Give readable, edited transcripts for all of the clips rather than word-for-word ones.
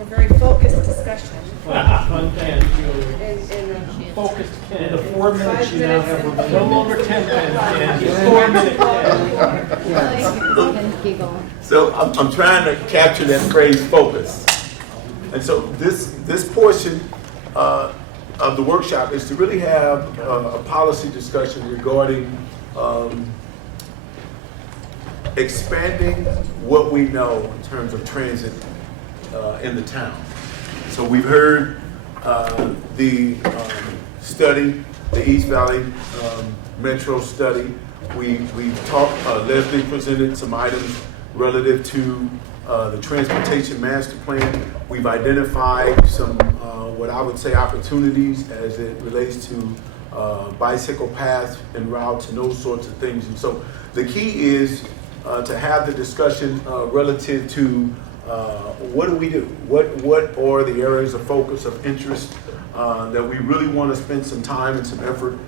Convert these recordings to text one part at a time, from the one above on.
a very focused discussion. And Focused. in the 4 minutes you now have remaining. No longer 10 minutes. 4 minutes. So I'm trying to capture that phrase focus. And so this portion of the workshop is to really have a policy discussion regarding expanding what we know in terms of transit in the town. So we've heard the study, the East Valley Metro study. We talked, Leslie presented some items relative to the transportation master plan. We've identified some, what I would say, opportunities as it relates to bicycle paths and routes and those sorts of things. And so the key is to have the discussion relative to what do we do? What are the areas of focus, of interest that we really want to spend some time and some effort?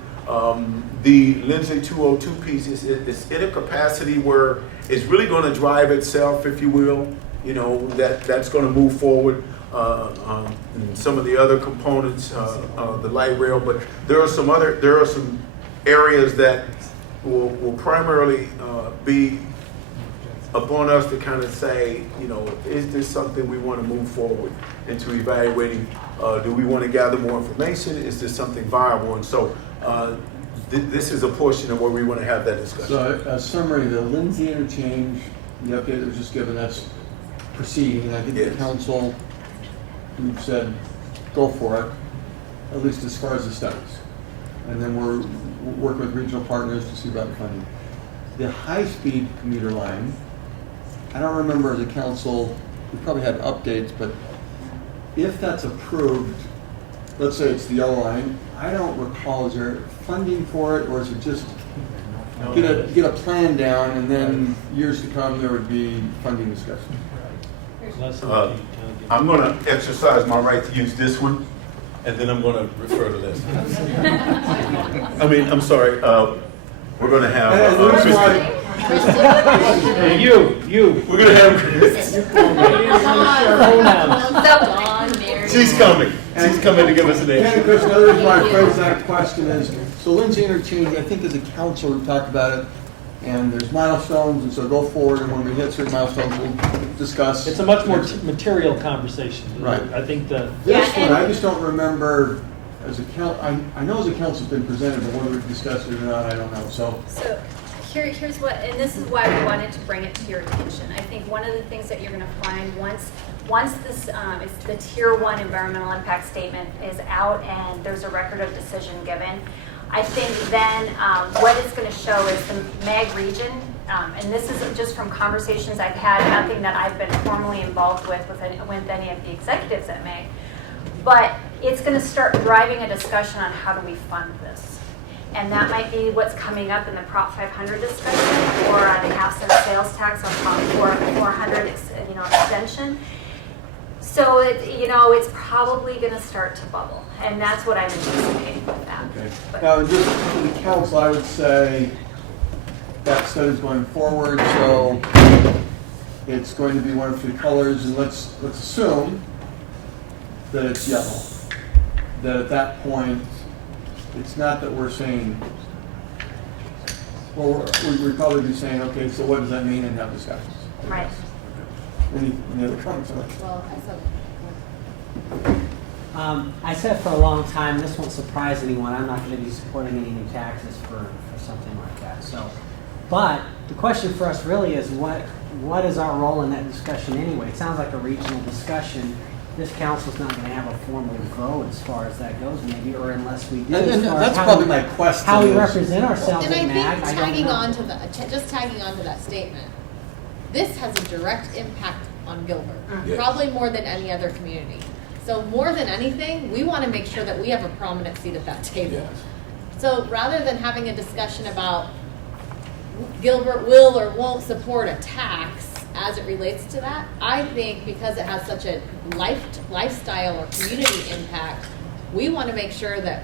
The Lindsay 202 piece is in a capacity where it's really going to drive itself, if you will. You know, that's going to move forward. And some of the other components, the light rail, but there are some areas that will primarily be upon us to kind of say, you know, is this something we want to move forward into evaluating? Do we want to gather more information? Is this something viable? And so this is a portion of where we want to have that discussion. So a summary, the Lindsay interchange, the update that was just given, that's proceeding. And I think the council, we've said, go for it, at least as far as the studies. And then we're working with regional partners to see about the funding. The high-speed commuter line, I don't remember as a council, we probably had updates, but if that's approved, let's say it's the yellow line, I don't recall, is there funding for it, or is it just get a plan down and then years to come there would be funding discussion? I'm going to exercise my right to use this one, and then I'm going to refer to this. I mean, I'm sorry. We're going to have. You. We're going to have. She's coming. She's coming to give us an And answer. of course, another reason why I phrase that question is, so Lindsay interchange, I think as a council we've talked about it, and there's milestones, and so go forward, and when we hit certain milestones, we'll discuss. It's a much more material conversation. Right. I think This one, I just don't remember, as a I know as a council it's been presented, but whether we've discussed it or not, I don't know, so. So here's what, and this is why we wanted to bring it to your attention. I think one of the things that you're going to find once this it's the Tier 1 environmental impact statement is out and there's a record of decision given, I think then what it's going to show is the MAG region, and this isn't just from conversations I've had, nothing that I've been formally involved with any of the executives at MAG, but it's going to start driving a discussion on how do we fund this. And that might be what's coming up in the Prop 500 discussion, or on the half-cent sales tax on Prop 400 extension. So it's probably going to start to bubble, and that's what I'm anticipating with that. Okay. But Now, just for the council, I would say that study's going forward, so it's going to be one of three colors, and let's assume that it's yellow. That at that point, it's not that we're saying, well, we'd probably be saying, okay, so what does that mean, and have discussions. right. Any other comments on that? Well, I said for a long time, this won't surprise anyone, I'm not going to be supporting any new taxes for something like that. So, but the question for us really is what is our role in that discussion anyway? It sounds like a regional discussion. This council's not going to have a formal vote as far as that goes, maybe, or unless we do. And that's probably my question. How we is- represent ourselves And at I MAG, think I don't tagging know. on to just tagging on to that statement, this has a direct impact on Gilbert, Yes. probably more than any other community. So more than anything, we want to make sure that we have a prominent seat at that table. Yes. So rather than having a discussion about Gilbert will or won't support a tax as it relates to that, I think because it has such a lifestyle or community impact, we want to make sure that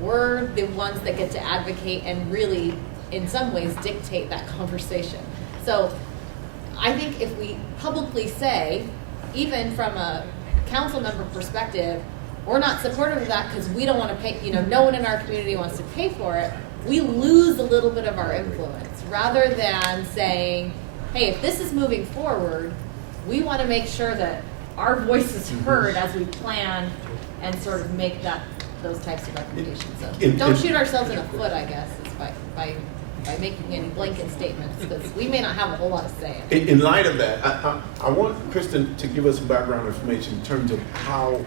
we're the ones that get to advocate and really, in some ways, dictate that conversation. So I think if we publicly say, even from a council member perspective, we're not supportive of that because we don't want to pay, no one in our community wants to pay for it. We lose a little bit of our influence rather than saying, hey, if this is moving forward, we want to make sure that our voice is heard as we plan and sort of make those types of recommendations. So don't shoot ourselves in the foot, I guess, is by making any blanket statements, because we may not have a whole lot to say. In light of that, I want Kristen to give us some background information in terms of how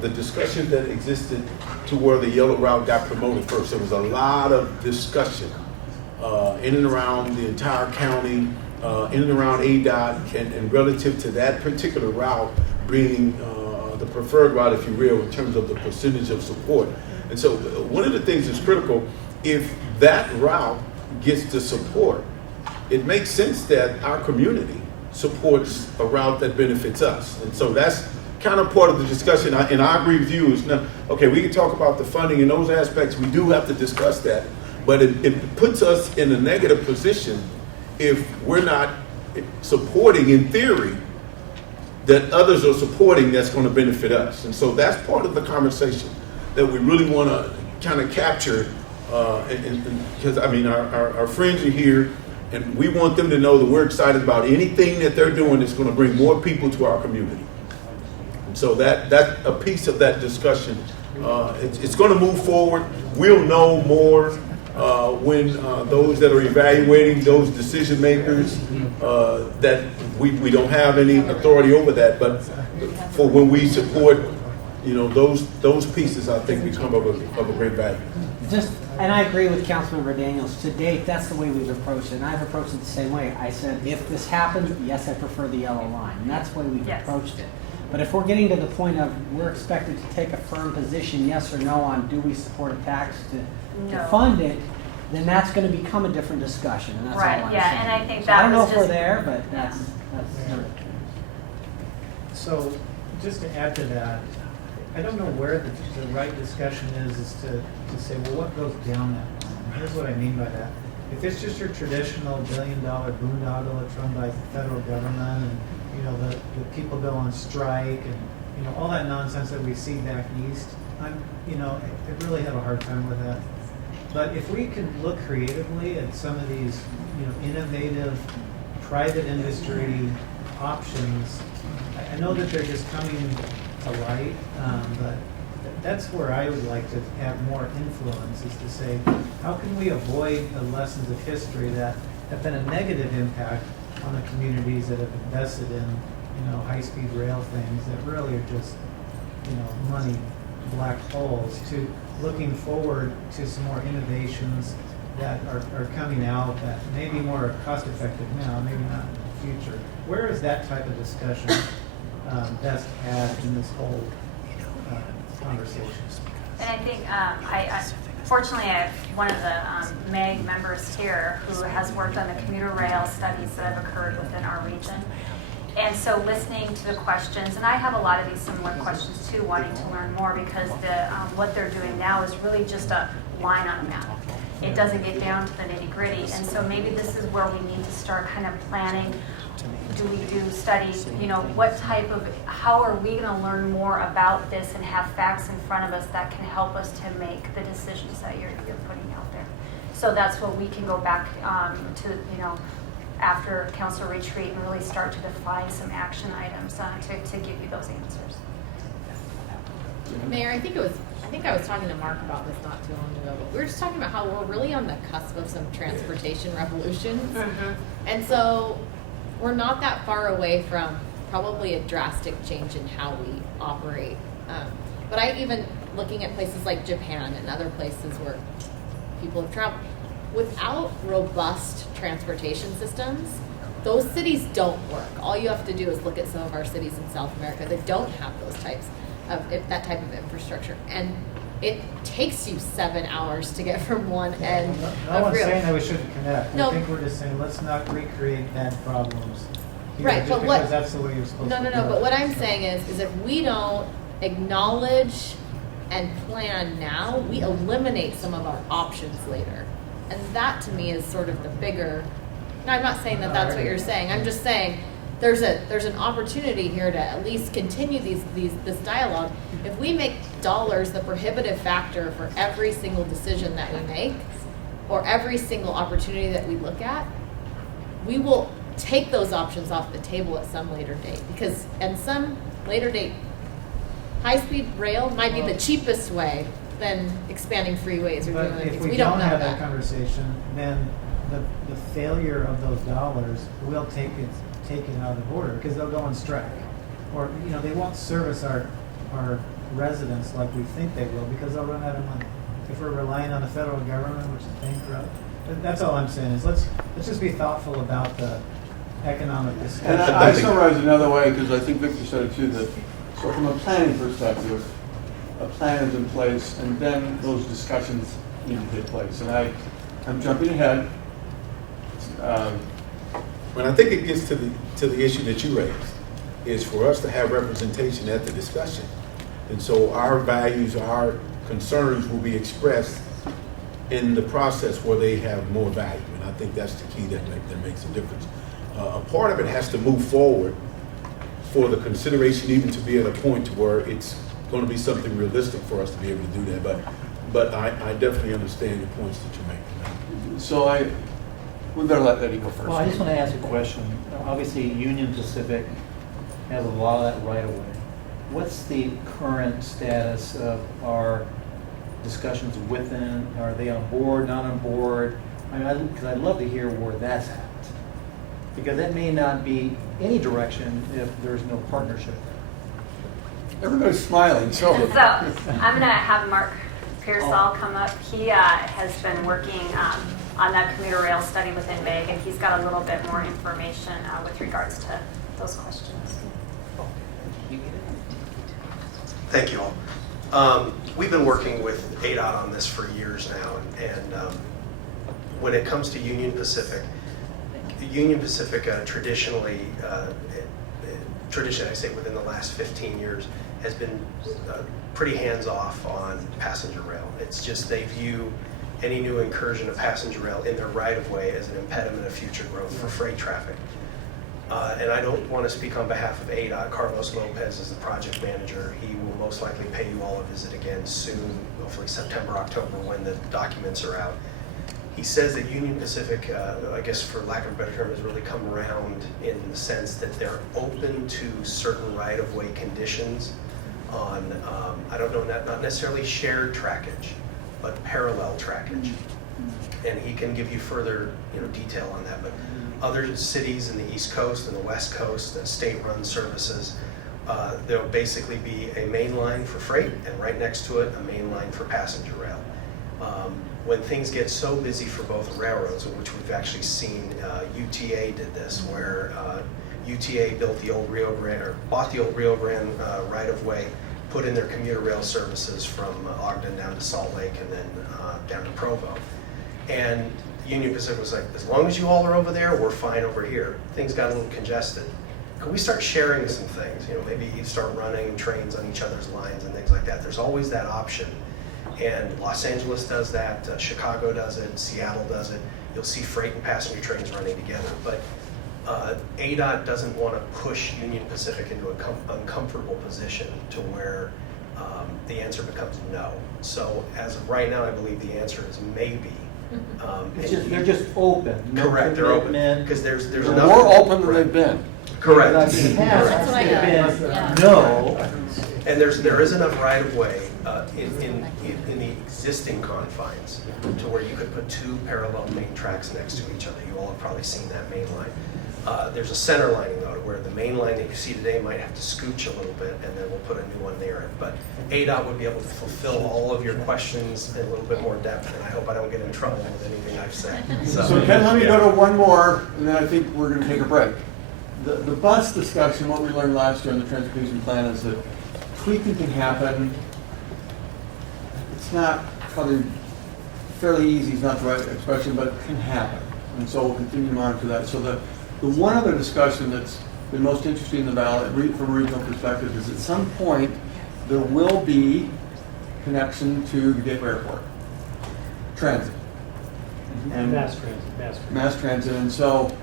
the discussion that existed to where the yellow route got promoted first. There was a lot of discussion in and around the entire county, in and around ADOT, and relative to that particular route being the preferred route, if you will, in terms of the percentage of support. And so one of the things that's critical, if that route gets the support, it makes sense that our community supports a route that benefits us. And so that's kind of part of the discussion, and I agree with you. Is now, okay, we can talk about the funding and those aspects. We do have to discuss that, but it puts us in a negative position if we're not supporting, in theory, that others are supporting that's going to benefit us. And so that's part of the conversation that we really want to kind of capture, because I mean, our friends are here, and we want them to know that we're excited about anything that they're doing that's going to bring more people to our community. So that's a piece of that discussion. It's going to move forward. We'll know more when those that are evaluating, those decision makers, that we don't have any authority over that, but for when we support, those pieces, I think become of a great value. And I agree with Councilmember Daniels. To date, that's the way we've approached it. And I've approached it the same way. I said, if this happens, yes, I prefer the yellow line. And that's the way we've approached it. But if we're getting to the point of we're expected to take a firm position, yes or no, on do we support a tax to fund it, then that's going to become a different discussion. And that's Right, all I'm yeah, saying. and I think So that I don't know was if we're just- there, but that's So, just to add to that, I don't know where the right discussion is to say, well, what goes down that line? Here's what I mean by that. If it's just your traditional billion-dollar boondoggle that's run by the federal government, and the people go on strike, and all that nonsense that we see back east, I really have a hard time with that. But if we can look creatively at some of these, innovative private industry options, I know that they're just coming to light, but that's where I would like to have more influence, is to say, how can we avoid the lessons of history that have been a negative impact on the communities that have invested in, high-speed rail things that really are just, money black holes, to looking forward to some more innovations that are coming out that may be more cost-effective now, maybe not in the future. Where is that type of discussion best had in this whole conversation? And I think, fortunately, I have one of the MAG members here who has worked on the commuter rail studies that have occurred within our region. And so listening to the questions, and I have a lot of these similar questions too, wanting to learn more, because what they're doing now is really just a line on a map. It doesn't get down to the nitty gritty. And so maybe this is where we need to start kind of planning. Do we do studies, what type of, how are we going to learn more about this and have facts in front of us that can help us to make the decisions that you're putting out there. So that's what we can go back to, after council retreat, and really start to define some action items to give you those answers. Mayor, I think I was talking to Mark about this not too long ago, but we were just talking about how we're really on the cusp of some transportation revolutions. Mm-hmm. And so we're not that far away from probably a drastic change in how we operate. But I even, looking at places like Japan and other places where people have traveled, without robust transportation systems, those cities don't work. All you have to do is look at some of our cities in South America that don't have those types of, that type of infrastructure. And it takes you 7 hours to get from one end. No one's saying that we shouldn't connect. No. I think we're just saying, let's not recreate bad problems. Right, but because that's the way you're supposed to do it. No, but what I'm saying is if we don't acknowledge and plan now, we eliminate some of our options later. And that to me is sort of the bigger, and I'm not saying that that's what you're saying, I'm just saying there's an opportunity here to at least continue this dialogue. If we make dollars the prohibitive factor for every single decision that we make, or every single opportunity that we look at, we will take those options off the table at some later date. Because at some later date, high-speed rail might be the cheapest way than expanding freeways or doing But other if things. we We don't don't know have that that. conversation, then the failure of those dollars will take it out of the border, because they'll go on strike. Or, they won't service our residents like we think they will, because they'll run out of money. If we're relying on the federal government, which is bankrupt, that's all I'm saying is let's just be thoughtful about the economic discussion. And I summarize another way, because I think Victor said it too, that so from a planning perspective, a plan is in place, and then those discussions need to take place. And I'm jumping ahead. But I think it gets to the issue that you raised, is for us to have representation at the discussion. And so our values, our concerns will be expressed in the process where they have more value. And I think that's the key that makes a difference. A part of it has to move forward for the consideration even to be at a point to where it's going to be something realistic for us to be able to do that. But I definitely understand the points that you're making. So we better let Eddie go first. Well, I just want to ask a question. Obviously, Union Pacific has a lot of that right away. What's the current status of our discussions with them? Are they on board, not on board? Because I'd love to hear where that's at. Because that may not be any direction if there's no partnership there. Everybody's smiling, so. So I'm gonna have Mark Pearsall come up. He has been working on that commuter rail study within VAG, and he's got a little bit more information with regards to those questions. Thank you all. We've been working with ADOT on this for years now, and when it comes to Union Pacific traditionally, I say within the last 15 years, has been pretty hands-off on passenger rail. It's just they view any new incursion of passenger rail in their right-of-way as an impediment of future growth for freight traffic. And I don't want to speak on behalf of ADOT. Carlos Lopez is the project manager. He will most likely pay you all a visit again soon, hopefully September, October, when the documents are out. He says that Union Pacific, I guess for lack of a better term, has really come around in the sense that they're open to certain right-of-way conditions on, I don't know, not necessarily shared trackage, but parallel trackage. And he can give you further detail on that. But other cities in the East Coast and the West Coast, state-run services, there'll basically be a main line for freight, and right next to it, a main line for passenger rail. When things get so busy for both railroads, which we've actually seen, UTA did this, where UTA built the old Rio Grande, or bought the old Rio Grande right-of-way, put in their commuter rail services from Ogden down to Salt Lake and then down to Provo. And Union Pacific was like, as long as you all are over there, we're fine over here. Things got a little congested. Could we start sharing some things? Maybe you start running trains on each other's lines and things like that. There's always that option. And Los Angeles does that, Chicago does it, Seattle does it. You'll see freight and passenger trains running together. But ADOT doesn't want to push Union Pacific into an uncomfortable position to where the answer becomes no. So as of right now, I believe the answer is maybe. They're just open. No Correct, they're open. commitment. Because there's They're enough. more open than they've been. Correct. That's what I got. Been no. And there is enough right of way in the existing confines to where you could put two parallel main tracks next to each other. You all have probably seen that main line. There's a center lining though, where the main line that you see today might have to scooch a little bit, and then we'll put a new one near it. But ADOT would be able to fulfill all of your questions in a little bit more depth, and I hope I don't get in trouble with anything I've said. So Ken, let me go to one more, and then I think we're going to take a break. The bus discussion, what we learned last year on the transportation plan is that tweaking can happen. It's not probably fairly easy, is not the right expression, but it can happen. And so we'll continue to monitor that. So the one other discussion that's been most interesting in the ballot from a regional perspective is at some point there will be connection to the Gateway Airport. Transit. And mass transit. Mass transit. And so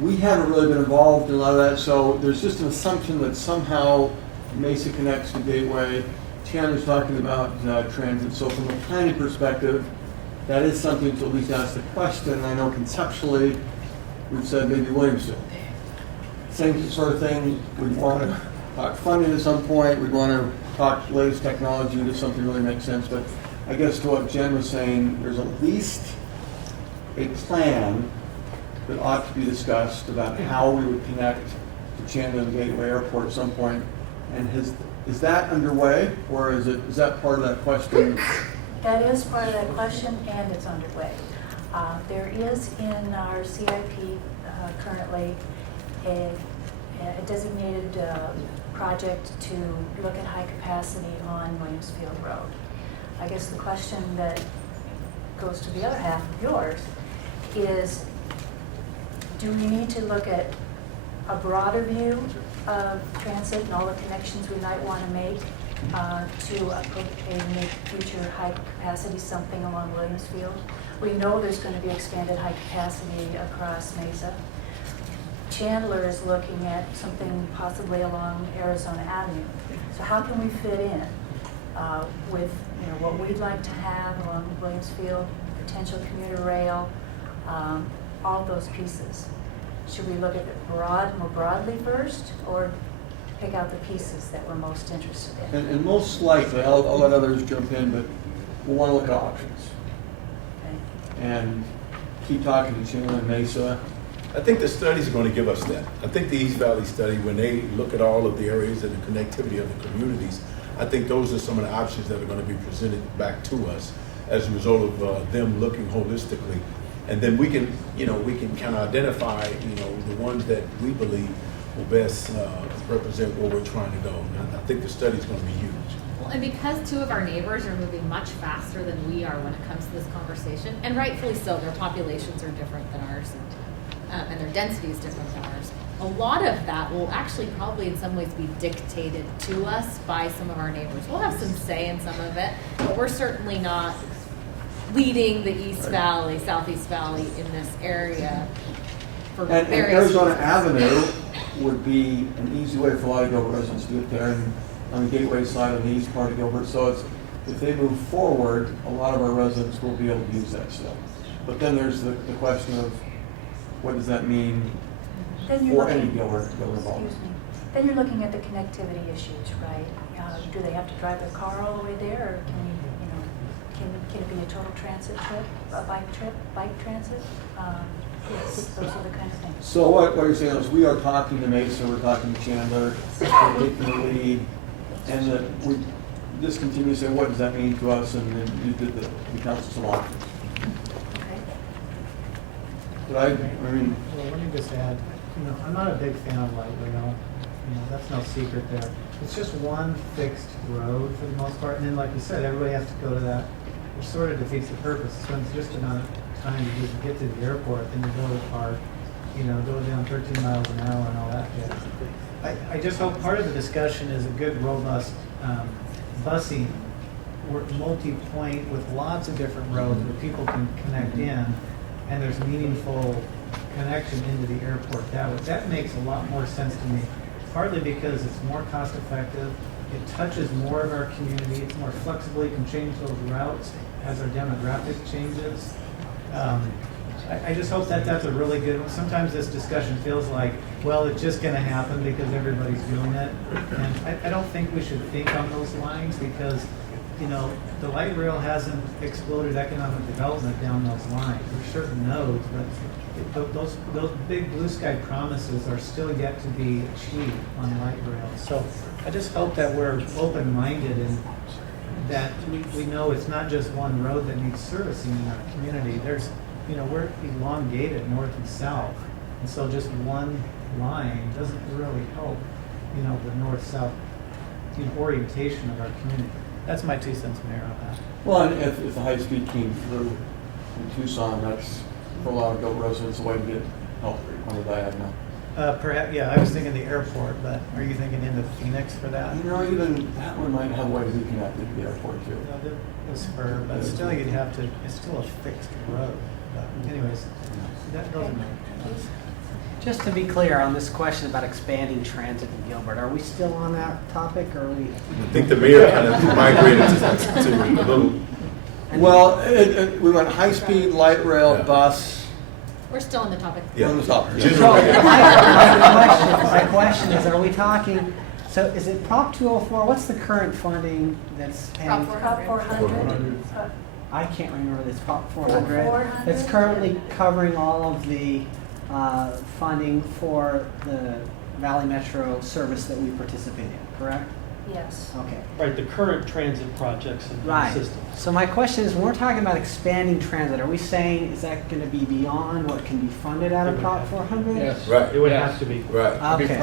we haven't really been involved in a lot of that, so there's just an assumption that somehow Mesa connects to Gateway. Chandler's talking about transit, so from a planning perspective, that is something to at least ask the question. I know conceptually, we've said maybe Williamsville. Same sort of thing, we'd want to talk funding at some point, we'd want to talk latest technology to something really makes sense, but I guess to what Jen was saying, there's at least a plan that ought to be discussed about how we would connect to Chandler and Gateway Airport at some point. And is that underway, or is that part of that question? That is part of that question, and it's underway. There is in our CIP currently a designated project to look at high capacity on Williamsfield Road. I guess the question that goes to the other half of yours is, do we need to look at a broader view of transit and all the connections we might want to make to make future high capacity something along Williamsfield? We know there's going to be expanded high capacity across Mesa. Chandler is looking at something possibly along Arizona Avenue. So how can we fit in with what we'd like to have along Williamsfield, potential commuter rail, all those pieces? Should we look at it more broadly first, or pick out the pieces that we're most interested in? And most likely, I'll let others jump in, but we'll want to look at options. Okay. And keep talking to Chandler and Mesa. I think the studies are going to give us that. I think the East Valley study, when they look at all of the areas and the connectivity of the communities, I think those are some of the options that are going to be presented back to us as a result of them looking holistically. And then we can kind of identify, the ones that we believe will best represent where we're trying to go. And I think the study is going to be huge. Well, and because two of our neighbors are moving much faster than we are when it comes to this conversation, and rightfully so, their populations are different than ours, and their density is different than ours. A lot of that will actually probably in some ways be dictated to us by some of our neighbors. We'll have some say in some of it, but we're certainly not leading the East Valley, Southeast Valley in this area for And various Arizona reasons. Avenue would be an easy way for a lot of Gilbert residents to get there, and on the Gateway side of the east part of Gilbert. So if they move forward, a lot of our residents will be able to use that still. But then there's the question of what does that mean for any Gilbert involvement? Excuse me. Then you're looking at the connectivity issues, right? Do they have to drive their car all the way there, or can it be a total transit trip, a bike transit? Yes, those are the kind of things. So what you're saying is we are talking to Mesa, we're talking to Chandler, we're taking the lead, and that we just continue to say, what does that mean to us, and then you did the council some options. Okay. But I mean, Well, let me just add, I'm not a big fan of light rail. That's no secret there. It's just one fixed road for the most part, and then like you said, everybody has to go to that, which sort of defeats the purpose. It spends just enough time to just get to the airport, then you go to the park, go down 13 miles an hour and all that jazz. I just hope part of the discussion is a good, robust busing, multi-point with lots of different roads where people can connect in, and there's meaningful connection into the airport that way. That makes a lot more sense to me, partly because it's more cost effective, it touches more of our community, it's more flexible, you can change those routes as our demographic changes. I just hope that that's a really good one. Sometimes this discussion feels like, well, it's just going to happen because everybody's doing it. And I don't think we should think on those lines because, the light rail hasn't exploded economic development down those lines. There's certain nodes, but those big blue sky promises are still yet to be achieved on light rail. So I just hope that we're open-minded and that we know it's not just one road that needs servicing in our community. There's, we're elongated north and south, and so just one line doesn't really help, the north-south orientation of our community. That's my 2 cents, Mayor, on that. well, and if the high speed came through in Tucson, that's for a lot of Gilbert residents a way to get help on the diagonal. Perhaps, yeah, I was thinking the airport, but are you thinking into Phoenix for that? Even that one might have a way to be connected to the airport too. The spur, but still you'd have to, it's still a fixed road. But anyways, that doesn't make sense. Just to be clear on this question about expanding transit in Gilbert, are we still on that topic, or are we? I think the mayor kind of migrated to a little. Well, we went high-speed, light rail, Yeah. bus. We're still on the topic. Yeah. On the top. So General. my question is, are we talking, so is it Prop 204, what's the current funding that's paying? Prop 400. I can't remember this, Prop 400. 400? That's currently covering all of the funding for the Valley Metro service that we participate in, correct? Yes. Okay. Right, the current transit projects in the Right. system. So my question is, when we're talking about expanding transit, are we saying, is that going to be beyond what can be funded out of Prop 400? Right. It would have to be. Right. Okay.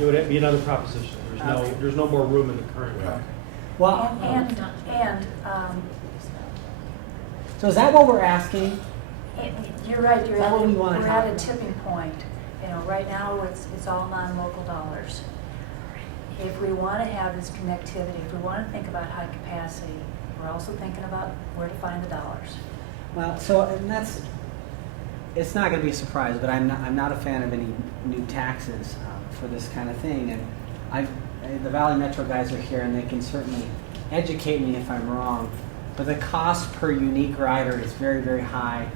It would be another proposition. Okay. There's no more room in the current Right. contract. Well, And so is that what we're asking? you're right, Is that what we wanna we're talk at a about? tipping point. You know, right now, it's all non-local dollars. If we want to have this connectivity, if we want to think about high capacity, we're also thinking about where to find the dollars. Well, so, and that's, it's not going to be a surprise, but I'm not a fan of any new taxes for this kind of thing. And the Valley Metro guys are here, and they can certainly educate me if I'm wrong. But the cost per unique rider is very, very high.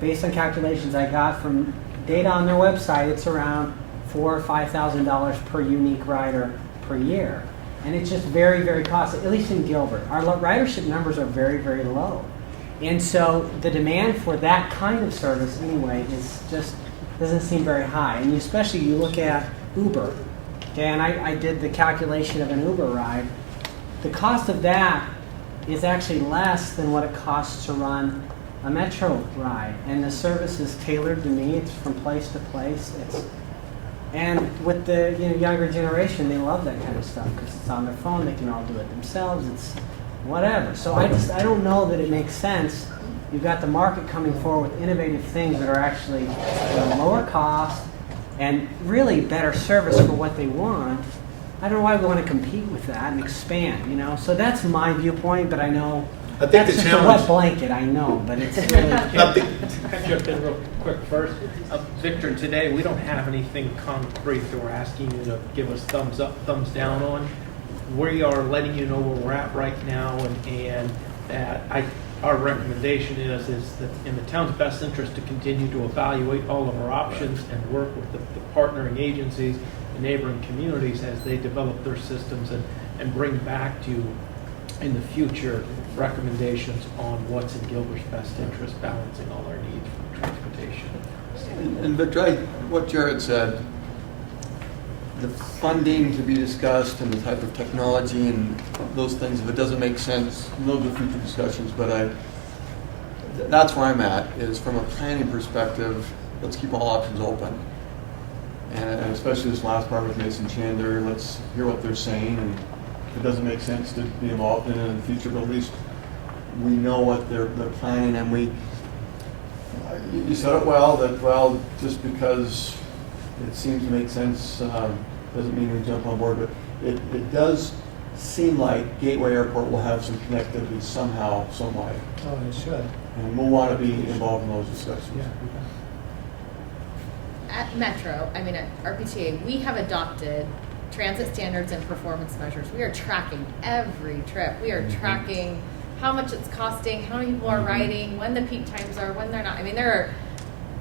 Based on calculations I got from data on their website, it's around $4,000 or $5,000 per unique rider per year. And it's just very, very costly, at least in Gilbert. Our ridership numbers are very, very low. And so the demand for that kind of service anyway is just doesn't seem very high. And especially you look at Uber, okay, and I did the calculation of an Uber ride. The cost of that is actually less than what it costs to run a Metro ride. And the service is tailored to me. It's from place to place. And with the younger generation, they love that kind of stuff because it's on their phone. They can all do it themselves. It's whatever. So I don't know that it makes sense. You've got the market coming forward with innovative things that are actually lower cost and really better service for what they want. I don't know why we want to compete with that and expand. So that's my viewpoint. But I know I think that's the just challenge. a wet blanket. I know, but it's really. I think- Can I jump in real quick first? Victor, today we don't have anything concrete that we're asking you to give us thumbs up, thumbs down on. We are letting you know where we're at right now, and that our recommendation is that in the town's best interest to continue to evaluate all of our options and work with the partnering agencies and neighboring communities as they develop their systems and bring back to you in the future recommendations on what's in Gilbert's best interest, balancing all our needs for transportation. And Victor, what Jared said, the funding to be discussed and the type of technology and those things, if it doesn't make sense, those are future discussions, but that's where I'm at, is from a planning perspective, let's keep all options open. And especially this last part with Mason Chandler, let's hear what they're saying, and if it doesn't make sense to be involved in it in the future, but at least we know what they're planning, and you said it well, that just because it seems to make sense doesn't mean we jump on board, but it does seem like Gateway Airport will have some connectivity somehow, some way, Oh, it should. and we'll want to be involved in those discussions. At Metro, at RPTA, we have adopted transit standards and performance measures. We are tracking every trip. We are tracking how much it's costing, how many people are riding, when the peak times are, when they're not.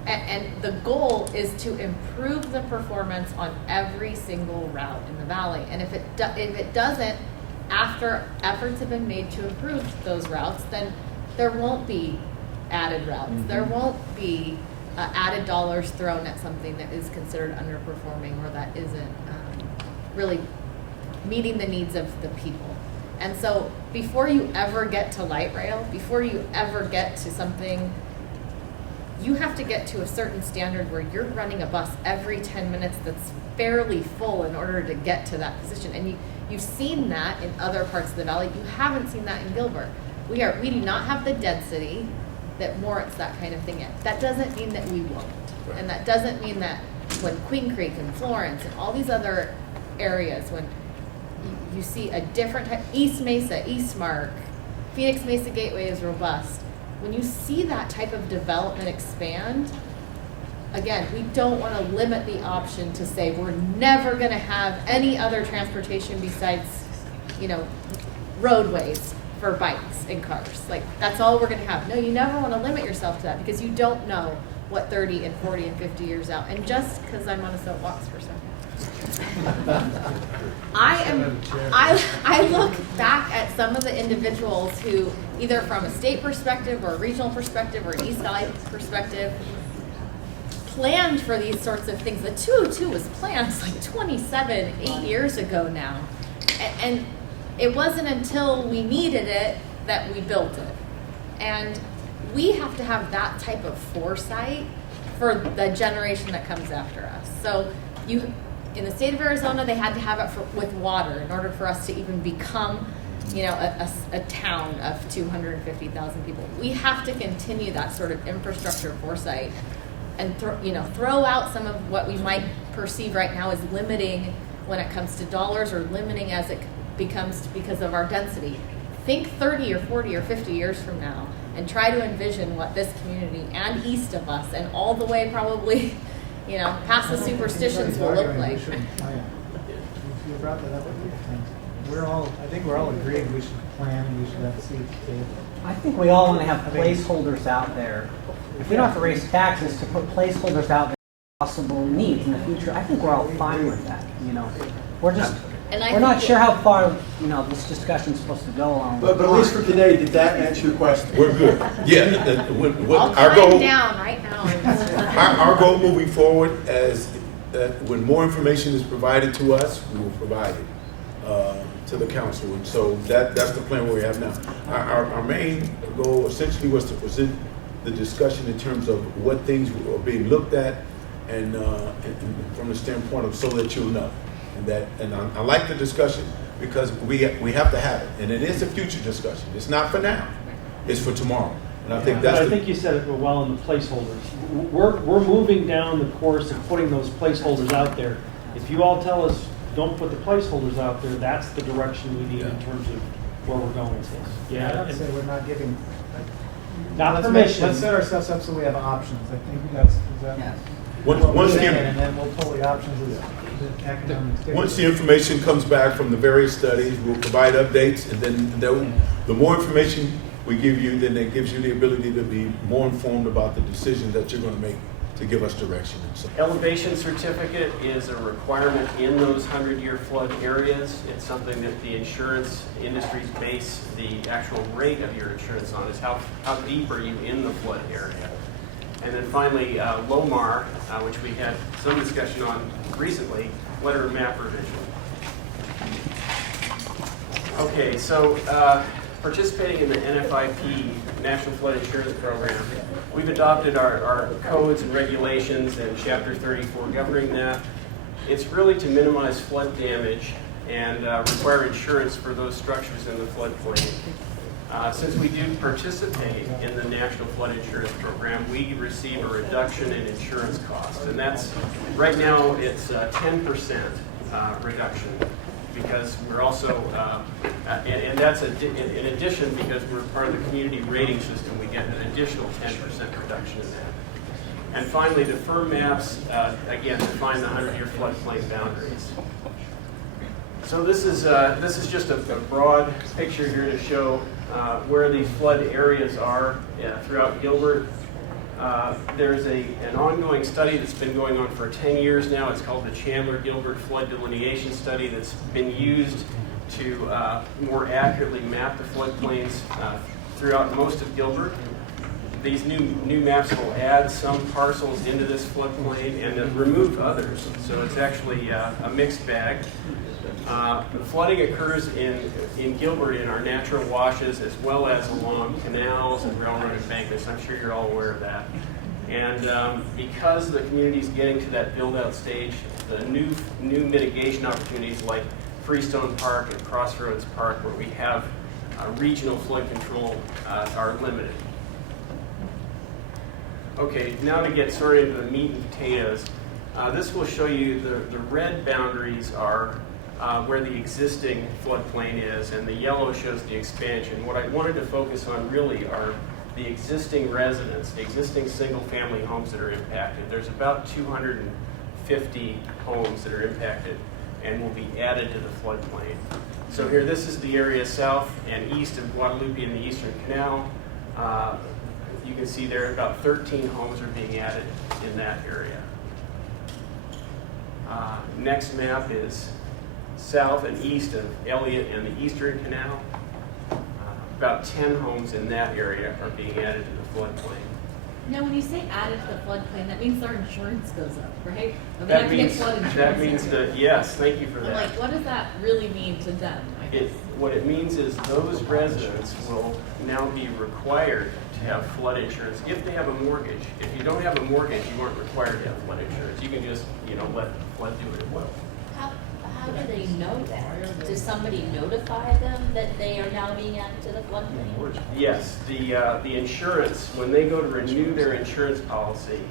And the goal is to improve the performance on every single route in the valley. And if it doesn't, after efforts have been made to improve those routes, then there won't be added routes. There won't be added dollars thrown at something that is considered underperforming or that isn't really meeting the needs of the people. And so before you ever get to light rail, before you ever get to something, you have to get to a certain standard where you're running a bus every 10 minutes that's fairly full in order to get to that position. And you've seen that in other parts of the valley. You haven't seen that in Gilbert. We do not have the density that warrants that kind of thing yet. That doesn't mean that we won't. And that doesn't mean that when Queen Creek and Florence and all these other areas, when you see a different type, East Mesa, Eastmark, Phoenix Mesa Gateway is robust. When you see that type of development expand, again, we don't want to limit the option to say we're never going to have any other transportation besides, roadways for bikes and cars. Like, that's all we're going to have. No, you never want to limit yourself to that because you don't know what 30 and 40 and 50 years out. And just because I'm on a soapbox for a second. I look back at some of the individuals who, either from a state perspective or a regional perspective or an East Side perspective, planned for these sorts of things. The 202 was planned like 8 years ago now. And it wasn't until we needed it that we built it. And we have to have that type of foresight for the generation that comes after us. So in the state of Arizona, they had to have it with water in order for us to even become, a town of 250,000 people. We have to continue that sort of infrastructure foresight and throw out some of what we might perceive right now as limiting when it comes to dollars or limiting as it becomes because of our density. Think 30 or 40 or 50 years from now and try to envision what this community and east of us and all the way probably past the superstitions will look like. You brought that up a few times. I think we're all agreed we should plan, we should have a seat at the table. I think we all want to have placeholders out there. If we don't have to raise taxes, to put placeholders out there for possible needs in the future, I think we're all fine with that. We're just we're not sure how far this discussion's supposed to go on. But at least for today, did that answer your question? We're good. Yeah. I'll Our climb goal, down right now. our goal moving forward as when more information is provided to us, we will provide it to the council. And so that's the plan we have now. Our main goal essentially was to present the discussion in terms of what things are being looked at and from the standpoint of so that you'll know. And I like the discussion because we have to have it. And it is a future discussion. It's not for now. It's for tomorrow. And I think that's I think you said it well in the placeholders. We're moving down the course of putting those placeholders out there. If you all tell us don't put the placeholders out there, that's the direction we need in terms of where we're going with this. Yeah, I'd say we're not giving. Not permission. Let's set ourselves up so we have options. I think that's Yes. what Once we're the- saying, and then we'll pull the options as the economics dictate. Once the information comes back from the various studies, we'll provide updates, and then the more information we give you, then it gives you the ability to be more informed about the decisions that you're going to make to give us direction. And so, Elevation certificate is a requirement in those 100-year flood areas. It's something that the insurance industries base the actual rate of your insurance on, is how deep are you in the flood area. And then finally, LOMAR, which we had some discussion on recently, letter of map revision. Okay, so participating in the NFIP, National Flood Insurance Program, we've adopted our codes and regulations and Chapter 34 governing that. It's really to minimize flood damage and require insurance for those structures in the floodplain. Since we do participate in the National Flood Insurance Program, we receive a reduction in insurance costs. And that's, right now, it's 10% reduction, because we're also, and that's in addition, because we're part of the community rating system, we get an additional 10% reduction in that. And finally, the firm maps, again, define the 100-year floodplain boundaries. So this is just a broad picture here to show where these flood areas are throughout Gilbert. There's an ongoing study that's been going on for 10 years now. It's called the Chandler-Gilbert Flood Delineation Study, that's been used to more accurately map the floodplains throughout most of Gilbert. These new maps will add some parcels into this floodplain and then remove others. So it's actually a mixed bag. Flooding occurs in Gilbert in our natural washes, as well as along canals and railroad embankments. I'm sure you're all aware of that. And because the community is getting to that build-out stage, the new mitigation opportunities like Freestone Park and Crossroads Park, where we have regional flood control, are limited. Okay, now to get sort of into the meat and potatoes. This will show you the red boundaries are where the existing floodplain is, and the yellow shows the expansion. What I wanted to focus on really are the existing residents, the existing single-family homes that are impacted. There's about 250 homes that are impacted and will be added to the floodplain. So here, this is the area south and east of Guadalupe in the Eastern Canal. You can see there about 13 homes are being added in that area. Next map is south and east of Elliott and the Eastern Canal. About 10 homes in that area are being added to the floodplain. Now, when you say added to the floodplain, that means their insurance goes up, right? I mean, That have to get means, flood insurance. that means that, yes, thank you for I'm that. like, what does that really mean to them? I guess? What it means is those residents will now be required to have flood insurance if they have a mortgage. If you don't have a mortgage, you aren't required to have flood insurance. You can just, let the flood do what it will. How do they know that? Does somebody notify them that they are now being added to the floodplain? Yes, the insurance, when they go to renew their insurance policy,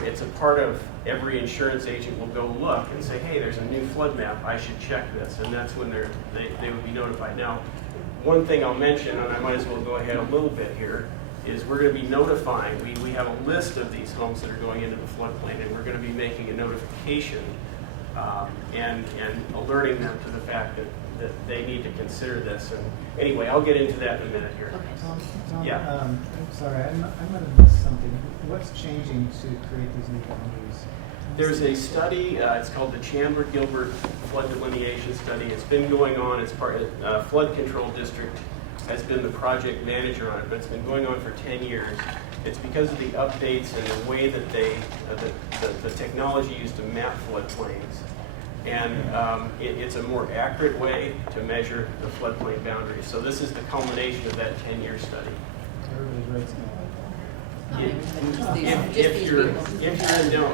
it's a part of every insurance agent will go look and say, hey, there's a new flood map, I should check this, and that's when they would be notified. Now, one thing I'll mention, and I might as well go ahead a little bit here, is we're going to be notifying, we have a list of these homes that are going into the floodplain, and we're going to be making a notification and alerting them to the fact that they need to consider this. And anyway, I'll get into that in a minute here. Tom, Yeah. I'm sorry, I might have missed something. What's changing to create these new boundaries? There's a study, it's called the Chandler-Gilbert Flood Delineation Study. It's been going on, it's part of Flood Control District has been the project manager on it, but it's been going on for 10 years. It's because of the updates and the way that the technology used to map floodplains. And it's a more accurate way to measure the floodplain boundaries. So this is the culmination of that 10-year study. Everybody writes down. If you're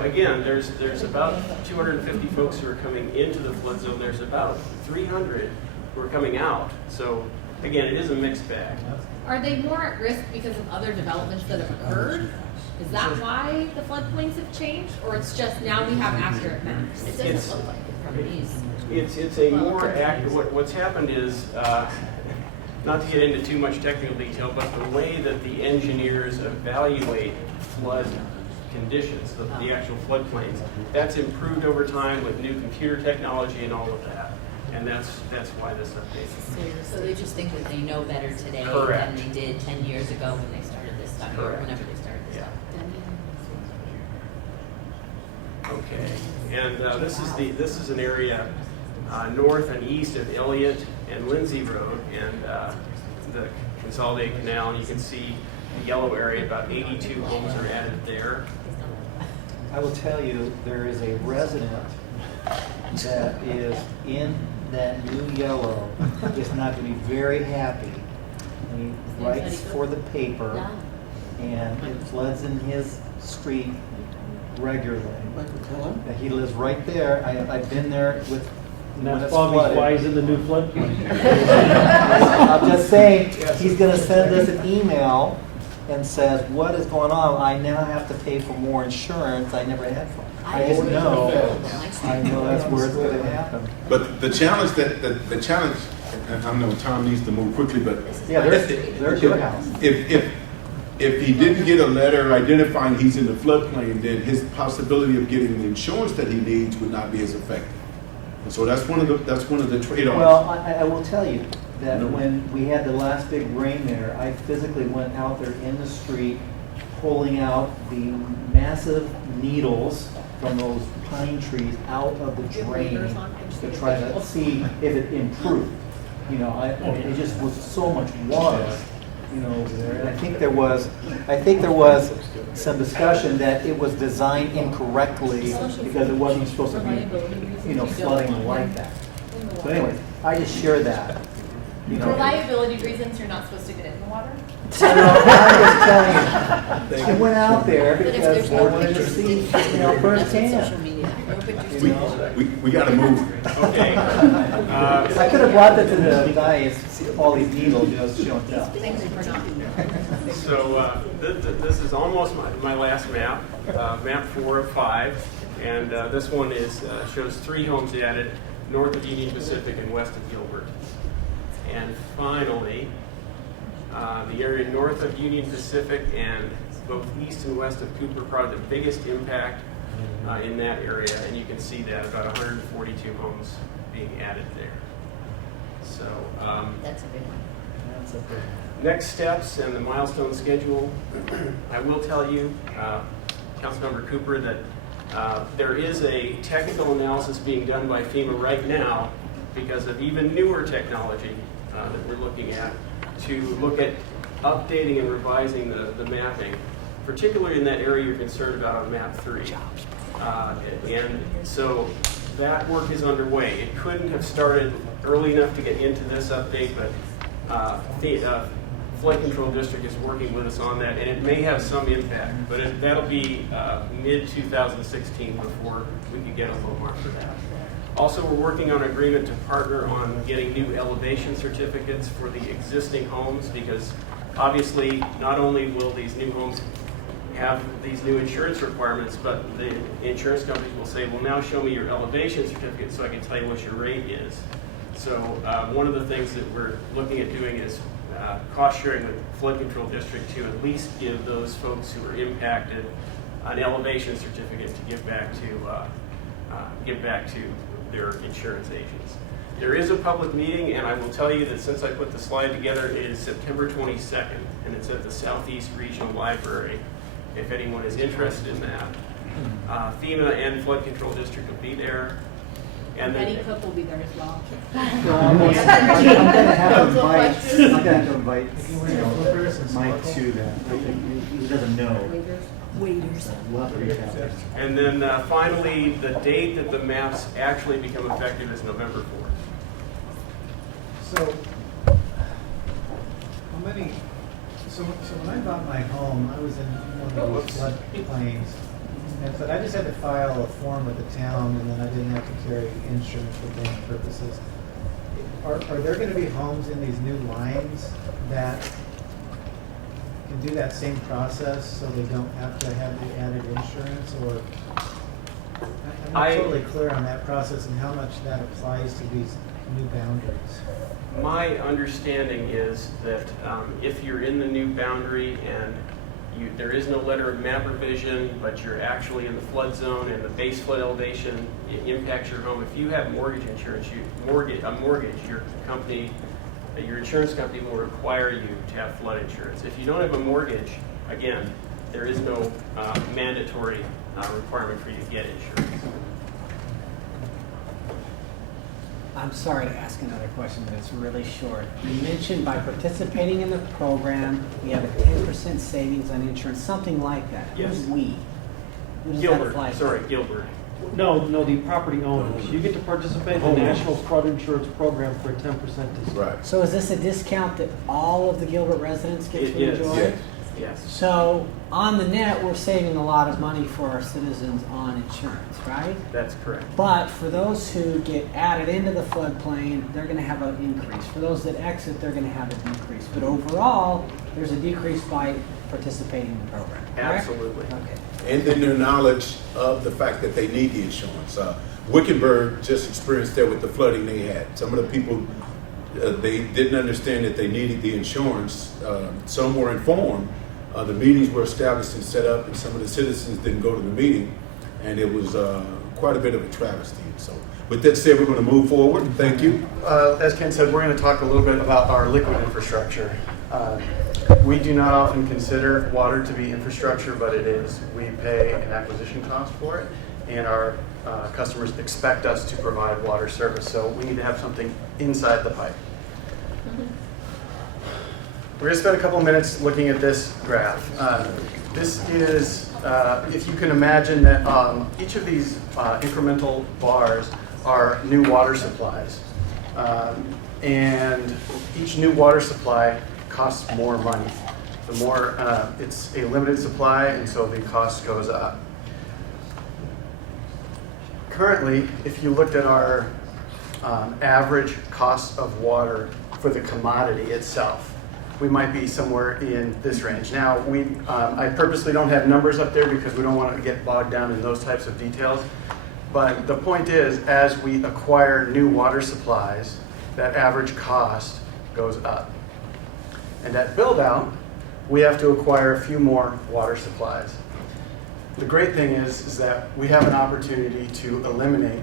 again, there's about 250 folks who are coming into the flood zone. There's about 300 who are coming out. So again, it is a mixed bag. Are they more at risk because of other developments that have occurred? Is that why the floodplains have changed, or it's just now we have accurate maps? It doesn't look like it from these. It's a more accurate. What's happened is, not to get into too much technical detail, but the way that the engineers evaluate flood conditions, the actual floodplains, that's improved over time with new computer technology and all of that. And that's why this update. So they just think that they know better today Correct. than they did 10 years ago when they started this study, or Correct. whenever they started this study. Okay, and this is an area north and east of Elliott and Lindsay Road and the Consolidated Canal, and you can see the yellow area. About 82 homes are added there. I will tell you, there is a resident that is in that new yellow, is not going to be very happy. And he writes for the paper, and it floods in his street regularly. He lives right there. I've been there with. And when that's it's probably flooded. why he's in the new floodplain. I'm just saying, he's going to send us an email and says, what is going on? I now have to pay for more insurance I never had for. I just know that's where it's going to happen. But the challenge the challenge, and I know Tom needs to move quickly, but Yeah, they're a good house. If he didn't get a letter identifying he's in the floodplain, then his possibility of getting the insurance that he needs would not be as effective. And so that's one of the trade-offs. Well, I will tell you that when we had the last big rain there, I physically went out there in the street, pulling out the massive needles from those pine trees out of the drain to try to see if it improved. It just was so much water, over there. And I think there was some discussion that it was designed incorrectly because it wasn't supposed to be, flooding like that. So anyway, I just shared that. For liability reasons, you're not supposed to get in the water? I'm just telling you. I went out there because I wanted to see, firsthand. We got to move. Okay. I could have brought that to the guys, all these needles, show and tell. Thank you for not. So this is almost my last map, map 4 of 5, and this one shows 3 homes added north of Union Pacific and west of Gilbert. And finally, The area north of Union Pacific and both east and west of Cooper probably the biggest impact in that area, and you can see that about 142 homes being added there. So That's a big one. That's a big one. next steps and the milestone schedule, I will tell you, Councilmember Cooper, that there is a technical analysis being done by FEMA right now because of even newer technology that we're looking at to look at updating and revising the mapping, particularly in that area you're concerned about on map 3. And so that work is underway. It couldn't have started early enough to get into this update, but the Flood Control District is working with us on that, and it may have some impact, but that'll be mid-2016 before we can get a low mark for that. Also, we're working on an agreement to partner on getting new elevation certificates for the existing homes, because obviously not only will these new homes have these new insurance requirements, but the insurance companies will say, well, now show me your elevation certificate so I can tell you what your rate is. So one of the things that we're looking at doing is cost sharing with Flood Control District to at least give those folks who are impacted an elevation certificate to give back to their insurance agents. There is a public meeting, and I will tell you that since I put the slide together, it is September 22nd, and it's at the Southeast Regional Library, if anyone is interested in that. FEMA and Flood Control District will be there. And Betty then, Cook will be there as well. I'm gonna have to invite Mike to that. He doesn't know. Waiters. We'll have to reach out. and then finally, the date that the maps actually become effective is November 4th. So, when I bought my home, I was in one of these floodplains, but I just had to file a form with the town, and then I didn't have to carry insurance for bank purposes. Are there going to be homes in these new lines that can do that same process, so they don't have to have the added insurance, or? I'm not totally clear on that process and how much that applies to these new boundaries. My understanding is that if you're in the new boundary and there is no letter of map revision, but you're actually in the flood zone and the base flood elevation impacts your home, if you have mortgage insurance, your insurance company will require you to have flood insurance. If you don't have a mortgage, again, there is no mandatory requirement for you to get insurance. I'm sorry to ask another question, but it's really short. You mentioned by participating in the program, we have a 10% savings on insurance, something like that. Yes. Who's we? Who does that Gilbert, apply to? sorry, Gilbert. No, the property owners. You get to participate in the National Flood Insurance Program for a 10% discount. Right. So is this a discount that all of the Gilbert residents get It to is. enjoy? Yes. Yes. So on the net, we're saving a lot of money for our citizens on insurance, right? That's correct. But for those who get added into the floodplain, they're going to have an increase. For those that exit, they're going to have a decrease. But overall, there's a decrease by participating in the program. Correct? Absolutely. Okay. And then their knowledge of the fact that they need the insurance. Wickenburg just experienced that with the flooding they had. Some of the people, they didn't understand that they needed the insurance. Some were informed. The meetings were established and set up, and some of the citizens didn't go to the meeting, and it was quite a bit of a travesty. So with that said, we're going to move forward. Thank you. As Ken said, we're going to talk a little bit about our liquid infrastructure. We do not often consider water to be infrastructure, but it is. We pay an acquisition cost for it, and our customers expect us to provide water service, so we need to have something inside the pipe. We're going to spend a couple minutes looking at this graph. This is, if you can imagine that each of these incremental bars are new water supplies. And each new water supply costs more money. The more, it's a limited supply, and so the cost goes up. Currently, if you looked at our average cost of water for the commodity itself, we might be somewhere in this range. Now, I purposely don't have numbers up there because we don't want to get bogged down in those types of details. But the point is, as we acquire new water supplies, that average cost goes up. And at build-out, we have to acquire a few more water supplies. The great thing is that we have an opportunity to eliminate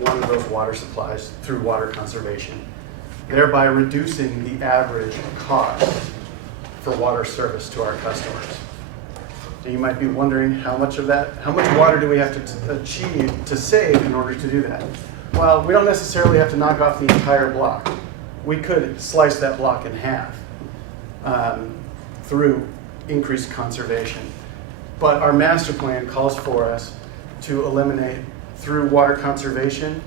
one of those water supplies through water conservation, thereby reducing the average cost for water service to our customers. So you might be wondering how much water do we have to achieve to save in order to do that? Well, we don't necessarily have to knock off the entire block. We could slice that block in half through increased conservation. But our master plan calls for us to eliminate through water conservation,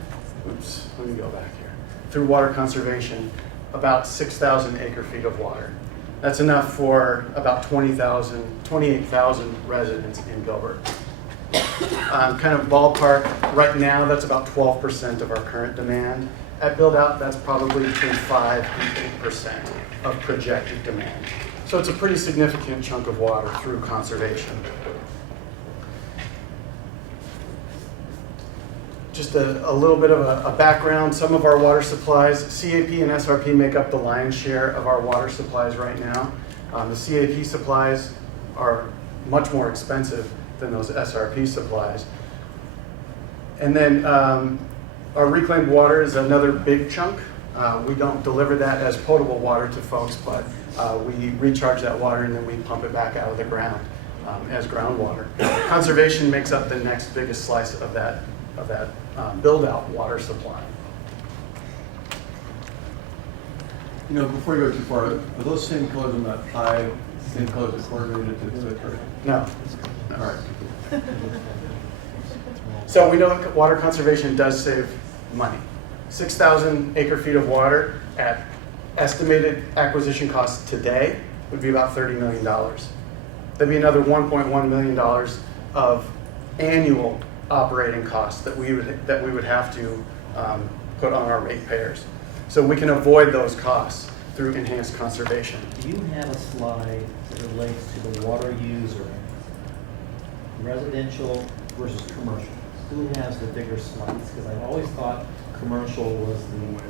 let me go back here, through water conservation, about 6,000 acre-feet of water. That's enough for about 28,000 residents in Gilbert. Kind of ballpark, right now that's about 12% of our current demand. At build-out, that's probably between 5 and 8% of projected demand. So it's a pretty significant chunk of water through conservation. Just a little bit of a background. Some of our water supplies, CAP and SRP make up the lion's share of our water supplies right now. The CAP supplies are much more expensive than those SRP supplies. And then our reclaimed water is another big chunk. We don't deliver that as potable water to folks, but we recharge that water and then we pump it back out of the ground as groundwater. Conservation makes up the next biggest slice of that build-out water supply. You know, before you go too far, are those same colors in that pie, same colors that coordinated to the picture? No. All right. So we know that water conservation does save money. 6,000 acre-feet of water at estimated acquisition costs today would be about $30 million. That'd be another $1.1 million of annual operating costs that we would have to put on our ratepayers. So we can avoid those costs through enhanced conservation. Do you have a slide that relates to the water user, residential versus commercial? Who has the bigger slice? Because I've always thought commercial was the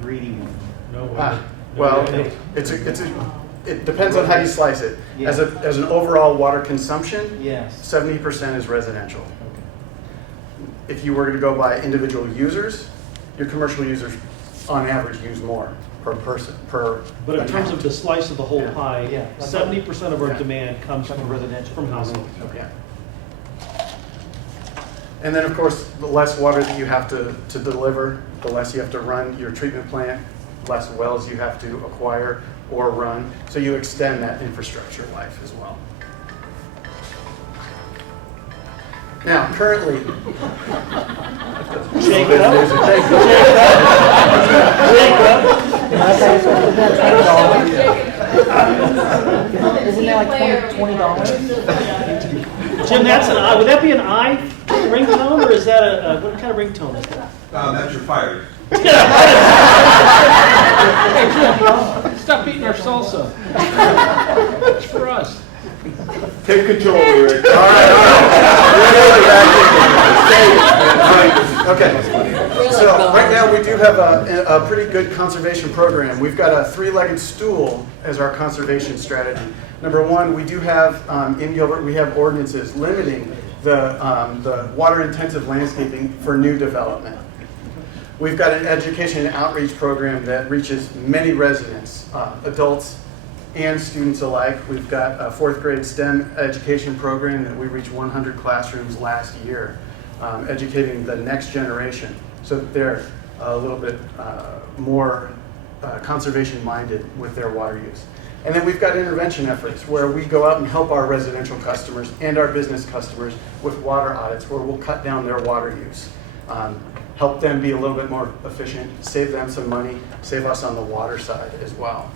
greedy one. No way. Well, it depends on how you slice it. Yeah. As an overall water consumption, Yes. 70% is residential. If you were to go by individual users, your commercial users on average use more per person, per But in terms of account. the slice of the whole pie, Yeah. 70% of our Yeah. demand comes from residential. from households. Okay. And then, of course, the less water that you have to deliver, the less you have to run your treatment plant, less wells you have to acquire or run. So you extend that infrastructure life as well. Now, currently, Shake it up. Isn't that like $20? Jim, that's an I. Would that be an I ringtone, or is that a what kind of ringtone is that? That's your fire. Hey, Jim, stop beating our salsa. It's for us. Take control, Rick. all right. Okay. So right now we do have a pretty good conservation program. We've got a three-legged stool as our conservation strategy. Number one, we do have in Gilbert we have ordinances limiting the water-intensive landscaping for new development. We've got an education and outreach program that reaches many residents, adults and students alike. We've got a fourth grade STEM education program that we reached 100 classrooms last year, educating the next generation so that they're a little bit more conservation minded with their water use. And then we've got intervention efforts where we go out and help our residential customers and our business customers with water audits where we'll cut down their water use. Help them be a little bit more efficient, save them some money, save us on the water side as well.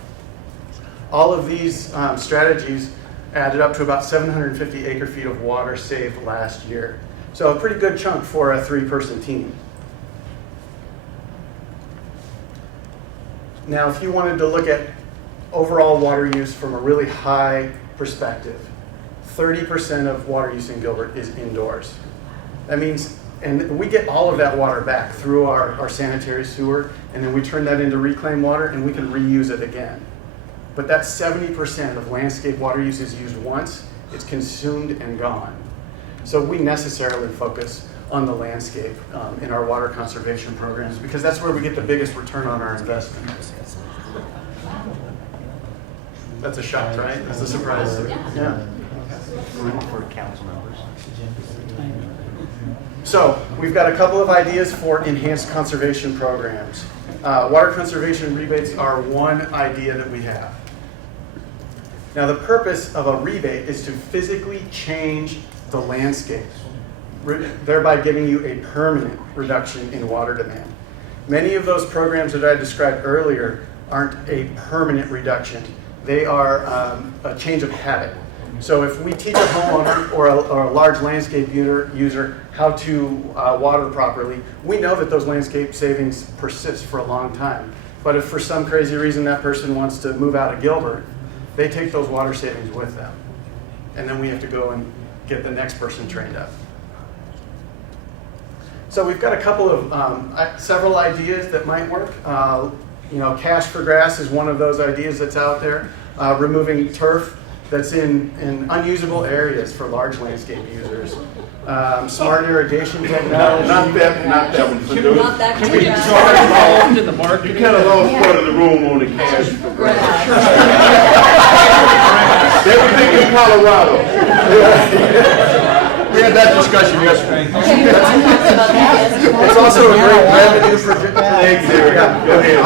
All of these strategies added up to about 750 acre-feet of water saved last year. So a pretty good chunk for a three-person team. Now, if you wanted to look at overall water use from a really high perspective, 30% of water use in Gilbert is indoors. That means, and we get all of that water back through our sanitary sewer, and then we turn that into reclaimed water, and we can reuse it again. but that 70% of landscape water use is used once, it's consumed and gone. So we necessarily focus on the landscape in our water conservation programs because that's where we get the biggest return on our investment. That's a shock, right? That's a surprise. Yeah. For council members. So we've got a couple of ideas for enhanced conservation programs. Water conservation rebates are one idea that we have. Now the purpose of a rebate is to physically change the landscape, thereby giving you a permanent reduction in water demand. Many of those programs that I described earlier aren't a permanent reduction. They are a change of habit. So if we teach a homeowner or a large landscape user how to water properly, we know that those landscape savings persist for a long time. But if for some crazy reason that person wants to move out of Gilbert, they take those water savings with them. And then we have to go and get the next person trained up. So we've got a couple of, several ideas that might work. Cash for grass is one of those ideas that's out there. Removing turf that's in unusable areas for large landscape users. Smart irrigation technology. Not that one. For those. Not that We good. are involved in the market. You kind of lost part of the room on the cash for grass. They were thinking Colorado. We had that discussion yesterday. It's also a great revenue for Thanks, Eric. Go ahead.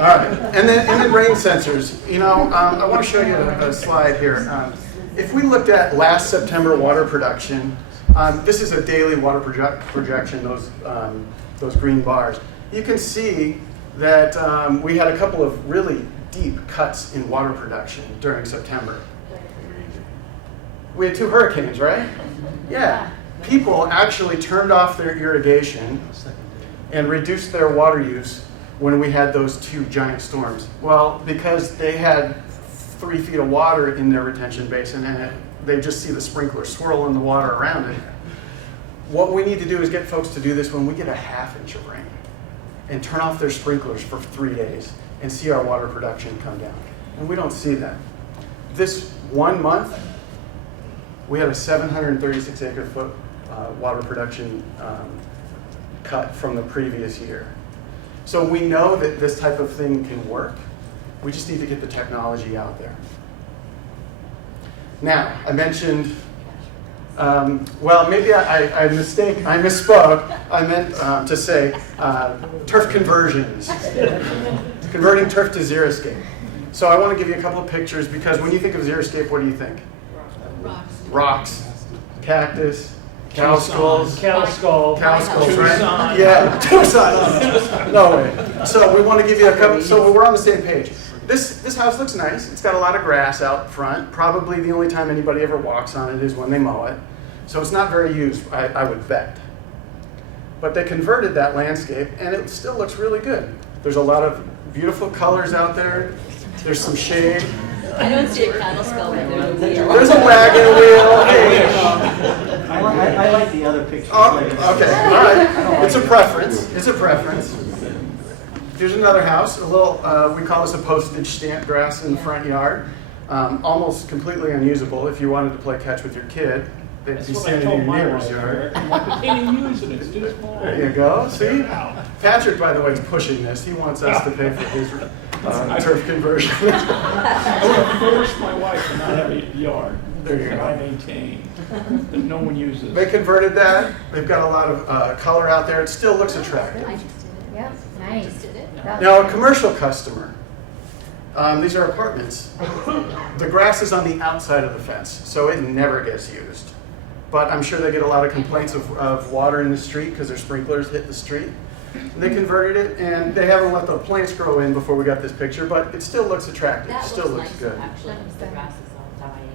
All right. And then rain sensors. I want to show you a slide here. If we looked at last September water production, this is a daily water projection, those green bars. You can see that we had a couple of really deep cuts in water production during September. We had 2 hurricanes, right? Yeah. People actually turned off their irrigation and reduced their water use when we had those 2 giant storms. Well, because they had 3 feet of water in their retention basin and they just see the sprinkler swirling the water around it. What we need to do is get folks to do this when we get a ½ inch of rain and turn off their sprinklers for 3 days and see our water production come down. And we don't see that. This 1 month, we had a 736 acre foot water production cut from the previous year. So we know that this type of thing can work. We just need to get the technology out there. Now, I mentioned, maybe I misspoke. I meant to say turf conversions, converting turf to xeriscape. So I want to give you a couple of pictures because when you think of xeriscape, what do you think? Rocks, cactus, cow skulls. Cow skull. Cow skulls, right? Tucson. Yeah, Tucson. No way. So we want to give you a couple. So we're on the same page. This house looks nice. It's got a lot of grass out front. Probably the only time anybody ever walks on it is when they mow it. So it's not very used, I would bet. But they converted that landscape, and it still looks really good. There's a lot of beautiful colors out there. There's some shade. I don't see a cattle skull, but there's a wheel. There's a wagon wheel. Hey. I like the other picture. Oh, okay, all right. It's a preference. It's a preference. Here's another house. A little, we call this a postage stamp grass in the front yard. Almost completely unusable if you wanted to play catch with your kid. They'd be standing in your neighbor's yard. I can't even use it, it's too small. There you go. See? Patrick, by the way, is pushing this. He wants us to pay for his turf conversion. I would have forced my wife to not have a yard There you that go. I maintain, that no one uses. They converted that. They've got a lot of color out there. It still looks attractive. Yeah, nice. Now, a commercial customer. These are apartments. The grass is on the outside of the fence, so it never gets used. But I'm sure they get a lot of complaints of water in the street because their sprinklers hit the street. And they converted it, and they haven't let the plants grow in before we got this picture, but it still looks attractive. That It still looks nice, good. actually, because the grass is all dying.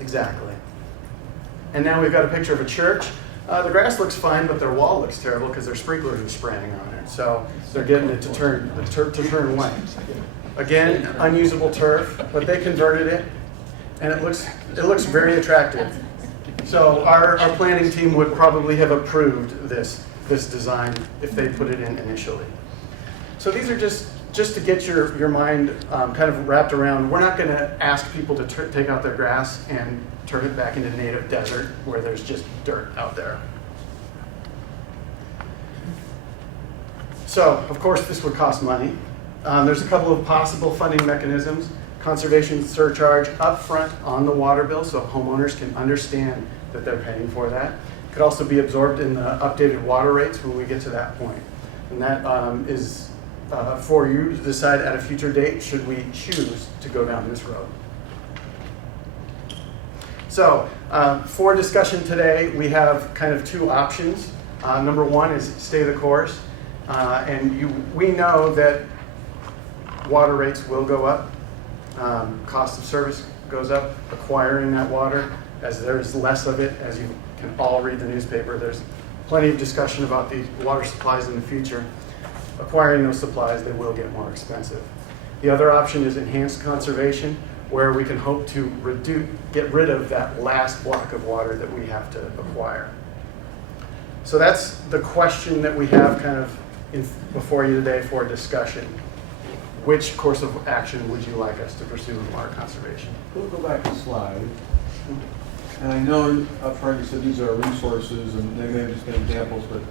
Exactly. And now we've got a picture of a church. The grass looks fine, but their wall looks terrible because their sprinklers are spraying on it. So they're getting it to turn white. Again, unusable turf, but they converted it, and it looks very attractive. So our planning team would probably have approved this design if they put it in initially. So these are just just to get your mind kind of wrapped around, we're not going to ask people to take out their grass and turn it back into native desert where there's just dirt out there. So, of course, this would cost money. There's a couple of possible funding mechanisms. Conservation surcharge upfront on the water bill so homeowners can understand that they're paying for that. Could also be absorbed in the updated water rates when we get to that point. And that is for you to decide at a future date should we choose to go down this road. So for discussion today, we have kind of two options. Number one is stay the course. We know that water rates will go up. Cost of service goes up. Acquiring that water, as there's less of it, as you can all read the newspaper, there's plenty of discussion about the water supplies in the future. Acquiring those supplies, they will get more expensive. The other option is enhanced conservation, where we can hope to get rid of that last block of water that we have to acquire. So that's the question that we have kind of before you today for discussion. Which course of action would you like us to pursue in water conservation? We'll go back to slide. And I know up front you said these are resources, and they may have just been examples, but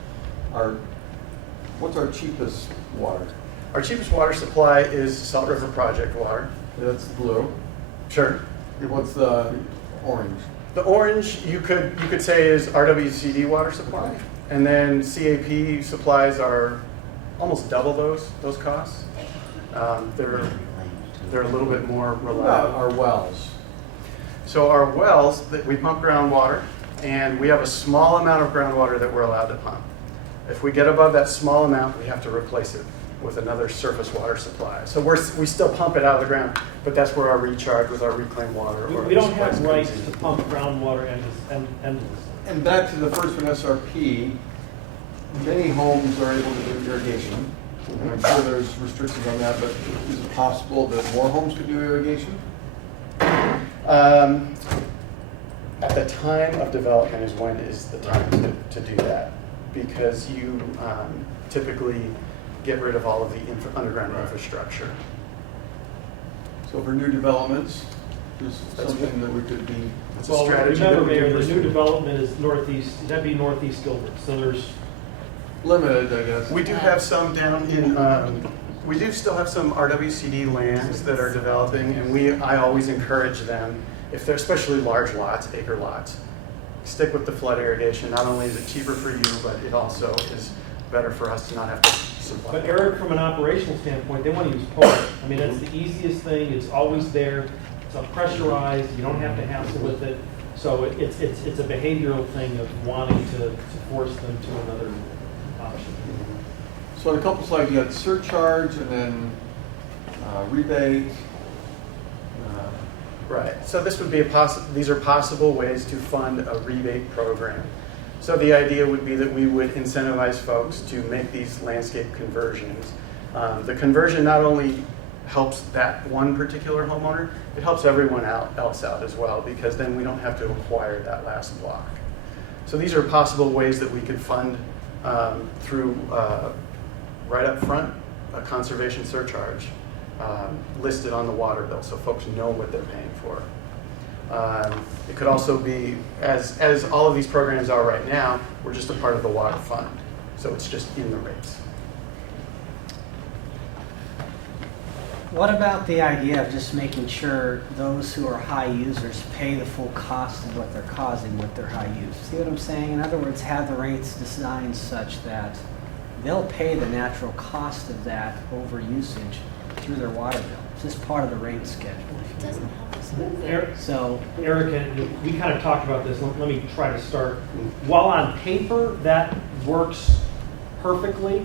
what's our cheapest water? Our cheapest water supply is Salt River Project water. That's the blue. Sure. And what's the orange? The orange you could say is RWCD water supply, and then CAP supplies are almost double those costs. They're a little bit more reliable. Our wells. So our wells, we pump groundwater, and we have a small amount of groundwater that we're allowed to pump. If we get above that small amount, we have to replace it with another surface water supply. So we still pump it out of the ground, but that's where our recharge with our reclaimed water. We don't have rights to pump groundwater endlessly. And back to the first one, SRP, many homes are able to do irrigation. And I'm sure there's restrictions on that, but is it possible that more homes could do irrigation? At the time of development is when is the time to do that, because you typically get rid of all of the underground infrastructure. So for new developments, there's something that we could be. It's a strategy. Remember, Mayor, the new development is northeast. That'd be northeast Gilbert. So there's limited, I guess. We do have some down in. We do still have some RWCD lands that are developing, and I always encourage them, if they're especially large lots, acre lots, stick with the flood irrigation. Not only is it cheaper for you, but it also is better for us to not have to supply. But Eric, from an operational standpoint, they want to use port. I mean, that's the easiest thing. It's always there. It's unpressurized. You don't have to hassle with it. So it's a behavioral thing of wanting to force them to another option. So in a couple slides, you got surcharge and then rebate. Right. So this would be these are possible ways to fund a rebate program. So the idea would be that we would incentivize folks to make these landscape conversions. The conversion not only helps that one particular homeowner, it helps everyone else out as well, because then we don't have to acquire that last block. So these are possible ways that we could fund through right up front, a conservation surcharge listed on the water bill so folks know what they're paying for. It could also be, as all of these programs are right now, we're just a part of the water fund. So it's just in the rates. What about the idea of just making sure those who are high users pay the full cost of what they're causing with their high use? See what I'm saying? In other words, have the rates designed such that they'll pay the natural cost of that over usage through their water bill. It's just part of the rate schedule. Eric, we kind of talked about this. Let me try to start. While on paper that works perfectly,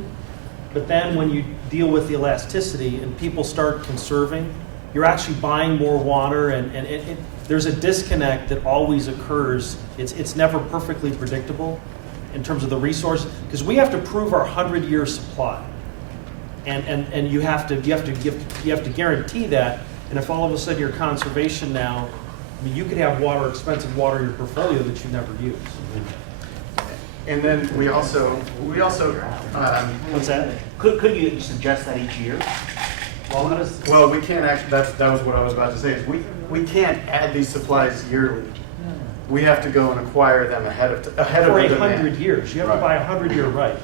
but then when you deal with the elasticity and people start conserving, you're actually buying more water, and there's a disconnect that always occurs. It's never perfectly predictable in terms of the resource, because we have to prove our 100-year supply, and you have to guarantee that. And if all of a sudden your conservation now, I mean, you could have expensive water in your portfolio that you never use. And then we also what's that? Could you suggest that each year? Well, how does, Well, we can't actually, that was what I was about to say, is we can't add these supplies yearly. We have to go and acquire them ahead of for the demand. 100 years, you have to Right. buy a 100-year right.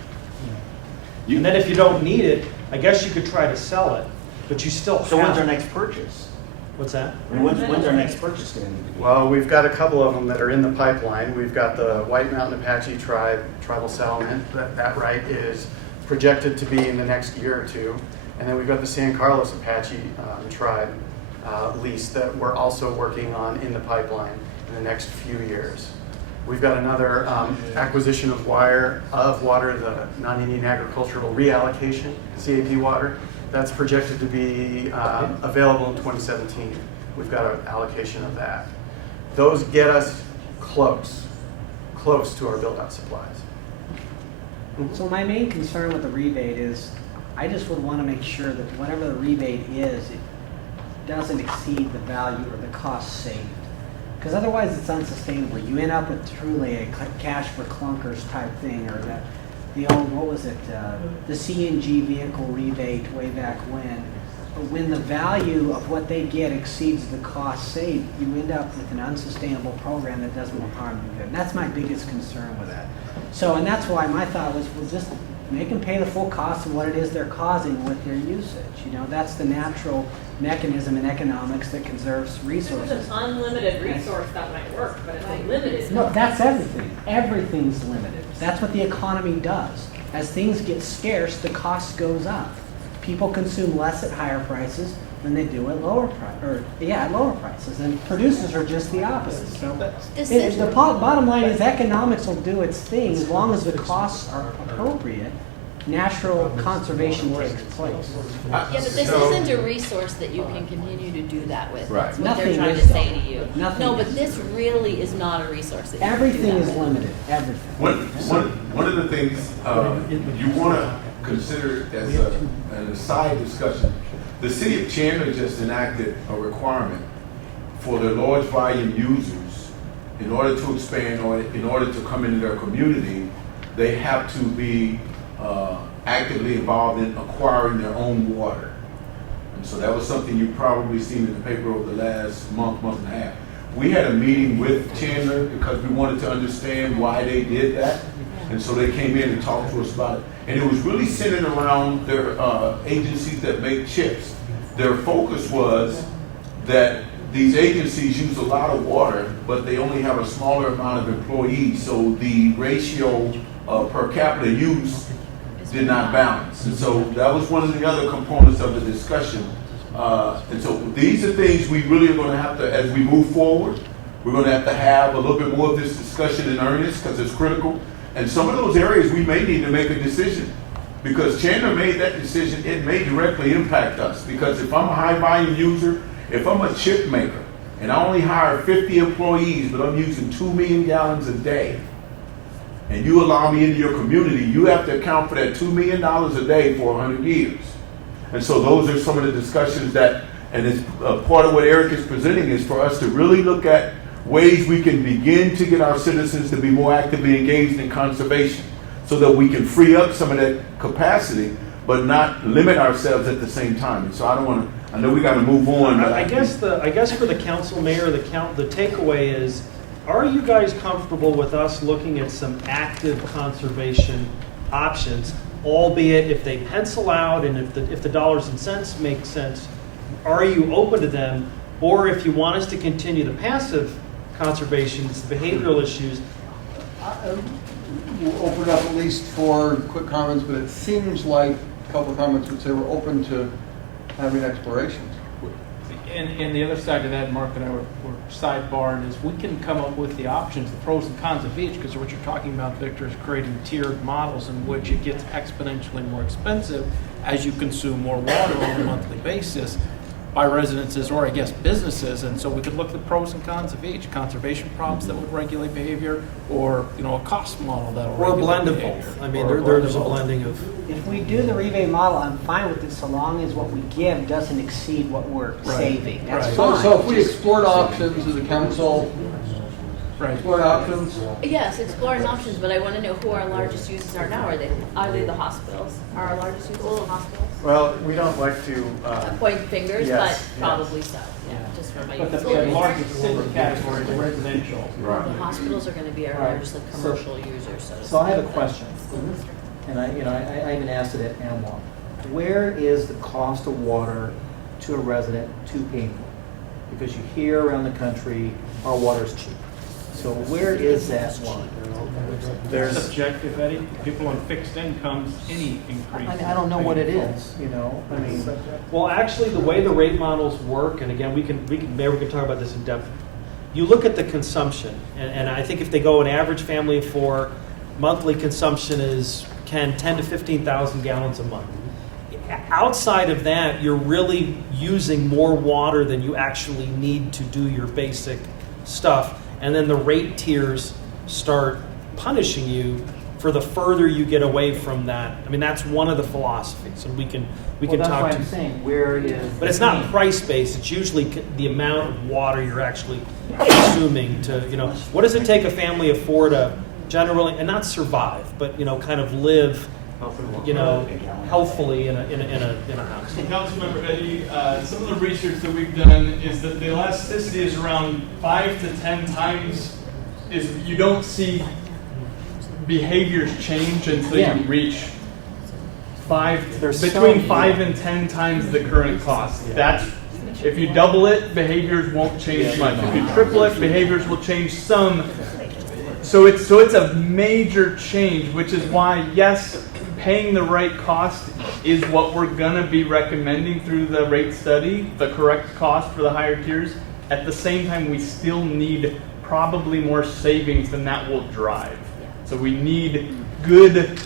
And then if you don't need it, I guess you could try to sell it, but you still have. So when's our next purchase? What's that? I mean, when's our next purchase going to be? Well, we've got a couple of them that are in the pipeline. We've got the White Mountain Apache tribal settlement. That right is projected to be in the next year or two. And then we've got the San Carlos Apache tribe lease that we're also working on in the pipeline in the next few years. We've got another acquisition of water, the non-Indian agricultural reallocation, CAP water. That's projected to be available in 2017. We've got an allocation of that. Those get us close to our build-out supplies. So my main concern with the rebate is, I just would want to make sure that whatever the rebate is, it doesn't exceed the value or the cost saved. Because otherwise it's unsustainable. You end up with truly a cash for clunkers type thing, or the old, what was it, the CNG vehicle rebate way back when. But when the value of what they get exceeds the cost saved, you end up with an unsustainable program that does more harm than good. And that's my biggest concern with that. So, and that's why my thought was just make them pay the full cost of what it is they're causing with their usage. You know, that's the natural mechanism in economics that conserves resources. If it's an unlimited resource, that might work, but it's unlimited. No, that's everything. Everything's limited. That's what the economy does. As things get scarce, the cost goes up. People consume less at higher prices than they do at lower prices. And producers are just the opposite. So the bottom line is economics will do its thing as long as the costs are appropriate. Natural conservation takes place. Yeah, but this isn't a resource that you can continue to do that with. Right. That's what Nothing they're trying is, to say to you. Nothing No, but is. this really is not a resource that you can do Everything that is with. limited. Everything. One of the things you want to consider as an aside discussion, the city of Chandler just enacted a requirement for the large volume users, in order to expand or in order to come into their community, they have to be actively involved in acquiring their own water. And so that was something you've probably seen in the paper over the last month and a half. We had a meeting with Chandler because we wanted to understand why they did that. And so they came in and talked to us about it. And it was really centered around their agencies that make chips. Their focus was that these agencies use a lot of water, but they only have a smaller amount of employees. So the ratio per capita use did not balance. And so that was one of the other components of the discussion. And so these are things we really are going to have to, as we move forward, we're going to have a little bit more of this discussion in earnest because it's critical. And some of those areas we may need to make a decision, because Chandler made that decision. It may directly impact us, because if I'm a high volume user, if I'm a chip maker and I only hire 50 employees, but I'm using 2 million gallons a day, and you allow me into your community, you have to account for that $2 million a day for 100 years. And so those are some of the discussions that, and it's part of what Eric is presenting, is for us to really look at ways we can begin to get our citizens to be more actively engaged in conservation, so that we can free up some of that capacity, but not limit ourselves at the same time. And so I know we got to move on. But I guess for the council, mayor, the takeaway is, are you guys comfortable with us looking at some active conservation options, albeit if they pencil out and if the dollars and cents make sense, are you open to them? Or if you want us to continue the passive conservation, the behavioral issues? We'll open it up at least for quick comments, but it seems like a couple of comments would say we're open to having explorations. And the other side of that, Mark and I were sidebarring, is we can come up with the options, the pros and cons of each, because what you're talking about, Victor, is creating tiered models in which it gets exponentially more expensive as you consume more water on a monthly basis by residences or, I guess, businesses. And so we could look at the pros and cons of each: conservation problems that would regulate behavior, or a cost model that will Or a regulate blend of behavior. both. I mean, Or there's a both. blending of. If we do the rebate model, I'm fine with it so long as what we give doesn't exceed what we're saving. That's So fine. if we explored options as a council, What options? Yes, exploring options, but I want to know who our largest users are now. Are they the hospitals? Are our largest users the hospitals? Well, we don't like to. Point fingers, yes, but probably so. Yeah, just for my. But the largest single category is residential. The hospitals are going to be our Right. largest like, commercial users. So, to So I have a speak, question, and I even asked it at Amwal. Where is the cost of water to a resident too painful? Because you hear around the country, our water's cheap. So where is that line? There's subjective, Eddie. People on fixed incomes, any increase. I mean, I don't know what it is, you know, I mean. Well, actually, the way the rate models work, and again, maybe we can talk about this in depth. You look at the consumption, and I think if they go an average family of 4, monthly consumption is 10 to 15,000 gallons a month. Outside of that, you're really using more water than you actually need to do your basic stuff. And then the rate tiers start punishing you for the further you get away from that. I mean, that's one of the philosophies, and we can Well, that's talk why to. I'm saying, where is? But it's not price based. It's usually the amount of water you're actually consuming to, what does it take a family of 4 to generally, and not survive, but, kind of live, healthfully in a house. Councilmember Eddie, some of the research that we've done is that the elasticity is around 5 to 10 times. You don't see behaviors change until you reach between 5 and 10 times the current cost. That's if you double it, behaviors won't change much. If you triple it, behaviors will change some. So it's a major change, which is why yes, paying the right cost is what we're going to be recommending through the rate study, the correct cost for the higher tiers. At the same time, we still need probably more savings than that will drive. So we need good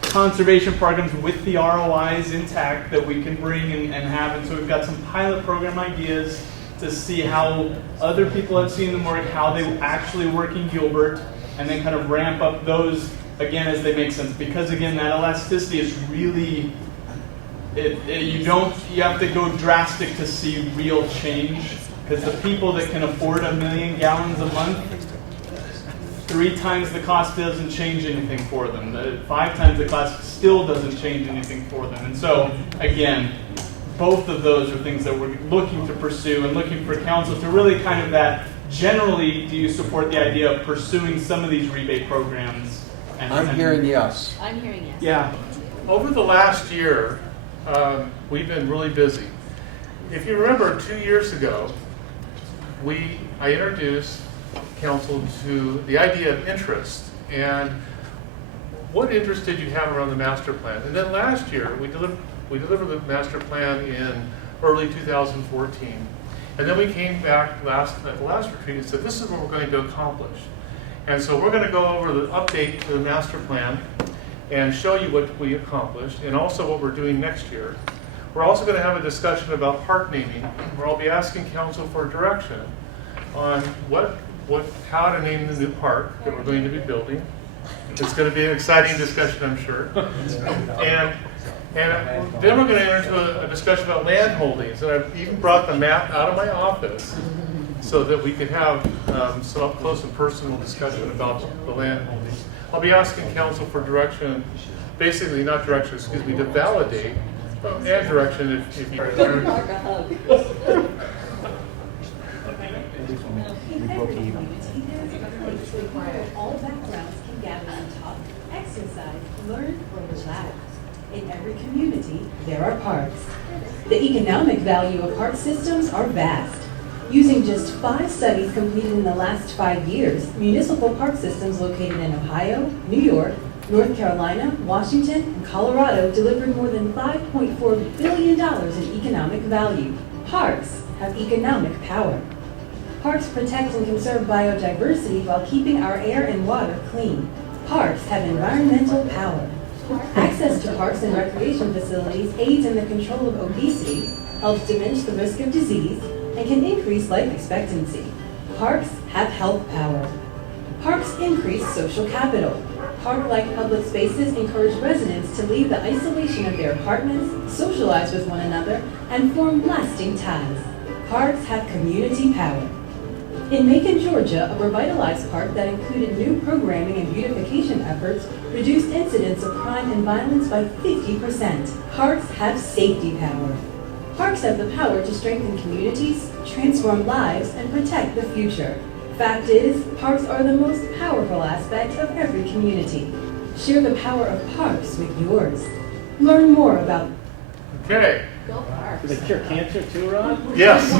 conservation programs with the ROIs intact that we can bring and have. And so we've got some pilot program ideas to see how other people have seen them work, how they actually work in Gilbert, and then kind of ramp up those again as they make sense. Because again, that elasticity is really, you have to go drastic to see real change. Because the people that can afford 1 million gallons a month, 3 times the cost doesn't change anything for them. 5 times the cost still doesn't change anything for them. And so, again, both of those are things that we're looking to pursue and looking for council to really kind of that, generally, do you support the idea of pursuing some of these rebate programs? I'm hearing yes. I'm hearing yes. Yeah. Over the last year, we've been really busy. If you remember 2 years ago, I introduced council to the idea of interest and what interest did you have around the master plan? And then last year, we delivered the master plan in early 2014. And then we came back at the last retreat and said, this is what we're going to accomplish. And so we're going to go over the update to the master plan and show you what we accomplished and also what we're doing next year. We're also going to have a discussion about park naming, where I'll be asking council for direction on how to name the new park that we're going to be building. It's going to be an exciting discussion, I'm sure. And then we're going to enter into a discussion about land holdings. And I've even brought the map out of my office so that we could have some up close and personal discussion about the land holdings. I'll be asking council for direction, basically not direction, excuse me, to validate and direction if you all backgrounds can gather and talk, exercise, learn, or relax. In every community, there are parks. The economic value of park systems are vast. Using just 5 studies completed in the last 5 years, municipal park systems located in Ohio, New York, North Carolina, Washington, and Colorado delivered more than $5.4 billion in economic value. Parks have economic power. Parks protect and conserve biodiversity while keeping our air and water clean. Parks have environmental power. Access to parks and recreation facilities aids in the control of obesity, helps diminish the risk of disease, and can increase life expectancy. Parks have health power. Parks increase social capital. Park-like public spaces encourage residents to leave the isolation of their apartments, socialize with one another, and form lasting ties. Parks have community power. In Macon, Georgia, a revitalized park that included new programming and beautification efforts reduced incidents of crime and violence by 50%. Parks have safety power. Parks have the power to strengthen communities, transform lives, and protect the future. Fact is, parks are the most powerful aspect of every community. Share the power of parks with yours. Learn more about... Okay. Go Parks. Do they cure cancer too, Ron? Yes,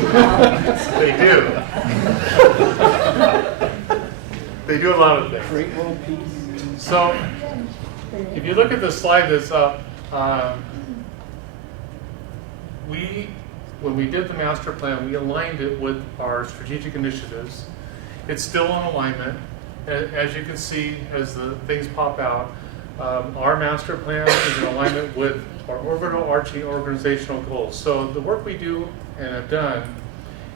they do. They do a lot of things. Great world peace. So, if you look at the slide that's up, when we did the master plan, we aligned it with our strategic initiatives. It's still in alignment. As you can see, as the things pop out, our master plan is in alignment with our overarching organizational goals. So the work we do and have done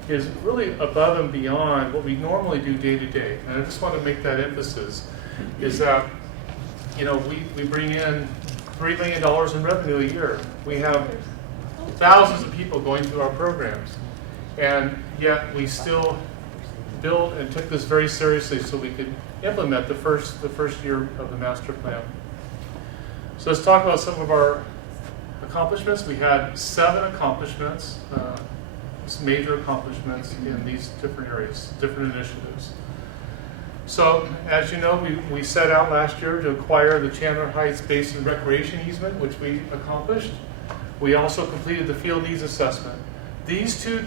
is really above and beyond what we normally do day to day. And I just want to make that emphasis, is that, you know, we bring in $3 million in revenue a year. We have thousands of people going through our programs. And yet we still built and took this very seriously so we could implement the first year of the master plan. So let's talk about some of our accomplishments. We had 7 accomplishments, major accomplishments in these different areas, different initiatives. So, as you know, we set out last year to acquire the Chandler Heights Basin Recreation Easement, which we accomplished. We also completed the field needs assessment. These two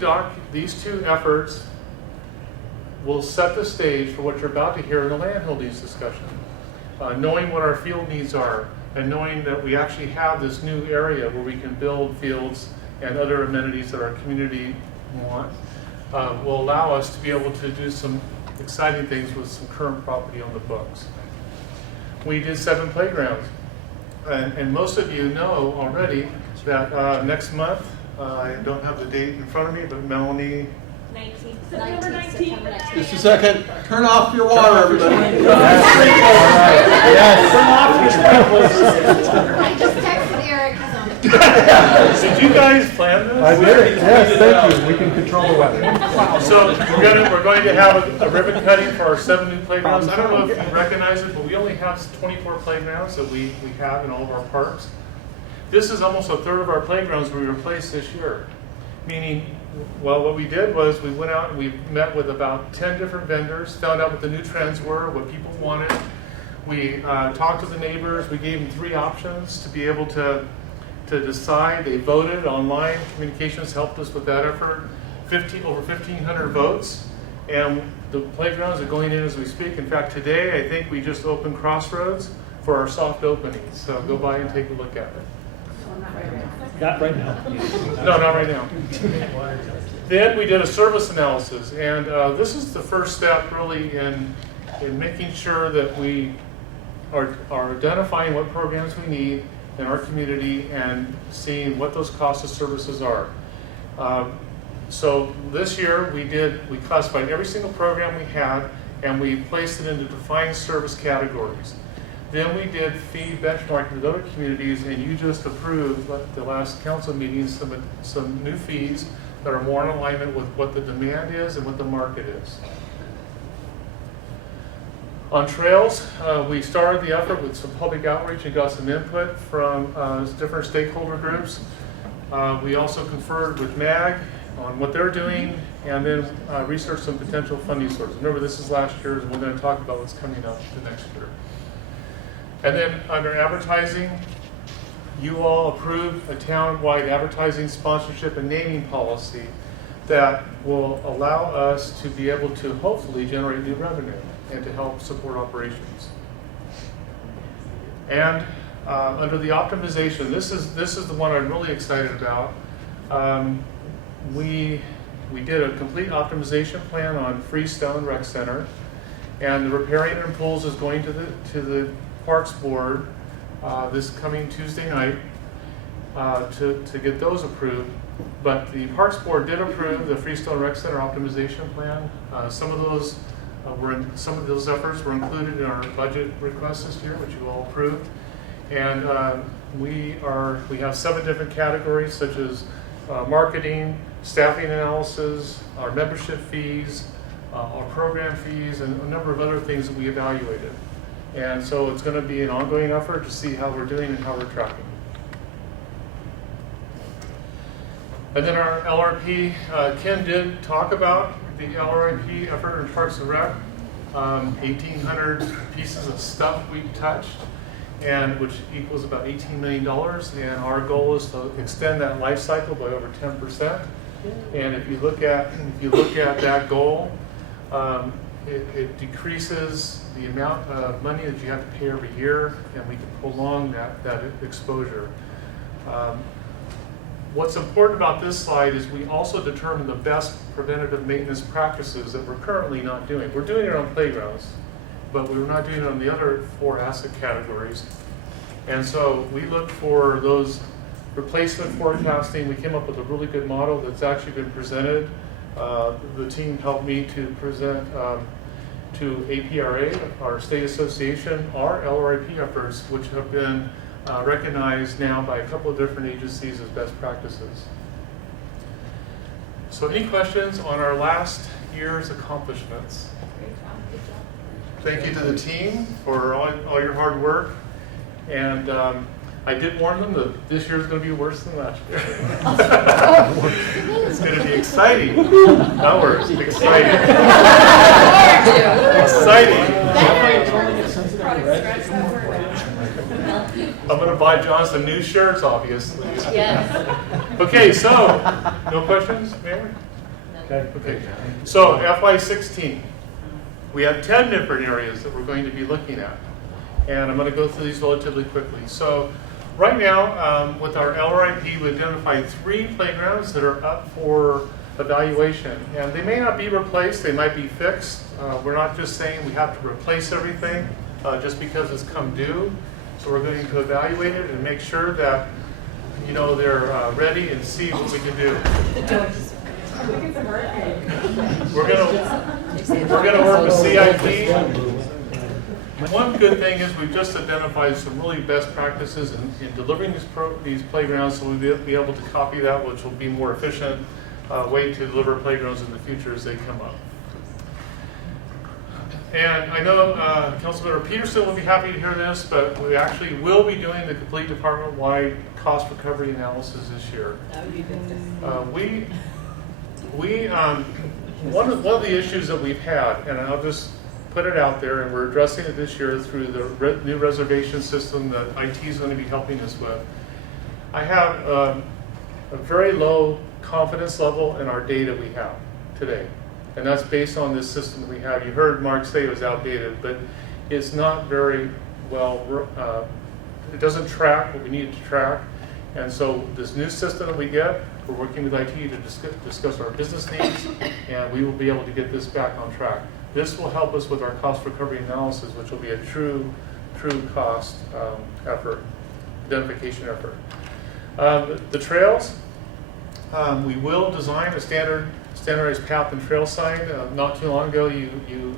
efforts will set the stage for what you're about to hear in the land holdings discussion. Knowing what our field needs are, and knowing that we actually have this new area where we can build fields and other amenities that our community want, will allow us to be able to do some exciting things with some current property on the books. We did 7 playgrounds, and most of you know already that next month, I don't have the date in front of me, but Melanie. September 19th. Just a second. Turn off your water, everybody. I just texted Eric. Did you guys plan this? I did, yes, thank you. We can control the weather. So we're going to have a ribbon cutting for our 7 new playgrounds. I don't know if you recognize it, but we only have 24 playgrounds that we have in all of our parks. This is almost a third of our playgrounds we replaced this year. Meaning, well, what we did was we went out and we met with about 10 different vendors, found out what the new trends were, what people wanted. We talked to the neighbors. We gave them 3 options to be able to decide. They voted online. Communications helped us with that effort. Over 1,500 votes. And the playgrounds are going in as we speak. In fact, today I think we just opened Crossroads for our soft openings. So go by and take a look at it. Not right now. No, not right now. Then we did a service analysis, and this is the first step really in making sure that we are identifying what programs we need in our community and seeing what those costs of services are. So this year we classified every single program we had, and we placed it into defined service categories. Then we did feed benchmarking with other communities, and you just approved at the last council meeting some new fees that are more in alignment with what the demand is and what the market is. On trails, we started the effort with some public outreach and got some input from different stakeholder groups. We also conferred with MAG on what they're doing, and then researched some potential funding sources. Remember, this is last year's, and we're going to talk about what's coming up the next year. And then under advertising, you all approved a town-wide advertising, sponsorship, and naming policy that will allow us to be able to hopefully generate new revenue and to help support operations. And under the optimization, this is the one I'm really excited about. We did a complete optimization plan on Freestone Rec Center, and the repairing and pools is going to the Parks Board this coming Tuesday night to get those approved. But the Parks Board did approve the Freestone Rec Center optimization plan. Some of those efforts were included in our budget request this year, which you all approved. And we have 7 different categories, such as marketing, staffing analysis, our membership fees, our program fees, and a number of other things that we evaluated. And so it's going to be an ongoing effort to see how we're doing and how we're tracking. And then our LRP, Ken did talk about the LRP effort in Parks and Rec. 1,800 pieces of stuff we've touched, and which equals about $18 million. And our goal is to extend that life cycle by over 10%. And if you look at that goal, it decreases the amount of money that you have to pay every year, and we can prolong that exposure. What's important about this slide is we also determine the best preventative maintenance practices that we're currently not doing. We're doing it on playgrounds, but we're not doing it on the other 4 asset categories. And so we look for those replacement forecasting. We came up with a really good model that's actually been presented. The team helped me to present to APRA, our state association, our LRIP efforts, which have been recognized now by a couple of different agencies as best practices. So any questions on our last year's accomplishments? Thank you to the team for all your hard work. And I did warn them that this year is going to be worse than last year. It's going to be exciting. Not worse, exciting. I'm going to buy John some new shirts, obviously. Yes. Okay, so, no questions, Mayor? Okay. So, FY16, we have 10 different areas that we're going to be looking at. And I'm going to go through these relatively quickly. So, right now, with our LRIP, we identified 3 playgrounds that are up for evaluation. And they may not be replaced, they might be fixed. We're not just saying we have to replace everything just because it's come due. So we're going to evaluate it and make sure that, you know, they're ready and see what we can do. We're going to work with CIP. One good thing is we've just identified some really best practices in delivering these playgrounds, so we'll be able to copy that, which will be a more efficient way to deliver playgrounds in the future as they come up. And I know Councilmember Peterson will be happy to hear this, but we actually will be doing the complete department-wide cost recovery analysis this year. One of the issues that we've had, and I'll just put it out there, and we're addressing it this year through the new reservation system that IT is going to be helping us with. I have a very low confidence level in our data we have today. And that's based on this system that we have. You heard Mark say it was outdated, but it's not very well, it doesn't track what we need it to track. And so this new system that we get, we're working with IT to discuss our business needs, and we will be able to get this back on track. This will help us with our cost recovery analysis, which will be a true cost effort, identification effort. The trails, we will design a standardized path and trail sign. Not too long ago, you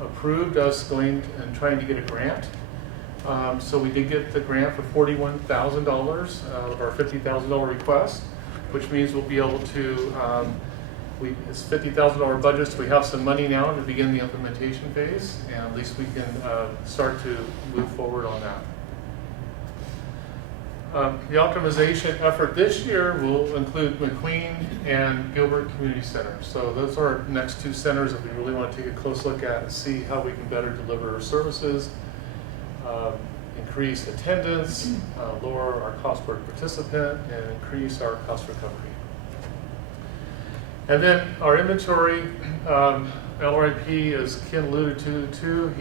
approved us going and trying to get a grant. So we did get the grant for $41,000 of our $50,000 request, which means we'll be able to, it's $50,000 budget, so we have some money now to begin the implementation phase, and at least we can start to move forward on that. The optimization effort this year will include McQueen and Gilbert Community Center. So those are our next 2 centers that we really want to take a close look at and see how we can better deliver our services, increase attendance, lower our cost per participant, and increase our cost recovery. And then our inventory, LRIP, as Ken alluded to,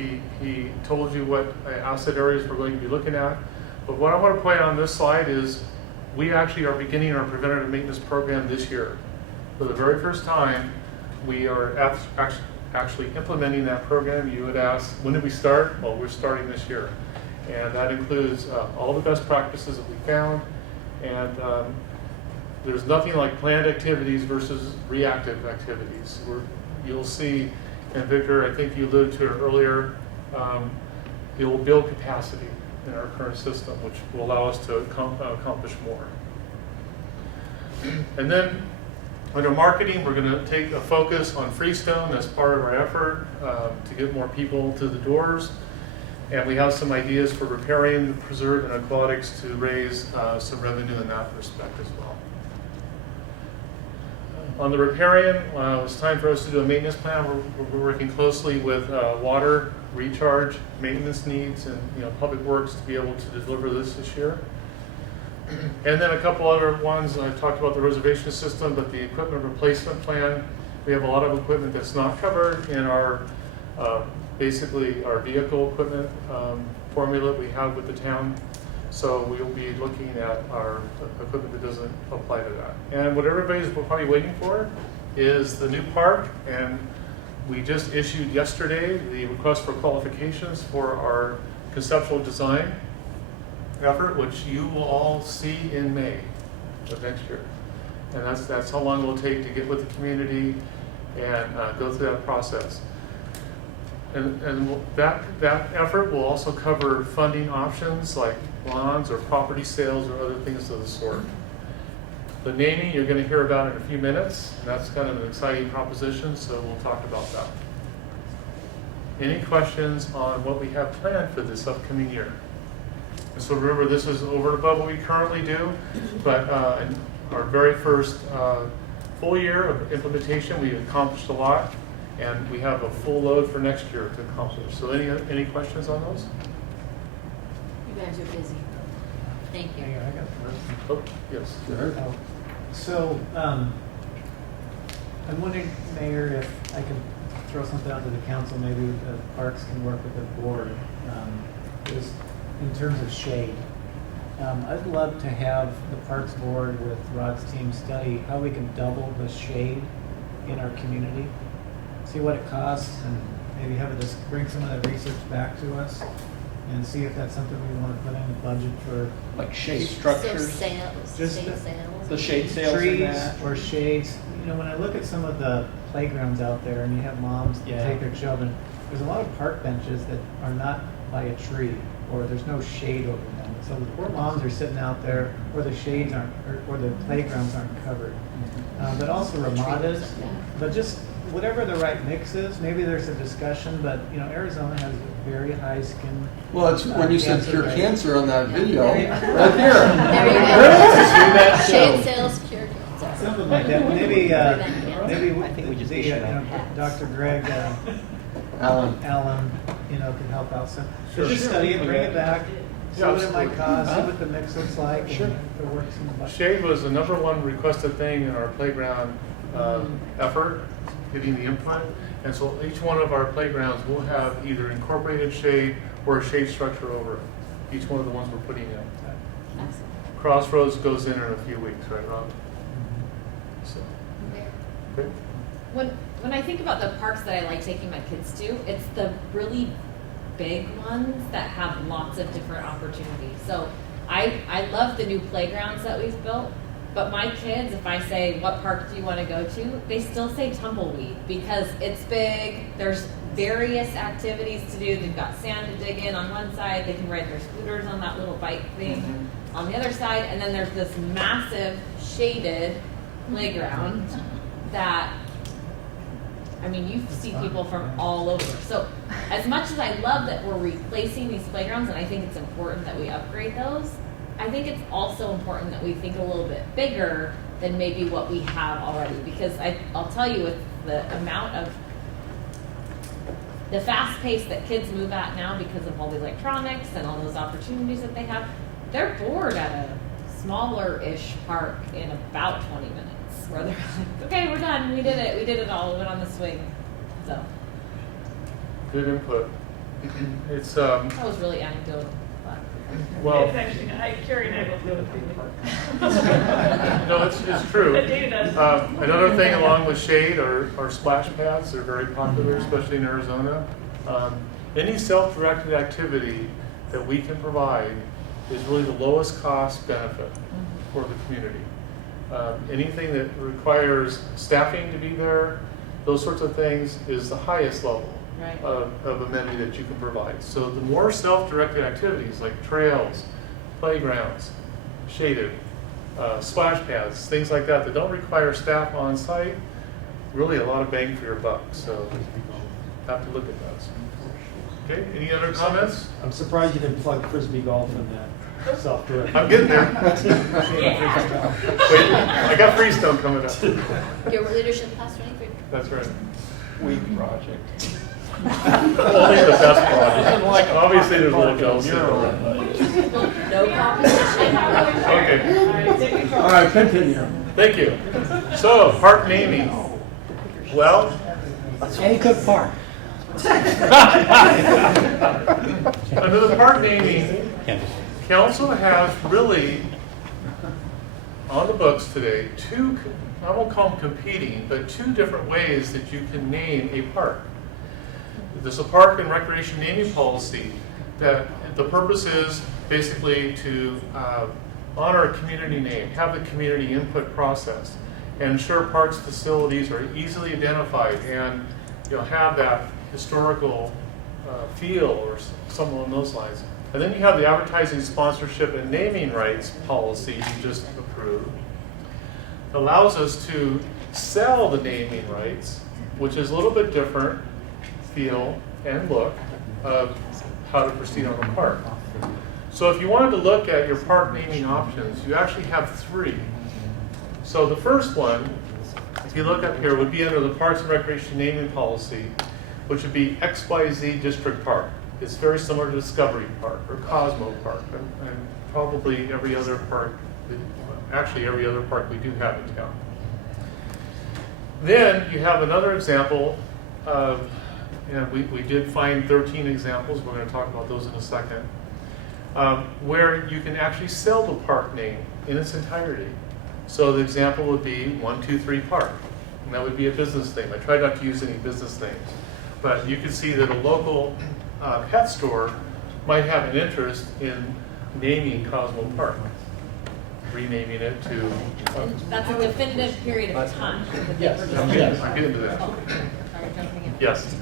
he told you what asset areas we're going to be looking at. But what I want to point out on this slide is we actually are beginning our preventative maintenance program this year. For the very first time, we are actually implementing that program. You would ask, when did we start? Well, we're starting this year. And that includes all the best practices that we found. And there's nothing like planned activities versus reactive activities. You'll see, and Victor, I think you alluded to it earlier, it will build capacity in our current system, which will allow us to accomplish more. And then Under marketing, we're going to take a focus on Freestone as part of our effort to get more people to the doors. And we have some ideas for riparian, preserve, and aquatics to raise some revenue in that respect as well. On the riparian, it's time for us to do a maintenance plan. We're working closely with water, recharge, maintenance needs, and public works to be able to deliver this year. And then a couple other ones. I talked about the reservation system, but the equipment replacement plan. We have a lot of equipment that's not covered in our basically our vehicle equipment formula we have with the town. So we'll be looking at our equipment that doesn't apply to that. And what everybody's probably waiting for is the new park. And we just issued yesterday the request for qualifications for our conceptual design effort, which you will all see in May of next year. And that's how long it will take to get with the community and go through that process. And that effort will also cover funding options like bonds or property sales or other things of the sort. The naming you're going to hear about in a few minutes. And that's kind of an exciting proposition, so we'll talk about that. Any questions on what we have planned for this upcoming year? And so remember, this is over and above what we currently do, but in our very first full year of implementation, we accomplished a lot, and we have a full load for next year to accomplish. So any questions on those? You guys are busy. Thank you. Hey, I got the first Oh, yes. So, I'm wondering, Mayor, if I can throw something out to the council, maybe the parks can work with the board, is in terms of shade. I'd love to have the Parks Board with Rod's team study how we can double the shade in our community, see what it costs, and maybe have it bring some of that research back to us, and see if that's something we want to put in the budget for. Like shade So structures, sales, Just shade the- sales. the shade sales in Trees that. or shades. When I look at some of the playgrounds out there and you have moms that Yeah. take their children, there's a lot of park benches that are not by a tree, or there's no shade over them. So the poor moms are sitting out there, or the shades aren't, or the playgrounds aren't covered. But also ramadas, but just whatever the right mix is, maybe there's a discussion, but Arizona has a very high skin. Well, it's when you said cancer cure rate. cancer on that video, right there. There you go. There it is. Shade sales, cure cancer. Something like that. Maybe, I think we just issued that. Dr. Greg Alan. can help out some. Sure. Just study it, bring it back, see Yeah, what it might absolutely. cost, see what the mix looks like, Sure. and if it works in the budget. Shade was the #1 requested thing in our playground effort, getting the input. And so each one of our playgrounds will have either incorporated shade or a shade structure over it. Each one of the ones we're putting in. Excellent. Crossroads goes in a few weeks, right, Rob? So, okay. When I think about the parks that I like taking my kids to, it's the really big ones that have lots of different opportunities. So I love the new playgrounds that we've built, but my kids, if I say, what park do you want to go to? They still say Tumbleweed because it's big, there's various activities to do. They've got sand to dig in on one side, they can ride their scooters on that little bike thing on the other side, and then there's this massive shaded playground that you see people from all over. So as much as I love that we're replacing these playgrounds, and I think it's important that we upgrade those, I think it's also important that we think a little bit bigger than maybe what we have already. Because I'll tell you, with the amount of the fast pace that kids move at now because of all the electronics and all those opportunities that they have, they're bored at a smaller-ish park in about 20 minutes. Where they're like, okay, we're done. We did it all. We went on the swing. So Good input. It's, that was really anecdotal. But. well, It's actually, Carrie and I both go to the park. no, it's true. Dana does. Another thing along with shade are splash pads. They're very popular, especially in Arizona. Any self-directed activity that we can provide is really the lowest cost benefit for the community. Anything that requires staffing to be there, those sorts of things, is the highest level of amenity that you can provide. So the more self-directed activities like trails, playgrounds, shaded, splash pads, things like that that don't require staff on site. Really a lot of bang for your buck, so have to look at those. Okay, any other comments? I'm surprised you didn't plug frisbee golf in that self-directed. I'm getting there. Wait, I got Freestone coming up. Gilbert Leadership Class 23. That's right. Weak project. Only the best project. Obviously, there's a little jealousy. No competition. Okay. All right, continue. Thank you. So, park naming. Well, Any Cook Park. under the park naming, council has really, on the books today, two, I won't call them competing, but two different ways that you can name a park. There's a park and recreation naming policy that the purpose is basically to honor a community name, have the community input process, and ensure parks facilities are easily identified and have that historical feel or something along those lines. And then you have the advertising, sponsorship, and naming rights policy you just approved. It allows us to sell the naming rights, which is a little bit different feel and look of how to proceed on the park. So if you wanted to look at your park naming options, you actually have three. So the first one, if you look up here, would be under the Parks and Recreation naming policy, which would be XYZ District Park. It's very similar to Discovery Park or Cosmo Park, and probably every other park, actually every other park we do have in town. Then you have another example of, we did find 13 examples, we're going to talk about those in a second, where you can actually sell the park name in its entirety. So the example would be 123 Park, and that would be a business name. I tried not to use any business names, but you can see that a local pet store might have an interest in naming Cosmo Park, renaming it to... That's a definitive period of time. Yes, I'm getting to that. Oh, sorry, jumping in. Yes.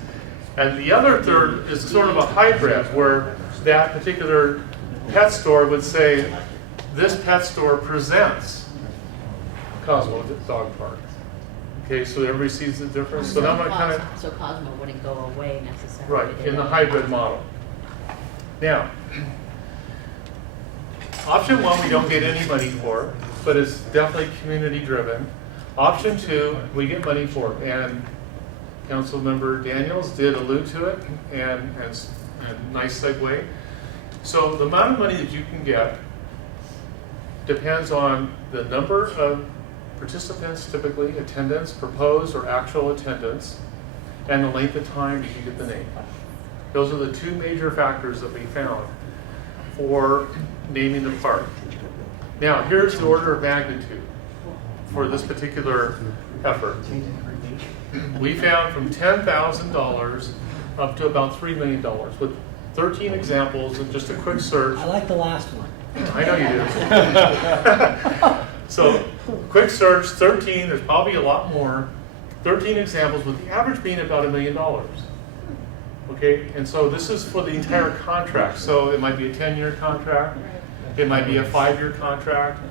And the other third is sort of a hybrid where that particular pet store would say, this pet store presents Cosmo Dog Park. Okay, so everybody sees the difference. So now I'm kind of... So Cosmo wouldn't go away necessarily. Right, in the hybrid model. Now, option one we don't get any money for, but it's definitely community driven. Option two, we get money for, and Councilmember Daniels did allude to it, and nice segue. So the amount of money that you can get depends on the number of participants, typically attendance, proposed or actual attendance, and the length of time you can get the name. Those are the two major factors that we found for naming the park. Now, here's the order of magnitude for this particular effort. We found from $10,000 up to about $3 million with 13 examples and just a quick search. I like the last one. I know you do. So, quick search, 13, there's probably a lot more. 13 examples, with the average being about $1 million. Okay, and so this is for the entire contract. So it might be a 10-year contract, it might be a 5-year contract,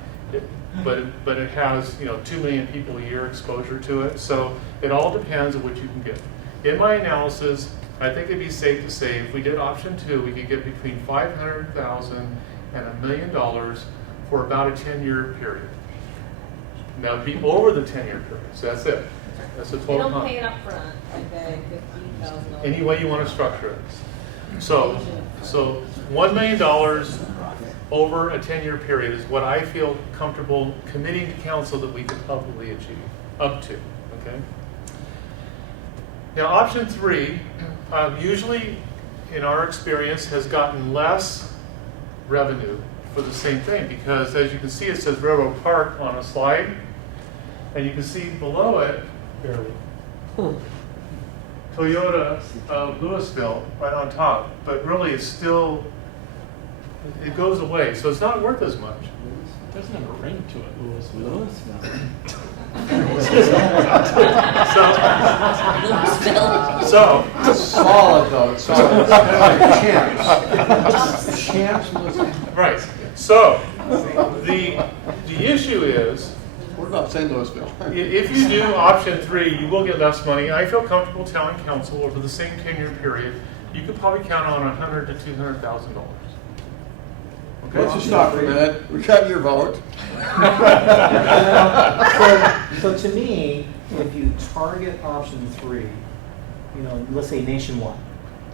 but it has 2 million people a year exposure to it. So it all depends on what you can get. In my analysis, I think it'd be safe to say if we did option 2, we could get between $500,000 and $1 million for about a 10-year period. Now it'd be over the 10-year period, so that's it. That's the They total. don't pay it up front, like $15,000. Any way you want to structure it. So $1 million over a 10-year period is what I feel comfortable committing to council that we could probably achieve, up to, okay? Now option 3, usually in our experience has gotten less revenue for the same thing, because as you can see it says Railroad Park on a slide, and you can see below it, barely, Toyota of Louisville right on top, but really it's still, it goes away, so it's not worth as much. It doesn't have a ring to it, Louisville. So solid though, it's solid. Champs. Champs. Right. So the The issue is, What about St. Louisville? if you do option 3, you will get less money. I feel comfortable telling council over the same 10-year period, you could probably count on $100,000 to $200,000. Okay? Let's just stop for a minute. We got your vote. So to me, if you target option 3, you know, let's say nationwide,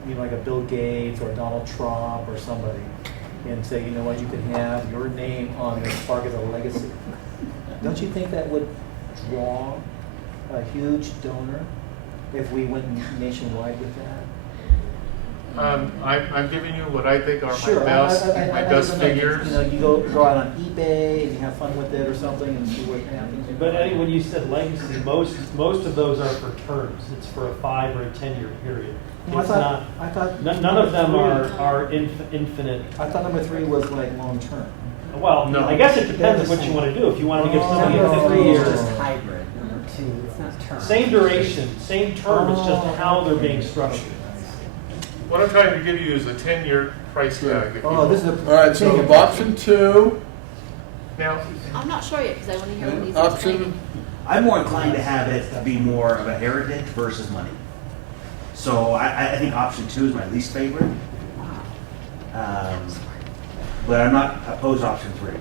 you know, like a Bill Gates or Donald Trump or somebody, and say, you know what, you can have your name on this park as a legacy. Don't you think that would draw a huge donor if we went nationwide with that? I'm giving you what I think are Sure, my best don't know. figures. You know, you go out on eBay and you have fun with it or something and see what happens. But I think when you said legacy, most of those are for terms. It's for a 5 or a 10-year period. Well, It's not. I thought None of them are infinite. I thought number 3 was like long term. Well, No. I guess it depends on what you want to do. If you want to give somebody a 50 It's years, just hybrid, number 2, it's not term. same duration, same term, it's just how they're being structured. What I'm trying to give you is a 10-year price tag. if you Oh, this is will. a. All right, so of option 2, Now, I'm not sure yet, because I want to hear what these option, I'm more inclined to have it to be more of a heritage versus money. So I think option 2 is my least favorite. But I'm not opposed to option 3.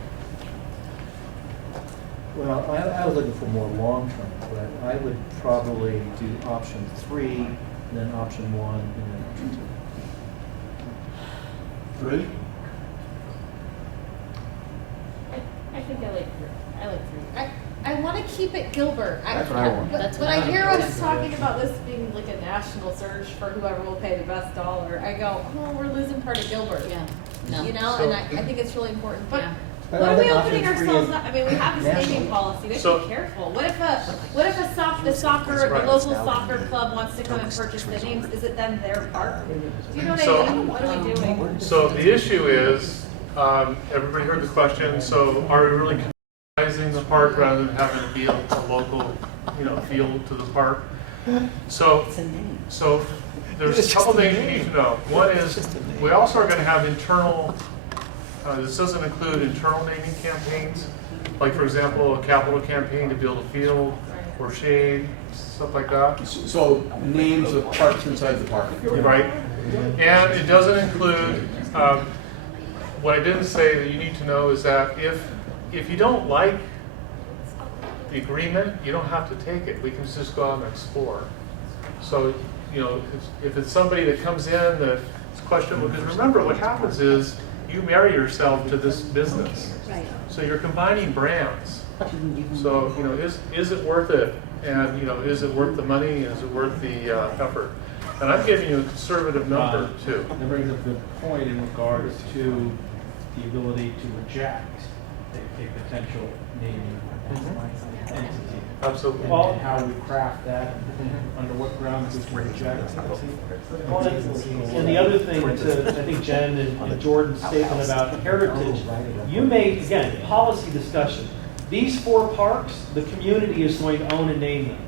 Well, I was looking for more long term, but I would probably do option 3, then option 1, and then option 3. I think I like 3. I like 3. I want to keep it Gilbert. That's what I want. But I hear us talking about this being like a national search for whoever will pay the best dollar. I go, oh, we're losing part of Gilbert. Yeah. No. You know, and I think it's really important. But Yeah. But what I are we think option opening 3 ourselves is up? I mean, we have this naming national. policy. We have So- to be careful. What if the local soccer club wants to come and purchase the names? Is it then their park? Do you know what So- I mean? What are we doing? so the issue is, everybody heard the question, so are we really customizing the park rather than having it be a local, feel to the park? So there's a couple things you need to know. One is, we also are gonna have internal, this doesn't include internal naming campaigns, like for example, a capital campaign to build a field or shade, stuff like that. So names of parks inside the park. Right? And it doesn't include, what I didn't say that you need to know is that if you don't like the agreement, you don't have to take it. We can just go out and explore. So, if it's somebody that comes in that's questionable, because remember what happens is you marry yourself to this business. Right. So you're combining brands. So, is it worth it? And, is it worth the money? Is it worth the effort? And I'm giving you a conservative number too. That brings up a good point in regards to the ability to reject a potential naming entity. Absolutely. And how we craft that, under what grounds we can reject. And the other thing, to, I think Jen and Jordan's statement about heritage, you made, again, policy discussion. These 4 parks, the community is going to own and name them.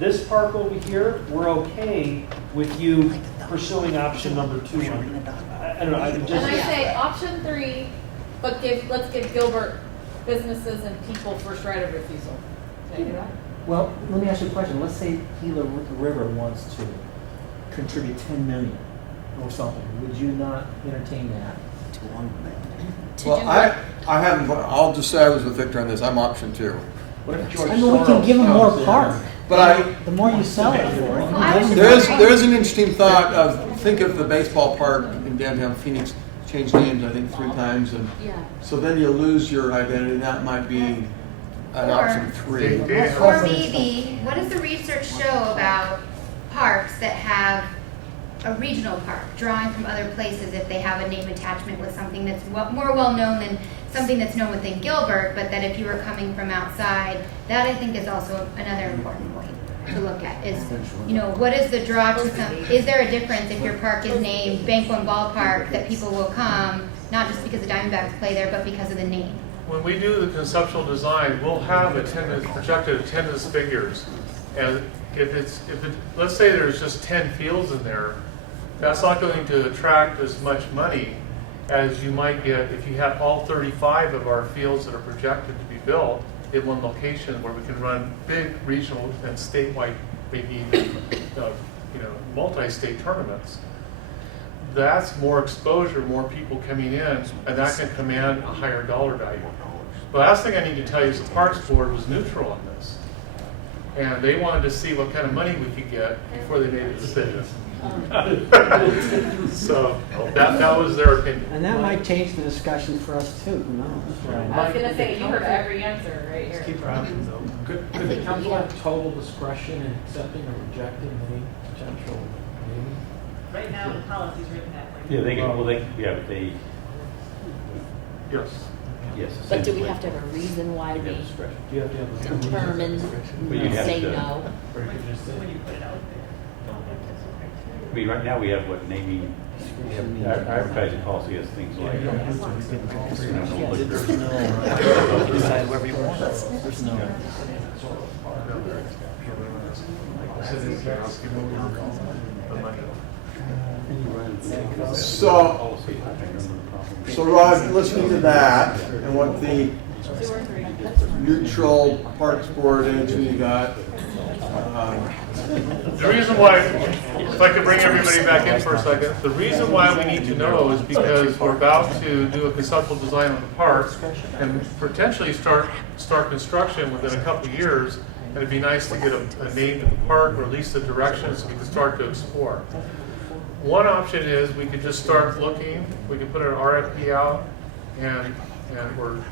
This park over here, we're okay with you pursuing option number 2 on. I don't know, I just. And I say option 3, but let's give Gilbert businesses and people first right of refusal. Can I do that? Well, let me ask you a question. Let's say Gila River wants to contribute 10 million or something. Would you not entertain that? Well, I haven't, I'll just say I was with Victor on this. I'm option 2. What if George I mean, we can give them more park. But The more you sell it for. there is an interesting thought of, think of the baseball park in downtown Phoenix, changed names I think 3 times, and so then you lose your identity. That might be an option 3. Or maybe, what does the research show about parks that have a regional park, drawing from other places if they have a name attachment with something that's more well-known than something that's known within Gilbert, but that if you were coming from outside, that I think is also another important point to look at is, what is the draw to some, is there a difference if your park is named Bank One Ballpark that people will come, not just because the Diamondbacks play there, but because of the name? When we do the conceptual design, we'll have projected attendance figures. And let's say there's just 10 fields in there, that's not going to attract as much money as you might get if you had all 35 of our fields that are projected to be built in one location where we can run big regional and statewide, maybe even, multi-state tournaments. That's more exposure, more people coming in, and that can command a higher dollar value. The last thing I need to tell you is the Parks Board was neutral on this. And they wanted to see what kind of money we could get before they made a decision. So that was their opinion. And that might change the discussion for us too, who knows? I was gonna say, you heard every answer right here. Keep our options open. Could the council have total discretion in accepting or rejecting any potential naming? Right now, the policy's written that way. Yeah, they can, well, they, Yes. yes. But do we essentially. have to have a reason why You have we discretion. Do you have to have a determine, But you'd have say to- no? Or you could just say, When you put it out there. I mean, right now we have what naming, our advertising policy has things like. Decide wherever you want. There's no. So Rod, listening to that and what the neutral Parks Board answer you got, The reason why, if I could bring everybody back in for a second, the reason why we need to know is because we're about to do a conceptual design of the park and potentially start construction within a couple of years. And it'd be nice to get a name to the park, or at least a direction, so we can start to explore. One option is we could just start looking. We could put an RFP out and or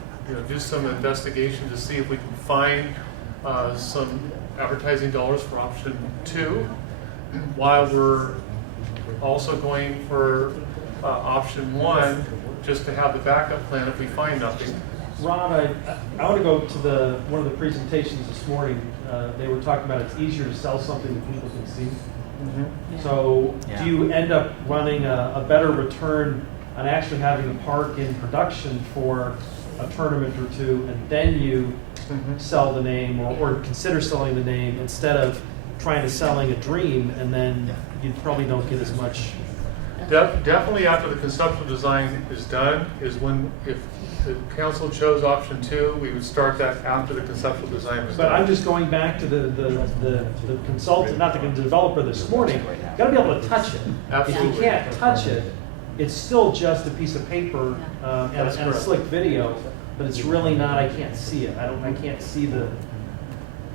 do some investigation to see if we can find some advertising dollars for option 2, while we're also going for option 1, just to have the backup plan if we find nothing. Ron, I want to go to one of the presentations this morning. They were talking about it's easier to sell something that people can see. So do you end up running a better return on actually having the park in production for a tournament or two, and then you sell the name or consider selling the name instead of trying to selling a dream, and then you probably don't get as much? Definitely after the conceptual design is done is when, if the council chose option 2, we would start that after the conceptual design was done. But I'm just going back to the consultant, not the developer this morning. You got to be able to touch it. Absolutely. If you can't touch it, it's still just a piece of paper and a slick video, but it's really not. I can't see it. I can't see the.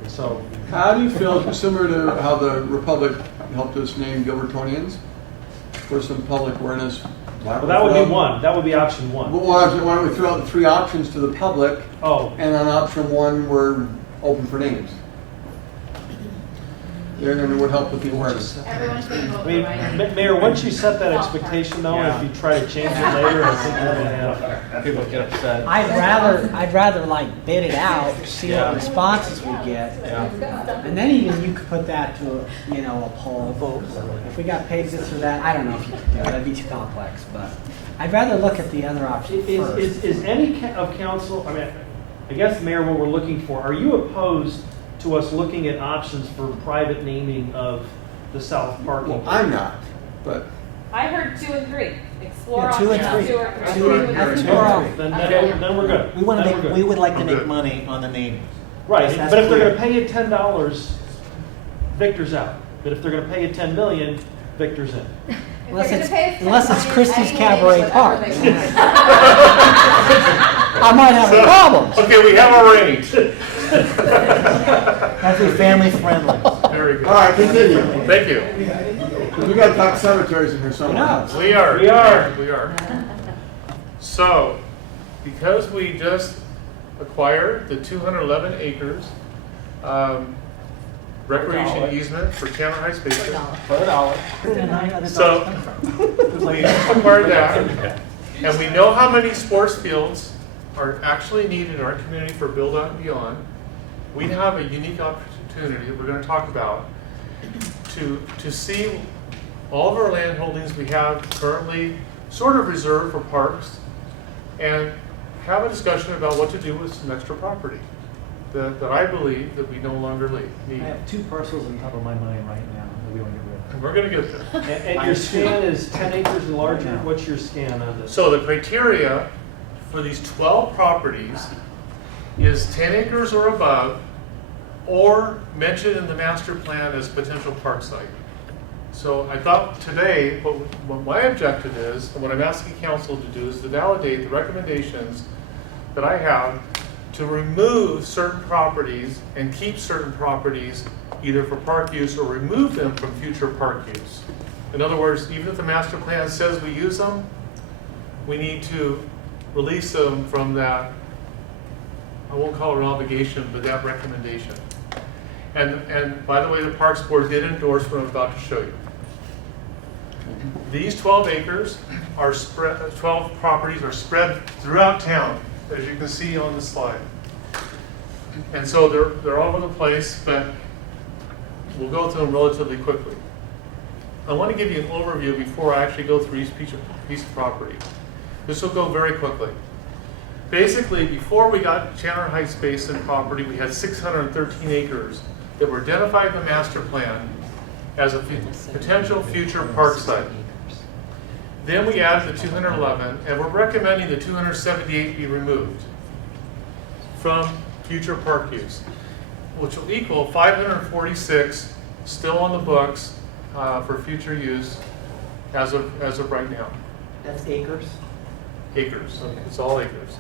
So how do you feel, similar to how the Republic helped us name Gilbertonians, for some public awareness? Well, that would be one. That would be option 1. But why don't we throw out the 3 options to the public? Oh. And on option 1, we're open for names. And it would help with the awareness. Everyone's going to vote I mean, right. Mayor, once you set that expectation, though, if you try to change it later, I think you're going to have People get upset. I'd rather like bid it out, see what responses we get, and then even you could put that to a poll. If we got paid this or that, I don't know if you could do it. That'd be too complex. But I'd rather look at the other option first. Is any of council? I mean, I guess, Mayor, what we're looking for. Are you opposed to us looking at options for private naming of the South Park? Well, I'm not, but. I heard 2 and 3. Explore Yeah, 2 and options 3. 2 or 3. Two and 3. Then we're good. We would like to make money on the name. Right, That's but if they're clear. going to pay you $10, Victor's out. But if they're going to pay you $10 million, Victor's in. Unless it's Christie's Cabaret Park. I might have a problem. Okay, we have a range. Have to be family friendly. Very good. All right, continue. Thank you. We got to talk cemeteries in here somewhere. We are. So, because we just acquired the 211 acres recreation easement for Chandler High Station. For $1. So, we acquired that, and we know how many sports fields are actually needed in our community for Build Out and Beyond. We have a unique opportunity that we're going to talk about to see all of our land holdings we have currently sort of reserved for parks, and have a discussion about what to do with some extra property that I believe that we no longer need. I have 2 parcels on top of my mind right now that we want to get rid of. And we're going to get there. And your scan is 10 acres and larger? What's your scan on this? So the criteria for these 12 properties is 10 acres or above, or mentioned in the master plan as potential park site. So I thought today, what my objective is, and what I'm asking council to do, is to validate the recommendations that I have to remove certain properties and keep certain properties either for park use or remove them from future park use. In other words, even if the master plan says we use them, we need to release them from that, I won't call it an obligation, but that recommendation. And by the way, the Parks Board did endorse what I'm about to show you. These 12 acres are spread, 12 properties are spread throughout town, as you can see on the slide. And so they're all over the place, but we'll go through them relatively quickly. I want to give you an overview before I actually go through each piece of property. This will go very quickly. Basically, before we got Chandler Heights Basin property, we had 613 acres that were identified in the master plan as a potential future park site. Then we added the 211, and we're recommending the 278 be removed from future park use, which will equal 546 still on the books for future use as of right now. That's acres? Acres, okay. It's all acres.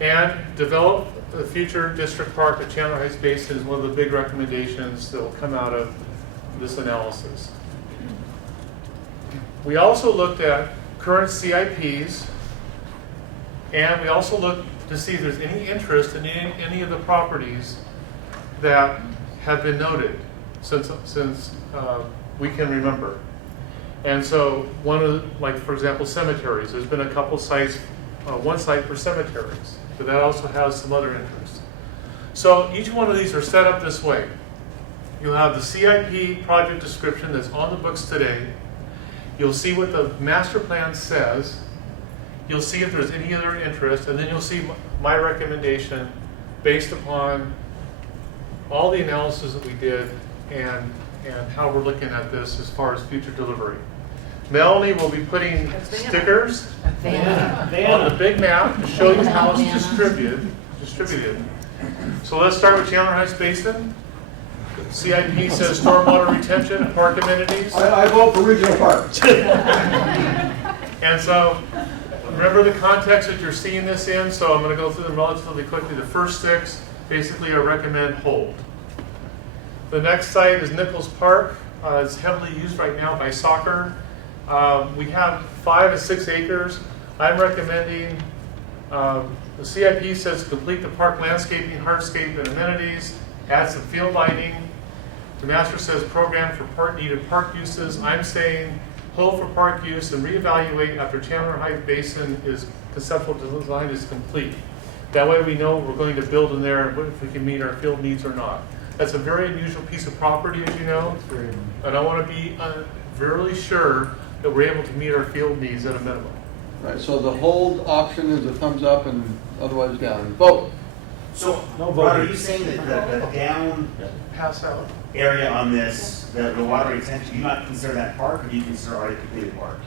And develop the future district park at Chandler Heights Basin is one of the big recommendations that will come out of this analysis. We also looked at current CIPs, and we also looked to see if there's any interest in any of the properties that have been noted since we can remember. And so one of the, like for example, cemeteries, there's been a couple sites, one site for cemeteries, but that also has some other interests. So each one of these are set up this way. You'll have the CIP project description that's on the books today. You'll see what the master plan says. You'll see if there's any other interest, and then you'll see my recommendation based upon all the analysis that we did and how we're looking at this as far as future delivery. Melanie will be putting stickers on the big map to show you how it's distributed. So let's start with Chandler Heights Basin. CIP says stormwater retention and park amenities. I vote for regional parks. And so remember the context that you're seeing this in, so I'm going to go through them relatively quickly. The first 6 basically I recommend hold. The next site is Nichols Park. It's heavily used right now by soccer. We have 5 to 6 acres. I'm recommending, the CIP says complete the park landscaping, hardscape, and amenities, add some field lighting. The master says program for needed park uses. I'm saying hold for park use and reevaluate after Chandler Heights Basin is conceptual design is complete. That way we know we're going to build in there and if we can meet our field needs or not. That's a very unusual piece of property, as you know, and I want to be really sure that we're able to meet our field needs at a minimum. Right, so the hold option is a thumbs up and otherwise down. Vote. So, No Rod, are voting. you saying that the down Pass out. area on this, the water retention, do you not consider that park, or do you consider already completed park?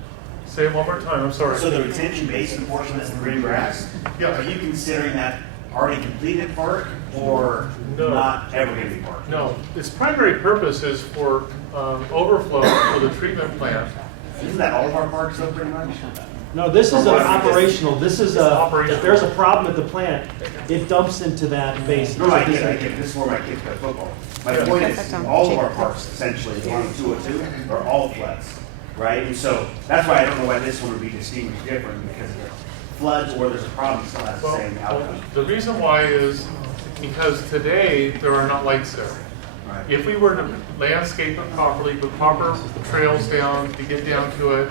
Say it one more time, I'm sorry. So the retention basin portion that's the green grass, Yeah. are you considering that already completed park, or not ever going to be park? No, its primary purpose is for overflow for the treatment plant. Isn't that all of our parks though, pretty much? No, this is an operational, this is a, Operational. if there's a problem at the plant, it dumps into that basin. No, I get it. This is where my kids play football. My point is, all of our parks essentially, along 202, are all floods, right? And so that's why I don't know why this one would be distinguished different, because of the floods or there's a problem, it still has the same outcome. The reason why is because today there are not lights there. Right. If we were to landscape it properly, put proper trails down to get down to it,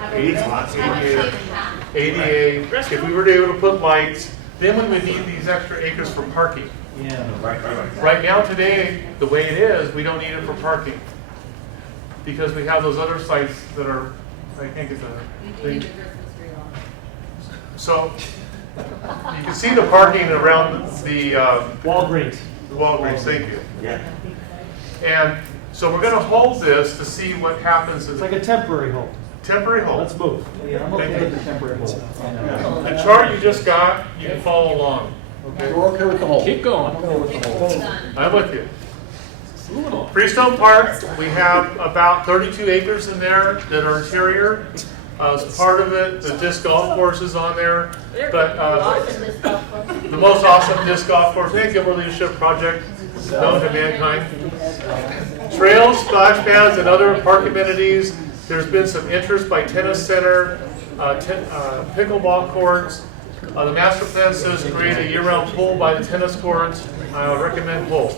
ADA, if we were to be able to put lights, then we would need these extra acres for parking. Yeah. Right. Right now today, the way it is, we don't need it for parking. Because we have those other sites that are, I can't get the We do thing. need the Christmas tree on. So you can see the parking around the Walgreens. Walgreens, thank you. Yeah. And so we're going to hold this to see what happens. It's like a temporary hold. Temporary hold. Let's move. Yeah, I'm okay with the temporary hold. The chart you just got, you can follow along. Okay. We're okay with the whole. Keep going. I'm with you. Freestone Park, we have about 32 acres in there that are interior. As part of it, the disc golf course is on there. But the most awesome disc golf course, I think Gilbert Leadership Project, known to mankind. Trails, splash pads, and other park amenities. There's been some interest by tennis center, pickleball courts. The master plan says create a year-round pool by the tennis courts. I would recommend hold.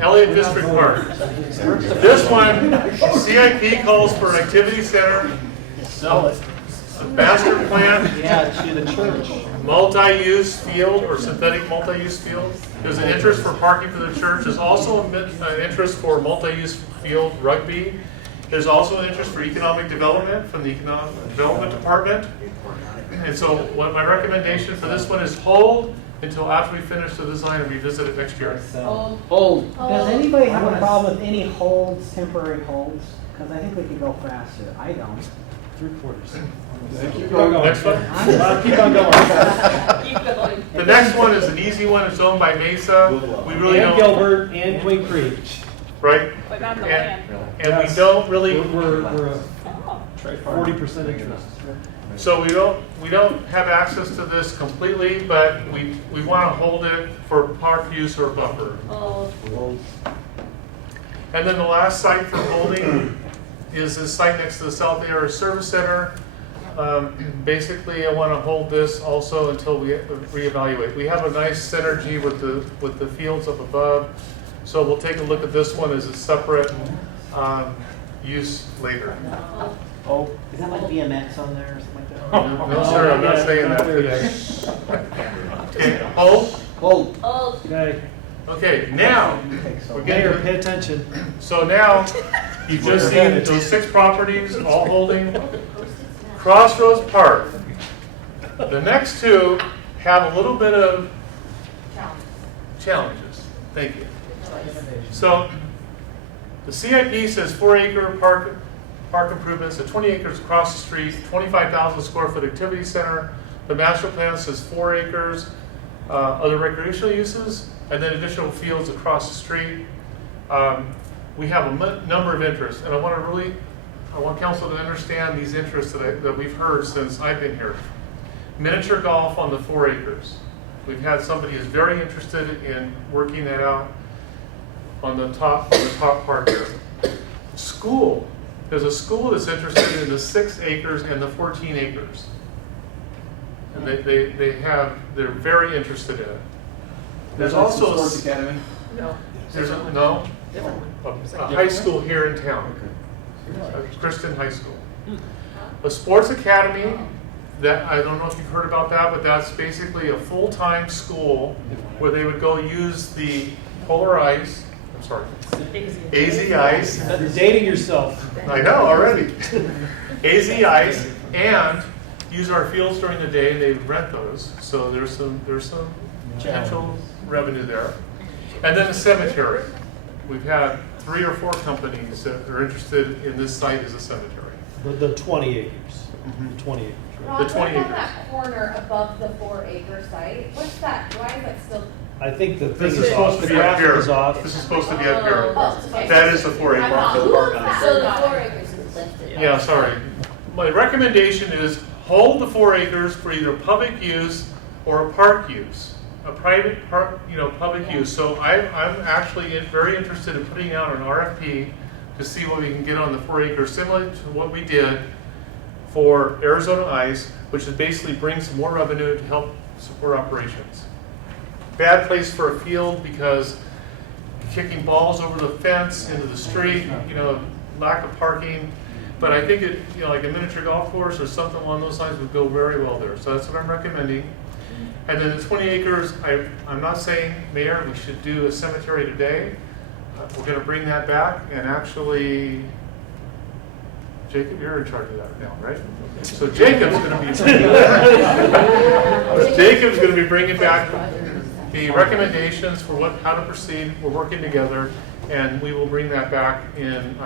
Elliott District Park. This one, CIP calls for an activity center. Sell it. A master plan. Yeah, to the church. Multi-use field or synthetic multi-use field. There's an interest for parking for the church. There's also an interest for multi-use field rugby. There's also an interest for economic development from the Economic Development Department. And so what my recommendation for this one is hold until after we finish the design and revisit it next year. Hold. Does anybody have a problem with any holds, temporary holds? Because I think we could go faster. I don't. 3/4. Keep going. Next one. Keep on going. Keep going. The next one is an easy one. It's owned by Mesa. We really And don't. Gilbert and Queen Creek. Right? But not the And, land. and we don't really. We're 40% interest. So we don't have access to this completely, but we want to hold it for park use or buffer. And then the last site for holding is this site next to the South Area Service Center. Basically, I want to hold this also until we reevaluate. We have a nice synergy with the fields up above, so we'll take a look at this one as a separate use later. Oh, is that like BMX on there or something like that? No, sir, I'm not saying that today. Okay, hold. Hold. Okay. Okay, now, we're getting Mayor, pay attention. So now, you've just seen those 6 properties, all holding. Crossroads Park. The next 2 have a little bit of challenges. Thank you. So, the CIP says 4-acre park improvements at 20 acres across the street, 25,000 square foot activity center. The master plan says 4 acres, other recreational uses, and then additional fields across the street. We have a number of interests, and I want council to understand these interests that we've heard since I've been here. Miniature golf on the 4 acres. We've had somebody who's very interested in working that out on the top part here. School. There's a school that's interested in the 6 acres and the 14 acres. And they're very interested in it. There's also Sports Academy. there's a high school here in town, Kristen High School. A sports academy, that I don't know if you've heard about that, but that's basically a full-time school where they would go use the polar ice, I'm sorry, AZ ice. You're dating yourself. I know already. AZ ice and use our fields during the day, and they rent those. So there's some potential revenue there. And then the cemetery. We've had 3 or 4 companies that are interested in this site as a cemetery. The 20 acres. Mhm. The 20 acres. Right? The 20 What's on acres. that corner above the 4-acre site? What's that? Why is that still? I think the This thing is is supposed off. to The be up graphic here. is off. This is supposed to be up here. Oh, okay. That is the 4 I acre. thought, who is that? So the 4 acres is lifted. Yeah, sorry. My recommendation is hold the 4 acres for either public use or a park use, a private park, public use. So I'm actually very interested in putting out an RFP to see what we can get on the 4 acres, similar to what we did for Arizona Ice, which is basically bring some more revenue to help support operations. Bad place for a field because kicking balls over the fence into the street, lack of parking. But I think like a miniature golf course or something along those lines would go very well there. So that's what I'm recommending. And then the 20 acres, I'm not saying, Mayor, we should do a cemetery today. We're going to bring that back, and actually, Jacob, you're in charge of that now, right? So Jacob's going to be bringing back the recommendations for how to proceed. We're working together, and we will bring that back in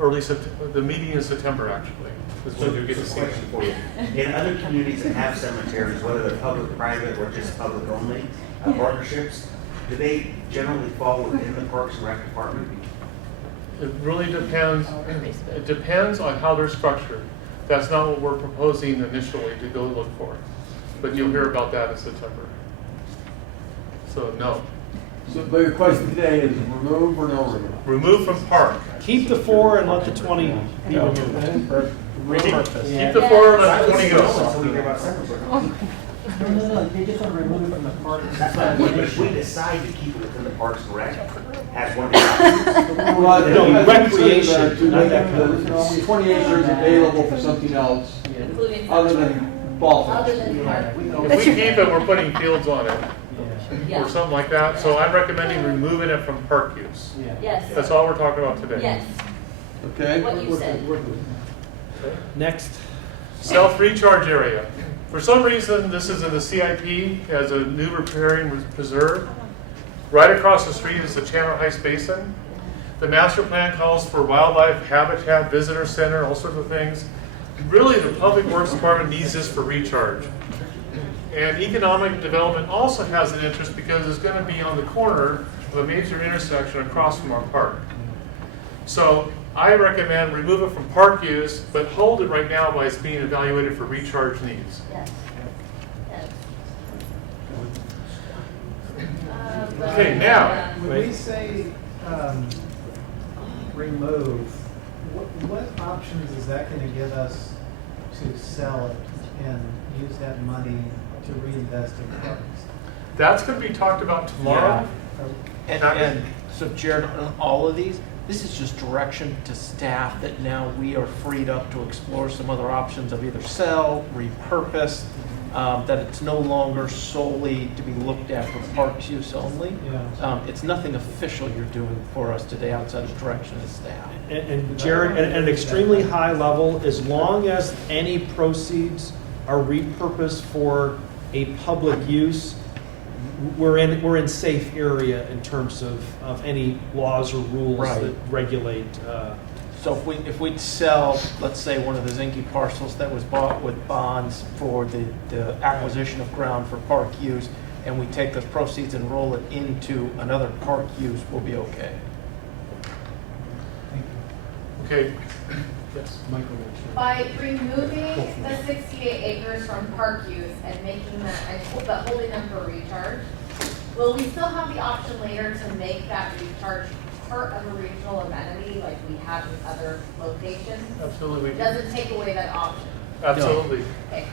early September, the meeting in September, actually. Because we do get to see Question for you. In other communities that have cemeteries, whether they're public, private, or just public only, partnerships, do they generally fall within the Parks and Rec department? It really depends. It depends on how they're structured. That's not what we're proposing initially to go look for. But you'll hear about that in September. So no. So, but your question today is remove or no remove? Remove from park. Keep the 4 and let the 20 be removed. Repurpose. Keep the 4 and let the 20 go. No, they just want to remove it from the park. If we decide to keep it within the Parks and Rec, as one of the No, recreation, not that kind of. Only 20 acres available for something else, Including other than ball Other fields. than If we keep it, we're putting fields on it. Yeah. Or something like that. So I'm recommending removing it from park use. Yes. That's all we're talking about today. Yes. Okay? What you said. Next. Self-recharge area. For some reason, this is in the CIP as a new riparian preserve. Right across the street is the Chandler Heights Basin. The master plan calls for wildlife habitat, visitor center, all sorts of things. Really, the Public Works Department needs this for recharge. And economic development also has an interest because it's going to be on the corner of a major intersection across from our park. So I recommend remove it from park use, but hold it right now while it's being evaluated for recharge needs. Yes. Okay, now. When we say remove, what options is that going to give us to sell it and use that money to reinvest in parks? That's going to be talked about tomorrow. And so Jared, on all of these, this is just direction to staff that now we are freed up to explore some other options of either sell, repurpose, that it's no longer solely to be looked at for parks use only. It's nothing official you're doing for us today outside of direction of staff. And Jared, at an extremely high level, as long as any proceeds are repurposed for a public use, we're in safe area in terms of any laws or rules that regulate. So if we'd sell, let's say, one of the Zinke parcels that was bought with bonds for the acquisition of ground for park use, and we take those proceeds and roll it into another park use, we'll be okay. Okay. Yes, Michael. By removing the 68 acres from park use and making that, but holding them for recharge, will we still have the option later to make that recharge part of a regional amenity like we have in other locations? Absolutely. It doesn't take away that option. Absolutely. No. Okay.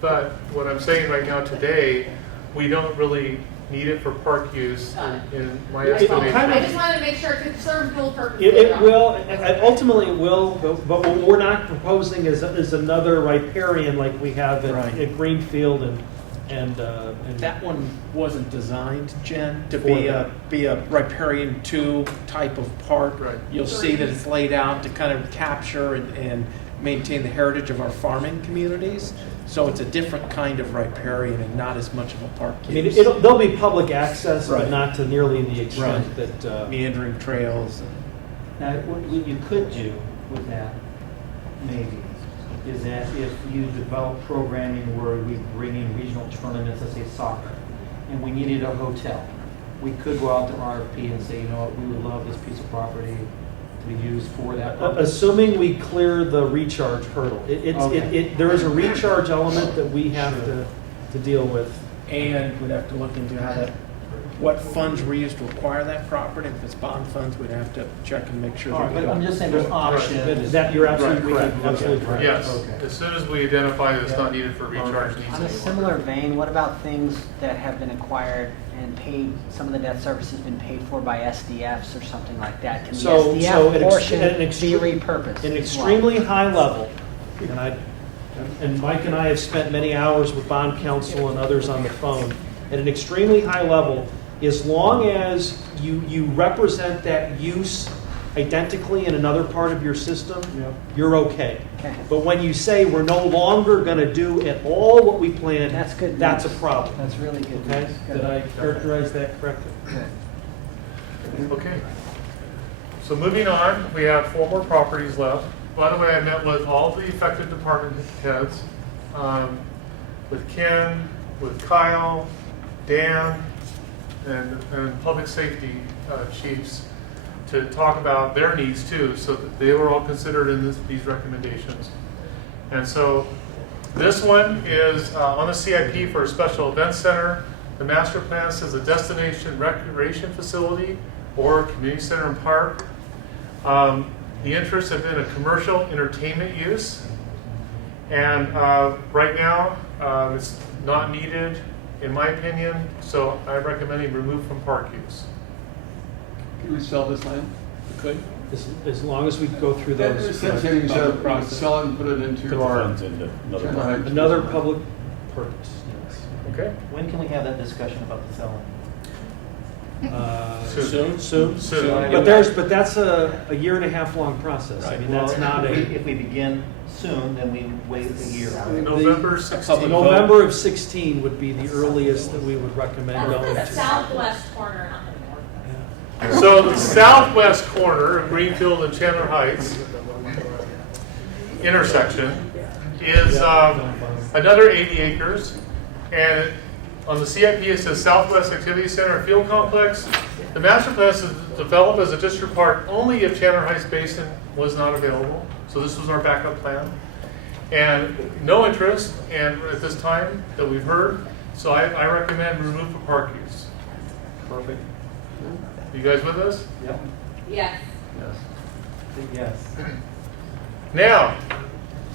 But what I'm saying right now today, we don't really need it for park use in my estimation. I just wanted to make sure it could serve dual purposes. It will, ultimately it will, but what we're not proposing is another riparian like we have at Greenfield and that one wasn't designed, Jen, to be a riparian 2 type of park. Right. You'll see that it's laid out to kind of capture and maintain the heritage of our farming communities. So it's a different kind of riparian and not as much of a park use. I mean, there'll be public access, but not to nearly the extent that meandering trails. Now, what you could do with that, maybe, is that if you develop programming where we bring in regional tournaments, let's say soccer, and we needed a hotel, we could go out to RFP and say, you know what, we would love this piece of property to be used for that purpose. assuming we clear the recharge hurdle. There is a recharge element that we have to deal with. And we'd have to look into what funds were used to acquire that property. If it's bond funds, we'd have to check and make sure. But I'm just saying there's options. You're absolutely correct. Absolutely correct. Yes, as soon as we identify that it's not needed for recharge needs On a similar vein, what about things that have been acquired and paid, some of the debt service has been paid for by SDFs or something like that? Can the SDF portion be repurposed? At an extremely high level, and Mike and I have spent many hours with bond counsel and others on the phone, at an extremely high level, as long as you represent that use identically in another part of your system, you're okay. But when you say we're no longer going to do at all what we planned, that's good. That's a problem. That's really good. Okay? Did I characterize that correctly? Okay. So moving on, we have 4 more properties left. by the way, I met with all the affected department heads, with Ken, with Kyle, Dan, and public safety chiefs to talk about their needs too, so that they were all considered in these recommendations. And so this one is on the CIP for a special event center. The master plan says a destination recreation facility or community center and park. The interests have been a commercial entertainment use. And right now, it's not needed, in my opinion, so I'm recommending remove from park use. Can we sell this land? We could. As long as we go through those. Essentially, you said we could sell it and put it into our. Another public purpose, yes. Okay. When can we have that discussion about the selling? Soon. But that's a year and a half long process. I mean, that's not If we begin soon, then we wait a year. November 16th. November of 16 would be the earliest that we would recommend going That's the to. southwest corner, not the north. So the southwest corner of Greenfield and Chandler Heights intersection is another 80 acres. And on the CIP, it says Southwest Activity Center and Field Complex. The master plan is developed as a district park only if Chandler Heights Basin was not available. So this was our backup plan. And no interest and at this time that we've heard. So I recommend remove for park use. Perfect. You guys with us? Yep. Yes. Yes. Now,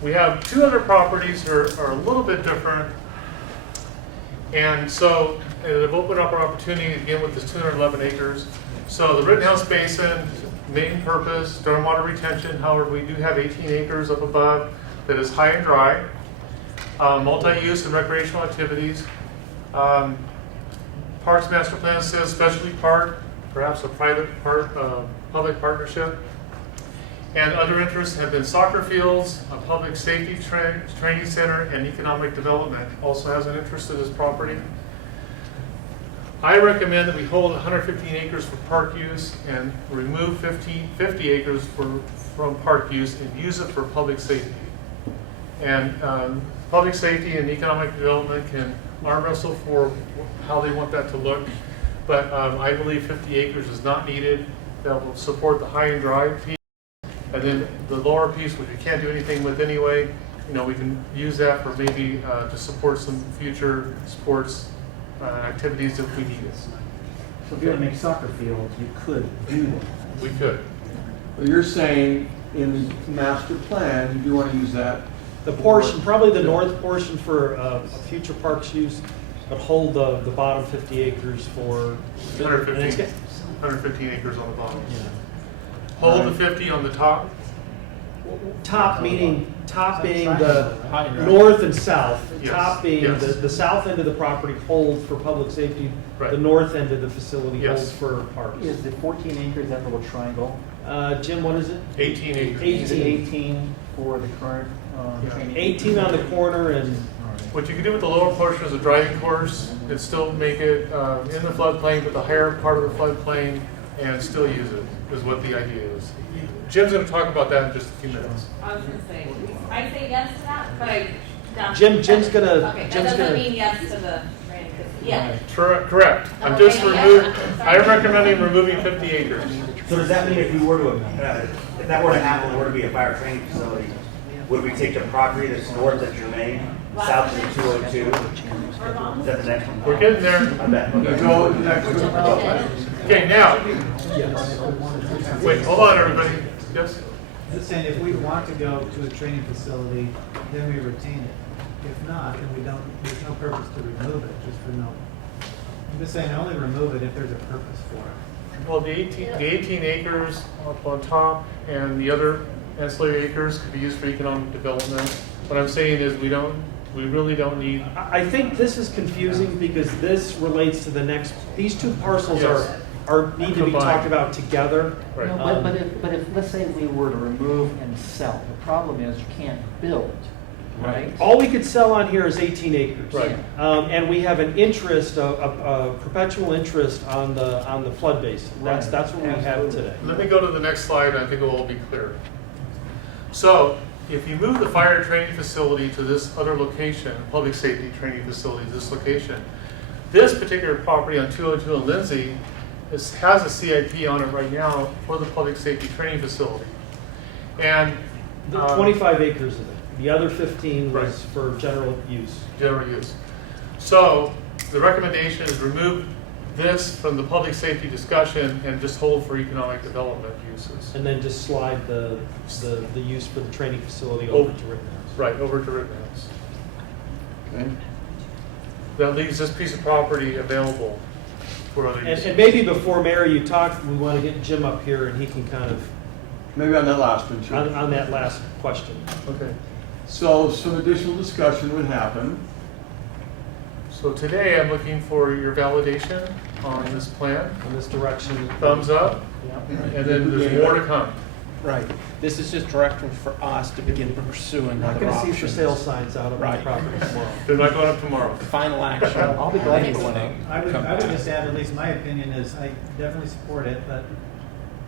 we have two other properties that are a little bit different. And so they've opened up our opportunity again with this 211 acres. So the Rittenhouse Basin, main purpose, stormwater retention. However, we do have 18 acres up above that is high and dry. Multi-use and recreational activities. Parks Master Plan says specialty park, perhaps a private part, public partnership. And other interests have been soccer fields, a public safety training center, and economic development also has an interest in this property. I recommend that we hold 115 acres for park use and remove 50 acres from park use and use it for public safety. And public safety and economic development can arm wrestle for how they want that to look. But I believe 50 acres is not needed. That will support the high and dry piece. And then the lower piece, which we can't do anything with anyway, we can use that for maybe to support some future sports activities if we need it. So if you want to make soccer fields, you could do that. We could. Well, you're saying in the master plan, you do want to use that. The portion, probably the north portion for a future parks use, but hold the bottom 50 acres for 115 acres on the bottom. Yeah. Hold the 50 on the top. Top meaning being the north and south. Yes. Top being Yes. the south end of the property hold for public safety. Right. The north end of the facility Yes. holds for parks. Is the 14 acres that little triangle? Jim, what is it? 18 acres. 18 for the current training? 18 on the corner and. What you can do with the lower portion is a driving course and still make it in the floodplain, but the higher part of the floodplain, and still use it, is what the idea is. Jim's going to talk about that in just a few minutes. I was going to say, I say yes to that, but I. Jim's gonna. Okay, that Jim's doesn't gonna, mean yes to the, yeah. Correct. I'm Okay, just yeah. I'm recommending removing 50 acres. So does that mean if we were to, if that were to happen, were to be a fire training facility, would we take the property that's north of Germain, south of the 202? Is that the next one? We're getting there. I bet. Go to the next one. Okay, now. Wait, hold on, everybody. Yes? Just saying, if we want to go to a training facility, then we retain it. If not, then we don't, there's no purpose to remove it, just for no. I'm just saying, only remove it if there's a purpose for it. Well, the 18 acres up on top and the other ancillary acres could be used for economic development. What I'm saying is we really don't need. I think this is confusing because this relates to the next. These two parcels Yes. need to be Combined. talked about together. Right. No, but if let's say we were to remove and sell, the problem is you can't build, right? All we could sell on here is 18 acres. Right. And we have an interest, a perpetual interest on the flood basin. That's what we have today. Let me go to the next slide, and I think it will all be clear. So if you move the fire training facility to this other location, public safety training facility to this location, this particular property on 202 and Lindsay has a CIP on it right now for the public safety training facility. And The 25 acres of it. The other 15 was Right. for general use. general use. So the recommendation is remove this from the public safety discussion and just hold for economic development uses. And then just slide the use for the training facility over to Rittenhouse. Right, over to Rittenhouse. Okay. That leaves this piece of property available for other uses. And maybe before Mary, you talked, we want to get Jim up here and he can kind of, Maybe on that last one, sure. on that last question. Okay. So some additional discussion would happen. So today I'm looking for your validation on this plan. In this direction. Thumbs up, Yeah. and then there's more to come. Right. This is just direction for us to begin pursuing I'm not other going to see options. for sale signs out on my Right. property tomorrow. They're not going up tomorrow. Final action. I'll be glad to to go I would just add, at least my opinion is, I definitely support it, but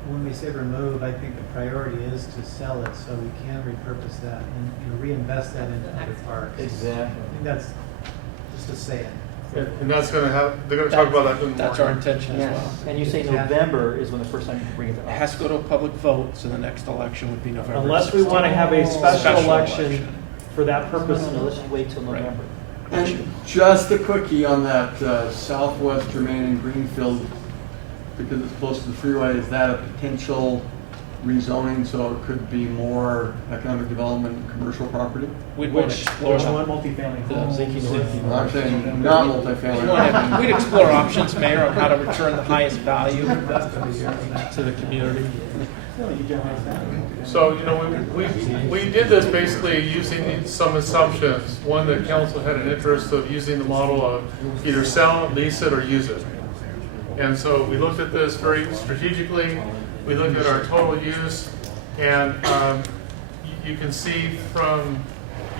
when we say remove, I think the priority is to sell it so we can repurpose that and reinvest that into other parks. Exactly. I think that's just to say it. And that's going to have, they're going to talk about that in the morning. That's our intention as well. And you say November is when the first time you can bring it to It us. has to go to a public vote, so the next election would be November. Unless we want to have a special Special election election. for that purpose. No, let's wait till Right. November. And just a quickie on that southwest Jermaine and Greenfield, because it's close to the freeway, is that a potential rezoning so it could be more economic development, commercial property? We'd want to explore Which that. one, multifamily? The Ziki Ziki North? I'm saying not We'd multifamily. we'd explore options, Mayor, on how to return the highest value to the community. So, you know, we did this basically using some assumptions. One, that council had an interest of using the model of either sell, lease it, or use it. And so we looked at this very strategically. We looked at our total use, and you can see from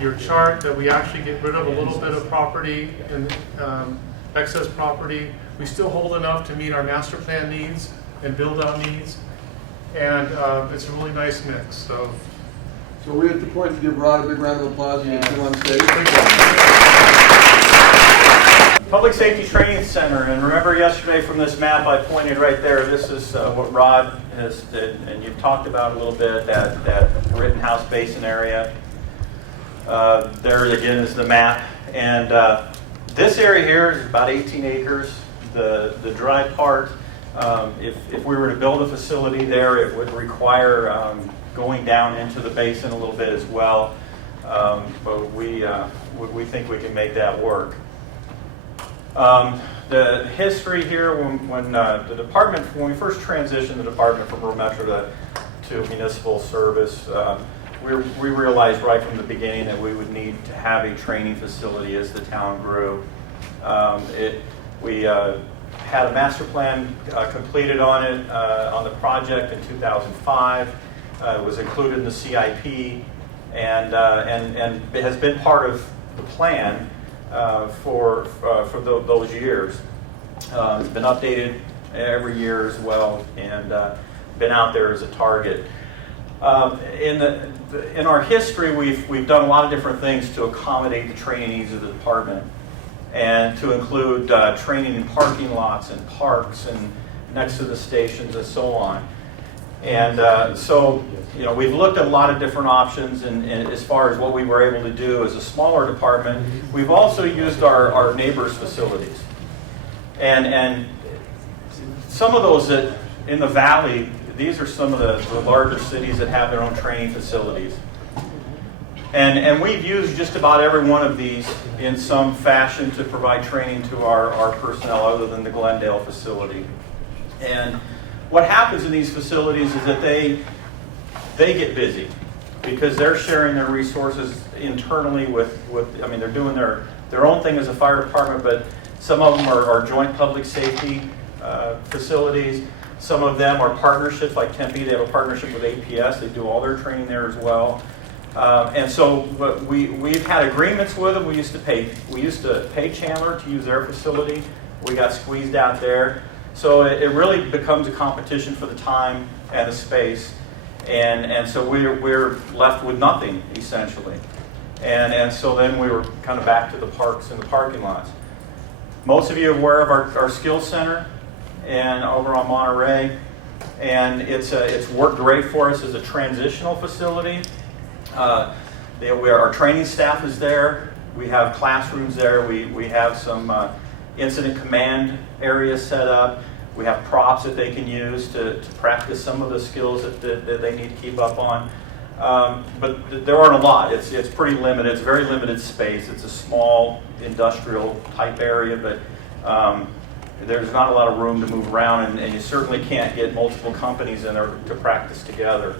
your chart that we actually get rid of a little bit of property and excess property. We still hold enough to meet our master plan needs and build out needs. And it's a really nice mix. So we're at the point to give Rod a big round of applause and get him on stage. Public Safety Training Center, and remember yesterday from this map I pointed right there, this is what Rod has did, and you've talked about a little bit, that Rittenhouse Basin area. There again is the map, and this area here is about 18 acres. The dry part, if we were to build a facility there, it would require going down into the basin a little bit as well, but we think we can make that work. The history here, when the department, when we first transitioned the department from rural metro to municipal service, we realized right from the beginning that we would need to have a training facility as the town grew. We had a master plan completed on it on the project in 2005. It was included in the CIP, and it has been part of the plan for those years. It's been updated every year as well, and been out there as a target. In our history, we've done a lot of different things to accommodate the training needs of the department, and to include training in parking lots and parks and next to the stations and so on. And so, you know, we've looked at a lot of different options, and as far as what we were able to do as a smaller department, we've also used our neighbors' facilities. And some of those that in the valley, these are some of the larger cities that have their own training facilities. And we've used just about every one of these in some fashion to provide training to our personnel other than the Glendale facility. And what happens in these facilities is that they get busy because they're sharing their resources internally with I mean, they're doing their own thing as a fire department, but some of them are joint public safety facilities. Some of them are partnerships, like Tempe, they have a partnership with APS. They do all their training there as well. And so we've had agreements with them. We used to pay Chandler to use their facility. We got squeezed out there. So it really becomes a competition for the time and the space. And so we're left with nothing, essentially. And so then we were kind of back to the parks and the parking lots. Most of you are aware of our skills center and over on Monterey, and it's worked great for us as a transitional facility. Our training staff is there. We have classrooms there. We have some incident command areas set up. We have props that they can use to practice some of the skills that they need to keep up on. But there aren't a lot. It's pretty limited. It's very limited space. It's a small industrial type area, but there's not a lot of room to move around, and you certainly can't get multiple companies in there to practice together.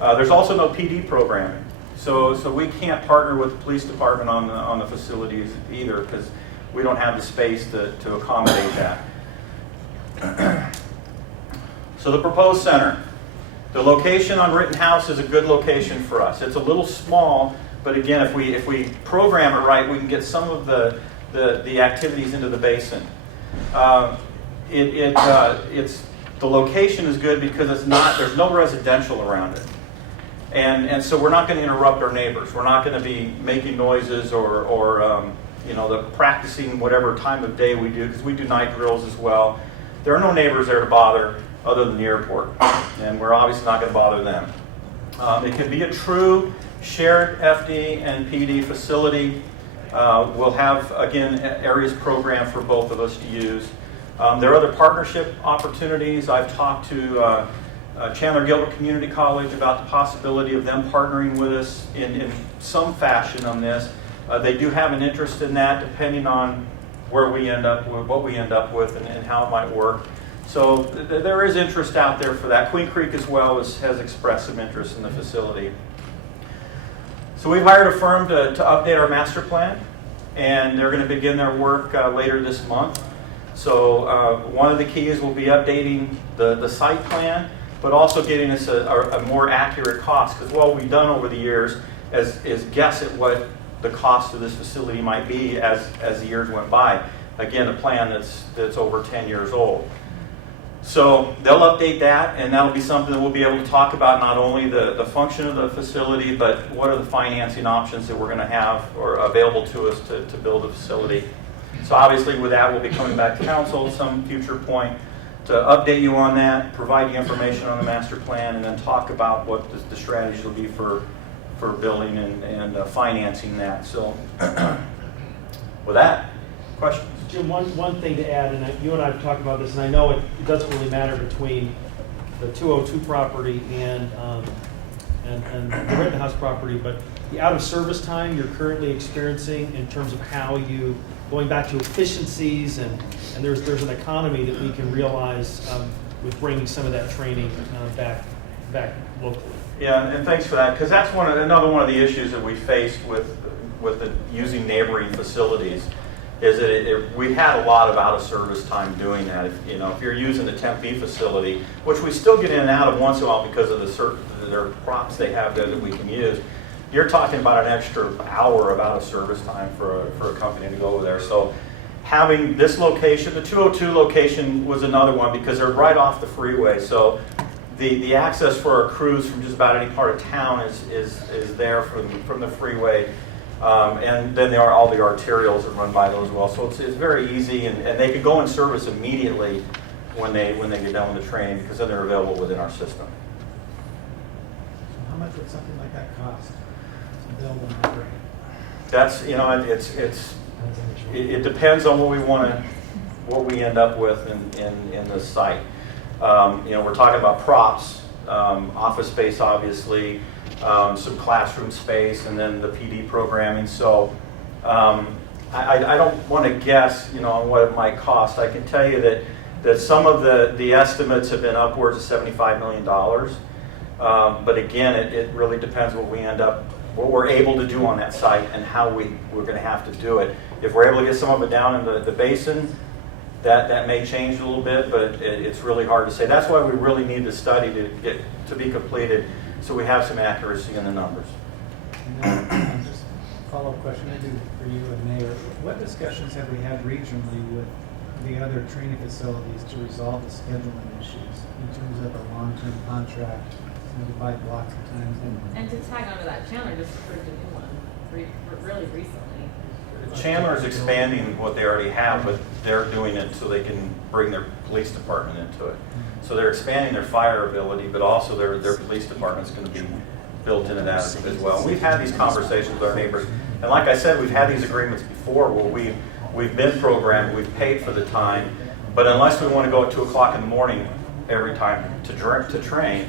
There's also no PD programming. So we can't partner with the police department on the facilities either, because we don't have the space to accommodate that. So the proposed center. The location on Rittenhouse is a good location for us. It's a little small, but again, if we program it right, we can get some of the activities into the basin. The location is good because there's no residential around it. And so we're not going to interrupt our neighbors. We're not going to be making noises or practicing whatever time of day we do, because we do night drills as well. There are no neighbors there to bother other than the airport, and we're obviously not going to bother them. It can be a true shared FD and PD facility. We'll have, again, areas programmed for both of us to use. There are other partnership opportunities. I've talked to Chandler Gilbert Community College about the possibility of them partnering with us in some fashion on this. They do have an interest in that, depending on where we end up with, what we end up with, and how it might work. So there is interest out there for that. Queen Creek as well has expressed some interest in the facility. So we've hired a firm to update our master plan, and they're going to begin their work later this month. So one of the keys will be updating the site plan, but also getting us a more accurate cost, because what we've done over the years is guess at what the cost of this facility might be as the years went by. Again, a plan that's over 10 years old. So they'll update that, and that'll be something that we'll be able to talk about, not only the function of the facility, but what are the financing options that we're going to have or available to us to build a facility. So obviously with that, we'll be coming back to council at some future point to update you on that, provide you information on the master plan, and then talk about what the strategies will be for building and financing that. So with that, questions? Jim, one thing to add, and you and I have talked about this, and I know it doesn't really matter between the 202 property and the Rittenhouse property, but the out-of-service time you're currently experiencing in terms of how you, going back to efficiencies, and there's an economy that we can realize with bringing some of that training back locally. Yeah, and thanks for that, because that's another one of the issues that we faced with using neighboring facilities. Is that we had a lot of out-of-service time doing that. If you're using the Tempe facility, which we still get in and out of once in a while because of their props they have there that we can use, you're talking about an extra hour of out-of-service time for a company to go over there. So having this location, the 202 location was another one because they're right off the freeway. So the access for our crews from just about any part of town is there from the freeway. And then there are all the arterials that run by those as well. So it's very easy, and they can go in service immediately when they get done with the training, because then they're available within our system. So how much would something like that cost to build and operate? That's it depends on what we end up with in the site. We're talking about props, office space, obviously. Some classroom space, and then the PD programming. So I don't want to guess, on what it might cost. I can tell you that some of the estimates have been upwards of $75 million. But again, it really depends what we're able to do on that site and how we're going to have to do it. If we're able to get some of it down in the basin, that may change a little bit, but it's really hard to say. That's why we really need the study to be completed, so we have some accuracy in the numbers. Just a follow-up question I do for you and Mayor. What discussions have we had regionally with the other training facilities to resolve the scheduling issues in terms of a long-term contract to buy blocks of times. And to tag onto that, Chandler just approved a new one, really recently. Chandler's expanding what they already have, but they're doing it so they can bring their police department into it. So they're expanding their fire ability, but also their police department's going to be built into that as well. We've had these conversations with our neighbors, and like I said, we've had these agreements before where we've been programmed, we've paid for the time, but unless we want to go at 2 o'clock in the morning every time to train,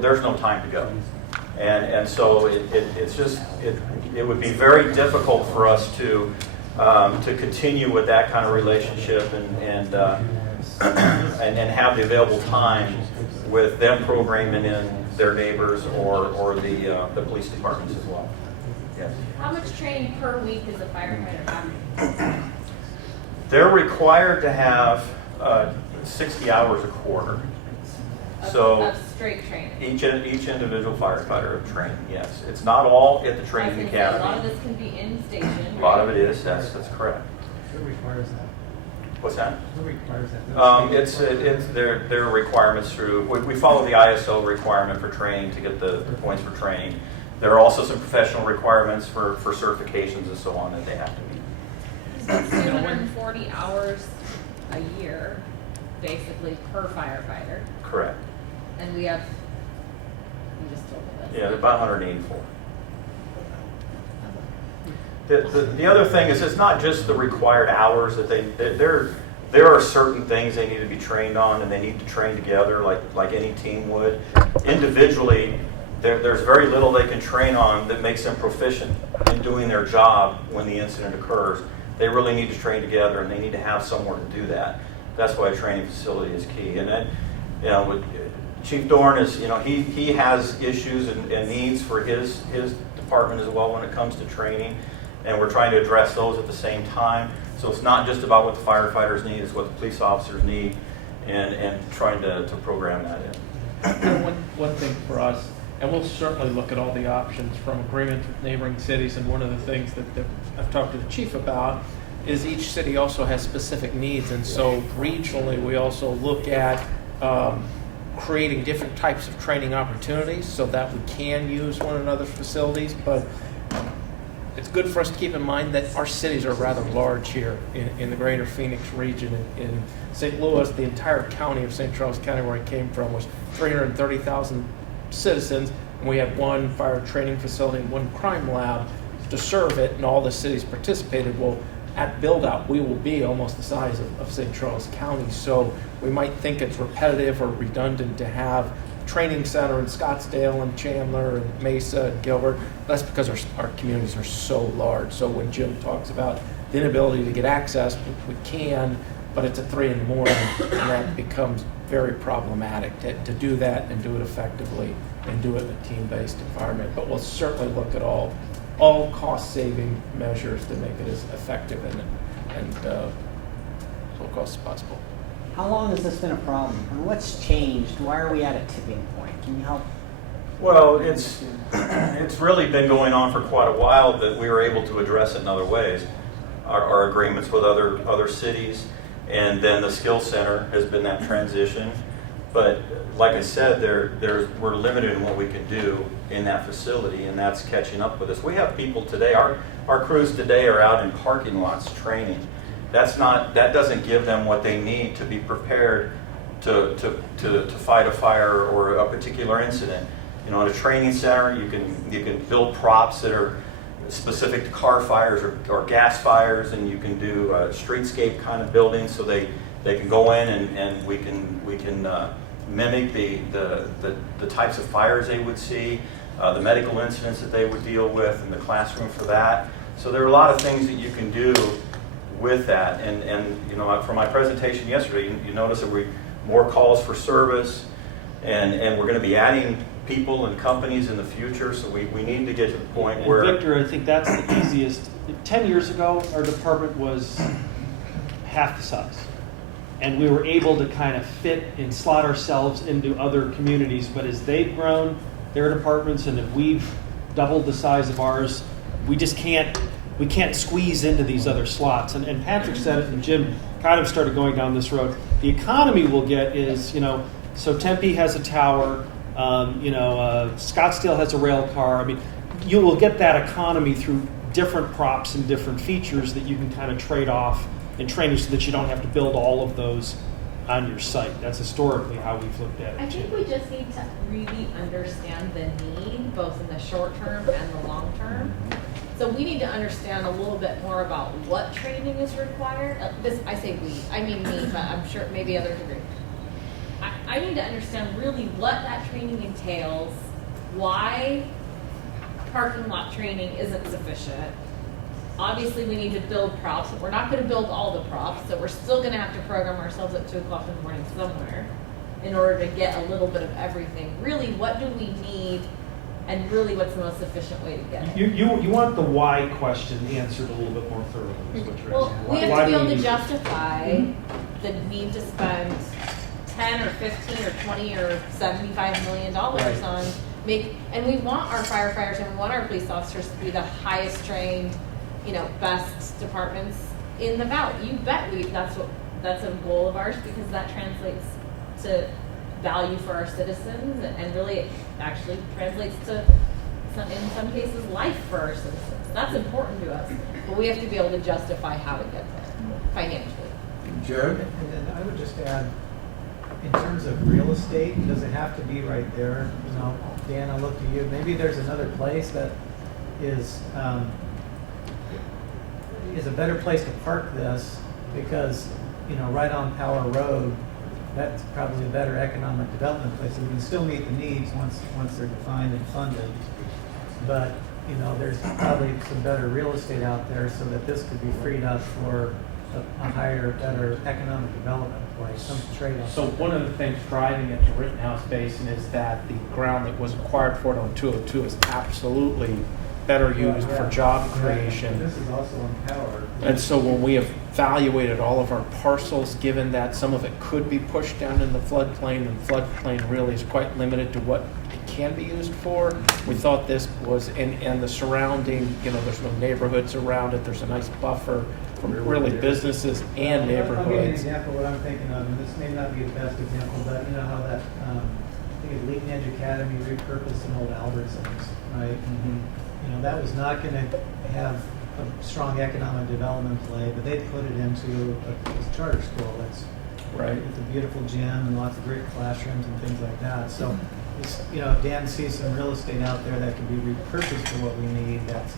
there's no time to go. And so it would be very difficult for us to continue with that kind of relationship and have the available time with them programming in their neighbors or the police departments as well. Yes. How much training per week is a firefighter have? They're required to have 60 hours a quarter. Of straight training. Each individual firefighter of training, yes. It's not all at the training academy. A lot of this can be in station. A lot of it is, that's correct. Who requires that? What's that? Who requires that? It's their requirements through, we follow the ISO requirement for training to get the points for training. There are also some professional requirements for certifications and so on that they have to meet. 240 hours a year, basically, per firefighter. Correct. And we have, you just told me this. Yeah, they're about 184. The other thing is it's not just the required hours that there are certain things they need to be trained on, and they need to train together like any team would. Individually, there's very little they can train on that makes them proficient in doing their job when the incident occurs. They really need to train together, and they need to have somewhere to do that. That's why a training facility is key. And then, Chief Dorn is, he has issues and needs for his department as well when it comes to training, and we're trying to address those at the same time. So it's not just about what the firefighters need, it's what the police officers need, and trying to program that in. One thing for us, and we'll certainly look at all the options from agreements with neighboring cities, and one of the things that I've talked to the chief about is each city also has specific needs, and so regionally we also look at creating different types of training opportunities so that we can use one another's facilities. But it's good for us to keep in mind that our cities are rather large here in the greater Phoenix region. In St. Louis, the entire county of St. Charles County, where I came from, was 330,000 citizens, and we had one fire training facility and one crime lab to serve it, and all the cities participated. Well, at build-out, we will be almost the size of St. Charles County, so we might think it's repetitive or redundant to have a training center in Scottsdale and Chandler and Mesa and Gilbert. That's because our communities are so large. So when Jim talks about the inability to get access, we can, but it's at 3 in the morning, and that becomes very problematic to do that and do it effectively and do it in a team-based environment. But we'll certainly look at all cost-saving measures to make it as effective and low cost as possible. How long has this been a problem? And what's changed? Why are we at a tipping point? Can you help? Well, it's really been going on for quite a while that we were able to address it in other ways. Our agreements with other cities, and then the skill center has been that transition. But like I said, we're limited in what we can do in that facility, and that's catching up with us. We have people today, our crews today are out in parking lots training. That doesn't give them what they need to be prepared to fight a fire or a particular incident. At a training center, you can build props that are specific to car fires or gas fires, and you can do streetscape kind of buildings so they can go in and we can mimic the types of fires they would see, the medical incidents that they would deal with, and the classroom for that. So there are a lot of things that you can do with that. And from my presentation yesterday, you notice that more calls for service, and we're going to be adding people and companies in the future. So we need to get to the point where. Victor, I think that's the easiest. 10 years ago, our department was half the size. And we were able to kind of fit and slot ourselves into other communities. But as they've grown their departments, and if we've doubled the size of ours, we just can't squeeze into these other slots. And Patrick said it, and Jim kind of started going down this road. The economy we'll get is, so Tempe has a tower, Scottsdale has a rail car. I mean, you will get that economy through different props and different features that you can kind of trade off in training so that you don't have to build all of those on your site. That's historically how we've looked at it. I think we just need to really understand the need, both in the short term and the long term. So we need to understand a little bit more about what training is required. I say we, I mean me, but I'm sure maybe others agree. I need to understand really what that training entails, why parking lot training isn't sufficient. Obviously, we need to build props. We're not going to build all the props, so we're still going to have to program ourselves at 2 o'clock in the morning somewhere in order to get a little bit of everything. Really, what do we need, and really what's the most efficient way to get it? You want the why question answered a little bit more thoroughly, is what you're Well, asking. we have Why to be do able to need justify the need to spend 10 or 15 or 20 or $75 million Right. on and we want our firefighters and we want our police officers to be the highest trained, best departments in the valley. You bet that's a goal of ours, because that translates to value for our citizens, and really it actually translates to in some cases life for our citizens. That's important to us, but we have to be able to justify how to get there financially. Jared? And then I would just add, in terms of real estate, does it have to be right there? Dan, I look to you. Maybe there's another place that is a better place to park this, because, right on Power Road, that's probably a better economic development place. We can still meet the needs once they're defined and funded. But, there's probably some better real estate out there so that this could be freed up for a higher, better economic development place, some trade-off. So one of the things driving it to Rittenhouse Basin is that the ground that was acquired for it on 202 is absolutely better used for job creation. This is also on Power. And so when we evaluated all of our parcels, given that some of it could be pushed down in the floodplain, and floodplain really is quite limited to what it can be used for, we thought this was, and the surrounding, there's no neighborhoods around it, there's a nice buffer from really businesses and I'll give you an neighborhoods. example of what I'm thinking of, and this may not be the best example, but you know how that, I think it's Leading Edge Academy repurposed an old Albertsons, right? That was not gonna have a strong economic development play, but they put it into a charter school that's Right. with a beautiful gym and lots of great classrooms and things like that. So, if Dan sees some real estate out there that can be repurposed for what we need, that's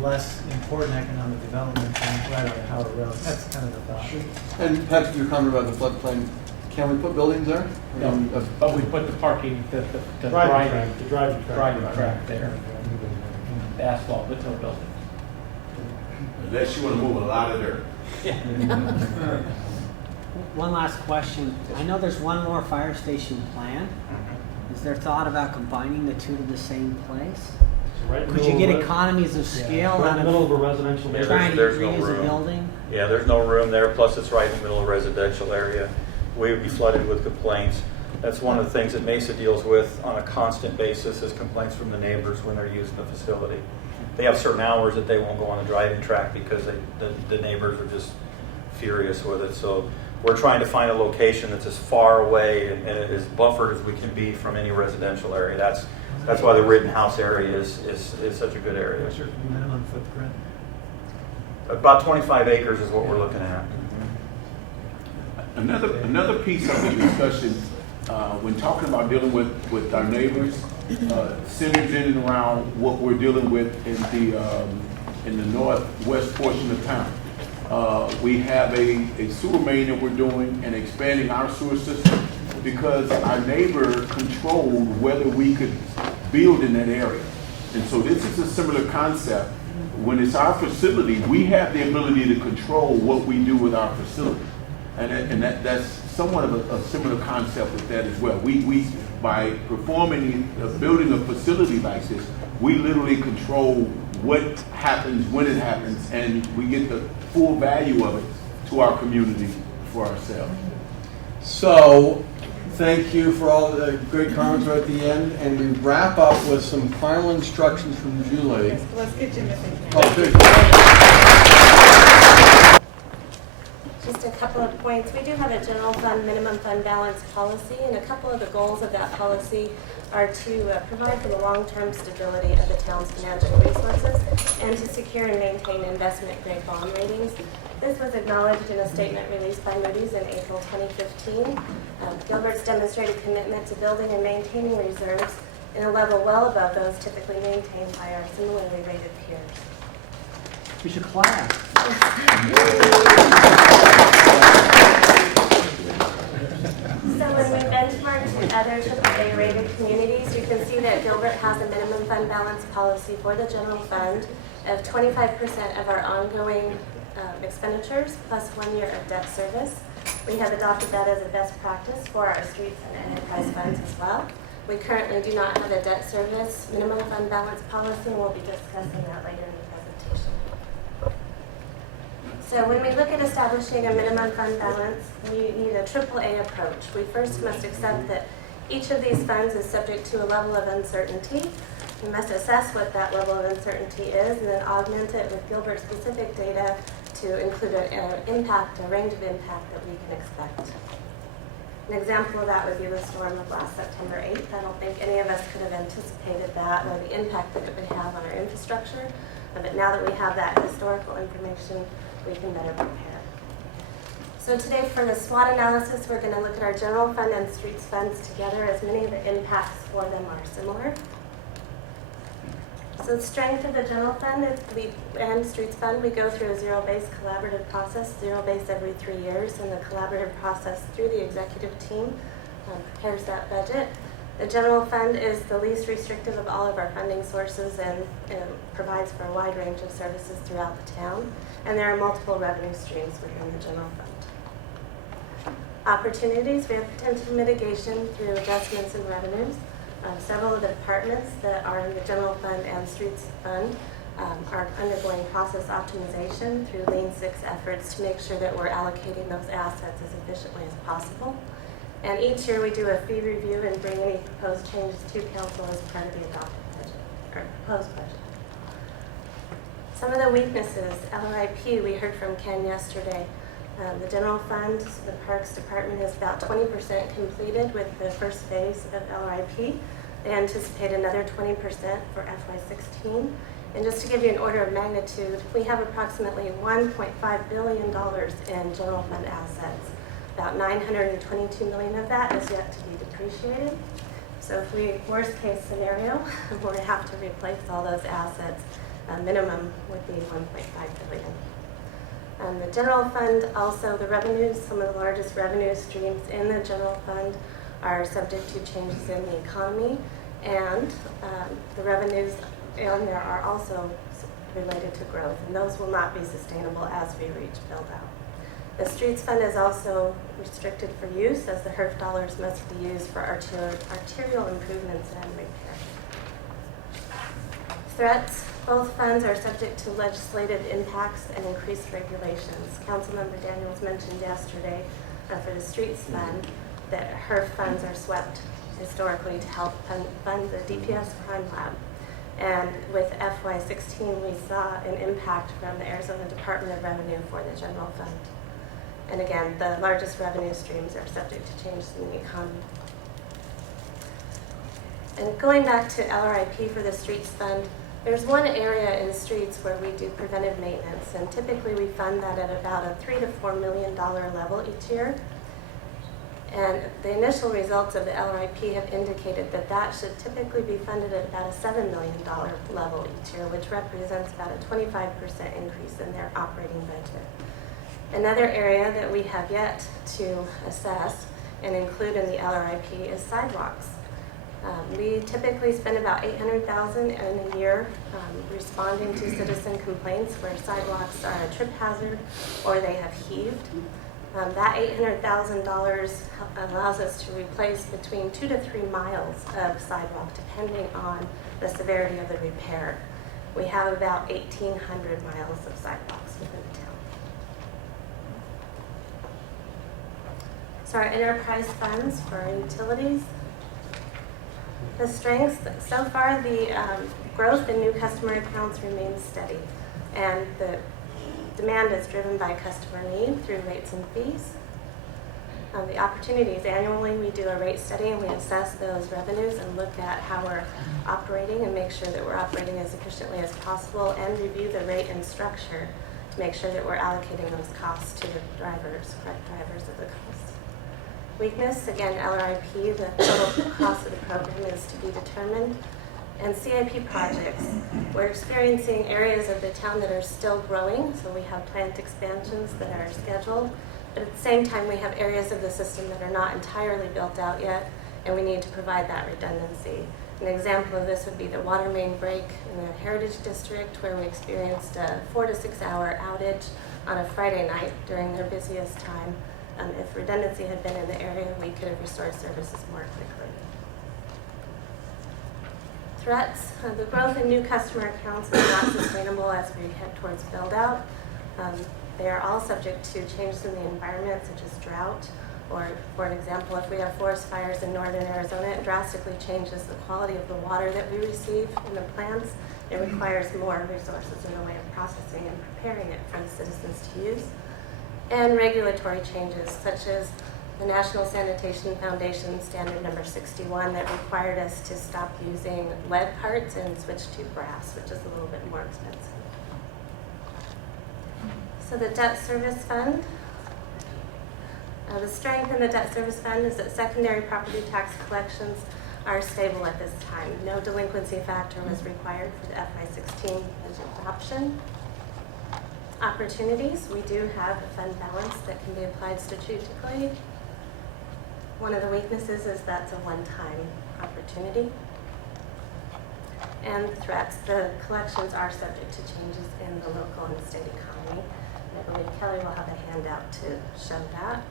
less important economic development than right on Howard Road. That's kind of the thought. And Patrick, your comment about the floodplain, can we put buildings there? No, but we put the parking, the driving track there, the asphalt, but no buildings. Unless you want to move a lot of dirt. One last question. I know there's one more fire station planned. Is there thought about combining the two to the same place? Right in the Could you middle get of economies of scale Right in out the middle of of a residential Yeah, neighborhood? trying to there's no reuse a room. building? Yeah, there's no room there, plus it's right in the middle of a residential area. We would be flooded with complaints. That's one of the things that Mesa deals with on a constant basis, is complaints from the neighbors when they're using the facility. They have certain hours that they won't go on the driving track because the neighbors are just furious with it. So we're trying to find a location that's as far away and as buffered as we can be from any residential area. That's why the Rittenhouse area is such a good area. What's your minimum footprint? About 25 acres is what we're looking at. Another piece of the discussion, when talking about dealing with our neighbors, centers in and around what we're dealing with in the northwest portion of town. We have a sewer main that we're doing and expanding our sewer system because our neighbor controlled whether we could build in that area. And so this is a similar concept. When it's our facility, we have the ability to control what we do with our facility. And that's somewhat of a similar concept with that as well. We by performing, building a facility like this, we literally control what happens, when it happens, and we get the full value of it to our community for ourselves. So, thank you for all the great comments right at the end, and we wrap up with some final instructions from Julie. Let's get Jim a thing. Oh, good. Just a couple of points. We do have a general fund minimum fund balance policy, and a couple of the goals of that policy are to provide for the long-term stability of the town's financial resources and to secure and maintain investment-grade bond ratings. This was acknowledged in a statement released by Moody's in April 2015. Gilbert's demonstrated commitment to building and maintaining reserves in a level well above those typically maintained by our similarly rated peers. We should clap. So when we benchmark to other AAA-rated communities, you can see that Gilbert has a minimum fund balance policy for the general fund of 25% of our ongoing expenditures plus 1 year of debt service. We have adopted that as a best practice for our streets and enterprise funds as well. We currently do not have a debt service minimum fund balance policy, and we'll be discussing that later in the presentation. So when we look at establishing a minimum fund balance, we need a AAA approach. We first must accept that each of these funds is subject to a level of uncertainty. We must assess what that level of uncertainty is and then augment it with Gilbert-specific data to include a range of impact that we can expect. An example of that would be the storm of last September 8th. I don't think any of us could have anticipated that or the impact that it would have on our infrastructure. But now that we have that historical information, we can better prepare. So today for the SWOT analysis, we're going to look at our general fund and streets funds together, as many of the impacts for them are similar. So the strength of the general fund and streets fund, we go through a zero-based collaborative process, zero-based every 3 years, and the collaborative process through the executive team prepares that budget. The general fund is the least restrictive of all of our funding sources and provides for a wide range of services throughout the town. And there are multiple revenue streams within the general fund. Opportunities, we have potential mitigation through adjustments in revenues. Several of the departments that are in the general fund and streets fund are undergoing process optimization through Lean Six efforts to make sure that we're allocating those assets as efficiently as possible. And each year we do a fee review and bring any proposed changes to council as part of the adopted budget, or proposed budget. Some of the weaknesses, LRIP, we heard from Ken yesterday. The general fund, the Parks Department is about 20% completed with the first phase of LRIP. They anticipate another 20% for FY16. And just to give you an order of magnitude, we have approximately $1.5 billion in general fund assets. About $922 million of that is yet to be depreciated. So if we, worst case scenario, we're going to have to replace all those assets, minimum would be $1.5 billion. The general fund, also the revenues, some of the largest revenue streams in the general fund are subject to changes in the economy, and the revenues in there are also related to growth, and those will not be sustainable as we reach build out. The streets fund is also restricted for use, as the HERF dollars must be used for arterial improvements and repair. Threats. Both funds are subject to legislative impacts and increased regulations. Councilmember Daniels mentioned yesterday for the streets fund that HERF funds are swept historically to help fund the DPS crime lab. And with FY16, we saw an impact from the Arizona Department of Revenue for the general fund. And again, the largest revenue streams are subject to changes in the economy. And going back to LRIP for the streets fund, there's one area in streets where we do preventive maintenance, and typically we fund that at about a $3 to $4 million level each year. And the initial results of the LRIP have indicated that that should typically be funded at about a $7 million level each year, which represents about a 25% increase in their operating budget. Another area that we have yet to assess and include in the LRIP is sidewalks. We typically spend about $800,000 in a year responding to citizen complaints where sidewalks are a trip hazard or they have heaved. That $800,000 allows us to replace between 2 to 3 miles of sidewalk depending on the severity of the repair. We have about 1,800 miles of sidewalks within the town. So our enterprise funds for our utilities. The strengths, so far the growth in new customer accounts remains steady, and the demand is driven by customer need through rates and fees. The opportunities, annually we do a rate study and we assess those revenues and look at how we're operating and make sure that we're operating as efficiently as possible and review the rate and structure to make sure that we're allocating those costs to the drivers, correct drivers of the cost. Weakness, again, LRIP, the total cost of the program is to be determined. And CIP projects, we're experiencing areas of the town that are still growing, so we have plant expansions that are scheduled. But at the same time, we have areas of the system that are not entirely built out yet, and we need to provide that redundancy. An example of this would be the water main break in the Heritage District, where we experienced a 4 to 6 hour outage on a Friday night during their busiest time. If redundancy had been in the area, we could have restored services more quickly. Threats, the growth in new customer accounts is not sustainable as we head towards build out. They are all subject to changes in the environment, such as drought, or for an example, if we have forest fires in northern Arizona, it drastically changes the quality of the water that we receive in the plants. It requires more resources in the way of processing and preparing it for the citizens to use. And regulatory changes, such as the National Sanitation Foundation Standard Number 61 that required us to stop using lead parts and switch to brass, which is a little bit more expensive. So the debt service fund. The strength in the debt service fund is that secondary property tax collections are stable at this time. No delinquency factor was required for the FY16 budget adoption. Opportunities, we do have a fund balance that can be applied strategically. One of the weaknesses is that's a one-time opportunity. And threats, the collections are subject to changes in the local and state economy. And I believe Kelly will have a handout to show that.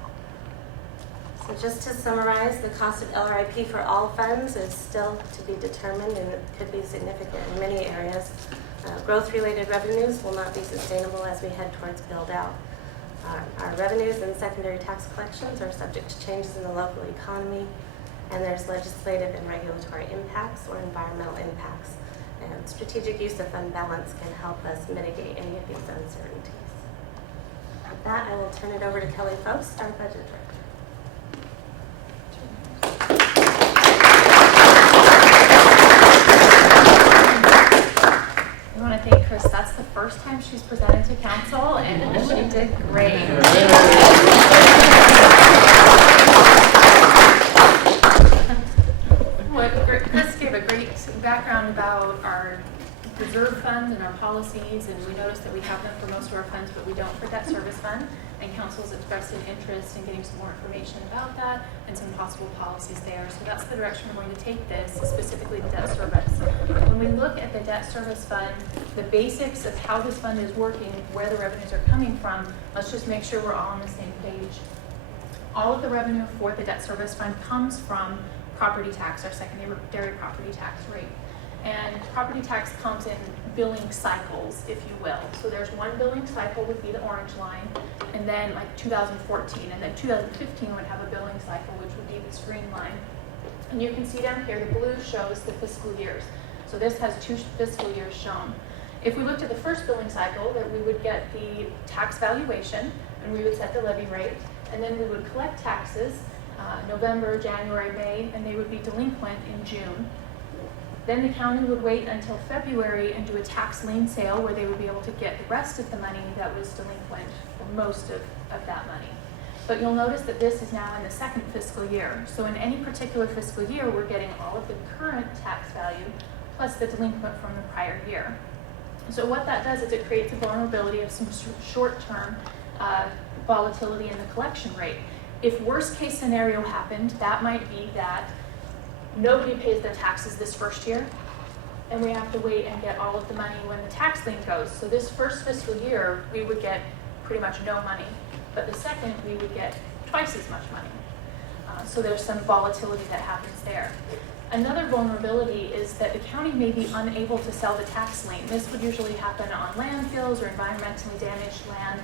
So just to summarize, the cost of LRIP for all funds is still to be determined, and it could be significant in many areas. Growth-related revenues will not be sustainable as we head towards build-out. Our revenues and secondary tax collections are subject to changes in the local economy, and there's legislative and regulatory impacts or environmental impacts. And strategic use of fund balance can help us mitigate any of these uncertainties. With that, I will turn it over to Kelly Post, our budget director. I want to thank Chris. That's the first time she's presented to council, and she did great. Chris gave a great background about our reserve funds and our policies, and we noticed that we have them for most of our funds, but we don't for debt service fund. And council's expressed an interest in getting some more information about that and some possible policies there. So that's the direction we're going to take this, specifically the debt service. When we look at the debt service fund, the basics of how this fund is working, where the revenues are coming from, let's just make sure we're all on the same page. All of the revenue for the debt service fund comes from property tax, our secondary property tax rate. And property tax comes in billing cycles, if you will. So there's one billing cycle would be the orange line, and then like 2014, and then 2015 would have a billing cycle, which would be this green line. And you can see down here, the blue shows the fiscal years. So this has 2 fiscal years shown. If we looked at the first billing cycle, that we would get the tax valuation, and we would set the levy rate, and then we would collect taxes November, January, May, and they would be delinquent in June. Then the county would wait until February and do a tax lien sale where they would be able to get the rest of the money that was delinquent, or most of that money. But you'll notice that this is now in the second fiscal year. So in any particular fiscal year, we're getting all of the current tax value plus the delinquent from the prior year. So what that does is it creates a vulnerability of some short-term volatility in the collection rate. If worst case scenario happened, that might be that nobody pays their taxes this first year, and we have to wait and get all of the money when the tax lien goes. So this first fiscal year, we would get pretty much no money, but the second, we would get twice as much money. So there's some volatility that happens there. Another vulnerability is that the county may be unable to sell the tax lien. This would usually happen on landfills or environmentally damaged land.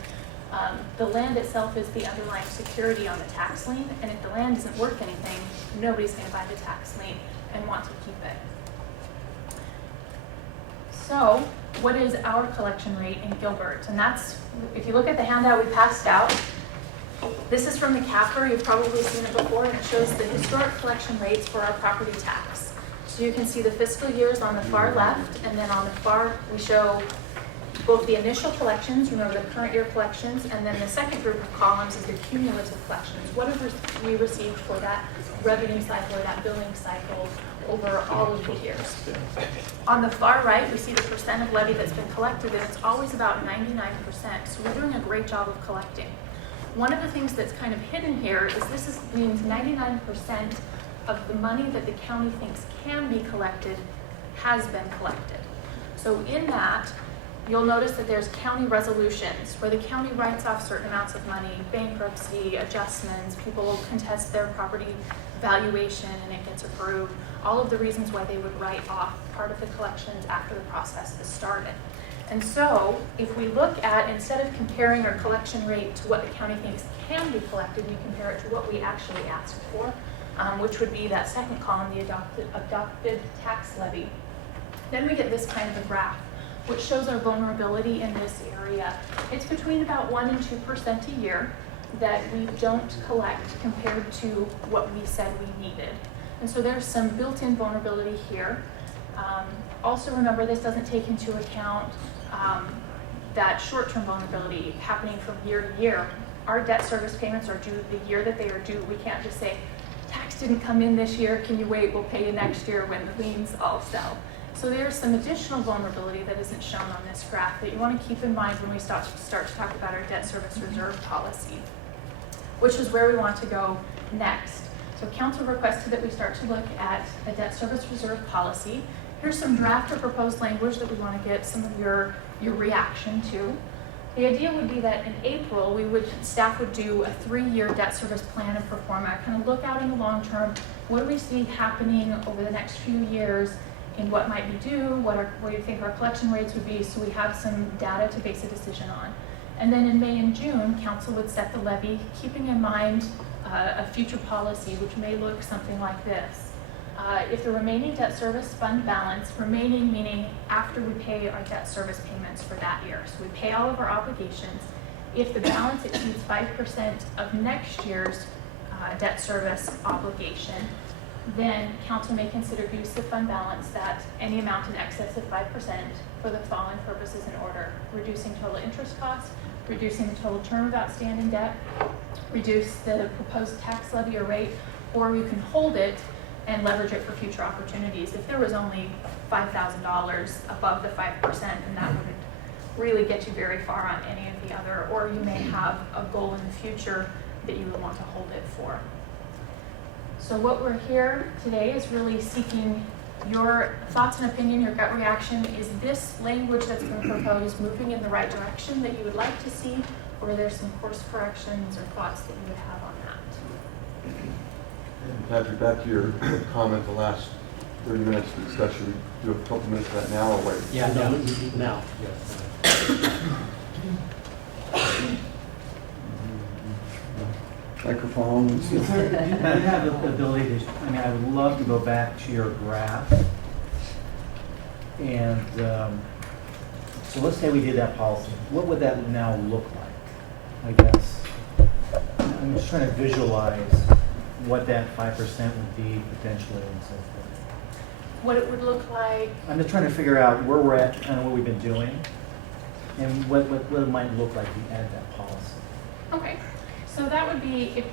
The land itself is the underlying security on the tax lien, and if the land isn't worth anything, nobody's going to buy the tax lien and want to keep it. So, what is our collection rate in Gilbert? And that's, if you look at the handout we passed out, this is from the CAFR. You've probably seen it before, and it shows the historic collection rates for our property tax. So you can see the fiscal years on the far left, and then on the far, we show both the initial collections, remember the current year collections, and then the second group of columns is the cumulative collections. What have we received for that revenue cycle or that billing cycle over all of the years? On the far right, we see the percent of levy that's been collected, and it's always about 99%. So we're doing a great job of collecting. One of the things that's kind of hidden here is means 99% of the money that the county thinks can be collected has been collected. So in that, you'll notice that there's county resolutions where the county writes off certain amounts of money, bankruptcy, adjustments, people contest their property valuation and it gets approved. All of the reasons why they would write off part of the collections after the process has started. And so if we look at, instead of comparing our collection rate to what the county thinks can be collected, we compare it to what we actually asked for, which would be that second column, the adopted tax levy. Then we get this kind of a graph, which shows our vulnerability in this area. It's between about 1% and 2% a year that we don't collect compared to what we said we needed. And so there's some built-in vulnerability here. Also remember, this doesn't take into account that short-term vulnerability happening from year to year. Our debt service payments are due the year that they are due. We can't just say, tax didn't come in this year, can you wait, we'll pay you next year when the liens all sell. So there's some additional vulnerability that isn't shown on this graph that you want to keep in mind when we start to talk about our debt service reserve policy, which is where we want to go next. So council requested that we start to look at a debt service reserve policy. Here's some draft or proposed language that we want to get some of your reaction to. The idea would be that in April, staff would do a 3-year debt service plan and pro forma, kind of look out in the long term. What do we see happening over the next few years in what might be due, what do you think our collection rates would be, so we have some data to base a decision on. And then in May and June, council would set the levy, keeping in mind a future policy, which may look something like this. If the remaining debt service fund balance, remaining meaning after we pay our debt service payments for that year, so we pay all of our obligations, if the balance exceeds 5% of next year's debt service obligation, then council may consider use of fund balance that any amount in excess of 5% for the following purposes in order: reducing total interest costs, reducing the total term of outstanding debt, reduce the proposed tax levy or rate, or you can hold it and leverage it for future opportunities. If there was only $5,000 above the 5%, then that wouldn't really get you very far on any of the other, or you may have a goal in the future that you would want to hold it for. So what we're here today is really seeking your thoughts and opinion, your gut reaction. Is this language that's been proposed moving in the right direction that you would like to see, or are there some course corrections or thoughts that you would have on that? And Patrick, back to your comment, the last 30 minutes of discussion, do a couple minutes of that now or wait? Yeah, now. Microphones. Do you have the ability to, I would love to go back to your graph. And so let's say we did that policy. What would that now look like, I guess? I'm just trying to visualize what that 5% would be potentially and so forth. What it would look like. I'm just trying to figure out where we're at, kind of what we've been doing, and what it might look like if we add that policy. Okay. So that would be if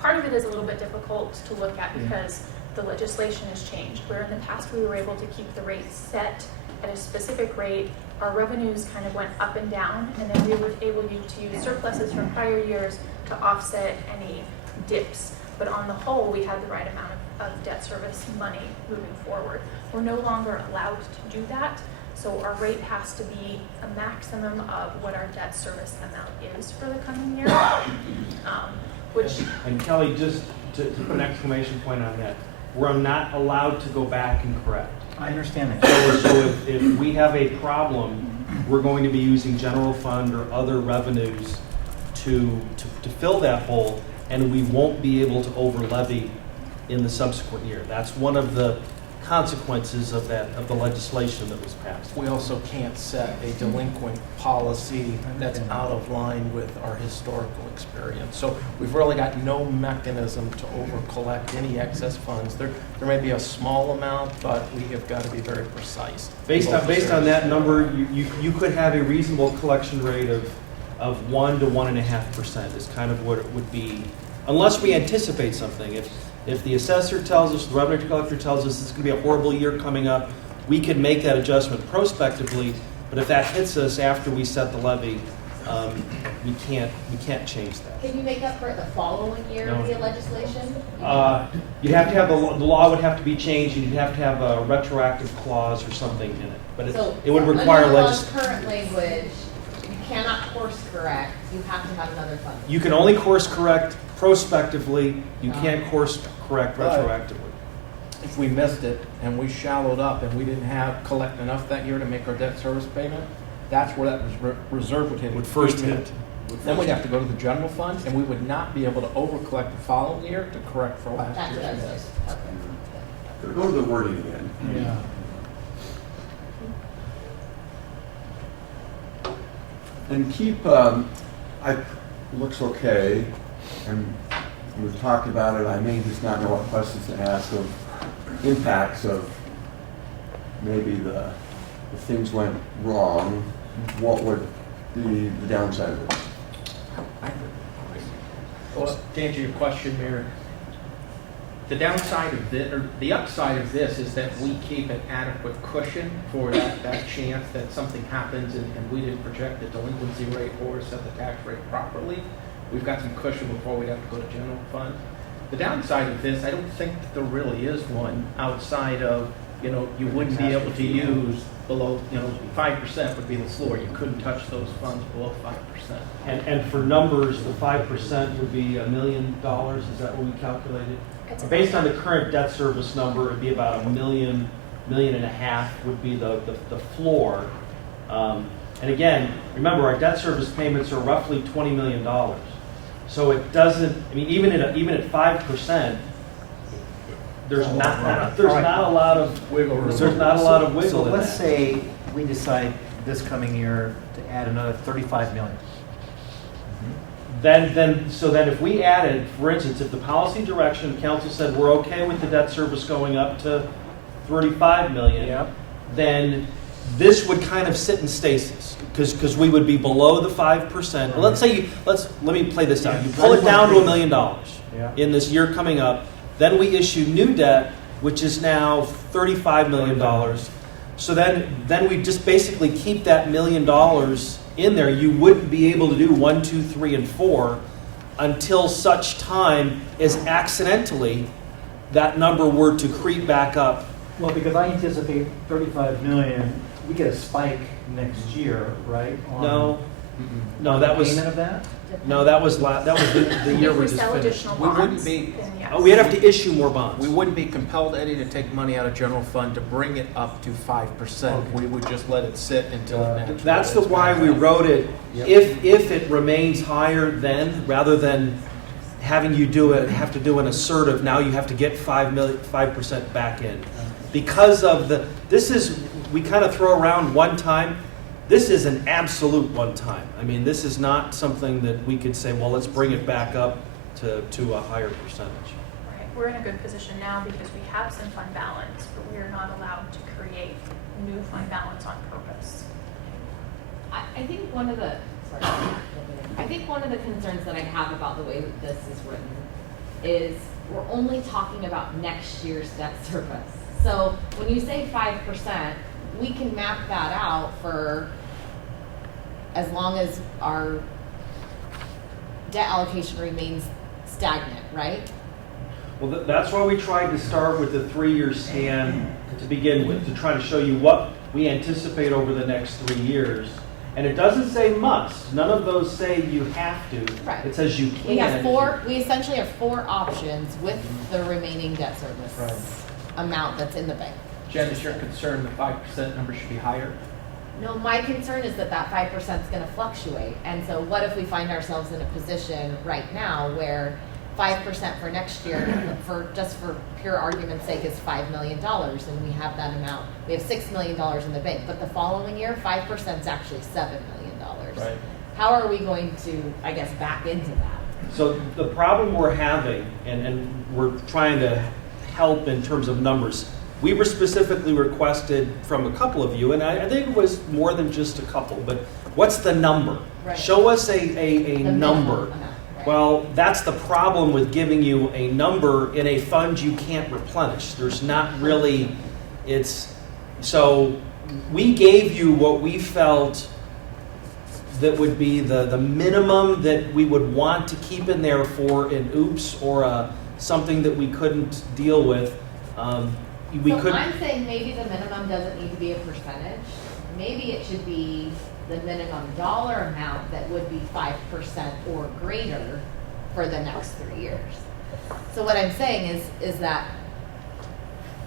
part of it is a little bit difficult to look at because the legislation has changed, where in the past we were able to keep the rate set at a specific rate. Our revenues kind of went up and down, and then we were able to use surpluses from prior years to offset any dips. But on the whole, we had the right amount of debt service money moving forward. We're no longer allowed to do that. So our rate has to be a maximum of what our debt service amount is for the coming year, And Kelly, just to put an exclamation point on that, we're not allowed to go back and correct. I understand that. So if we have a problem, we're going to be using general fund or other revenues to fill that hole, and we won't be able to over levy in the subsequent year. That's one of the consequences of the legislation that was passed. We also can't set a delinquent policy that's out of line with our historical experience. So we've really got no mechanism to over-collect any excess funds. There may be a small amount, but we have got to be very precise. Based on that number, you could have a reasonable collection rate of 1 to 1.5% is kind of what it would be, unless we anticipate something. If the assessor tells us, the revenue collector tells us it's going to be a horrible year coming up, we can make that adjustment prospectively. But if that hits us after we set the levy, we can't change that. Can you make up for it the following year No. via legislation? You'd have to have the law would have to be changed, and you'd have to have a retroactive clause or something in it. But it would require under the law's legislation. current language, you cannot course correct. You have to have another fund. You can only course correct prospectively. You can't course correct retroactively. If we missed it and we shallowed up and we didn't collect enough that year to make our debt service payment, that's where that reserve would hit. Would first hit. Then we'd have to go to the general fund, and we would not be able to over-collect the following year to correct for last That's year's what I was miss. saying. Go to the wording again. Yeah. And keep, looks okay, and we've talked about it, I may just not know what questions to ask of impacts of maybe if things went wrong, what would be the downside of this? Well, to answer your question, Mayor, the downside of this, or the upside of this, is that we keep an adequate cushion for that chance that something happens and we didn't project the delinquency rate or set the tax rate properly. We've got some cushion before we'd have to go to general fund. The downside of this, I don't think that there really is one outside of, you wouldn't be able to use below, 5% would be the floor. You couldn't touch those funds below 5%. And for numbers, the 5% would be $1 million. Is that what we calculated? Based on the current debt service number, it'd be about $1.5 million would be the floor. And again, remember our debt service payments are roughly $20 million. So it doesn't. I mean, even at 5%, there's not a lot of wiggle room. There's not a lot of wiggle. So in let's that. say we decide this coming year to add another 35 million. Then if we added, for instance, if the policy direction council said we're okay with the debt service going up to 35 million, then this would kind of sit in stasis because we would be below the 5%. Let's say let me play this out. You pull it down to $1 million in this year coming up. Then we issue new debt, which is now $35 million. So then we just basically keep that $1 million in there. You wouldn't be able to do 1, 2, 3, and 4 until such time as accidentally that number were to creep back up. Well, because I anticipate 35 million, we get a spike next year, right? No, that was payment of that. No, that was the year we If we just sell finished. additional We wouldn't bonds, be- then yes. Oh, we'd have to issue more bonds. We wouldn't be compelled, Eddie, to take money out of general fund to bring it up to 5%. We would just let it sit until it naturally. That's the is why back we up. wrote it. If it remains higher then, rather than having you have to do an assertive, now you have to get 5% back in. Because of we kind of throw around one time. This is an absolute one time. I mean, this is not something that we could say, well, let's bring it back up to a higher percentage. Right. We're in a good position now because we have some fund balance, but we are not allowed to create new fund balance on purpose. I think one of the concerns that I have about the way that this is written is we're only talking about next year's debt service. So when you say 5%, we can map that out for as long as our debt allocation remains stagnant, right? Well, that's why we tried to start with the 3-year scan to begin with, to try to show you what we anticipate over the next 3 years. And it doesn't say must. None of those say you have to. Right. It says you can. We essentially have 4 options with the remaining debt service amount that's in the bank. Jen, is your concern the 5% number should be higher? No, my concern is that 5% is going to fluctuate. And so what if we find ourselves in a position right now where 5% for next year, just for pure argument's sake, is $5 million, and we have that amount. We have $6 million in the bank, but the following year, 5% is actually $7 million. Right. How are we going to, I guess, back into that? So the problem we're having, and we're trying to help in terms of numbers, we were specifically requested from a couple of you, and I think it was more than just a couple, but what's the number? Right. Show us a The number. minimum amount, right. Well, that's the problem with giving you a number in a fund you can't replenish. There's not really, so we gave you what we felt that would be the minimum that we would want to keep in there for an oops or something that we couldn't deal with. I'm saying maybe the minimum doesn't need to be a percentage. Maybe it should be the minimum dollar amount that would be 5% or greater for the next 3 years. So what I'm saying is that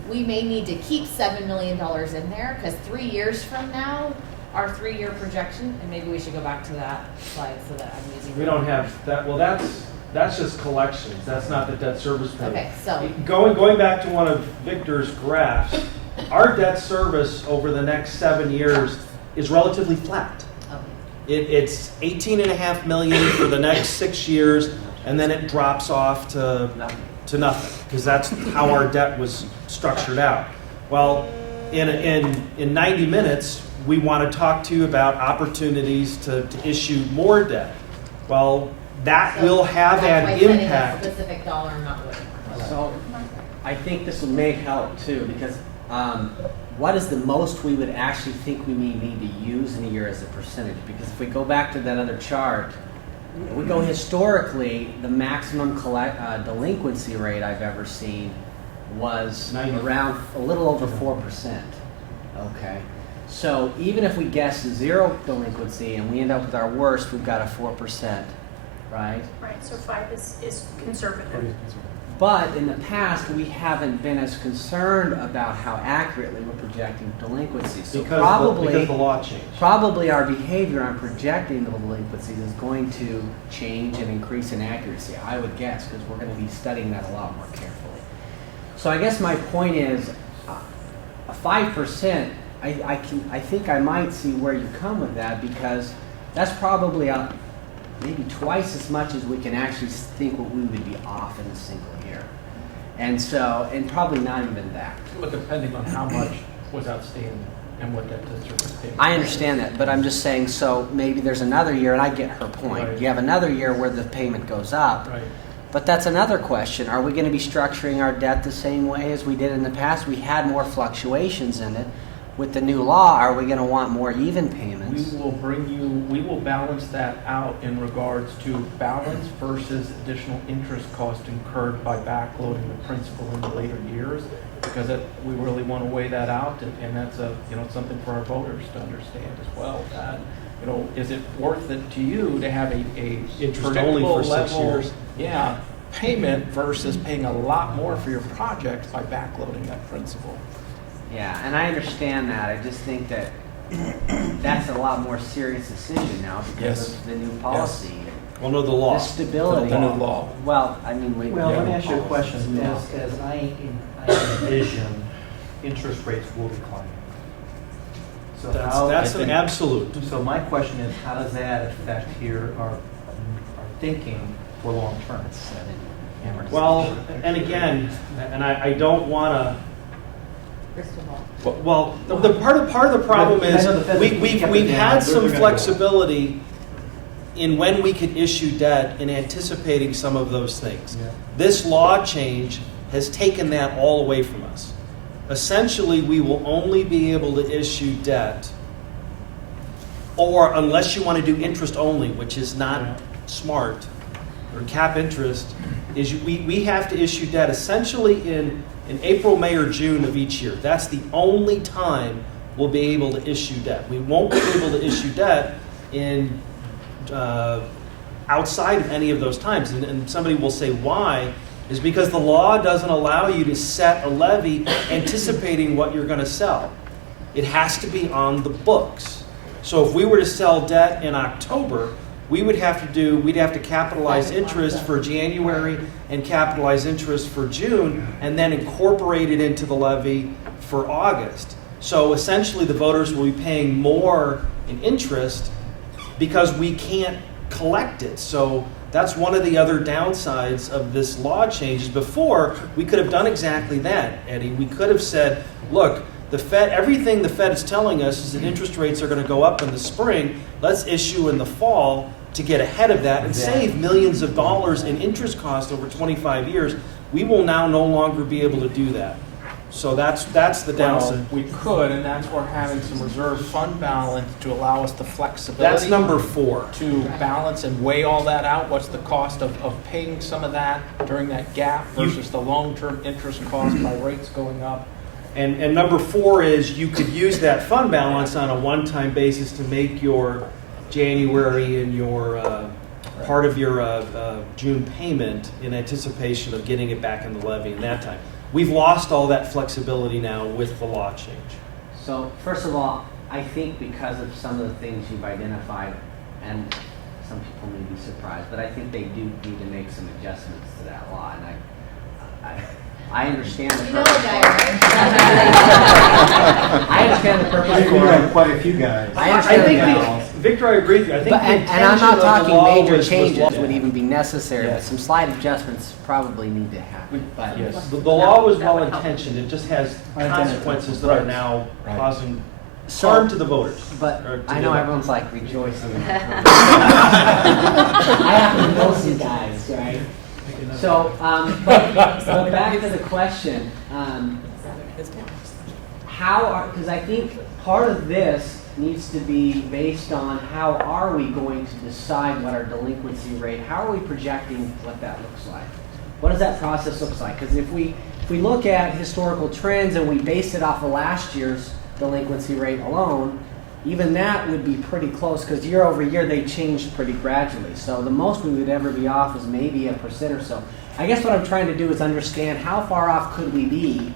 we may need to keep $7 million in there, because 3 years from now, our 3-year projection, and maybe we should go back to that slide so that I'm using. We don't have that. Well, that's just collections. That's not the debt service payment. Okay, so going back to one of Victor's graphs, our debt service over the next 7 years is relatively flat. It's $18.5 million for the next 6 years, and then it drops off to nothing, because that's how our debt was structured out. Well, in 90 minutes, we want to talk to you about opportunities to issue more debt. Well, that will have that's an why setting impact. a specific dollar amount would. So I think this may help too, because what is the most we would actually think we may need to use in a year as a percentage? Because if we go back to that other chart, we go historically, the maximum delinquency rate I've ever seen was around a little over 4%. Okay. So even if we guess zero delinquency and we end up with our worst, we've got a 4%, right? Right, so 5 is conservative. But in the past, we haven't been as concerned about how accurately we're projecting delinquencies. So because the law changed. Probably our behavior on projecting the delinquencies is going to change and increase in accuracy, I would guess, because we're going to be studying that a lot more carefully. So I guess my point is, a 5%, I think I might see where you come with that, because that's probably maybe twice as much as we can actually think what we would be off in a single year. And so, and probably not even that. But depending on how much was outstanding and what that debt service payment. I understand that, but I'm just saying, so maybe there's another year, and I get her point. Right. You have another year where the payment goes up. Right. But that's another question. Are we going to be structuring our debt the same way as we did in the past? We had more fluctuations in it. With the new law, are we going to want more even payments? We will balance that out in regards to balance versus additional interest cost incurred by backloading the principal in the later years, because we really want to weigh that out, and that's something for our voters to understand as well. That is it worth it to you to have a Interest only for 6 level, years. Yeah, payment versus paying a lot more for your project by backloading that principal. Yeah, and I understand that. I just think that that's a lot more serious decision now because of the new policy. Well, no, the law. The stability. The new law. Well, I mean, let me ask you a question. As I envision, interest rates will decline. So That's an absolute. So my question is, how does that affect our thinking for long term? Well, and again, and I don't want to. Well, the part of the problem is we've had some flexibility in when we could issue debt in anticipating some of those things. Yeah. This law change has taken that all away from us. Essentially, we will only be able to issue debt, or unless you want to do interest only, which is not smart, or cap interest, is we have to issue debt essentially in April, May, or June of each year. That's the only time we'll be able to issue debt. We won't be able to issue debt in outside of any of those times. And somebody will say, why? Is because the law doesn't allow you to set a levy anticipating what you're going to sell. It has to be on the books. So if we were to sell debt in October, we'd have to capitalize interest for January and capitalize interest for June and then incorporate it into the levy for August. So essentially the voters will be paying more in interest because we can't collect it. So that's one of the other downsides of this law changes. Before, we could have done exactly that, Eddie. We could have said, look, the Fed, everything the Fed is telling us is that interest rates are going to go up in the spring. Let's issue in the fall to get ahead of that and save millions of dollars in interest cost over 25 years. We will now no longer be able to do that. So that's the downside. Well, we could, and that's where having some reserve fund balance to allow us the flexibility. That's number 4. To balance and weigh all that out. What's the cost of paying some of that during that gap versus the long-term interest cost by rates going up? And number 4 is you could use that fund balance on a one-time basis to make your January and your part of your June payment in anticipation of getting it back in the levy in that time. We've lost all that flexibility now with the law change. So first of all, I think because of some of the things you've identified, and some people may be surprised, but I think they do need to make some adjustments to that law. And I understand the purpose. I understand the purpose. I think we have quite a few guys. I understand Victor, I agree with you. I think and I'm not talking major changes would even be necessary, but some slight adjustments probably need to happen. But Yes, the law was well intentioned. It just has consequences that are now causing harm to the voters. But to I know the- everyone's like rejoicing. I happen to know some guys, right? So, but back to the question, because I think part of this needs to be based on how are we going to decide what our delinquency rate, how are we projecting what that looks like? What does that process look like? Because if we look at historical trends and we base it off of last year's delinquency rate alone, even that would be pretty close because year over year they changed pretty gradually. So the most we would ever be off is maybe 1% or so. I guess what I'm trying to do is understand how far off could we be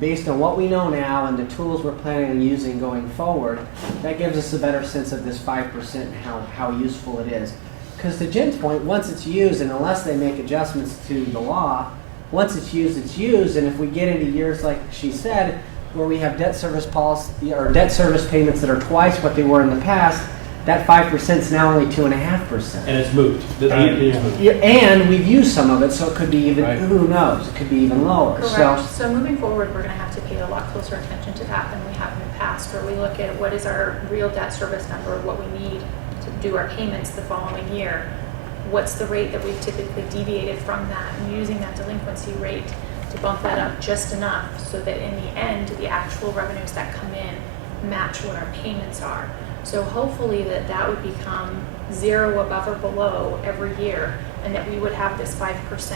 based on what we know now and the tools we're planning on using going forward. That gives us a better sense of this 5% and how useful it is. Because to Jim's point, once it's used, and unless they make adjustments to the law, once it's used, it's used. And if we get into years like she said, where we have debt service policy or debt service payments that are twice what they were in the past, that 5% is now only 2.5%. And it's moved. And we've used some of it, so it could be even, who knows, it could be even lower. Correct. So moving forward, we're going to have to pay a lot closer attention to that than we have in the past, where we look at what is our real debt service number, what we need to do our payments the following year. What's the rate that we've typically deviated from that, and using that delinquency rate to bump that up just enough so that in the end, the actual revenues that come in match what our payments are. So hopefully that would become 0 above or below every year, and that we would have this 5%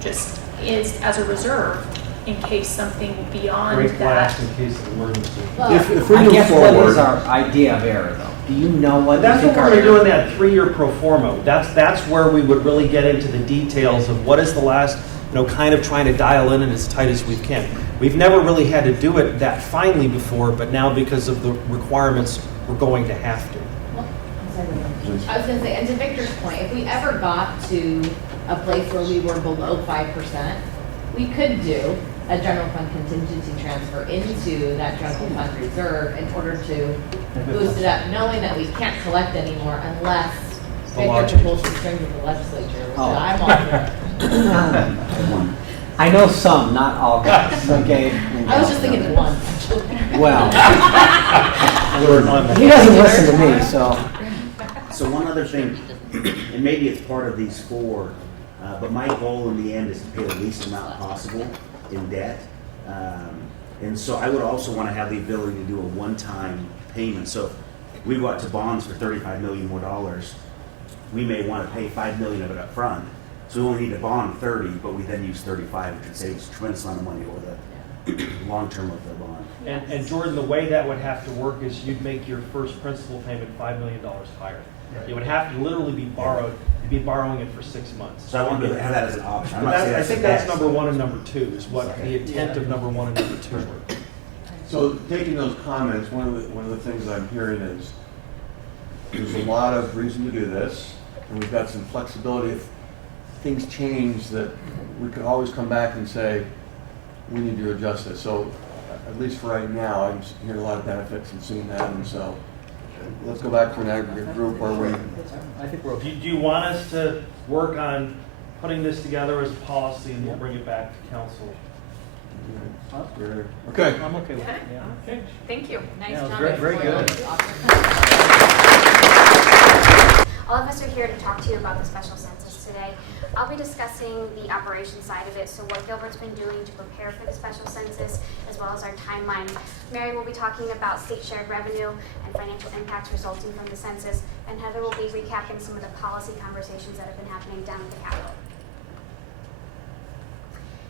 just as a reserve in case something beyond Break that. glass in case of emergency. Well, If we I move guess forward, what is our idea of error, though? Do you know what? That's you what think we're our going to do in error- that 3-year pro forma. That's where we would really get into the details of what is the last, kind of trying to dial in it as tight as we can. We've never really had to do it that finely before, but now because of the requirements, we're going to have to. I was going to say, and to Victor's point, if we ever got to a place where we were below 5%, we could do a general fund contingency transfer into that general fund reserve in order to boost it up, knowing that we can't collect anymore unless Victor pulls the strings of the legislature, which I'm all for. I know some, not all guys. Okay. I was just thinking one. Well, he doesn't listen to me, so. So one other thing, and maybe it's part of these 4, but my goal in the end is to pay the least amount possible in debt. And so I would also want to have the ability to do a one-time payment. So if we go out to bonds for $35 million more, we may want to pay $5 million of it up front. So we only need to bond 30, but we then use 35, which would save us a tremendous amount of money over the long term of the bond. And Jordan, the way that would have to work is you'd make your first principal payment $5 million higher. It would have to literally be borrowed. You'd be borrowing it for 6 months. So I want to have that as an option. I'm not saying I that's think the that's best. number 1 and number 2 is what the intent of number 1 and number 2 were. so taking those comments, one of the things I'm hearing is there's a lot of reason to do this, and we've got some flexibility. If things change, that we can always come back and say, we need to adjust this. So at least for right now, I'm hearing a lot of benefits and seeing that, and so let's go back to an aggregate group where we. I think do you want us to work on putting this together as a policy and we'll bring it back to council? Okay. I'm okay with it. Yeah. Okay. Thank you. Nice Yeah, job. very good. All of us are here to talk to you about the special census today. I'll be discussing the operations side of it, so what Gilbert's been doing to prepare for the special census, as well as our timeline. Mary will be talking about state shared revenue and financial impacts resulting from the census, and Heather will be recapping some of the policy conversations that have been happening down at the Capitol.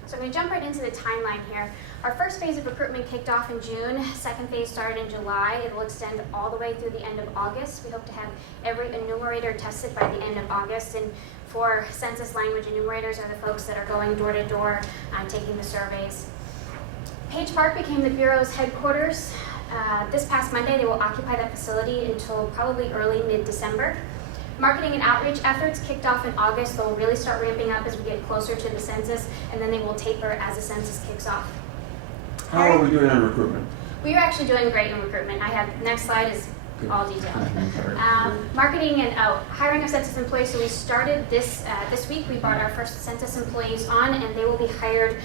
So I'm going to jump right into the timeline here. Our first phase of recruitment kicked off in June. Second phase started in July. It will extend all the way through the end of August. We hope to have every enumerator tested by the end of August. And for census language, enumerators are the folks that are going door to door taking the surveys. Page Park became the Bureau's headquarters. This past Monday, they will occupy that facility until probably early mid-December. Marketing and outreach efforts kicked off in August. They'll really start ramping up as we get closer to the census, and then they will taper as the census kicks off. How are we doing on recruitment? We are actually doing great in recruitment. I have, next slide is all detailed. Marketing and hiring of census employees. So we started this week. We brought our first census employees on, and they will be hired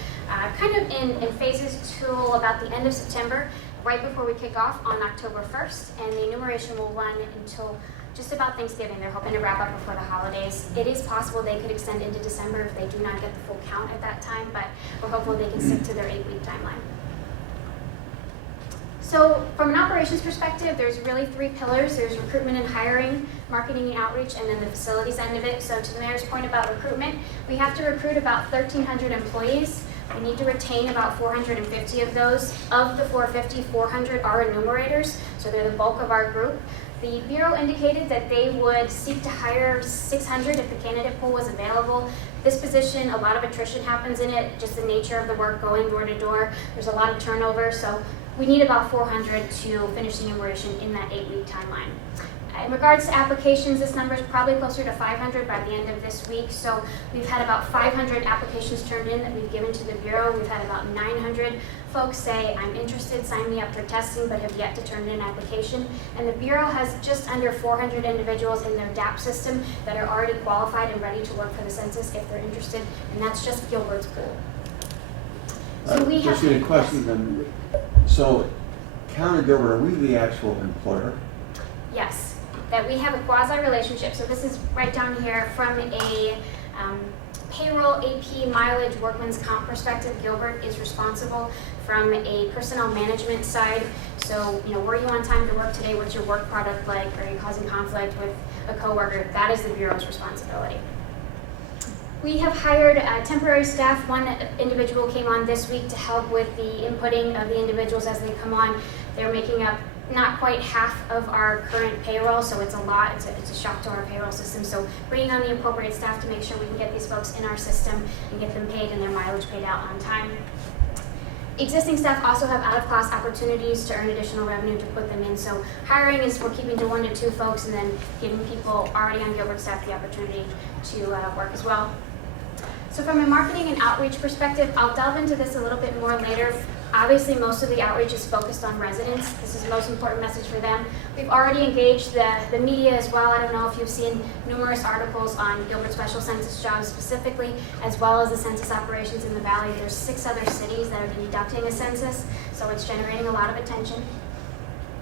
kind of in phases till about the end of September, right before we kick off on October 1st, and the enumeration will run until just about Thanksgiving. They're hoping to wrap up before the holidays. It is possible they could extend into December if they do not get the full count at that time, but we're hopeful they can stick to their 8-week timeline. So from an operations perspective, there's really 3 pillars. There's recruitment and hiring, marketing and outreach, and then the facilities end of it. So to the mayor's point about recruitment, we have to recruit about 1,300 employees. We need to retain about 450 of those. Of the 450, 400 are enumerators, so they're the bulk of our group. The Bureau indicated that they would seek to hire 600 if the candidate pool was available. This position, a lot of attrition happens in it, just the nature of the work going door to door. There's a lot of turnover, so we need about 400 to finish the enumeration in that 8-week timeline. In regards to applications, this number is probably closer to 500 by the end of this week. So we've had about 500 applications turned in that we've given to the Bureau. We've had about 900 folks say, I'm interested, sign me up for testing, but have yet to turn in an application. And the Bureau has just under 400 individuals in their DAP system that are already qualified and ready to work for the census if they're interested, and that's just Gilbert's pool. So we have just a question then. So, County of Gilbert, are we the actual employer? Yes, that we have a quasi-relationship. So this is right down here from a payroll, AP, mileage, workman's comp perspective. Gilbert is responsible from a personnel management side. So, were you on time to work today? What's your work product like? Are you causing conflict with a coworker? That is the Bureau's responsibility. We have hired temporary staff. One individual came on this week to help with the inputting of the individuals as they come on. They're making up not quite half of our current payroll, so it's a lot. It's a shock to our payroll system. So bringing on the appropriate staff to make sure we can get these folks in our system and get them paid and their mileage paid out on time. Existing staff also have out-of-class opportunities to earn additional revenue to put them in. So hiring is we're keeping to 1 to 2 folks and then giving people already on Gilbert staff the opportunity to work as well. So from a marketing and outreach perspective, I'll delve into this a little bit more later. Obviously, most of the outreach is focused on residents. This is the most important message for them. We've already engaged the media as well. I don't know if you've seen numerous articles on Gilbert Special Census jobs specifically, as well as the census operations in the Valley. There's 6 other cities that are conducting a census, so it's generating a lot of attention.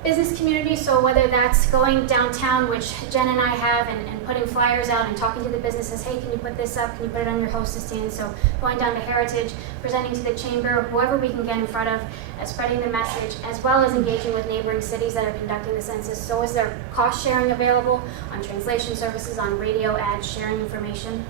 Business community, so whether that's going downtown, which Jen and I have, and putting flyers out and talking to the businesses, hey, can you put this up? Can you put it on your hostess stand? So going down to Heritage, presenting to the chamber, whoever we can get in front of, spreading the message, as well as engaging with neighboring cities that are conducting the census. So is there cost sharing available on translation services, on radio ads, sharing information?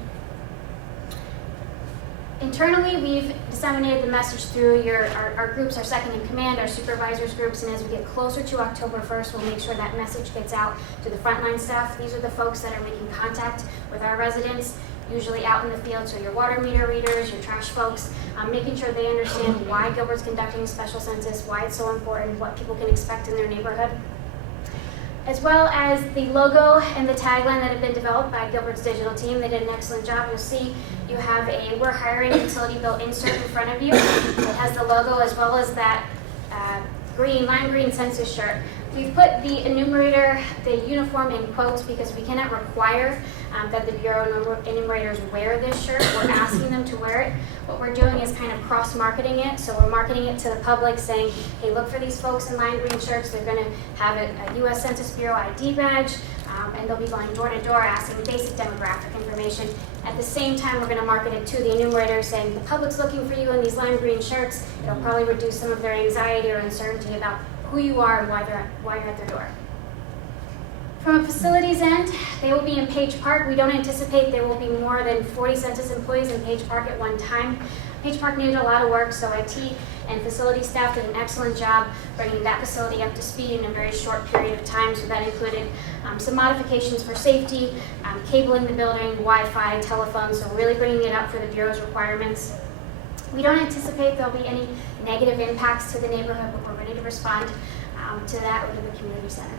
Internally, we've disseminated the message through our groups, our second in command, our supervisors groups, and as we get closer to October 1st, we'll make sure that message gets out to the frontline staff. These are the folks that are making contact with our residents, usually out in the field, so your water meter readers, your trash folks, making sure they understand why Gilbert's conducting a special census, why it's so important, what people can expect in their neighborhood. as well as the logo and the tagline that have been developed by Gilbert's digital team. They did an excellent job. You'll see you have a "We're hiring" utility bill insert in front of you. It has the logo as well as that lime green census shirt. We've put the enumerator, the uniform in quotes because we cannot require that the Bureau enumerators wear this shirt. We're asking them to wear it. What we're doing is kind of cross-marketing it. So we're marketing it to the public saying, hey, look for these folks in lime green shirts. They're going to have a U.S. Census Bureau ID badge, and they'll be going door to door asking basic demographic information. At the same time, we're going to market it to the enumerator saying the public's looking for you in these lime green shirts. It'll probably reduce some of their anxiety or uncertainty about who you are and why you're at their door. From a facilities end, they will be in Page Park. We don't anticipate there will be more than 40 census employees in Page Park at one time. Page Park needed a lot of work, so IT and facility staff did an excellent job bringing that facility up to speed in a very short period of time. So that included some modifications for safety, cabling the building, Wi-Fi, telephone, so really bringing it up for the Bureau's requirements. We don't anticipate there'll be any negative impacts to the neighborhood, but we're ready to respond to that or to the community center.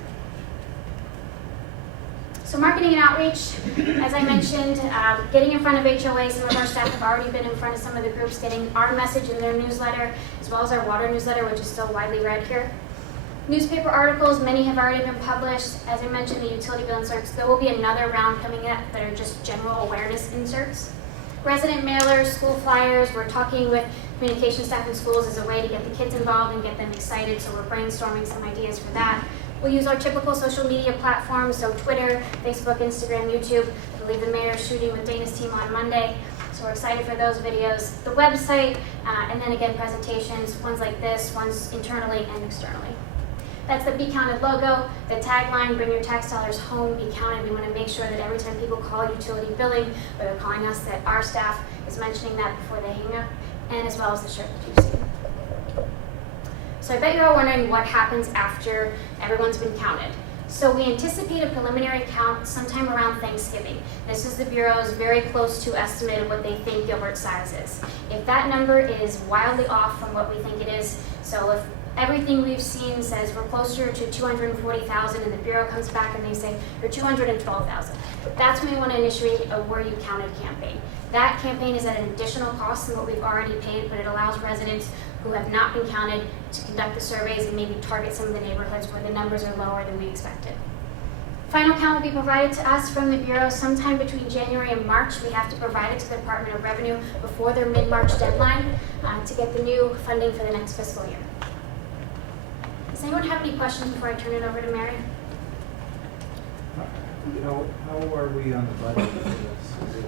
So marketing and outreach, as I mentioned, getting in front of HOA. Some of our staff have already been in front of some of the groups, getting our message in their newsletter, as well as our water newsletter, which is still widely read here. Newspaper articles, many have already been published. As I mentioned, the utility bill inserts. There will be another round coming up that are just general awareness inserts. Resident mailers, school flyers. We're talking with communication staff in schools as a way to get the kids involved and get them excited, so we're brainstorming some ideas for that. We'll use our typical social media platforms, so Twitter, Facebook, Instagram, YouTube. I believe the mayor's shooting with Dana's team on Monday, so we're excited for those videos. The website, and then again presentations, ones like this, ones internally and externally. That's the Be Counted logo, the tagline, bring your tax dollars home, be counted. We want to make sure that every time people call utility billing, or they're calling us, that our staff is mentioning that before they hang up, and as well as the shirt that you've seen. So I bet you're all wondering what happens after everyone's been counted. So we anticipate a preliminary count sometime around Thanksgiving. This is the Bureau's very close to estimate of what they think Gilbert's size is. If that number is wildly off from what we think it is, so if everything we've seen says we're closer to 240,000 and the Bureau comes back and they say you're 212,000, that's when we want to initiate a Were You Counted campaign. That campaign is at an additional cost than what we've already paid, but it allows residents who have not been counted to conduct the surveys and maybe target some of the neighborhoods where the numbers are lower than we expected. Final count will be provided to us from the Bureau sometime between January and March. We have to provide it to the Department of Revenue before their mid-March deadline to get the new funding for the next fiscal year. Does anyone have any questions before I turn it over to Mary? How are we on the budget for this? Is it,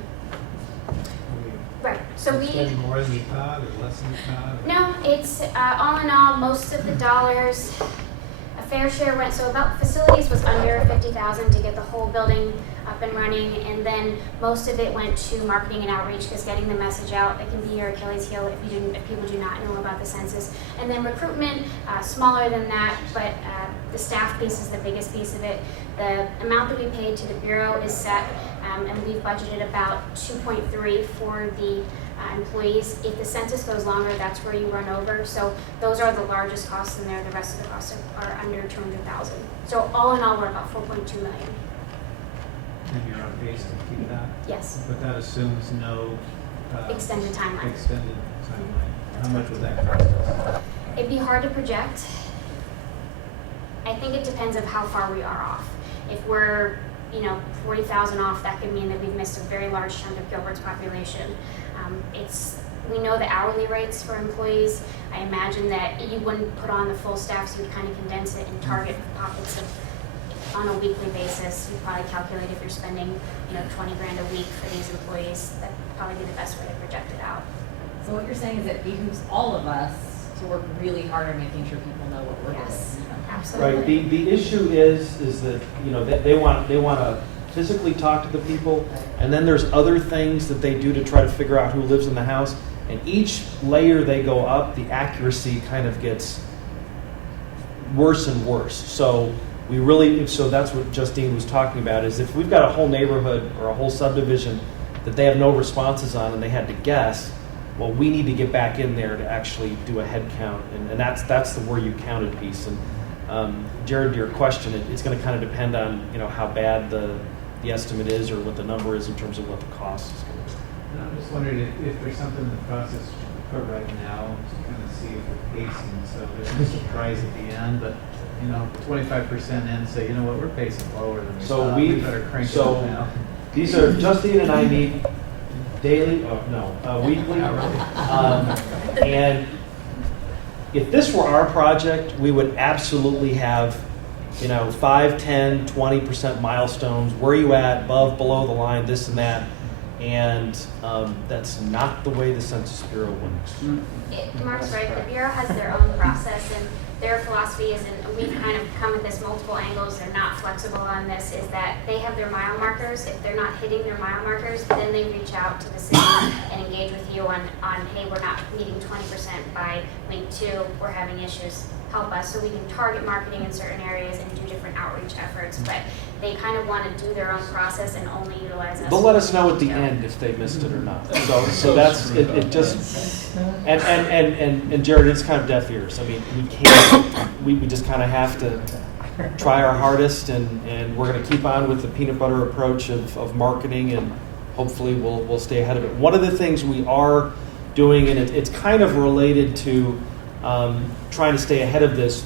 right, so we spending more than we thought or less than we thought? No, it's all in all, most of the dollars, a fair share went, so about facilities was under $50,000 to get the whole building up and running, and then most of it went to marketing and outreach, because getting the message out, it can be your Achilles heel if people do not know about the census. And then recruitment, smaller than that, but the staff piece is the biggest piece of it. The amount that we paid to the Bureau is set, and we've budgeted about 2.3 for the employees. If the census goes longer, that's where you run over. So those are the largest costs in there. The rest of the costs are under 200,000. So all in all, we're about 4.2 million. And you're on pace to keep that? Yes. But that assumes no extended timeline. Extended timeline. How much would that cost us? It'd be hard to project. I think it depends on how far we are off. If we're 40,000 off, that could mean that we've missed a very large chunk of Gilbert's population. We know the hourly rates for employees. I imagine that you wouldn't put on the full staff, so you'd kind of condense it and target pockets of, on a weekly basis. You'd probably calculate if you're spending, 20 grand a week for these employees. That'd probably be the best way to project it out. So what you're saying is it behooves all of us to work really hard on making sure people know what we're doing. Absolutely. Right. The issue is that they want to physically talk to the people, and then there's other things that they do to try to figure out who lives in the house. And each layer they go up, the accuracy kind of gets worse and worse. So that's what Justine was talking about, is if we've got a whole neighborhood or a whole subdivision that they have no responses on and they had to guess, well, we need to get back in there to actually do a head count, and that's the Where You Counted piece. And Jared, to your question, it's going to kind of depend on, how bad the estimate is or what the number is in terms of what the cost is going to be. And I'm just wondering if there's something in the process for right now to kind of see if we're pacing, so there's no surprise at the end, but 25% in, say, you know what, we're pacing lower than we So thought. We better crank it up now. These are, Justine and I meet daily, weekly. And if this were our project, we would absolutely have, 5, 10, 20% milestones. Where are you at? Above, below the line, this and that. And that's not the way the Census Bureau works. Mark's right. The Bureau has their own process, and their philosophy is, and we've kind of come at this multiple angles, they're not flexible on this, is that they have their mile markers. If they're not hitting their mile markers, then they reach out to the city and engage with you on hey, we're not meeting 20% by week 2, we're having issues, help us. So we can target marketing in certain areas and do different outreach efforts, but they kind of want to do their own process and only utilize us. They'll let us know at the end if they missed it or not. So that's it. Just and Jared, it's kind of deaf ears. I mean, we can't. We just kind of have to try our hardest, and we're going to keep on with the peanut butter approach of marketing, and hopefully we'll stay ahead of it. One of the things we are doing, and it's kind of related to trying to stay ahead of this.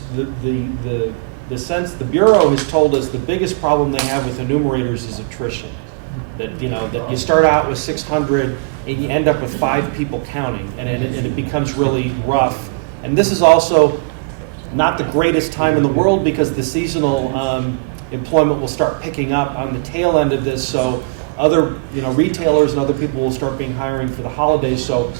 The Bureau has told us the biggest problem they have with enumerators is attrition. That that you start out with 600 and you end up with 5 people counting, and it becomes really rough. And this is also not the greatest time in the world because the seasonal employment will start picking up on the tail end of this. So other retailers and other people will start being hiring for the holidays. So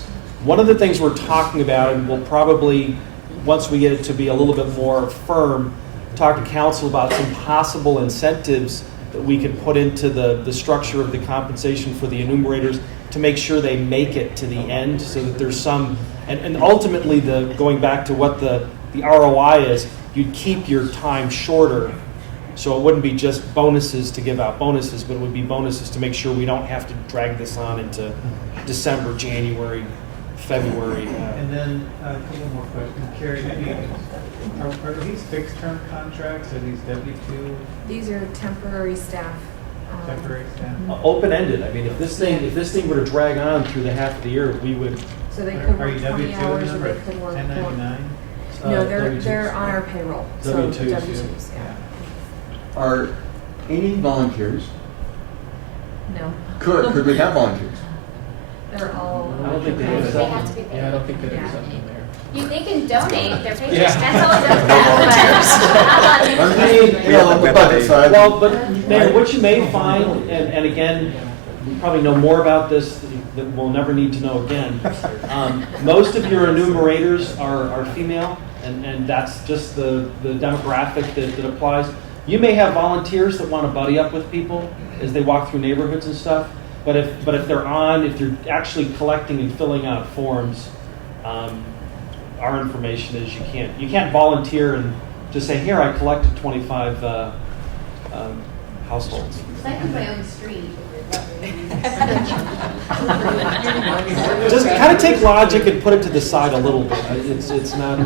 one of the things we're talking about, and we'll probably, once we get it to be a little bit more firm, talk to council about some possible incentives that we can put into the structure of the compensation for the enumerators to make sure they make it to the end, so that there's some, and ultimately going back to what the ROI is, you'd keep your time shorter, so it wouldn't be just bonuses to give out bonuses, but it would be bonuses to make sure we don't have to drag this on into December, January, February. And then a couple more questions. Carrie, are these fixed-term contracts? Are these W-2? These are temporary staff. Temporary staff? Open-ended. I mean, if this thing were to drag on through the half of the year, we would. So they could Are you work 20 W-2 hours or or they could work 1099? No, W2s. they're on our payroll. So W2s, W2s, yeah. Are any volunteers? No. Could we have volunteers? They're all. I don't think they have They have to be paid. Yeah, I don't think that is something there. They can donate their paychecks. Yeah. That's all it does. The budget side. Well, but Mayor, what you may find, and again, you probably know more about this that we'll never need to know again. Most of your enumerators are female, and that's just the demographic that applies. You may have volunteers that want to buddy up with people as they walk through neighborhoods and stuff. But if you're actually collecting and filling out forms, our information is you can't volunteer and just say, here, I collected 25 households. I have my own street. Just kind of take logic and put it to the side a little bit. It's not.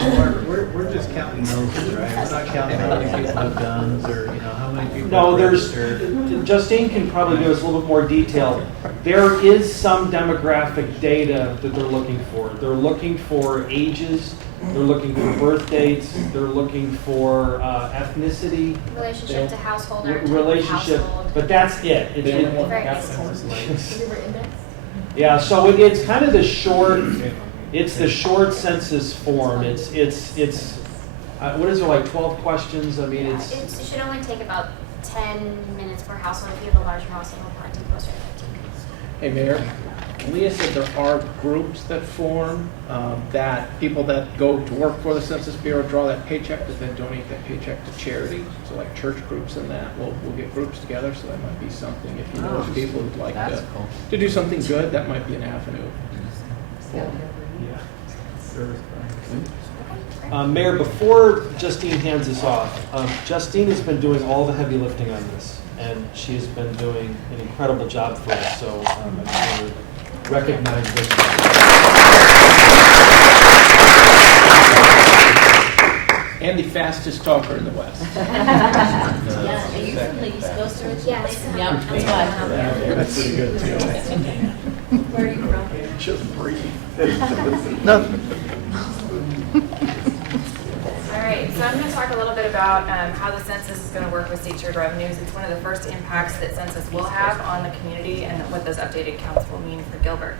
We're just counting noses, right? We're not counting how many people have guns or how many people. No, have there's. registered. Justine can probably give us a little bit more detail. There is some demographic data that they're looking for. They're looking for ages. They're looking for birth dates. They're looking for ethnicity. Relationship to household or relationship, household. but that's it. Very basic. Yeah, so it's kind of the short. It's the short census form. It's what is it, like 12 questions? I mean, It should only take about 10 minutes per household. If you have a larger household, it'll probably take closer to 15 minutes. Hey, Mayor, Leah said there are groups that form, that people that go to work for the Census Bureau draw that paycheck, but then donate that paycheck to charity. So like church groups and that, we'll get groups together, so that might be something. If you know of people who'd like to do something good, that might be an avenue. Mayor, before Justine hands us off, Justine has been doing all the heavy lifting on this, and she has been doing an incredible job for us. So I just want to recognize this. And the fastest talker in the West. Yeah, are you from the East Coast originally? Yes. Yeah, that's why. That's pretty good too. Where are you from? Just breathe. All right, so I'm going to talk a little bit about how the census is going to work with state shared revenues. It's one of the first impacts that census will have on the community and what those updated counts will mean for Gilbert.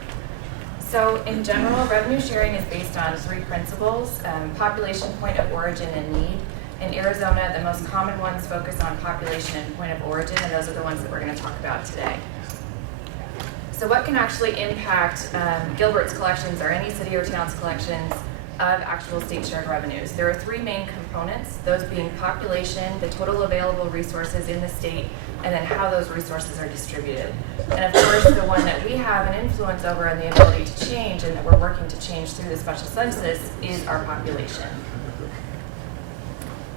So in general, revenue sharing is based on three principles: population, point of origin, and need. In Arizona, the most common ones focus on population and point of origin, and those are the ones that we're going to talk about today. So what can actually impact Gilbert's collections or any city or town's collections of actual state shared revenues? There are three main components, those being population, the total available resources in the state, and then how those resources are distributed. And of course, the one that we have an influence over and the ability to change, and that we're working to change through the special census, is our population.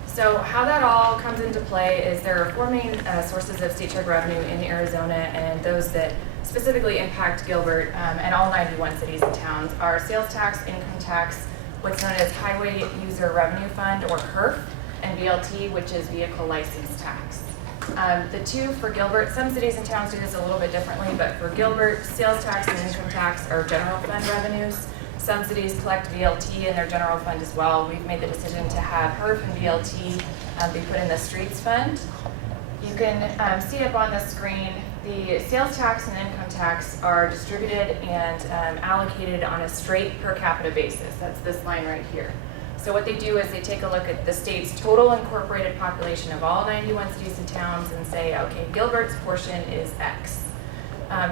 So how that all comes into play is there are four main sources of state shared revenue in Arizona, and those that specifically impact Gilbert and all 91 cities and towns are sales tax, income tax, what's known as Highway User Revenue Fund, or HERF, and VLT, which is Vehicle License Tax. The two for Gilbert, some cities and towns do this a little bit differently, but for Gilbert, sales tax and income tax are general fund revenues. Some cities collect VLT in their general fund as well. We've made the decision to have HERF and VLT be put in the streets fund. You can see up on the screen, the sales tax and income tax are distributed and allocated on a straight per capita basis. That's this line right here. So what they do is they take a look at the state's total incorporated population of all 91 cities and towns and say, okay, Gilbert's portion is X.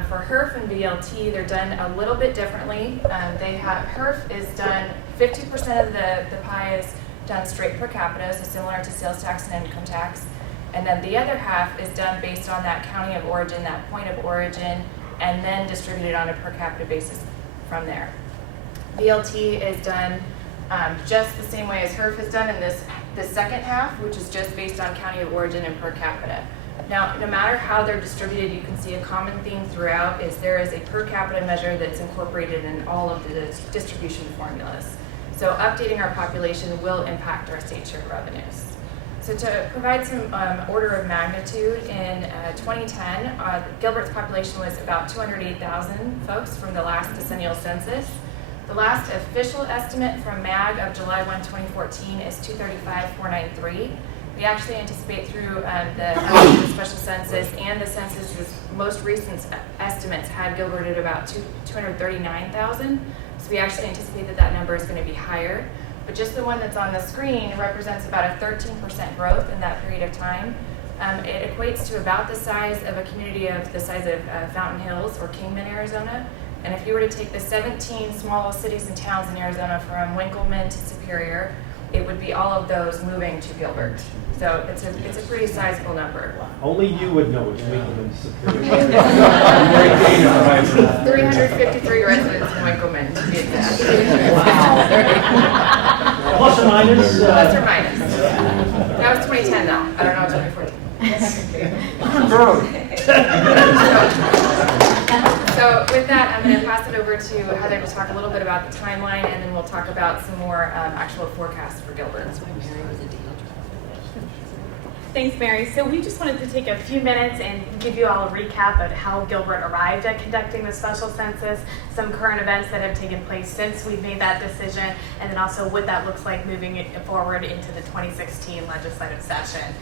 For HERF and VLT, they're done a little bit differently. HERF is done, 50% of the pie is done straight per capita, so similar to sales tax and income tax. And then the other half is done based on that county of origin, that point of origin, and then distributed on a per capita basis from there. VLT is done just the same way as HERF is done in this second half, which is just based on county of origin and per capita. Now, no matter how they're distributed, you can see a common theme throughout is there is a per capita measure that's incorporated in all of the distribution formulas. So updating our population will impact our state shared revenues. So to provide some order of magnitude, in 2010, Gilbert's population was about 208,000 folks from the last decennial census. The last official estimate from MAG of July 1, 2014 is 235,493. We actually anticipate through the special census and the census's most recent estimates had Gilbert at about 239,000. So we actually anticipate that that number is going to be higher. But just the one that's on the screen represents about a 13% growth in that period of time. It equates to about the size of a community of the size of Fountain Hills or Kingman, Arizona. And if you were to take the 17 small cities and towns in Arizona from Winkleman to Superior, it would be all of those moving to Gilbert. So it's a pretty sizable number. Only you would know which Winkleman Superior. 353 residents in Winkleman to be exact. Plus or minus? Plus or minus. That was 2010 though. I don't know 2014. So with that, I'm going to pass it over to Heather to talk a little bit about the timeline, and then we'll talk about some more actual forecasts for Gilbert. Thanks, Mary. So we just wanted to take a few minutes and give you all a recap of how Gilbert arrived at conducting the special census, some current events that have taken place since we've made that decision, and then also what that looks like moving it forward into the 2016 legislative session.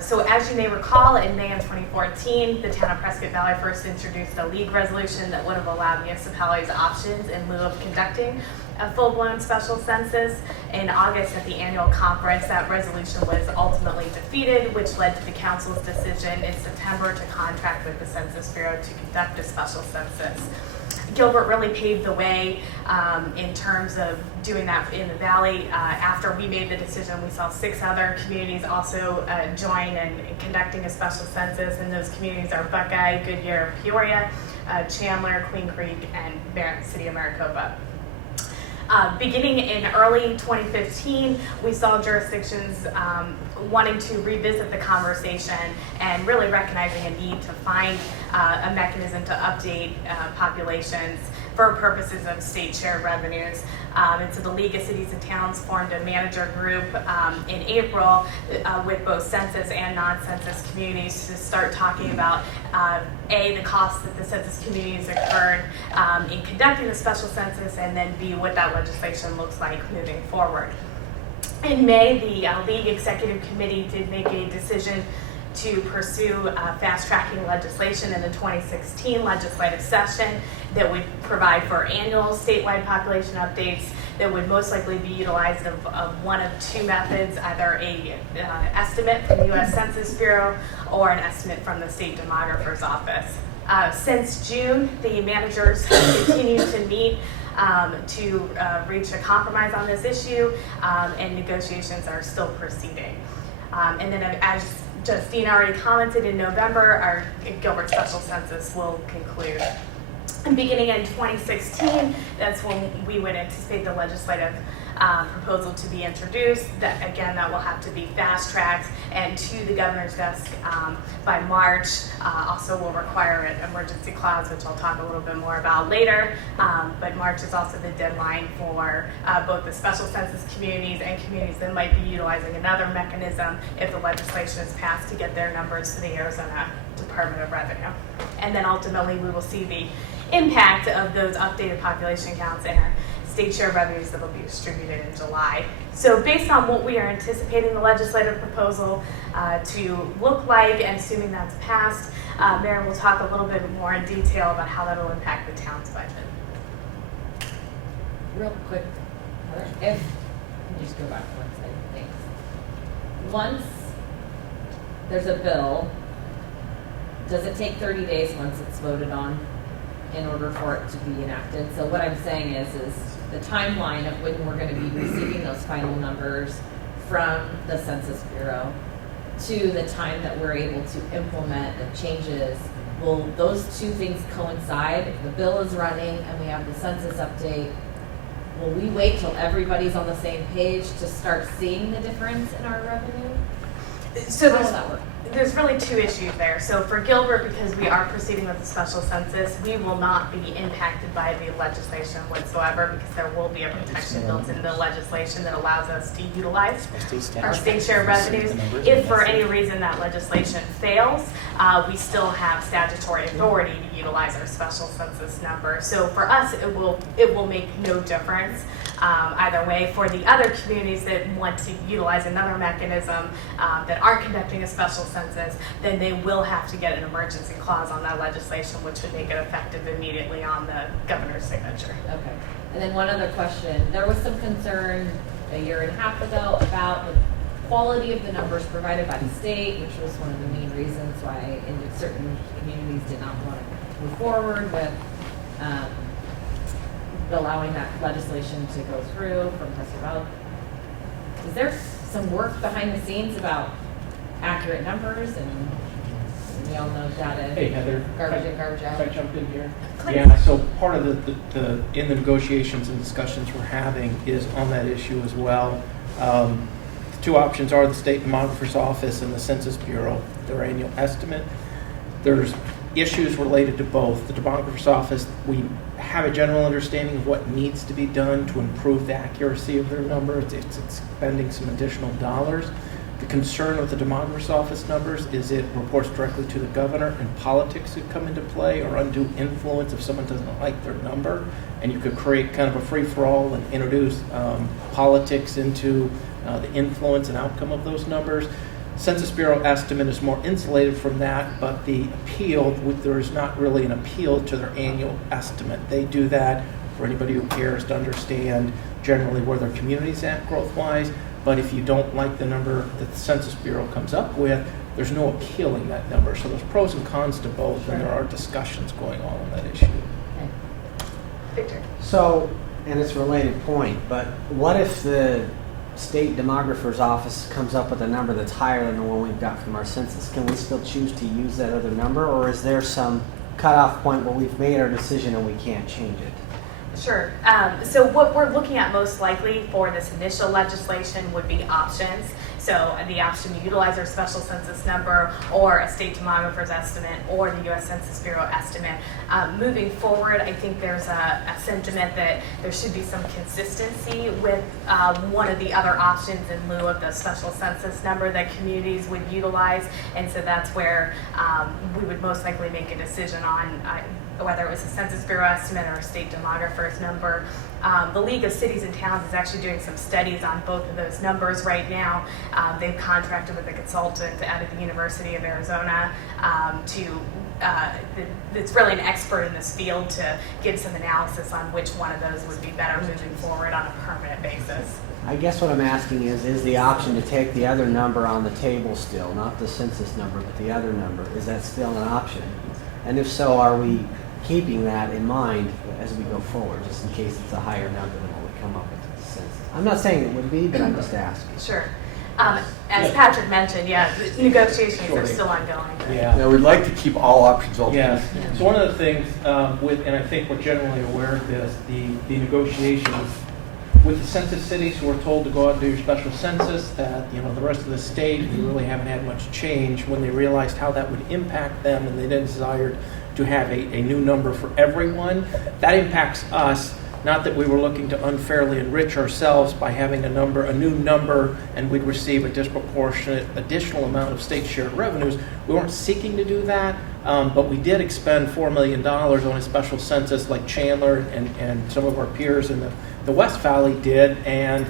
So as you may recall, in May of 2014, the town of Prescott Valley first introduced a league resolution that would have allowed municipalities options in lieu of conducting a full-blown special census. In August at the annual conference, that resolution was ultimately defeated, which led to the council's decision in September to contract with the Census Bureau to conduct a special census. Gilbert really paved the way in terms of doing that in the valley. After we made the decision, we saw 6 other communities also join in conducting a special census, and those communities are Buckeye, Goodyear, Peoria, Chandler, Queen Creek, and City of Maricopa. Beginning in early 2015, we saw jurisdictions wanting to revisit the conversation and really recognizing a need to find a mechanism to update populations for purposes of state share revenues. And so the League of Cities and Towns formed a manager group in April with both census and non-census communities to start talking about A, the costs that the census communities incurred in conducting the special census, and then B, what that legislation looks like moving forward. In May, the League Executive Committee did make a decision to pursue fast-tracking legislation in the 2016 legislative session that would provide for annual statewide population updates that would most likely be utilized of one of two methods, either a estimate from the U.S. Census Bureau or an estimate from the State Demographer's Office. Since June, the managers have continued to meet to reach a compromise on this issue, and negotiations are still proceeding. And then as Justine already commented, in November, our Gilbert Special Census will conclude. And beginning in 2016, that's when we would anticipate the legislative proposal to be introduced. That will have to be fast-tracked and to the governor's desk by March. Also will require an emergency clause, which I'll talk a little bit more about later. But March is also the deadline for both the special census communities and communities that might be utilizing another mechanism if the legislation is passed to get their numbers to the Arizona Department of Revenue. And then ultimately we will see the impact of those updated population counts in our state share revenues that will be distributed in July. So based on what we are anticipating the legislative proposal to look like, and assuming that's passed, Mary will talk a little bit more in detail about how that will impact the town's budget. Real quick, if, let me just go back one second, thanks. Once there's a bill, does it take 30 days once it's voted on in order for it to be enacted? So what I'm saying is the timeline of when we're going to be receiving those final numbers from the Census Bureau to the time that we're able to implement the changes, will those two things coincide? If the bill is running and we have the census update, will we wait till everybody's on the same page to start seeing the difference in our revenue? So how will that work? There's really two issues there. So for Gilbert, because we are proceeding with the special census, we will not be impacted by the legislation whatsoever, because there will be a protection built into the legislation that allows us to utilize our state share revenues. If for any reason that legislation fails, we still have statutory authority to utilize our special census number. So for us, it will make no difference either way. For the other communities that want to utilize another mechanism that aren't conducting a special census, then they will have to get an emergency clause on that legislation, which would make it effective immediately on the governor's signature. Okay. And then one other question. There was some concern a year and a half ago about the quality of the numbers provided by the state, which was one of the main reasons why certain communities did not want to move forward with allowing that legislation to go through from Preston Valley. Is there some work behind the scenes about accurate numbers, and we all know data? Hey Heather, garbage in, garbage out. If I jump in here? Yeah, so part of the in the negotiations and discussions we're having is on that issue as well. The two options are the State Demographer's Office and the Census Bureau, their annual estimate. There's issues related to both. The Demographer's Office, we have a general understanding of what needs to be done to improve the accuracy of their numbers. It's spending some additional dollars. The concern with the Demographer's Office numbers is it reports directly to the governor, and politics could come into play, or undue influence if someone doesn't like their number, and you could create kind of a free-for-all and introduce politics into the influence and outcome of those numbers. Census Bureau estimate is more insulated from that, but the appeal, there is not really an appeal to their annual estimate. They do that for anybody who cares to understand generally where their community's at growth-wise, but if you don't like the number that the Census Bureau comes up with, there's no appealing that number. So there's pros and cons to both, and there are discussions going on that issue. Victor. So, and it's a related point, but what if the State Demographer's Office comes up with a number that's higher than the one we've got from our census? Can we still choose to use that other number, or is there some cutoff point where we've made our decision and we can't change it? Sure. So what we're looking at most likely for this initial legislation would be options. So the option to utilize our special census number or a state demographer's estimate or the U.S. Census Bureau estimate. Moving forward, I think there's a sentiment that there should be some consistency with one of the other options in lieu of the special census number that communities would utilize. And so that's where we would most likely make a decision on whether it was a Census Bureau estimate or a state demographer's number. The League of Cities and Towns is actually doing some studies on both of those numbers right now. They've contracted with a consultant out of the University of Arizona it's really an expert in this field to give some analysis on which one of those would be better moving forward on a permanent basis. I guess what I'm asking is the option to take the other number on the table still, not the census number, but the other number, is that still an option? And if so, are we keeping that in mind as we go forward, just in case it's a higher number than what we come up with at the census? I'm not saying it would be, but I'm just asking. Sure. As Patrick mentioned, the negotiations are still ongoing. Yeah, we'd like to keep all options open. Yes. So one of the things and I think we're generally aware of this, the negotiations with the census cities who are told to go out and do your special census, that the rest of the state, we really haven't had much change when they realized how that would impact them, and they then desired to have a new number for everyone. That impacts us. Not that we were looking to unfairly enrich ourselves by having a new number, and we'd receive a disproportionate additional amount of state shared revenues. We weren't seeking to do that, but we did expend $4 million on a special census like Chandler and some of our peers in the West Valley did. And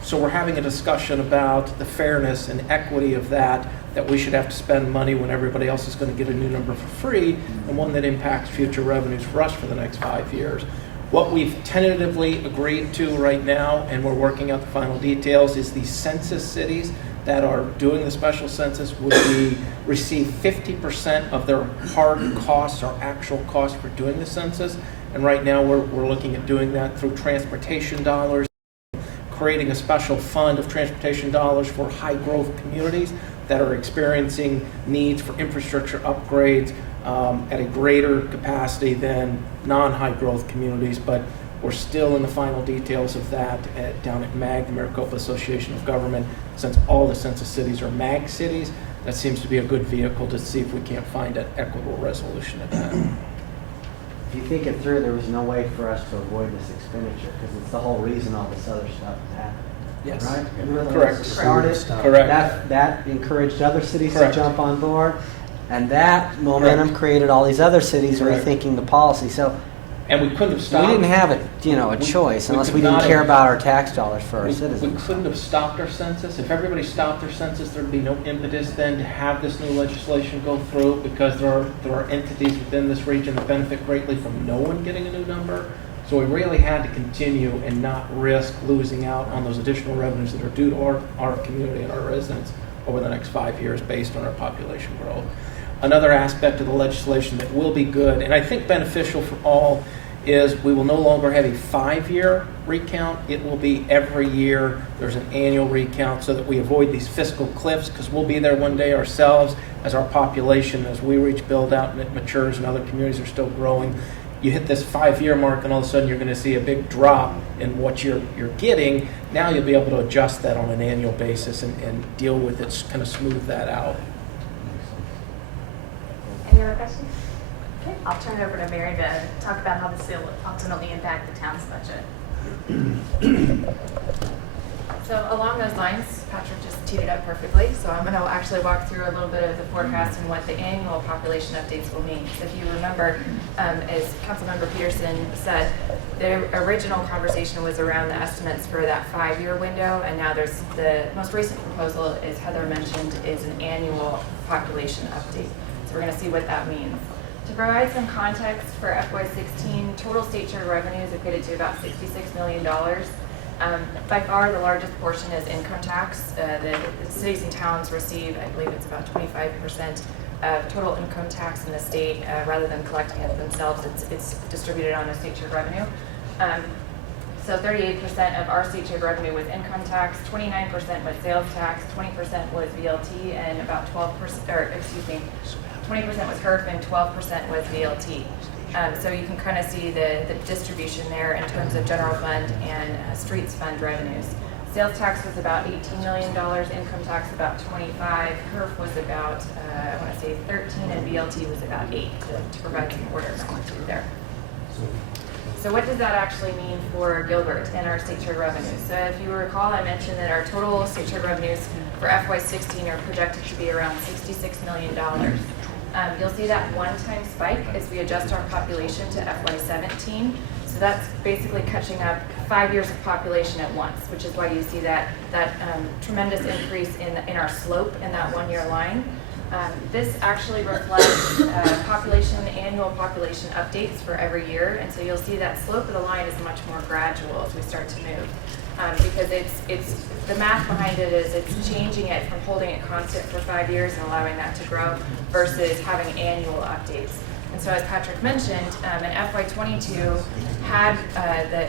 so we're having a discussion about the fairness and equity of that we should have to spend money when everybody else is going to get a new number for free, and one that impacts future revenues for us for the next 5 years. What we've tentatively agreed to right now, and we're working out the final details, is the census cities that are doing the special census would receive 50% of their hard costs or actual costs for doing the census. And right now we're looking at doing that through transportation dollars, creating a special fund of transportation dollars for high growth communities that are experiencing needs for infrastructure upgrades at a greater capacity than non-high growth communities, but we're still in the final details of that down at MAG, the Maricopa Association of Government. Since all the census cities are MAG cities, that seems to be a good vehicle to see if we can't find an equitable resolution of that. If you think it through, there was no way for us to avoid this expenditure, because it's the whole reason all this other stuff is happening. Yes. Right? Correct. Started. Correct. That encouraged other cities Correct. to jump on board, and that momentum created all these other cities rethinking the policy. So, and we couldn't have stopped. We didn't have a choice unless we could didn't not care have- about our tax dollars for our We citizens. couldn't have stopped our census. If everybody stopped their census, there'd be no impetus then to have this new legislation go through, because there are entities within this region that benefit greatly from no one getting a new number. So we really had to continue and not risk losing out on those additional revenues that are due to our community and our residents over the next 5 years based on our population growth. Another aspect of the legislation that will be good, and I think beneficial for all, is we will no longer have a 5-year recount. It will be every year there's an annual recount, so that we avoid these fiscal cliffs, because we'll be there one day ourselves as our population, as we reach build out and it matures and other communities are still growing. You hit this 5-year mark and all of a sudden you're going to see a big drop in what you're getting. Now you'll be able to adjust that on an annual basis and deal with it, kind of smooth that out. Any other questions? Okay, I'll turn it over to Mary to talk about how this will ultimately impact the town's budget. So along those lines, Patrick just teed it up perfectly. So I'm going to actually walk through a little bit of the forecast and what the annual population updates will mean. So if you remember, as Councilmember Peterson said, the original conversation was around the estimates for that 5-year window, and now there's the most recent proposal, as Heather mentioned, is an annual population update. So we're going to see what that means. To provide some context for FY16, total state share revenues equated to about $66 million. By far, the largest portion is income tax. The cities and towns receive, I believe it's about 25% of total income tax in the state. Rather than collecting it themselves, it's distributed on a state share revenue. So 38% of our state share revenue was income tax, 29% was sales tax, 20% was VLT, and about 20% was HERF and 12% was VLT. So you can kind of see the distribution there in terms of general fund and streets fund revenues. Sales tax was about $18 million, income tax about 25, HERF was about, I want to say 13, and BLT was about 8, to provide some order of magnitude there. So what does that actually mean for Gilbert and our state share revenues? So if you recall, I mentioned that our total state share revenues for FY16 are projected to be around $66 million. You'll see that one-time spike as we adjust our population to FY17. So that's basically catching up 5 years of population at once, which is why you see that tremendous increase in our slope in that one-year line. This actually reflects annual population updates for every year, and so you'll see that slope of the line is much more gradual as we start to move, because it's the math behind it is it's changing it from holding it constant for 5 years and allowing that to grow versus having annual updates. And so as Patrick mentioned, in FY22 had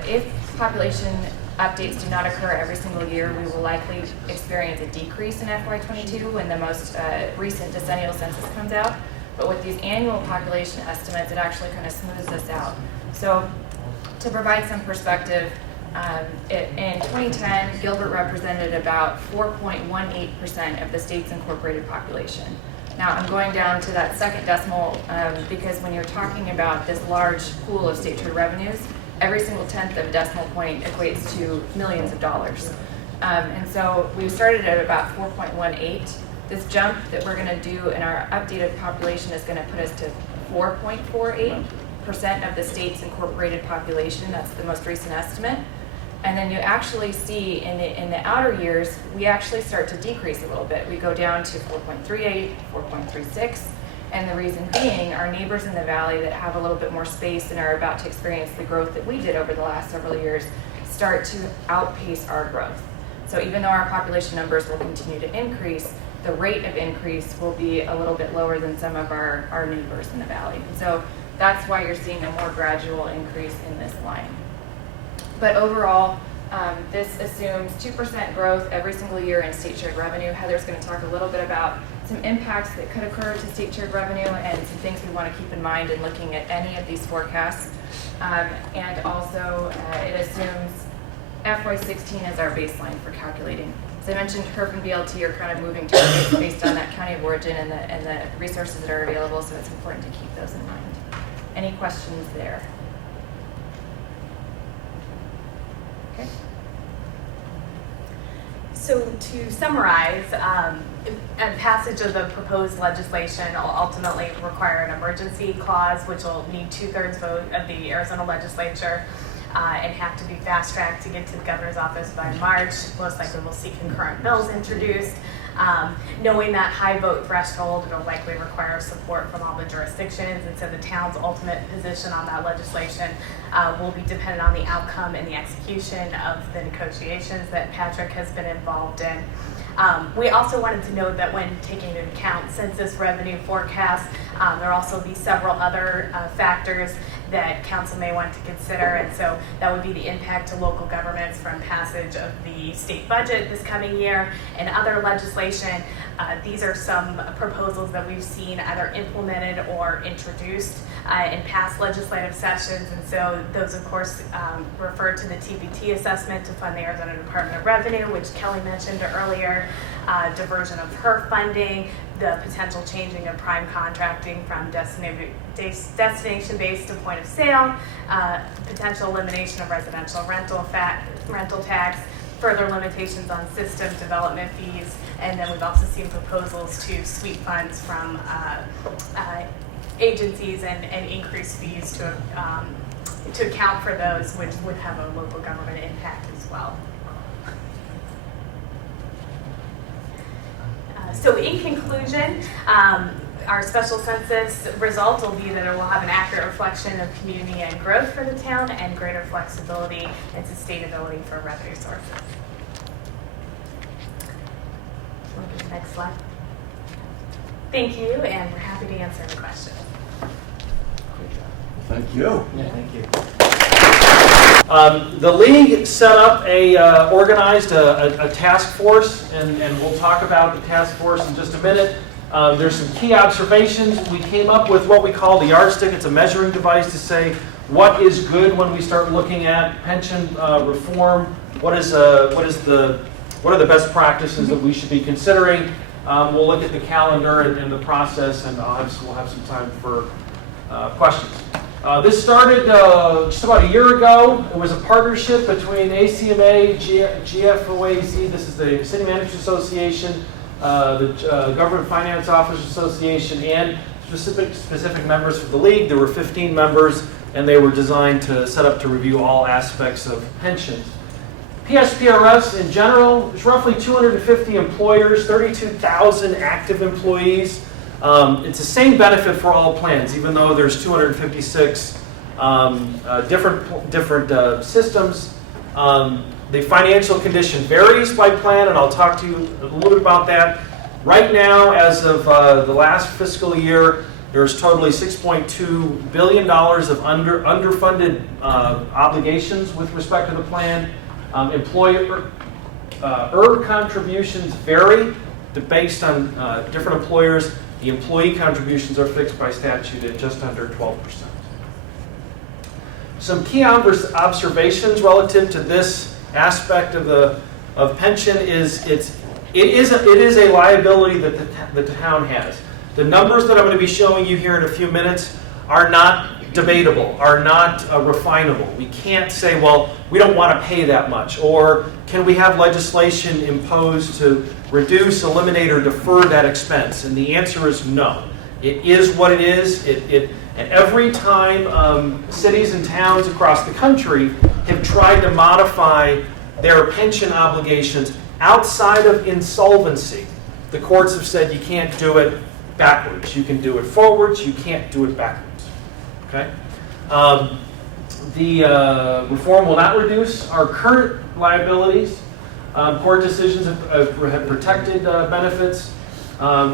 if population updates do not occur every single year, we will likely experience a decrease in FY22 when the most recent decennial census comes out. But with these annual population estimates, it actually kind of smooths this out. So to provide some perspective, in 2010, Gilbert represented about 4.18% of the state's incorporated population. Now I'm going down to that second decimal because when you're talking about this large pool of state trade revenues, every single tenth of a decimal point equates to millions of dollars. And so we started at about 4.18. This jump that we're going to do in our updated population is going to put us to 4.48% of the state's incorporated population. That's the most recent estimate. And then you actually see in the outer years, we actually start to decrease a little bit. We go down to 4.38, 4.36. And the reason being, our neighbors in the valley that have a little bit more space and are about to experience the growth that we did over the last several years start to outpace our growth. So even though our population numbers will continue to increase, the rate of increase will be a little bit lower than some of our neighbors in the valley. And so that's why you're seeing a more gradual increase in this line. But overall, this assumes 2% growth every single year in state shared revenue. Heather's going to talk a little bit about some impacts that could occur to state shared revenue and some things we want to keep in mind in looking at any of these forecasts. And also, it assumes FY16 as our baseline for calculating. As I mentioned, HERF and BLT are kind of moving targets based on that county of origin and the resources that are available, so it's important to keep those in mind. Any questions there? Okay. So to summarize, a passage of the proposed legislation will ultimately require an emergency clause, which will need 2/3 vote of the Arizona legislature and have to be fast-tracked to get to the governor's office by March. Most likely we'll see concurrent bills introduced. Knowing that high vote threshold, it'll likely require support from all the jurisdictions, and so the town's ultimate position on that legislation will be dependent on the outcome and the execution of the negotiations that Patrick has been involved in. We also wanted to note that when taking into account census revenue forecasts, there will also be several other factors that council may want to consider, and so that would be the impact to local governments from passage of the state budget this coming year and other legislation. These are some proposals that we've seen either implemented or introduced in past legislative sessions, and so those of course refer to the TBT assessment to fund the Arizona Department of Revenue, which Kelly mentioned earlier, diversion of HERF funding, the potential changing of prime contracting from destination-based to point of sale, potential elimination of residential rental tax, further limitations on system development fees, and then we've also seen proposals to sweep funds from agencies and increase fees to account for those, which would have a local government impact as well. So in conclusion, our special census result will be that it will have an accurate reflection of community and growth for the town and greater flexibility and sustainability for revenue sources. Next slide. Thank you, and we're happy to answer any questions. Thank you. Yeah, thank you. The league set up organized a task force, and we'll talk about the task force in just a minute. There's some key observations. We came up with what we call the yardstick. It's a measuring device to say what is good when we start looking at pension reform, what are the best practices that we should be considering. We'll look at the calendar and the process, and we'll have some time for questions. This started just about a year ago. It was a partnership between ACMA, GFOAZ, this is the City Managers Association, the Government Finance Officers Association, and specific members of the league. There were 15 members, and they were designed to set up to review all aspects of pensions. PSPRS in general, there's roughly 250 employers, 32,000 active employees. It's the same benefit for all plans, even though there's 256 different systems. The financial condition varies by plan, and I'll talk to you a little bit about that. Right now, as of the last fiscal year, there's totally $6.2 billion of underfunded obligations with respect to the plan. Employer contributions vary based on different employers. The employee contributions are fixed by statute at just under 12%. Some key observations relative to this aspect of pension is it is a liability that the town has. The numbers that I'm going to be showing you here in a few minutes are not debatable, are not refinable. We can't say, well, we don't want to pay that much, or can we have legislation imposed to reduce, eliminate, or defer that expense? And the answer is no. It is what it is. And every time cities and towns across the country have tried to modify their pension obligations outside of insolvency, the courts have said you can't do it backwards. You can do it forwards. You can't do it backwards. Okay? The reform will not reduce our current liabilities. Court decisions have protected benefits.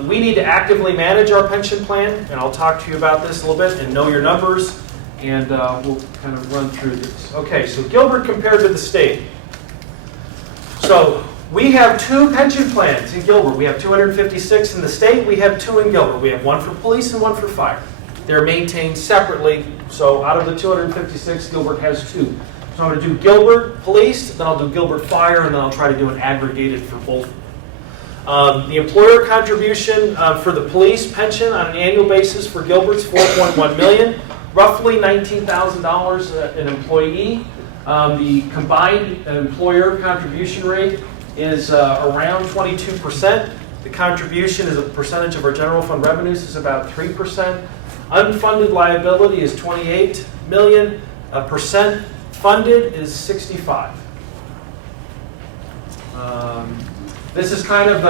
We need to actively manage our pension plan, and I'll talk to you about this a little bit, and know your numbers, and we'll kind of run through this. Okay, so Gilbert compared to the state. So we have 2 pension plans in Gilbert. We have 256 in the state. We have 2 in Gilbert. We have one for police and one for fire. They're maintained separately. So out of the 256, Gilbert has 2. So I'm going to do Gilbert Police, then I'll do Gilbert Fire, and then I'll try to do an aggregated for both. The employer contribution for the police pension on an annual basis for Gilbert's $4.1 million, roughly $19,000 an employee. The combined employer contribution rate is around 22%. The contribution as a percentage of our general fund revenues is about 3%. Unfunded liability is 28 million. Percent funded is 65. This is kind of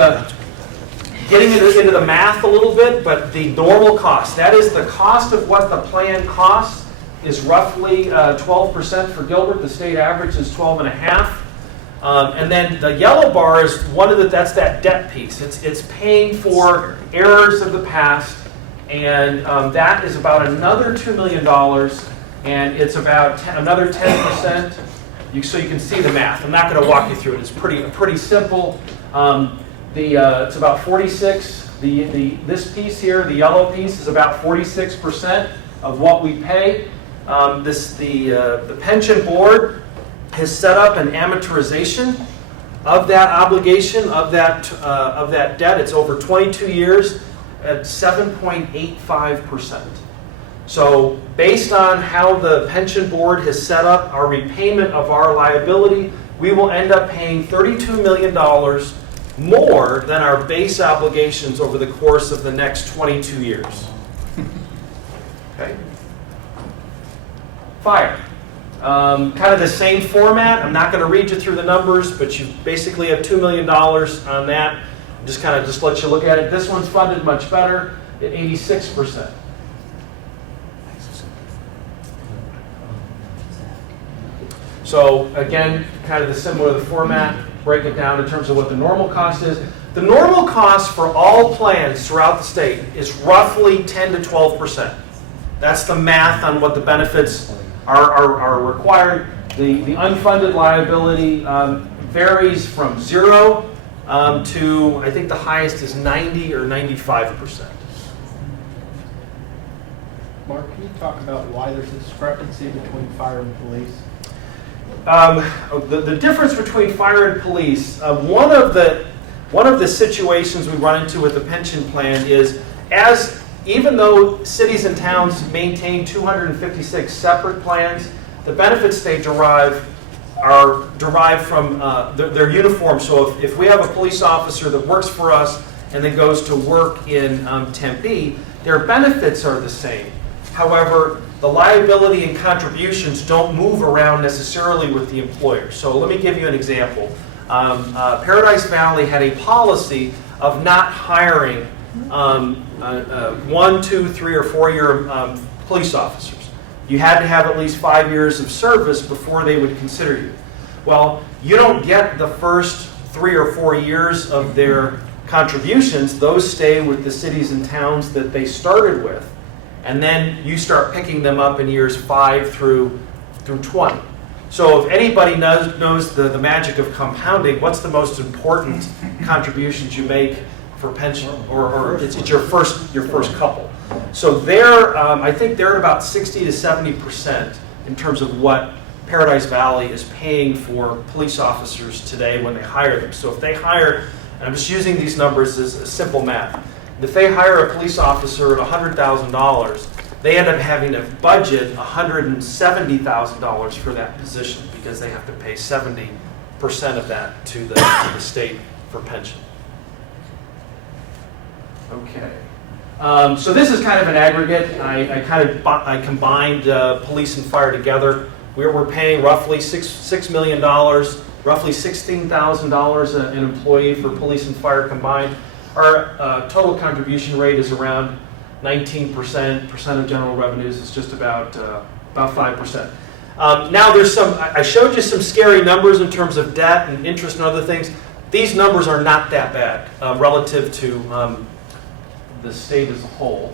getting into the math a little bit, but the normal cost, that is the cost of what the plan costs, is roughly 12% for Gilbert. The state average is 12.5%. And then the yellow bar is that's that debt piece. It's paying for errors of the past, and that is about another $2 million, and it's about another 10%. So you can see the math. I'm not going to walk you through it. It's pretty simple. It's about 46. This piece here, the yellow piece, is about 46% of what we pay. The pension board has set up an amortization of that obligation, of that debt. It's over 22 years at 7.85%. So based on how the pension board has set up our repayment of our liability, we will end up paying $32 million more than our base obligations over the course of the next 22 years. Okay. Fire. Kind of the same format. I'm not going to read you through the numbers, but you basically have $2 million on that. Just let you look at it. This one's funded much better at 86%. So again, kind of the similar format. Break it down in terms of what the normal cost is. The normal cost for all plans throughout the state is roughly 10 to 12%. That's the math on what the benefits are required. The unfunded liability varies from 0 to, I think the highest is 90 or 95%. Mark, can you talk about why there's a discrepancy between fire and police? The difference between fire and police, one of the situations we run into with the pension plan is, even though cities and towns maintain 256 separate plans, the benefits they derive are derived from their uniform. So if we have a police officer that works for us and then goes to work in Tempe, their benefits are the same. However, the liability and contributions don't move around necessarily with the employer. So let me give you an example. Paradise Valley had a policy of not hiring 1, 2, 3, or 4-year police officers. You had to have at least 5 years of service before they would consider you. Well, you don't get the first 3 or 4 years of their contributions. Those stay with the cities and towns that they started with. And then you start picking them up in years 5 through 20. So if anybody knows the magic of compounding, what's the most important contributions you make for pension? Or it's your first couple. So I think they're at about 60 to 70% in terms of what Paradise Valley is paying for police officers today when they hire them. So if they hire, and I'm just using these numbers as a simple math, if they hire a police officer at $100,000, they end up having to budget $170,000 for that position because they have to pay 70% of that to the state for pension. Okay. So this is kind of an aggregate. I combined police and fire together. We're paying roughly $6 million, roughly $16,000 an employee for police and fire combined. Our total contribution rate is around 19%. Percent of general revenues is just about 5%. Now I showed you some scary numbers in terms of debt and interest and other things. These numbers are not that bad relative to the state as a whole.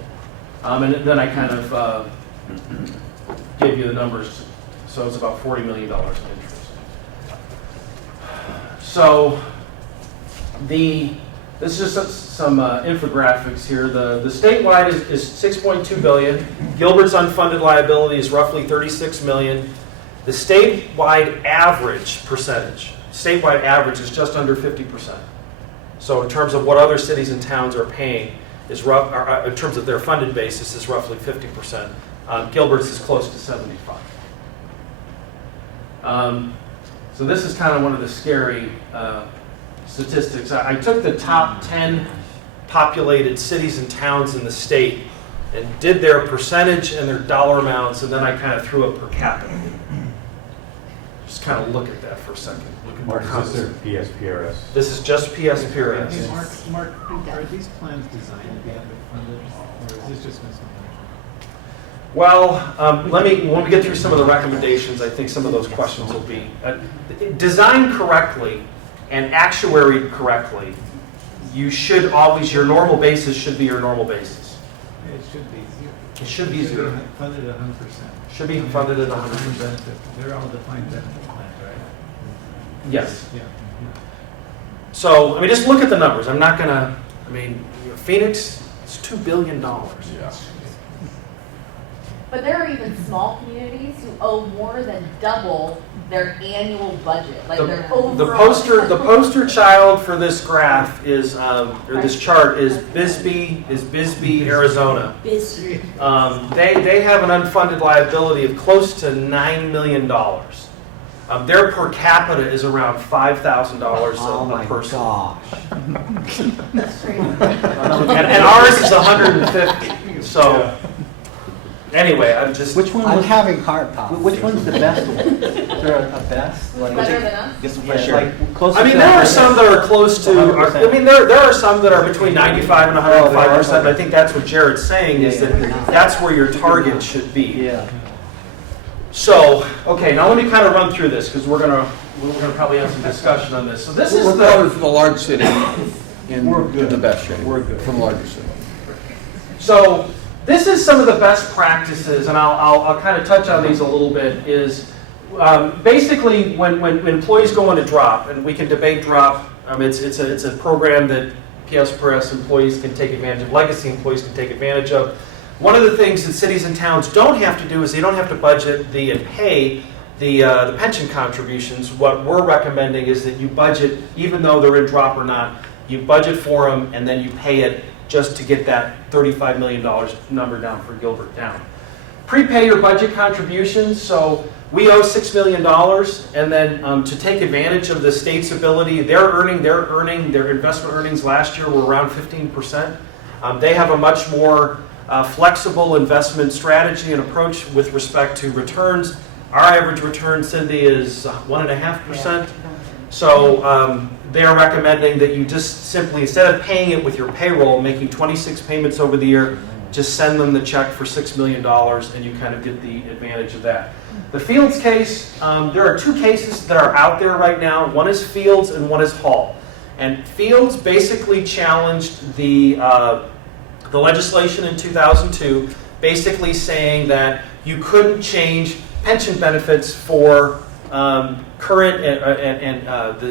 And then I kind of gave you the numbers. So it's about $40 million in interest. So this is just some infographics here. The statewide is $6.2 billion. Gilbert's unfunded liability is roughly $36 million. The statewide average percentage, statewide average is just under 50%. So in terms of what other cities and towns are paying, in terms of their funded basis, is roughly 50%. Gilbert's is close to 75%. So this is kind of one of the scary statistics. I took the top 10 populated cities and towns in the state and did their percentage and their dollar amounts, and then I kind of threw it per capita. Just kind of look at that for a second. Look at Mark, is this PSPRS? This is just PSPRS. Hey, Mark, are these plans designed to be underfunded, or is this just mismanagement? Well, when we get through some of the recommendations, I think some of those questions will be designed correctly and actuaried correctly. You should always, your normal basis should be your normal basis. It should be zero. It should be zero. Funded at 100%. Should be funded at 100%. They're all defined benefit plans, right? Yes. Yeah. So, I mean, just look at the numbers. I'm not gonna, Phoenix, it's $2 billion. Yeah. But there are even small communities who owe more than double their annual budget, like their overall. The poster child for this graph is, or this chart is Bisbee, Arizona. Bisbee. They have an unfunded liability of close to $9 million. Their per capita is around $5,000 a person. That's crazy. And ours is 150. So. Anyway, I'm just. I'm having heart pop. Which one's the best one? Is there a best? Who's better than us? Just for Yeah, sure. like close I mean, there are some that are close to. There are some that are between 95 and 105%. And I think that's what Jared's saying is that that's where your target should be. Yeah. So, okay, now let me kind of run through this because we're gonna probably have some discussion on this. So this is probably from a large city in the best shape. We're good from a larger city. So. This is some of the best practices, and I'll kind of touch on these a little bit, is basically when employees go into drop, and we can debate drop, it's a program that PSPRS employees can take advantage of, legacy employees can take advantage of. One of the things that cities and towns don't have to do is they don't have to budget and pay the pension contributions. What we're recommending is that you budget, even though they're in drop or not, you budget for them and then you pay it just to get that $35 million number down for Gilbert down. Prepay your budget contributions. So we owe $6 million, and then to take advantage of the state's ability, their investment earnings last year were around 15%. They have a much more flexible investment strategy and approach with respect to returns. Our average return, Cindy, is 1.5%. So they're recommending that you just simply, instead of paying it with your payroll, making 26 payments over the year, just send them the check for $6 million and you kind of get the advantage of that. The Fields case, there are two cases that are out there right now. One is Fields and one is Hall. And Fields basically challenged the legislation in 2002, basically saying that you couldn't change pension benefits for current and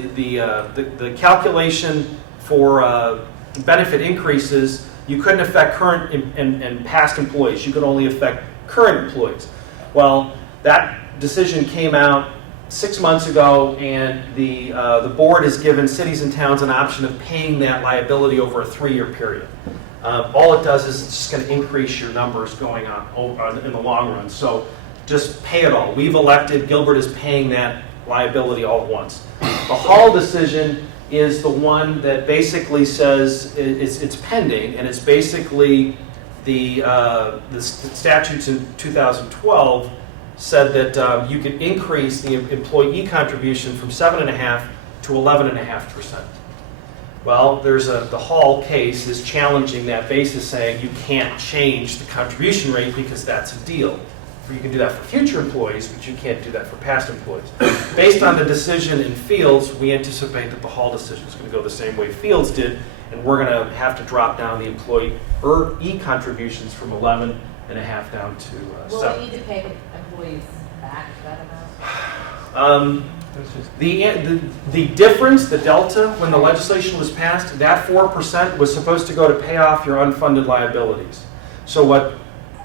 the calculation for benefit increases. You couldn't affect current and past employees. You could only affect current employees. Well, that decision came out 6 months ago, and the board has given cities and towns an option of paying that liability over a 3-year period. All it does is it's just going to increase your numbers going on in the long run. So just pay it all. We've elected, Gilbert is paying that liability all at once. The Hall decision is the one that basically says it's pending, and it's basically the statutes in 2012 said that you could increase the employee contribution from 7.5% to 11.5%. Well, there's the Hall case is challenging that basis, saying you can't change the contribution rate because that's a deal. You can do that for future employees, but you can't do that for past employees. Based on the decision in Fields, we anticipate that the Hall decision is going to go the same way Fields did, and we're going to have to drop down the employee contributions from 11.5 down to 7. Will we need to pay employees back that amount? The difference, the delta, when the legislation was passed, that 4% was supposed to go to pay off your unfunded liabilities. So what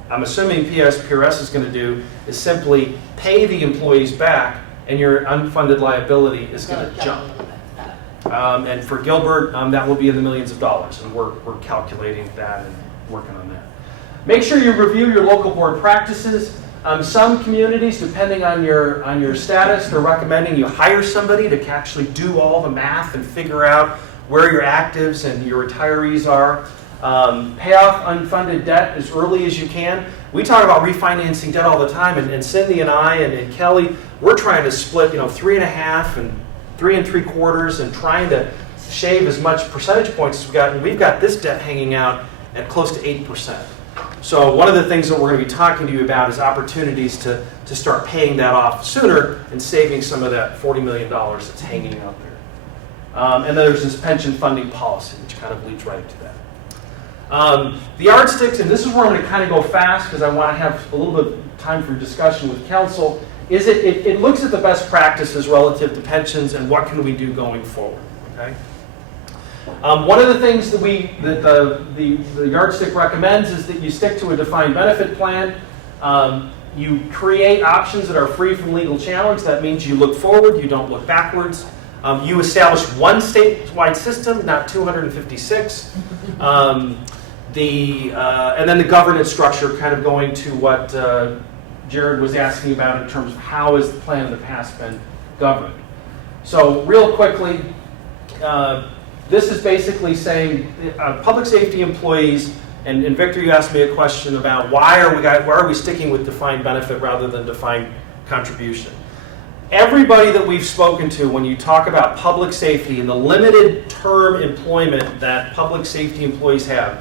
I'm assuming PRS is going to do is simply pay the employees back, and your unfunded liability is going to jump. And for Gilbert, that will be in the millions of dollars, and we're calculating that and working on that. Make sure you review your local board practices. Some communities, depending on your status, they're recommending you hire somebody to actually do all the math and figure out where your actives and your retirees are. Pay off unfunded debt as early as you can. We talk about refinancing debt all the time, and Cindy and I and Kelly, we're trying to split 3.5 and 3 3/4 and trying to shave as much percentage points as we've got. And we've got this debt hanging out at close to 8%. So one of the things that we're going to be talking to you about is opportunities to start paying that off sooner and saving some of that $40 million that's hanging out there. And then there's this pension funding policy, which kind of leads right into that. The yardsticks, and this is where I'm going to kind of go fast because I want to have a little bit of time for discussion with council, is it looks at the best practices relative to pensions and what can we do going forward. Okay. One of the things that the yardstick recommends is that you stick to a defined benefit plan. You create options that are free from legal challenge. That means you look forward, you don't look backwards. You establish one statewide system, not 256. And then the governance structure, kind of going to what Jared was asking about in terms of how has the plan in the past been governed. So real quickly, this is basically saying public safety employees, and Victor, you asked me a question about why are we sticking with defined benefit rather than defined contribution. Everybody that we've spoken to, when you talk about public safety and the limited term employment that public safety employees have,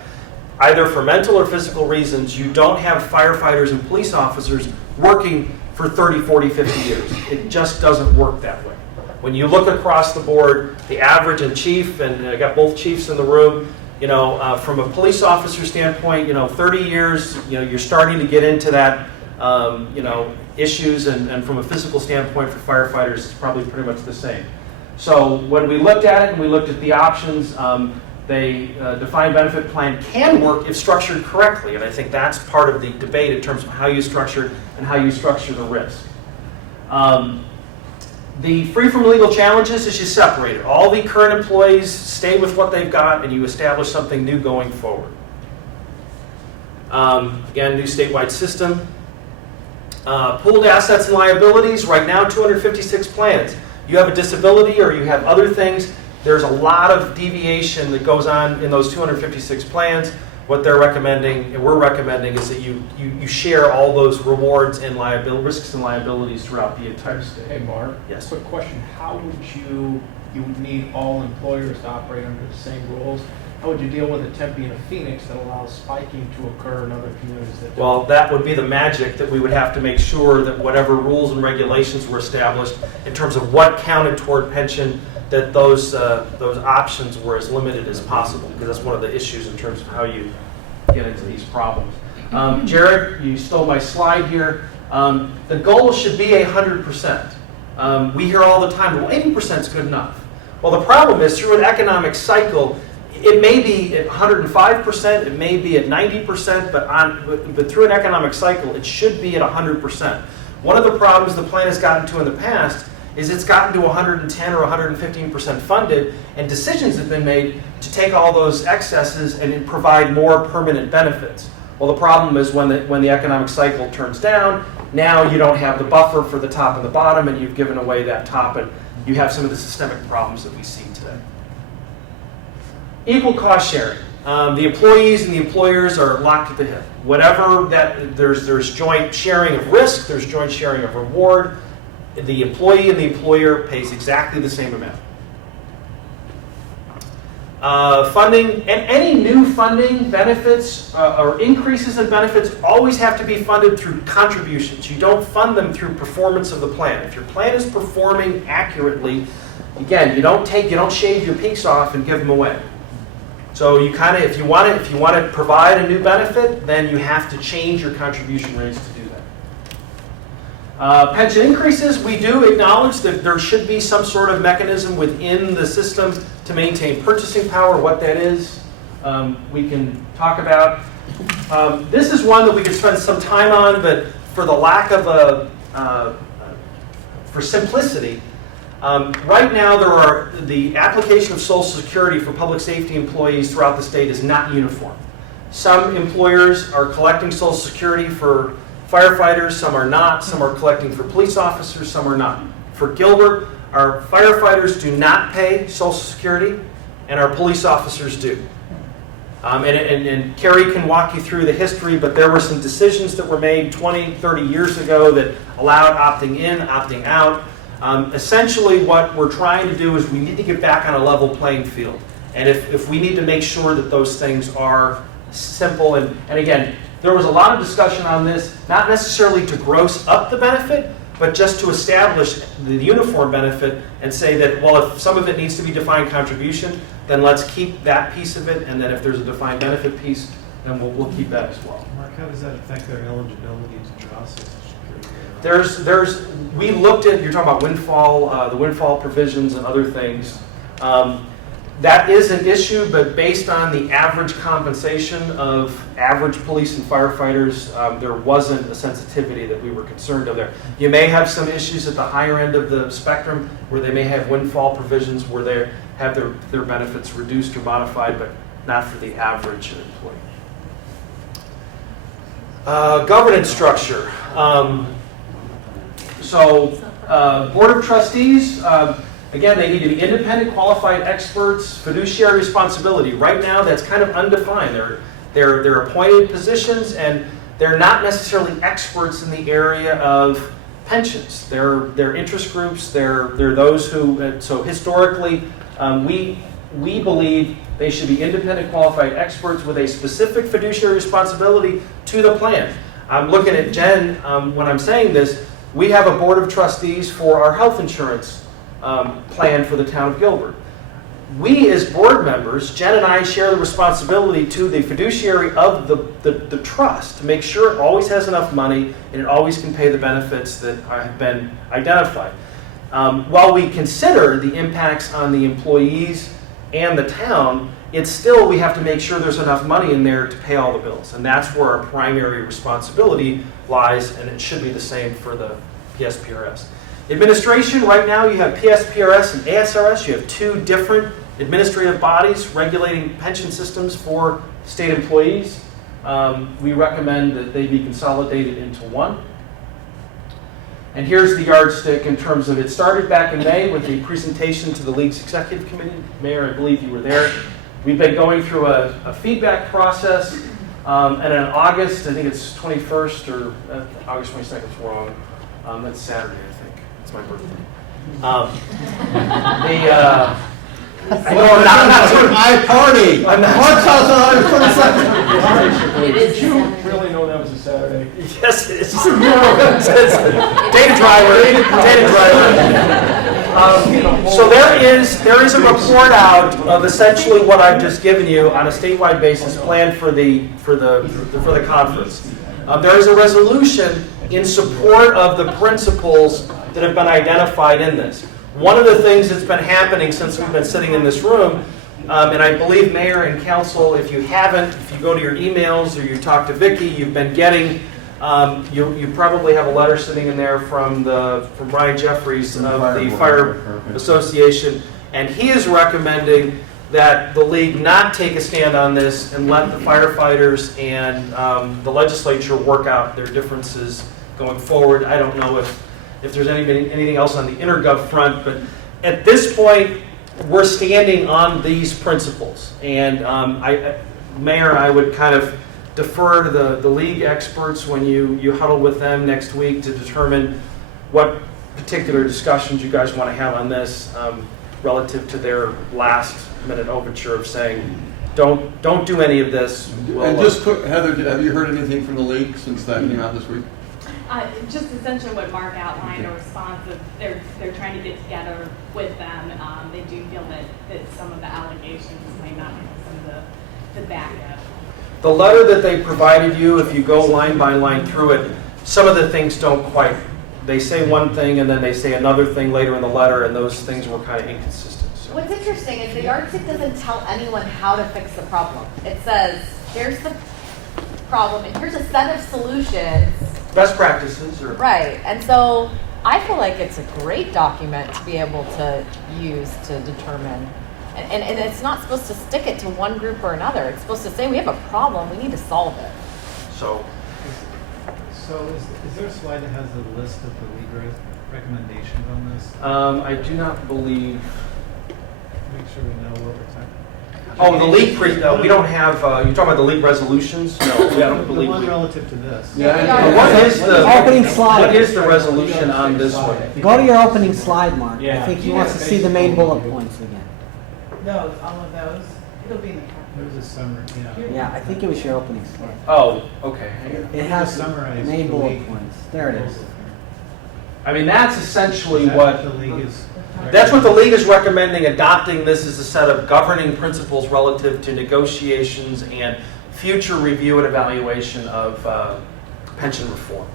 either for mental or physical reasons, you don't have firefighters and police officers working for 30, 40, 50 years. It just doesn't work that way. When you look across the board, the average and chief, and I got both chiefs in the room, from a police officer standpoint, 30 years, you're starting to get into that, issues, and from a physical standpoint for firefighters, it's probably pretty much the same. So when we looked at it and we looked at the options, defined benefit plan can work if structured correctly, and I think that's part of the debate in terms of how you structure it and how you structure the risk. The free from legal challenges is you separate it. All the current employees stay with what they've got, and you establish something new going forward. Again, new statewide system. Pooled assets and liabilities, right now 256 plans. You have a disability or you have other things, there's a lot of deviation that goes on in those 256 plans. What they're recommending, and we're recommending, is that you share all those rewards and risks and liabilities throughout the entire state. Hey, Mark. Yes. Quick question. How would you would need all employers to operate under the same rules? How would you deal with a Tempe and a Phoenix that allows spiking to occur in other communities that don't? Well, that would be the magic, that we would have to make sure that whatever rules and regulations were established in terms of what counted toward pension, that those options were as limited as possible, because that's one of the issues in terms of how you get into these problems. Jared, you stole my slide here. The goal should be 100%. We hear all the time, well, 80% is good enough. Well, the problem is, through an economic cycle, it may be at 105%, it may be at 90%, but through an economic cycle, it should be at 100%. One of the problems the plan has gotten to in the past is it's gotten to 110 or 115% funded, and decisions have been made to take all those excesses and provide more permanent benefits. Well, the problem is when the economic cycle turns down, now you don't have the buffer for the top and the bottom, and you've given away that top, and you have some of the systemic problems that we see today. Equal cost sharing. The employees and the employers are locked at the hip. Whatever that, there's joint sharing of risk, there's joint sharing of reward. The employee and the employer pays exactly the same amount. Funding, and any new funding, benefits, or increases in benefits always have to be funded through contributions. You don't fund them through performance of the plan. If your plan is performing accurately, again, you don't shave your peaks off and give them away. So you kind of, if you want to provide a new benefit, then you have to change your contribution rates to do that. Pension increases, we do acknowledge that there should be some sort of mechanism within the system to maintain purchasing power. What that is, we can talk about. This is one that we could spend some time on, but for the lack of for simplicity, right now the application of Social Security for public safety employees throughout the state is not uniform. Some employers are collecting Social Security for firefighters, some are not, some are collecting for police officers, some are not. For Gilbert, our firefighters do not pay Social Security, and our police officers do. And Carrie can walk you through the history, but there were some decisions that were made 20, 30 years ago that allowed opting in, opting out. Essentially what we're trying to do is we need to get back on a level playing field. And if we need to make sure that those things are simple, and again, there was a lot of discussion on this, not necessarily to gross up the benefit, but just to establish the uniform benefit and say that, well, if some of it needs to be defined contribution, then let's keep that piece of it, and then if there's a defined benefit piece, then we'll keep that as well. Mark, how does that affect their eligibility to draw Social Security? We looked at, you're talking about windfall, the windfall provisions and other things. That is an issue, but based on the average compensation of average police and firefighters, there wasn't a sensitivity that we were concerned of there. You may have some issues at the higher end of the spectrum where they may have windfall provisions where they have their benefits reduced or modified, but not for the average employee. Governance structure. Board of Trustees, again, they need to be independent, qualified experts, fiduciary responsibility. Right now, that's kind of undefined. They're appointed positions, and they're not necessarily experts in the area of pensions. They're interest groups. They're those who. So historically, we believe they should be independent, qualified experts with a specific fiduciary responsibility to the plan. I'm looking at Jen when I'm saying this. We have a board of trustees for our health insurance plan for the town of Gilbert. We as board members, Jen and I, share the responsibility to the fiduciary of the trust to make sure it always has enough money and it always can pay the benefits that have been identified. While we consider the impacts on the employees and the town, it's still, we have to make sure there's enough money in there to pay all the bills. And that's where our primary responsibility lies, and it should be the same for the PSPRS. Administration, right now you have PSPRS and ASRS. You have two different administrative bodies regulating pension systems for state employees. We recommend that they be consolidated into one. And here's the yardstick in terms of, it started back in May with the presentation to the League's Executive Committee. Mayor, I believe you were there. We've been going through a feedback process, and in August, I think it's 21st or August 22nd, it's wrong. That's Saturday, I think. It's my birthday. I know I'm not doing my party. I'm not. Did you really know that was a Saturday? Yes, it's data driver. So there is a report out of essentially what I've just given you on a statewide basis planned for the conference. There is a resolution in support of the principles that have been identified in this. One of the things that's been happening since we've been sitting in this room, and I believe Mayor and Council, if you haven't, if you go to your emails or you talk to Vicki, you've been getting, you probably have a letter sitting in there from Brian Jeffries of the Fire Association, and he is recommending that the League not take a stand on this and let the firefighters and the legislature work out their differences going forward. I don't know if there's anything else on the intergov front, but at this point, we're standing on these principles. And Mayor, I would kind of defer to the League experts when you huddle with them next week to determine what particular discussions you guys want to have on this relative to their last minute overture of saying, don't do any of this. And just quick, Heather, have you heard anything from the League since that came out this week? Just essentially what Mark outlined, a response of they're trying to get together with them. They do feel that some of the allegations may not have some of the backup. The letter that they provided you, if you go line by line through it, some of the things don't quite, they say one thing and then they say another thing later in the letter, and those things were kind of inconsistent. So. What's interesting is the yardstick doesn't tell anyone how to fix the problem. It says, here's the problem, and here's a set of solutions. Best practices. Right, and so I feel like it's a great document to be able to use to determine, and it's not supposed to stick it to one group or another. It's supposed to say we have a problem, we need to solve it. So is there a slide that has a list of the League recommendations on this? I do not believe. Make sure we know what we're talking about. Oh, the League, we don't have, you're talking about the League resolutions? No, I don't believe. The one we, relative to this. Yeah. What is the opening slide? What is the resolution on this one? Go to your opening slide, Mark. Yeah. I think he wants to see the main bullet points again. Those, all of those, it'll be in the copy. There's a summary, yeah. Yeah, I think it was your opening slide. Oh, okay. It has summarized main the bullet League. points. There it is. I mean, that's essentially Is that what the League is. That's what the League is recommending, adopting this as a set of governing principles relative to negotiations and future review and evaluation of pension reform.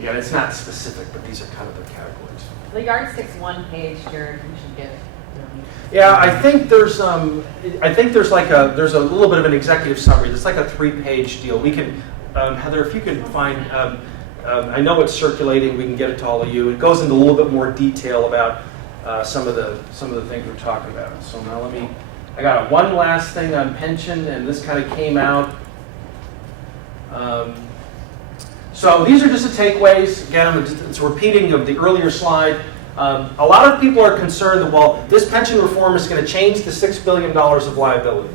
Again, it's not specific, but these are kind of the categories. The yardstick's one page, Jared, you should get it. Yeah, I think there's like there's a little bit of an executive summary. It's like a 3-page deal. We can, Heather, if you can find. I know it's circulating. We can get it to all of you. It goes into a little bit more detail about some of the things we're talking about. So now I got one last thing on pension, and this kind of came out. So these are just the takeaways. Again, it's a repeating of the earlier slide. A lot of people are concerned that, well, this pension reform is going to change the $6 billion of liability.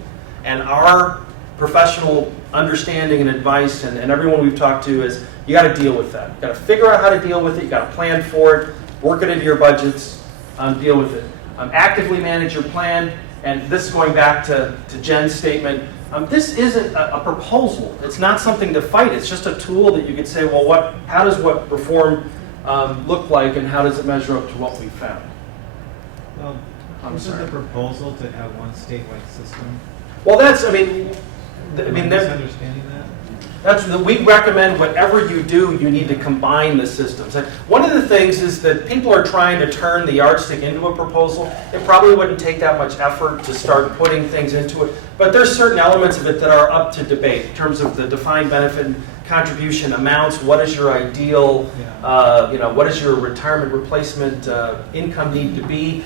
And our professional understanding and advice, and everyone we've talked to, is you got to deal with that. You got to figure out how to deal with it. You got to plan for it, work it into your budgets, deal with it. Actively manage your plan. And this is going back to Jen's statement. This isn't a proposal. It's not something to fight. It's just a tool that you could say, well, how does what reform look like, and how does it measure up to what we found? Well, isn't the proposal to have one statewide system? Well, that's, Am I misunderstanding that? we recommend whatever you do, you need to combine the systems. And one of the things is that people are trying to turn the yardstick into a proposal. It probably wouldn't take that much effort to start putting things into it, but there's certain elements of it that are up to debate in terms of the defined benefit and contribution amounts. What is your ideal, what is your retirement replacement income need to be?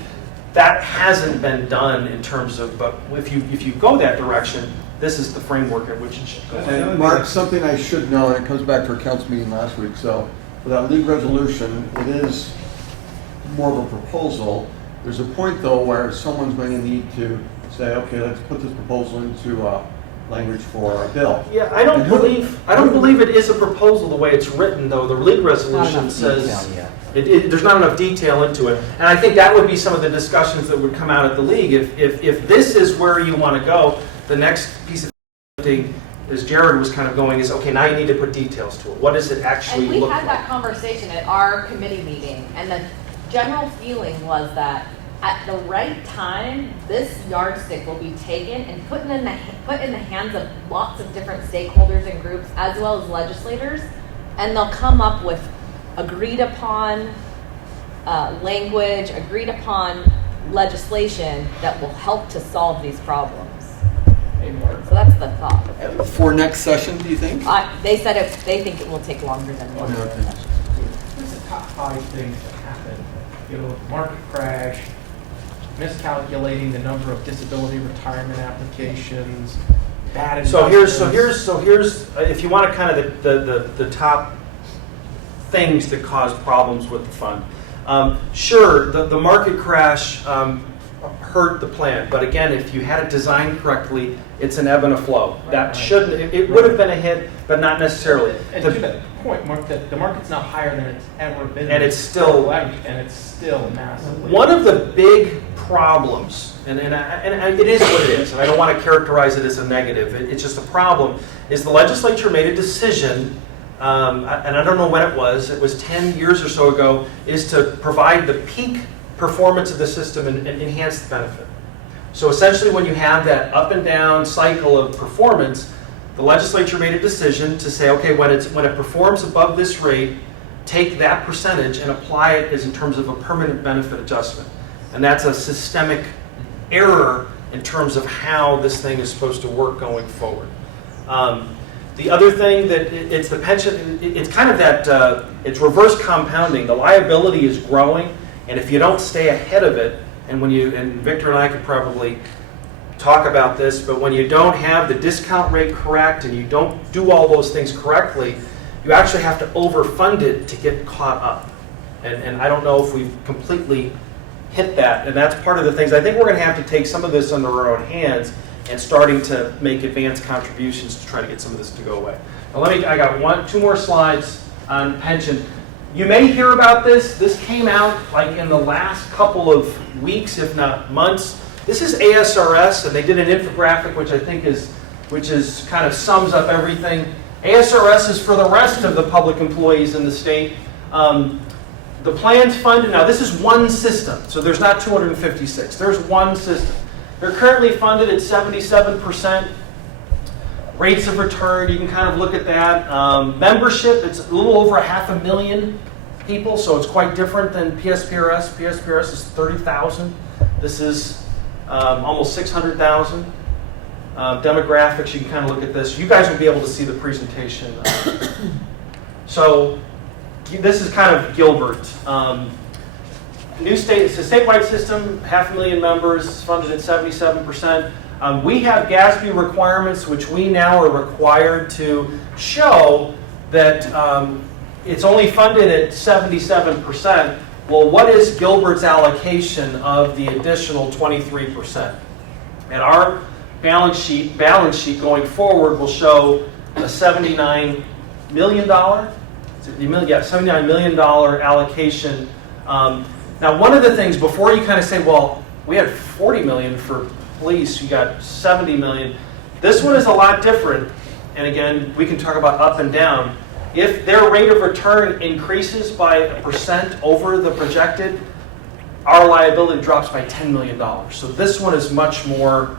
That hasn't been done in terms of, but if you go that direction, this is the framework at which it should go. And Mark, something I should know, and it comes back to our council meeting last week, so for that league resolution, it is more of a proposal. There's a point though where someone's going to need to say, okay, let's put this proposal into language for a bill. Yeah, I don't believe it is a proposal the way it's written, though. The league resolution says there's not enough detail into it. And I think that would be some of the discussions that would come out at the league. If this is where you want to go, the next piece of thing, as Jared was kind of going, is, okay, now you need to put details to it. What does it actually And we look had like? that conversation at our committee meeting, and the general feeling was that at the right time, this yardstick will be taken and put in the hands of lots of different stakeholders and groups, as well as legislators, and they'll come up with agreed upon language, agreed upon legislation that will help to solve these problems. So that's the thought. For next session, do you think? They said they think it will take longer than one session. What's the top 5 things that happen? Market crash, miscalculating the number of disability retirement applications, bad So investments. here's if you want to kind of the top things that cause problems with the fund. Sure, the market crash hurt the plan, but again, if you had it designed correctly, it's an ebb and a flow. That shouldn't. It would have been a hit, but not necessarily. And to that point, Mark, that the market's now higher than it's ever been. And it's still massively. One of the big problems, and it is what it is, and I don't want to characterize it as a negative. It's just a problem. Is the legislature made a decision, and I don't know when it was. It was 10 years or so ago. Is to provide the peak performance of the system and enhance the benefit. So essentially, when you have that up and down cycle of performance, the legislature made a decision to say, okay, when it performs above this rate, take that percentage and apply it as in terms of a permanent benefit adjustment. And that's a systemic error in terms of how this thing is supposed to work going forward. The other thing that it's the pension, it's kind of that, it's reverse compounding. The liability is growing, and if you don't stay ahead of it, and Victor and I could probably talk about this, but when you don't have the discount rate correct and you don't do all those things correctly, you actually have to overfund it to get caught up. And I don't know if we've completely hit that, and that's part of the things. I think we're going to have to take some of this under our own hands and starting to make advanced contributions to try to get some of this to go away. Now I got 2 more slides on pension. You may hear about this. This came out like in the last couple of weeks, if not months. This is ASRS, and they did an infographic, which I think is kind of sums up everything. ASRS is for the rest of the public employees in the state. The plan's funded. Now, this is one system, so there's not 256. There's one system. They're currently funded at 77%. Rates of return, you can kind of look at that. Membership, it's a little over 500,000 people, so it's quite different than PSPRS. PSPRS is 30,000. This is almost 600,000. Demographics, you can kind of look at this. You guys will be able to see the presentation. So this is kind of Gilbert. New state, it's a statewide system, 500,000 members, funded at 77%. We have GASB requirements, which we now are required to show that it's only funded at 77%. Well, what is Gilbert's allocation of the additional 23%? And our balance sheet going forward will show a $79 million, $79 million allocation. Now, one of the things before you kind of say, well, we had 40 million for police, you got 70 million. This one is a lot different. And again, we can talk about up and down. If their rate of return increases by 1% over the projected, our liability drops by $10 million. So this one is much more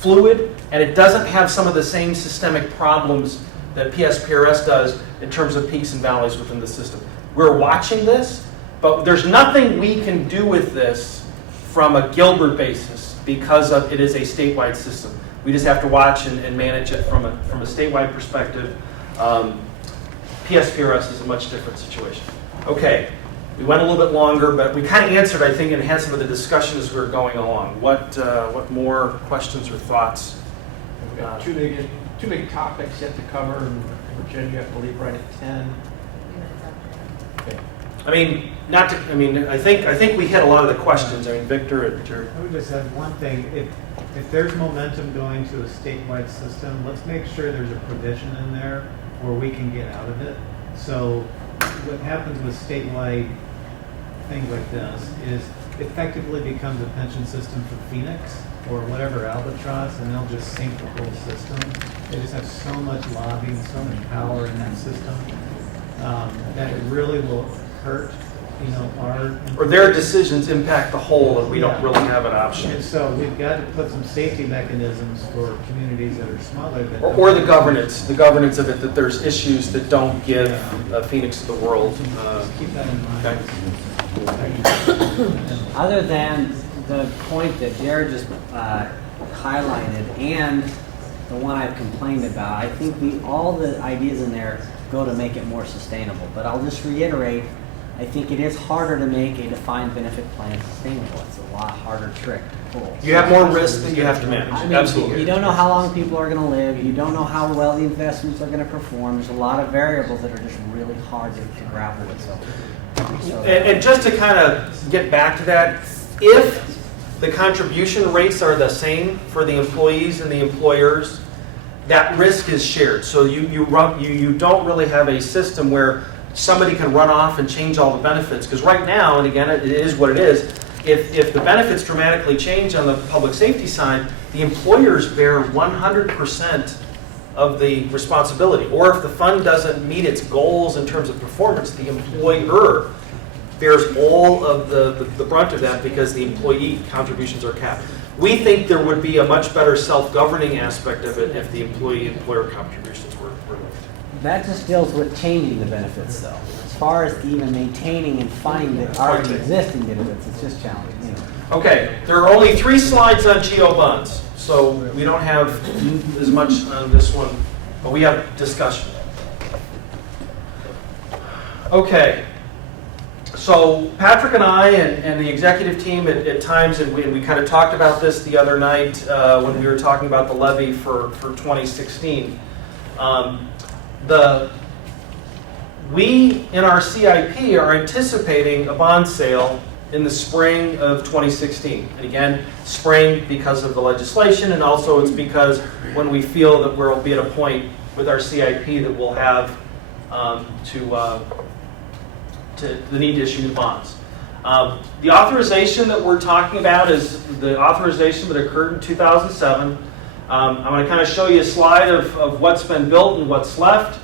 fluid, and it doesn't have some of the same systemic problems that PSPRS does in terms of peaks and valleys within the system. We're watching this, but there's nothing we can do with this from a Gilbert basis because it is a statewide system. We just have to watch and manage it from a statewide perspective. PSPRS is a much different situation. Okay, we went a little bit longer, but we kind of answered, I think, and had some of the discussion as we were going along. What more questions or thoughts? We've got two big topics yet to cover, and Virginia, I believe, right at 10. Okay. I think we hit a lot of the questions. I mean, Victor and Jerry. I would just add one thing. If there's momentum going to a statewide system, let's make sure there's a provision in there where we can get out of it. So what happens with statewide things like this is effectively becomes a pension system for Phoenix or whatever Albatross, and they'll just sink the whole system. They just have so much lobbying, so much power in that system that it really will hurt, our... Or their decisions impact the whole, and we don't really have an option. And so we've got to put some safety mechanisms for communities that are smaller. That Or the governance of it, that there's issues that don't give Phoenix to the world. Keep that in mind. Okay. Other than the point that Jared just highlighted and the one I've complained about, I think all the ideas in there go to make it more sustainable. But I'll just reiterate, I think it is harder to make a defined benefit plan sustainable. It's a lot harder trick to pull. You have more risk that you have to manage. I mean, Absolutely. You don't know how long people are going to live. You don't know how well the investments are going to perform. There's a lot of variables that are just really hard to grapple with. And just to kind of get back to that, if the contribution rates are the same for the employees and the employers, that risk is shared. So you don't really have a system where somebody can run off and change all the benefits. Because right now, and again, it is what it is, if the benefits dramatically change on the public safety side, the employers bear 100% of the responsibility. Or if the fund doesn't meet its goals in terms of performance, the employer bears all of the brunt of that because the employee contributions are capped. We think there would be a much better self-governing aspect of it if the employee-employer contributions were removed. That just deals with changing the benefits, though. As far as even maintaining and funding the already existing benefits, it's just challenging. Okay, there are only 3 slides on GO bonds, so we don't have as much on this one, but we have discussion. Okay. So Patrick and I and the executive team at times, and we kind of talked about this the other night when we were talking about the levy for 2016. We, in our CIP, are anticipating a bond sale in the spring of 2016. And again, spring because of the legislation, and also it's because when we feel that we'll be at a point with our CIP that we'll have the need to issue new bonds. The authorization that we're talking about is the authorization that occurred in 2007. I'm going to kind of show you a slide of what's been built and what's left.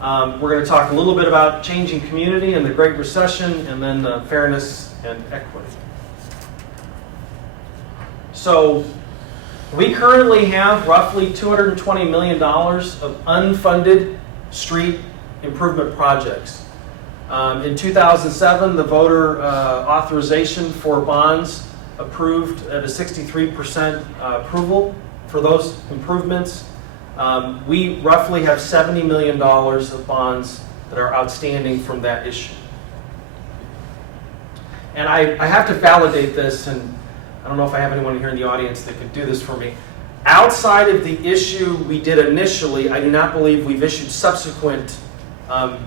We're going to talk a little bit about changing community and the Great Recession, and then fairness and equity. So we currently have roughly $220 million of unfunded street improvement projects. In 2007, the voter authorization for bonds approved at a 63% approval for those improvements. We roughly have $70 million of bonds that are outstanding from that issue. And I have to validate this, and I don't know if I have anyone here in the audience that could do this for me. Outside of the issue we did initially, I do not believe we've issued subsequent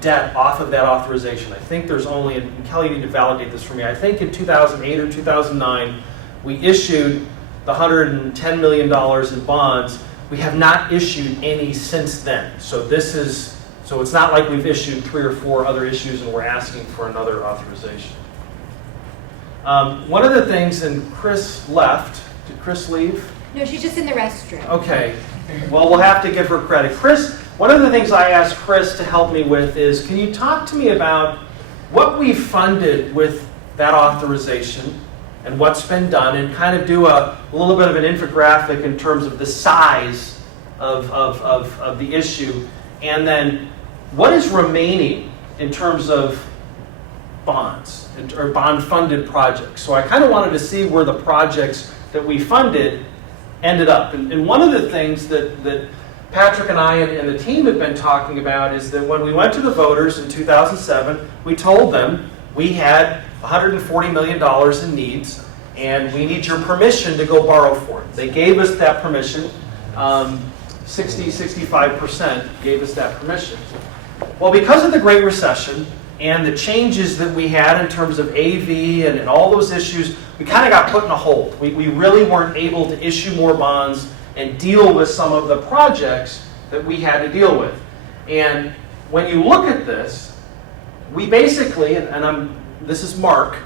debt off of that authorization. I think there's only, and Kelly, you need to validate this for me, I think in 2008 or 2009, we issued the $110 million in bonds. We have not issued any since then. So it's not like we've issued 3 or 4 other issues and we're asking for another authorization. One of the things, and Chris left. Did Chris leave? No, she's just in the restroom. Okay. Well, we'll have to give her credit. Chris, one of the things I asked Chris to help me with is, can you talk to me about what we funded with that authorization and what's been done, and kind of do a little bit of an infographic in terms of the size of the issue And then what is remaining in terms of bonds or bond-funded projects? So I kind of wanted to see where the projects that we funded ended up. And one of the things that Patrick and I and the team have been talking about is that when we went to the voters in 2007, we told them we had $140 million in needs, and we need your permission to go borrow for it. They gave us that permission. 65% gave us that permission. Well, because of the Great Recession and the changes that we had in terms of AV and all those issues, we kind of got put in a hold. We really weren't able to issue more bonds and deal with some of the projects that we had to deal with. And when you look at this, we basically, this is Mark,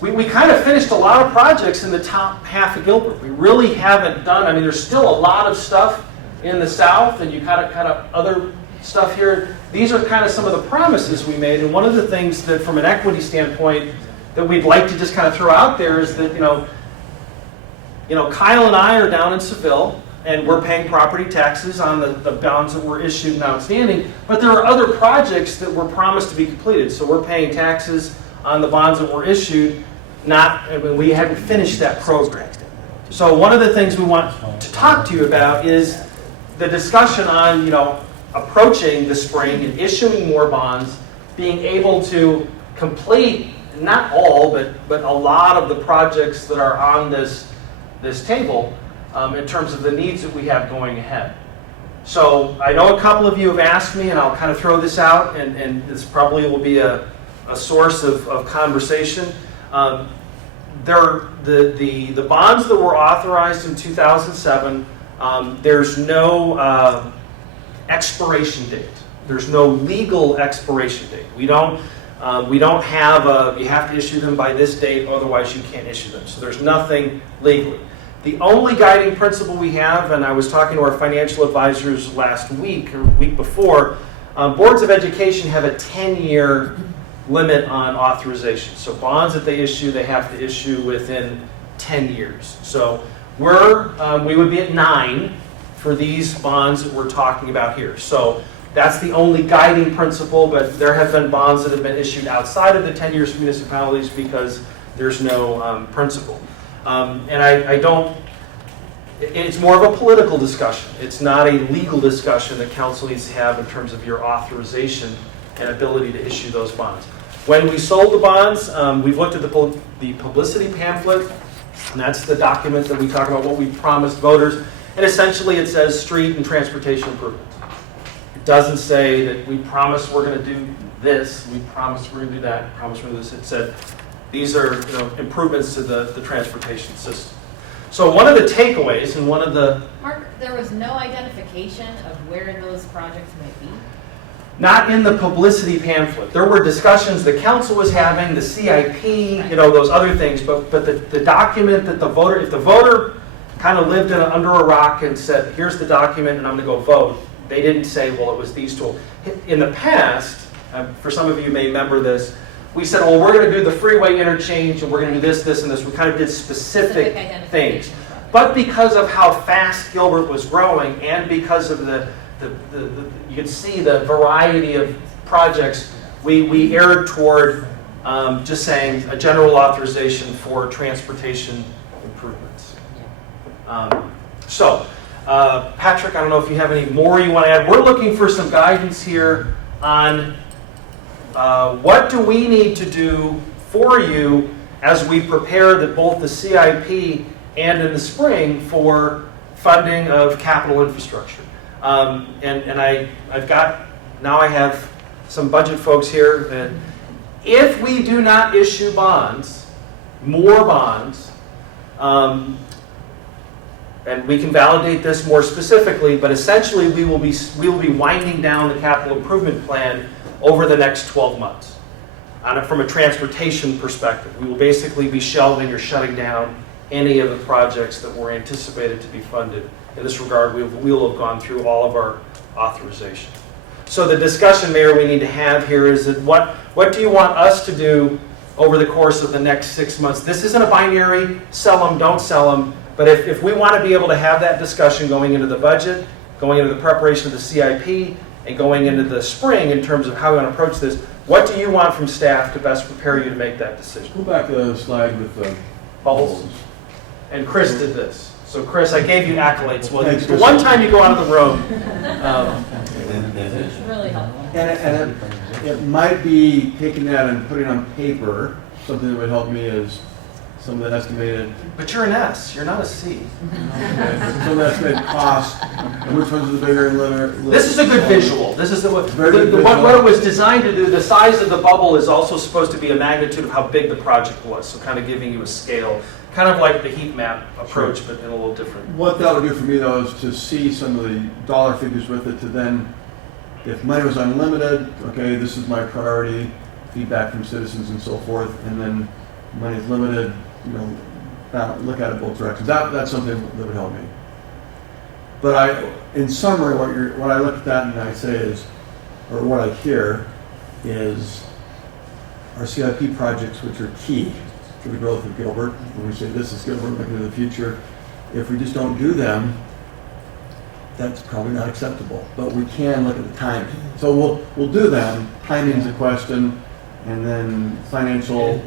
we kind of finished a lot of projects in the top half of Gilbert. We really haven't done, I mean, there's still a lot of stuff in the south, and you kind of other stuff here. These are kind of some of the promises we made, and one of the things that from an equity standpoint that we'd like to just kind of throw out there is that, Kyle and I are down in Seville, and we're paying property taxes on the bonds that were issued and outstanding, but there are other projects that were promised to be completed. So we're paying taxes on the bonds that were issued, we haven't finished that program. So one of the things we want to talk to you about is the discussion on, approaching the spring and issuing more bonds, being able to complete, not all, but a lot of the projects that are on this table in terms of the needs that we have going ahead. So I know a couple of you have asked me, and I'll kind of throw this out, and this probably will be a source of conversation. The bonds that were authorized in 2007, there's no expiration date. There's no legal expiration date. We don't have you have to issue them by this date, otherwise you can't issue them. So there's nothing legally. The only guiding principle we have, and I was talking to our financial advisors last week or week before, boards of education have a 10-year limit on authorization. So bonds that they issue, they have to issue within 10 years. So we would be at 9 for these bonds that we're talking about here. So that's the only guiding principle, but there have been bonds that have been issued outside of the 10 years for municipalities because there's no principle. It's more of a political discussion. It's not a legal discussion that council needs to have in terms of your authorization and ability to issue those bonds. When we sold the bonds, we've looked at the publicity pamphlet, and that's the document that we talk about what we promised voters. And essentially it says street and transportation improvements. It doesn't say that we promise we're going to do this, we promise we're going to do that, we promise we're going to do this. It said these are improvements to the transportation system. So one of the takeaways and one of the... Mark, there was no identification of where those projects might be? Not in the publicity pamphlet. There were discussions the council was having, the CIP, those other things, but the document that if the voter kind of lived under a rock and said, here's the document and I'm going to go vote, they didn't say, well, it was these two. In the past, for some of you may remember this, we said, well, we're going to do the freeway interchange and we're going to do this, this, and this. We kind of did specific things. But because of how fast Gilbert was growing and because of you can see the variety of projects, we erred toward just saying a general authorization for transportation improvements. Patrick, I don't know if you have any more you want to add. We're looking for some guidance here on what do we need to do for you as we prepare both the CIP and in the spring for funding of capital infrastructure. I have some budget folks here, and if we do not issue bonds, more bonds, and we can validate this more specifically, but essentially we will be winding down the capital improvement plan over the next 12 months. From a transportation perspective, we will basically be shelving or shutting down any of the projects that were anticipated to be funded. In this regard, we will have gone through all of our authorization. So the discussion, Mayor, we need to have here is that what do you want us to do over the course of the next 6 months? This isn't a binary, sell them, don't sell them, but if we want to be able to have that discussion going into the budget, going into the preparation of the CIP, and going into the spring in terms of how we want to approach this. What do you want from staff to best prepare you to make that decision? Go back to the slide with the Bubbles. And Chris did this. So Chris, I gave you accolades. Well, Thanks, the Chris. one time you go out of the room. It's really helpful. And it might be taking that and putting it on paper. Something that would help me is some of the estimated. But you're an S. You're not a C. Some of the estimated costs, and which ones are the bigger and little. This is a good visual. This is what visual. it was designed to do. The size of the bubble is also supposed to be a magnitude of how big the project was. So kind of giving you a scale, kind of like the heat map approach, but in a little different. What that would do for me though is to see some of the dollar figures with it to then, if money was unlimited, okay, this is my priority, feedback from citizens and so forth, and then money is limited, you know, look at it both directions. That's something that would help me. But in summary, what I look at that and I say is, or what I hear is our CIP projects, which are key to the growth of Gilbert. When we say this is Gilbert looking to the future, if we just don't do them, that's probably not acceptable. But we can look at the timing. So we'll do them. Timing's a question, and then financial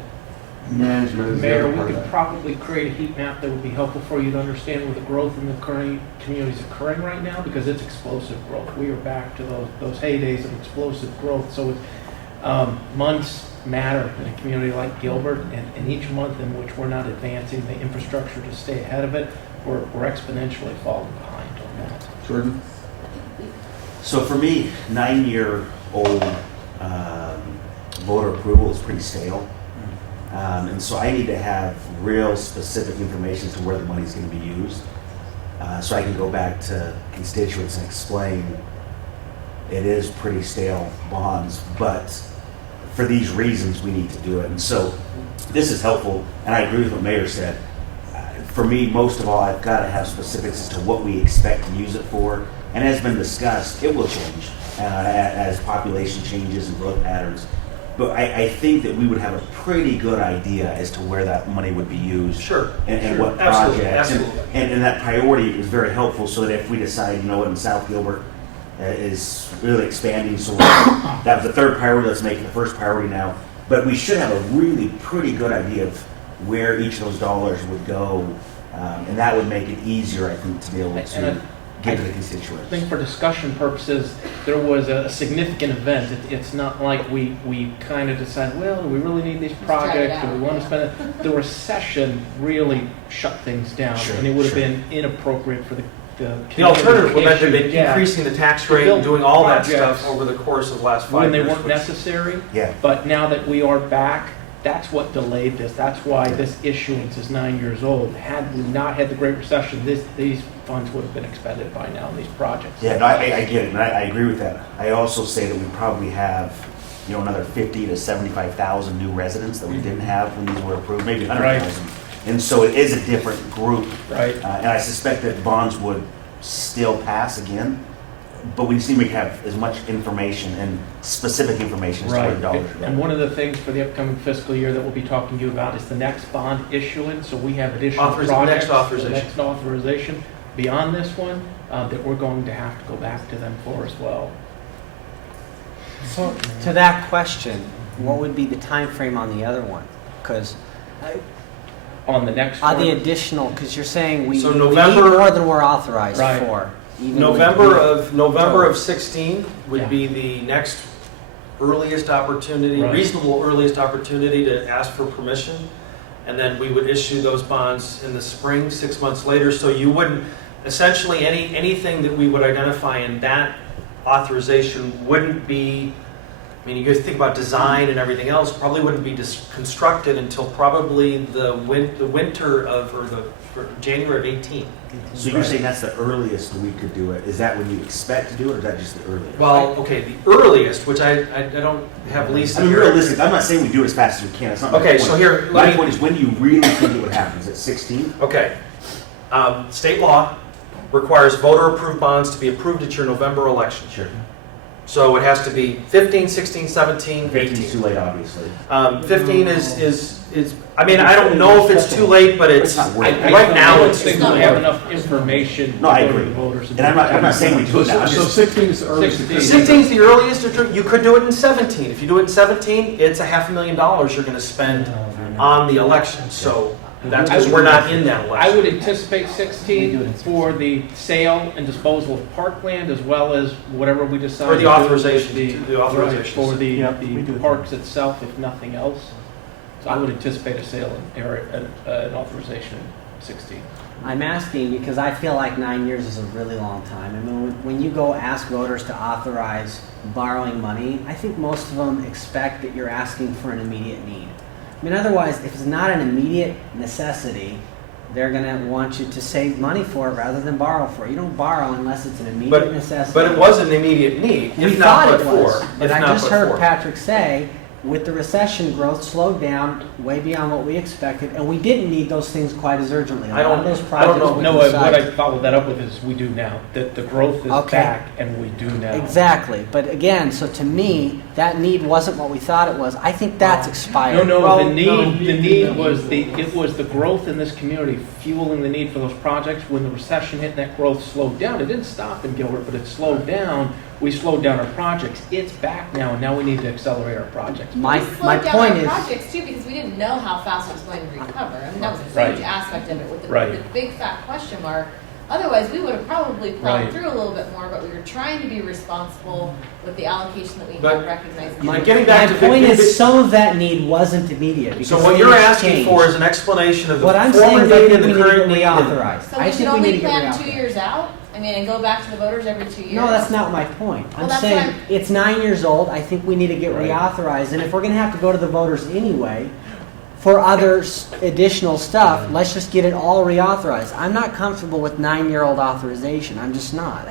management is the Mayor, other we part of could that. probably create a heat map that would be helpful for you to understand where the growth in the current community is occurring right now, because it's explosive growth. We are back to those heydays of explosive growth. So months matter in a community like Gilbert, and each month in which we're not advancing the infrastructure to stay ahead of it, we're exponentially falling behind on that. Jordan? So for me, 9-year-old voter approval is pretty stale. And so I need to have real specific information as to where the money is going to be used. So I can go back to constituents and explain it is pretty stale bonds, but for these reasons we need to do it. And so this is helpful, and I agree with what Mayor said. For me, most of all, I've got to have specifics as to what we expect to use it for. And as been discussed, it will change as population changes and growth patterns. But I think that we would have a pretty good idea as to where that money would be used. Sure. And sure. what projects. Absolutely. And that priority is very helpful, so that if we decide, you know what, in South Gilbert is really expanding, so that was the third priority, let's make it the first priority now. But we should have a really pretty good idea of where each of those dollars would go. And that would make it easier, I think, to be able to give to the constituents. I think for discussion purposes, there was a significant event. It's not like we kind of decided, well, do we really need these projects? Do we want to spend it? The recession really shut things down, Sure, and it would have sure. been inappropriate for the The alternative would have been Yeah. increasing the tax To rate build and doing all that projects stuff over the course of the last 5 when years. they weren't which- necessary. Yeah. But now that we are back, that's what delayed this. That's why this issuance is 9 years old. Had we not had the Great Recession, these funds would have been expended by now in these projects. Yeah, no, I get it, and I agree with that. I also say that we probably have, another 50 to 75,000 new residents that we didn't have when these were approved, maybe 100,000. And so it is a different group. Right. And I suspect that bonds would still pass again, but we just need to have as much information and specific information as to where the dollars are going. And one of the things for the upcoming fiscal year that we'll be talking to you about is the next bond issuance. So we have additional projects. Next authorization. The next authorization beyond this one that we're going to have to go back to them for as well. So to that question, what would be the time frame on the other one? Because on the next on one, the additional, because you're saying we So need November- more than we're authorized Right. for. even November with- of 16 would Yeah. be the next earliest opportunity, Right. reasonable earliest opportunity to ask for permission. And then we would issue those bonds in the spring, 6 months later. So you wouldn't, essentially anything that we would identify in that authorization wouldn't be, I mean, you guys think about design and everything else, probably wouldn't be constructed until probably the winter of, or January of 18. So you're saying that's the earliest we could do it? Is that when you expect to do it, or is that just the earliest? Well, okay, the earliest, which I don't have Lisa I mean, here. realistic. I'm not saying we do it as fast as we can. It's not my Okay, point. so here, My let me- point is, when do you really think it would happen? Is it 16? Okay. State law requires voter-approved bonds to be approved at your November election. Sure. So it has to be 15, 16, 17, 15 is 18. too late, obviously. 15 is I mean, I don't know if it's too late, but it's, right now, I it's. think we have enough information. No, I to go to agree. the voters And I'm not saying we do it now. I'm So just, 16 is the earliest. 16 is the earliest, you could do it in 17. If you do it in 17, it's $500,000 you're gonna spend on the election, so that's because we're not in that I election. would anticipate 16 for the sale and disposal of parkland as well as whatever we decide. Or the to do authorization, with the authorizations. For the, Yeah, we do the it. parks itself, if nothing else. So I would anticipate a sale or an authorization in 16. I'm asking because I feel like 9 years is a really long time. I mean, when you go ask voters to authorize borrowing money, I think most of them expect that you're asking for an immediate need. I mean, otherwise, if it's not an immediate necessity, they're going to want you to save money for it rather than borrow for it. You don't borrow unless it's an immediate necessity. But it was an immediate need, We if not thought but it was, for. but if I not just but heard for. Patrick say, with the recession, growth slowed down way beyond what we expected, and we didn't need those things quite as urgently. A I lot of don't- those I don't projects know. we No, what decided- I followed that up with is we do now, that the growth is Okay. back and we do now. Exactly, but again, so to me, that need wasn't what we thought it was. I think that's expired. No, Well, the need was it was the growth in this community fueling the need for those projects. When the recession hit and that growth slowed down, it didn't stop in Gilbert, but it slowed down. We slowed down our projects. It's back now, and now we need to accelerate our projects. My We slowed my down point our is, projects too because we didn't know how fast it was going to recover. I mean, that was a Right. huge aspect of it with the, Right. the big fat question mark. Otherwise, we would have probably plowed Right. through a little bit more, but we were trying to be responsible with the allocation that we But had recognized. my getting back my to point Vic- is some of that need wasn't immediate. So because what you're things asking changed. for is an explanation of the What I'm former saying is I need think and we the need to current get need. reauthorized. So I we think should we only need to get plan reauthorized. 2 years out? I mean, and go back to the voters every 2 years? No, that's not my point. Well, I'm that's saying what I'm- it's 9 years old. I think we need to get Right. reauthorized. And if we're going to have to go to the voters anyway for other additional stuff, let's just get it all reauthorized. I'm not comfortable with 9-year-old authorization. I'm just not.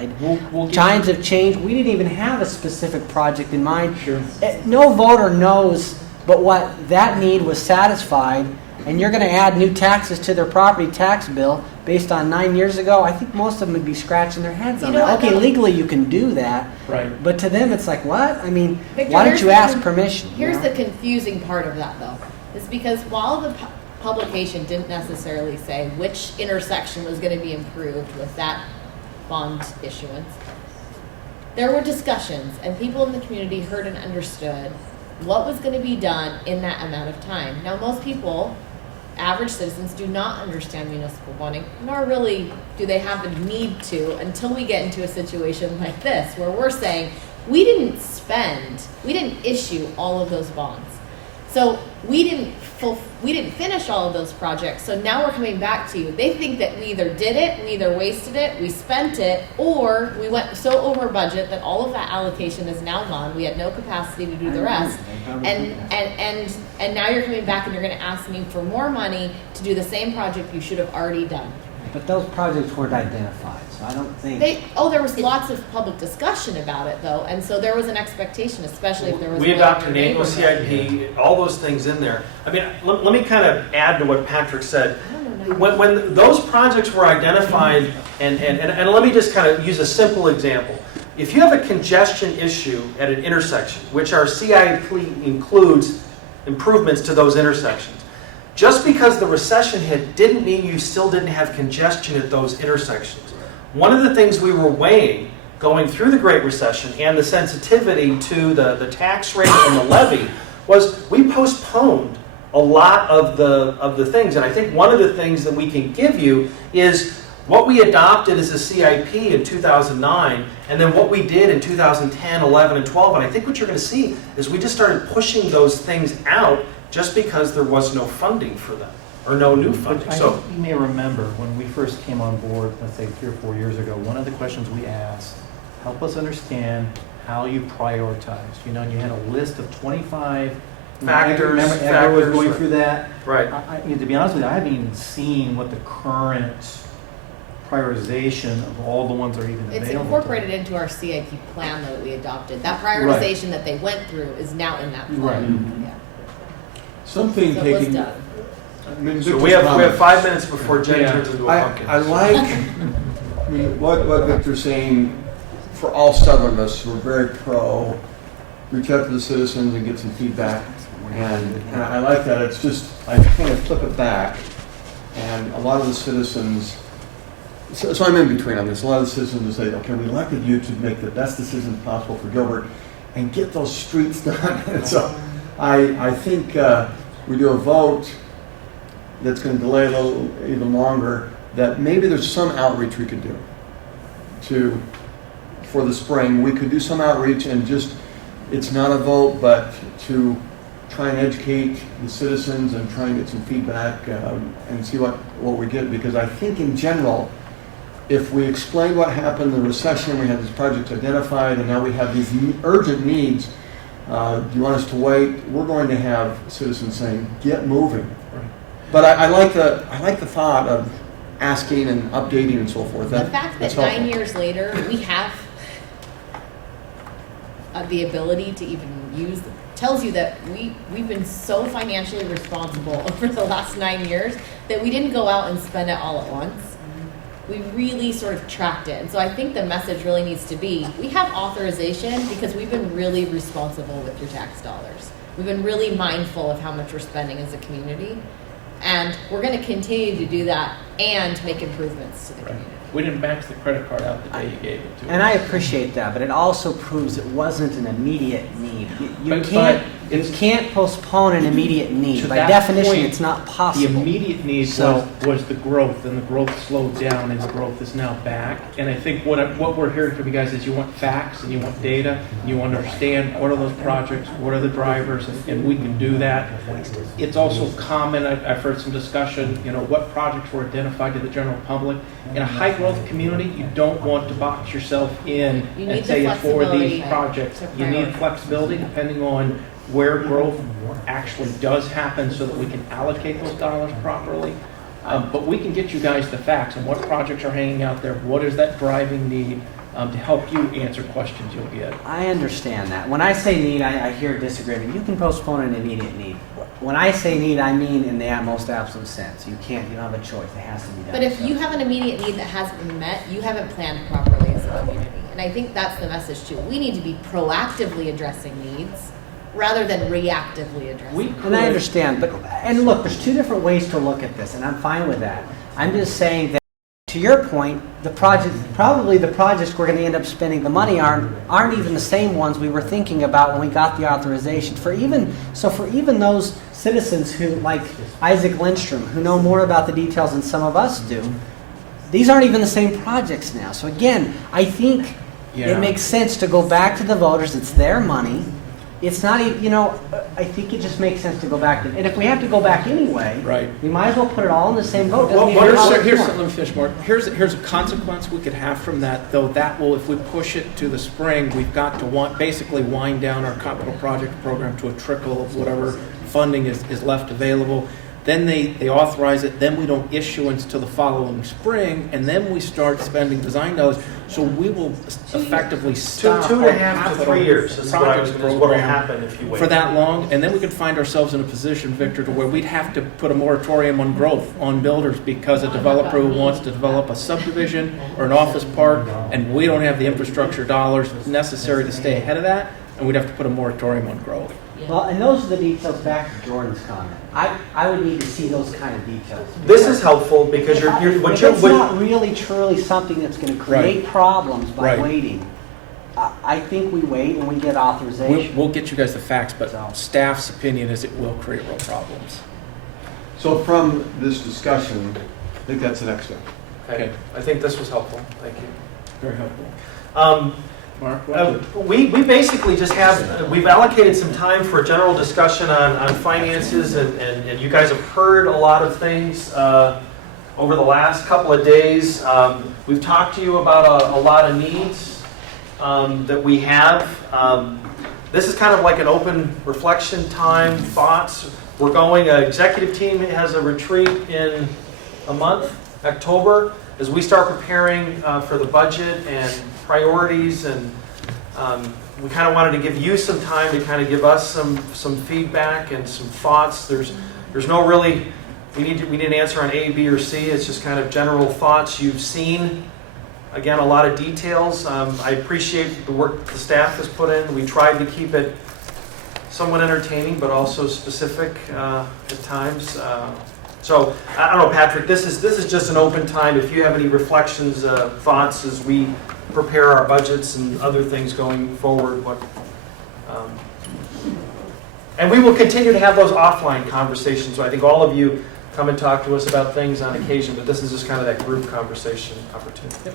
We'll get Times have changed. We didn't even have a specific project in mind. Sure. No voter knows but what that need was satisfied, and you're going to add new taxes to their property tax bill based on 9 years ago. I think most of them would be scratching their heads on You know that. what, Okay, though? legally you can do that, Right. but to them it's like, what? I mean, Victor, why don't here's you the ask con- permission? you Here's know? the confusing part of that, though. Is because while the publication didn't necessarily say which intersection was going to be improved with that bond issuance, there were discussions, and people in the community heard and understood what was going to be done in that amount of time. Now, most people, average citizens, do not understand municipal bonding, nor really do they have the need to until we get into a situation like this, where we're saying, we didn't issue all of those bonds. So we didn't finish all of those projects. So now we're coming back to you. They think that we either did it, we either wasted it, we spent it, or we went so over budget that all of that allocation is now gone. We had no capacity to do the rest. And now you're coming back and you're going to ask me for more money to do the same project you should have already done. But those projects weren't identified, so I don't think. There was lots of public discussion about it though, and so there was an expectation, especially if there was. We one adopted in an your annual neighborhood. CIP, all those things in there. I mean, let me kind of add to what Patrick said. When those projects were identified, and let me just kind of use a simple example. If you have a congestion issue at an intersection, which our CIP includes improvements to those intersections, just because the recession hit didn't mean you still didn't have congestion at those intersections. One of the things we were weighing going through the Great Recession and the sensitivity to the tax rate and the levy was we postponed a lot of the things. And I think one of the things that we can give you is what we adopted as a CIP in 2009 and then what we did in 2010, 11, and 12. And I think what you're going to see is we just started pushing those things out just because there was no funding for them, or no new funding. I So think you may remember when we first came on board, let's say 3 or 4 years ago, one of the questions we asked, help us understand how you prioritized. You know, and you had a list of 25 Factors, Remember, Edgar was going right. through that. Right. To be honest with you, I haven't even seen what the current prioritization of all the ones that are even It's available. incorporated into our CIP plan though that we adopted. That prioritization that they went through is now in that plan. Right. Yeah. Something So it was taking. done. I mean, So Victor's we have comments. 5 minutes before Jen turns into a pumpkin. I like I mean, what Victor's saying. For all 7 of us, we're very pro. Reach out to the citizens and get some feedback. And I like that. It's just, I kind of flip it back, and a lot of the citizens, so I'm in between on this. A lot of the citizens will say, okay, we elected you to make the best decisions possible for Gilbert and get those streets done. And so I think we do a vote that's going to delay a little even longer, that maybe there's some outreach we could do for the spring. We could do some outreach and just, it's not a vote, but to try and educate the citizens and try and get some feedback and see what we get. Because I think in general, if we explain what happened in the recession, we had these projects identified, and now we have these urgent needs, do you want us to wait? We're going to have citizens saying, get moving. Right. But I like the thought of asking and updating and so forth. The fact that 9 years later, we have the ability to even use, tells you that we've been so financially responsible over the last 9 years that we didn't go out and spend it all at once. We really sort of tracked it. And so I think the message really needs to be, we have authorization because we've been really responsible with your tax dollars. We've been really mindful of how much we're spending as a community. And we're going to continue to do that and make improvements to the community. We didn't max the credit card out the day you gave it to us. And I appreciate that, but it also proves it wasn't an immediate need. You can't postpone an immediate need. To By that definition, point, it's not possible. The immediate need was the growth, and the growth slowed down, and the growth is now back. And I think what we're hearing from you guys is you want facts, and you want data, and you want to understand what are those projects, what are the drivers, and we can do that. It's also common, I've heard some discussion, what projects were identified to the general public. In a high-growth community, you don't want to box yourself in and say it's for these projects. You need flexibility depending on where growth actually does happen so that we can allocate those dollars properly. But we can get you guys the facts on what projects are hanging out there, what is that driving need to help you answer questions you'll get. I understand that. When I say need, I hear disagreement. You can postpone an immediate need. When I say need, I mean in the most absolute sense. You don't have a choice. It has to be done. But if you have an immediate need that hasn't been met, you haven't planned properly as a community. And I think that's the message too. We need to be proactively addressing needs rather than reactively addressing. And I understand, and look, there's two different ways to look at this, and I'm fine with that. I'm just saying that, to your point, probably the projects we're going to end up spending the money on aren't even the same ones we were thinking about when we got the authorization. For even those citizens who, like Isaac Lindstrom, who know more about the details than some of us do, these aren't even the same projects now. So again, I think it makes sense to go back to the voters. It's their money. It's not even, I think it just makes sense to go back. And if we have to go back anyway, right, we might as well put it all in the same vote. Well, let me finish, Mark. Here's a consequence we could have from that, though. That will, if we push it to the spring, we've got to basically wind down our capital project program to a trickle of whatever funding is left available. Then they authorize it, then we don't issuance till the following spring, and then we start spending design dollars. So we will effectively stop 2.5 to 3 years is what will program happen if you wait. for that long, and then we could find ourselves in a position, Victor, to where we'd have to put a moratorium on growth on builders because a developer who wants to develop a subdivision or an office park, and we don't have the infrastructure dollars necessary to stay ahead of that, and we'd have to put a moratorium on growth. Well, and those are the details, back to Jordan's comment. I would need to see those kind of details. This is helpful because it's not really truly something that's going to create problems by waiting. I think we wait and we get authorization. We'll get you guys the facts, but staff's opinion is it will create real problems. So from this discussion, I think that's the next step. Okay. I think this was helpful. Thank you. Very helpful. Mark, we basically just we've allocated some time for a general discussion on finances, and you guys have heard a lot of things over the last couple of days. We've talked to you about a lot of needs that we have. This is kind of like an open reflection time, thoughts. We're going, executive team has a retreat in a month, October, as we start preparing for the budget and priorities, and we kind of wanted to give you some time to kind of give us some feedback and some thoughts. There's no really, we need an answer on A, B, or C. It's just kind of general thoughts. You've seen, again, a lot of details. I appreciate the work the staff has put in. We tried to keep it somewhat entertaining, but also specific at times. So I don't know, Patrick. This is just an open time. If you have any reflections, thoughts as we prepare our budgets and other things going forward, and we will continue to have those offline conversations. So I think all of you come and talk to us about things on occasion, but this is just kind of that group conversation opportunity.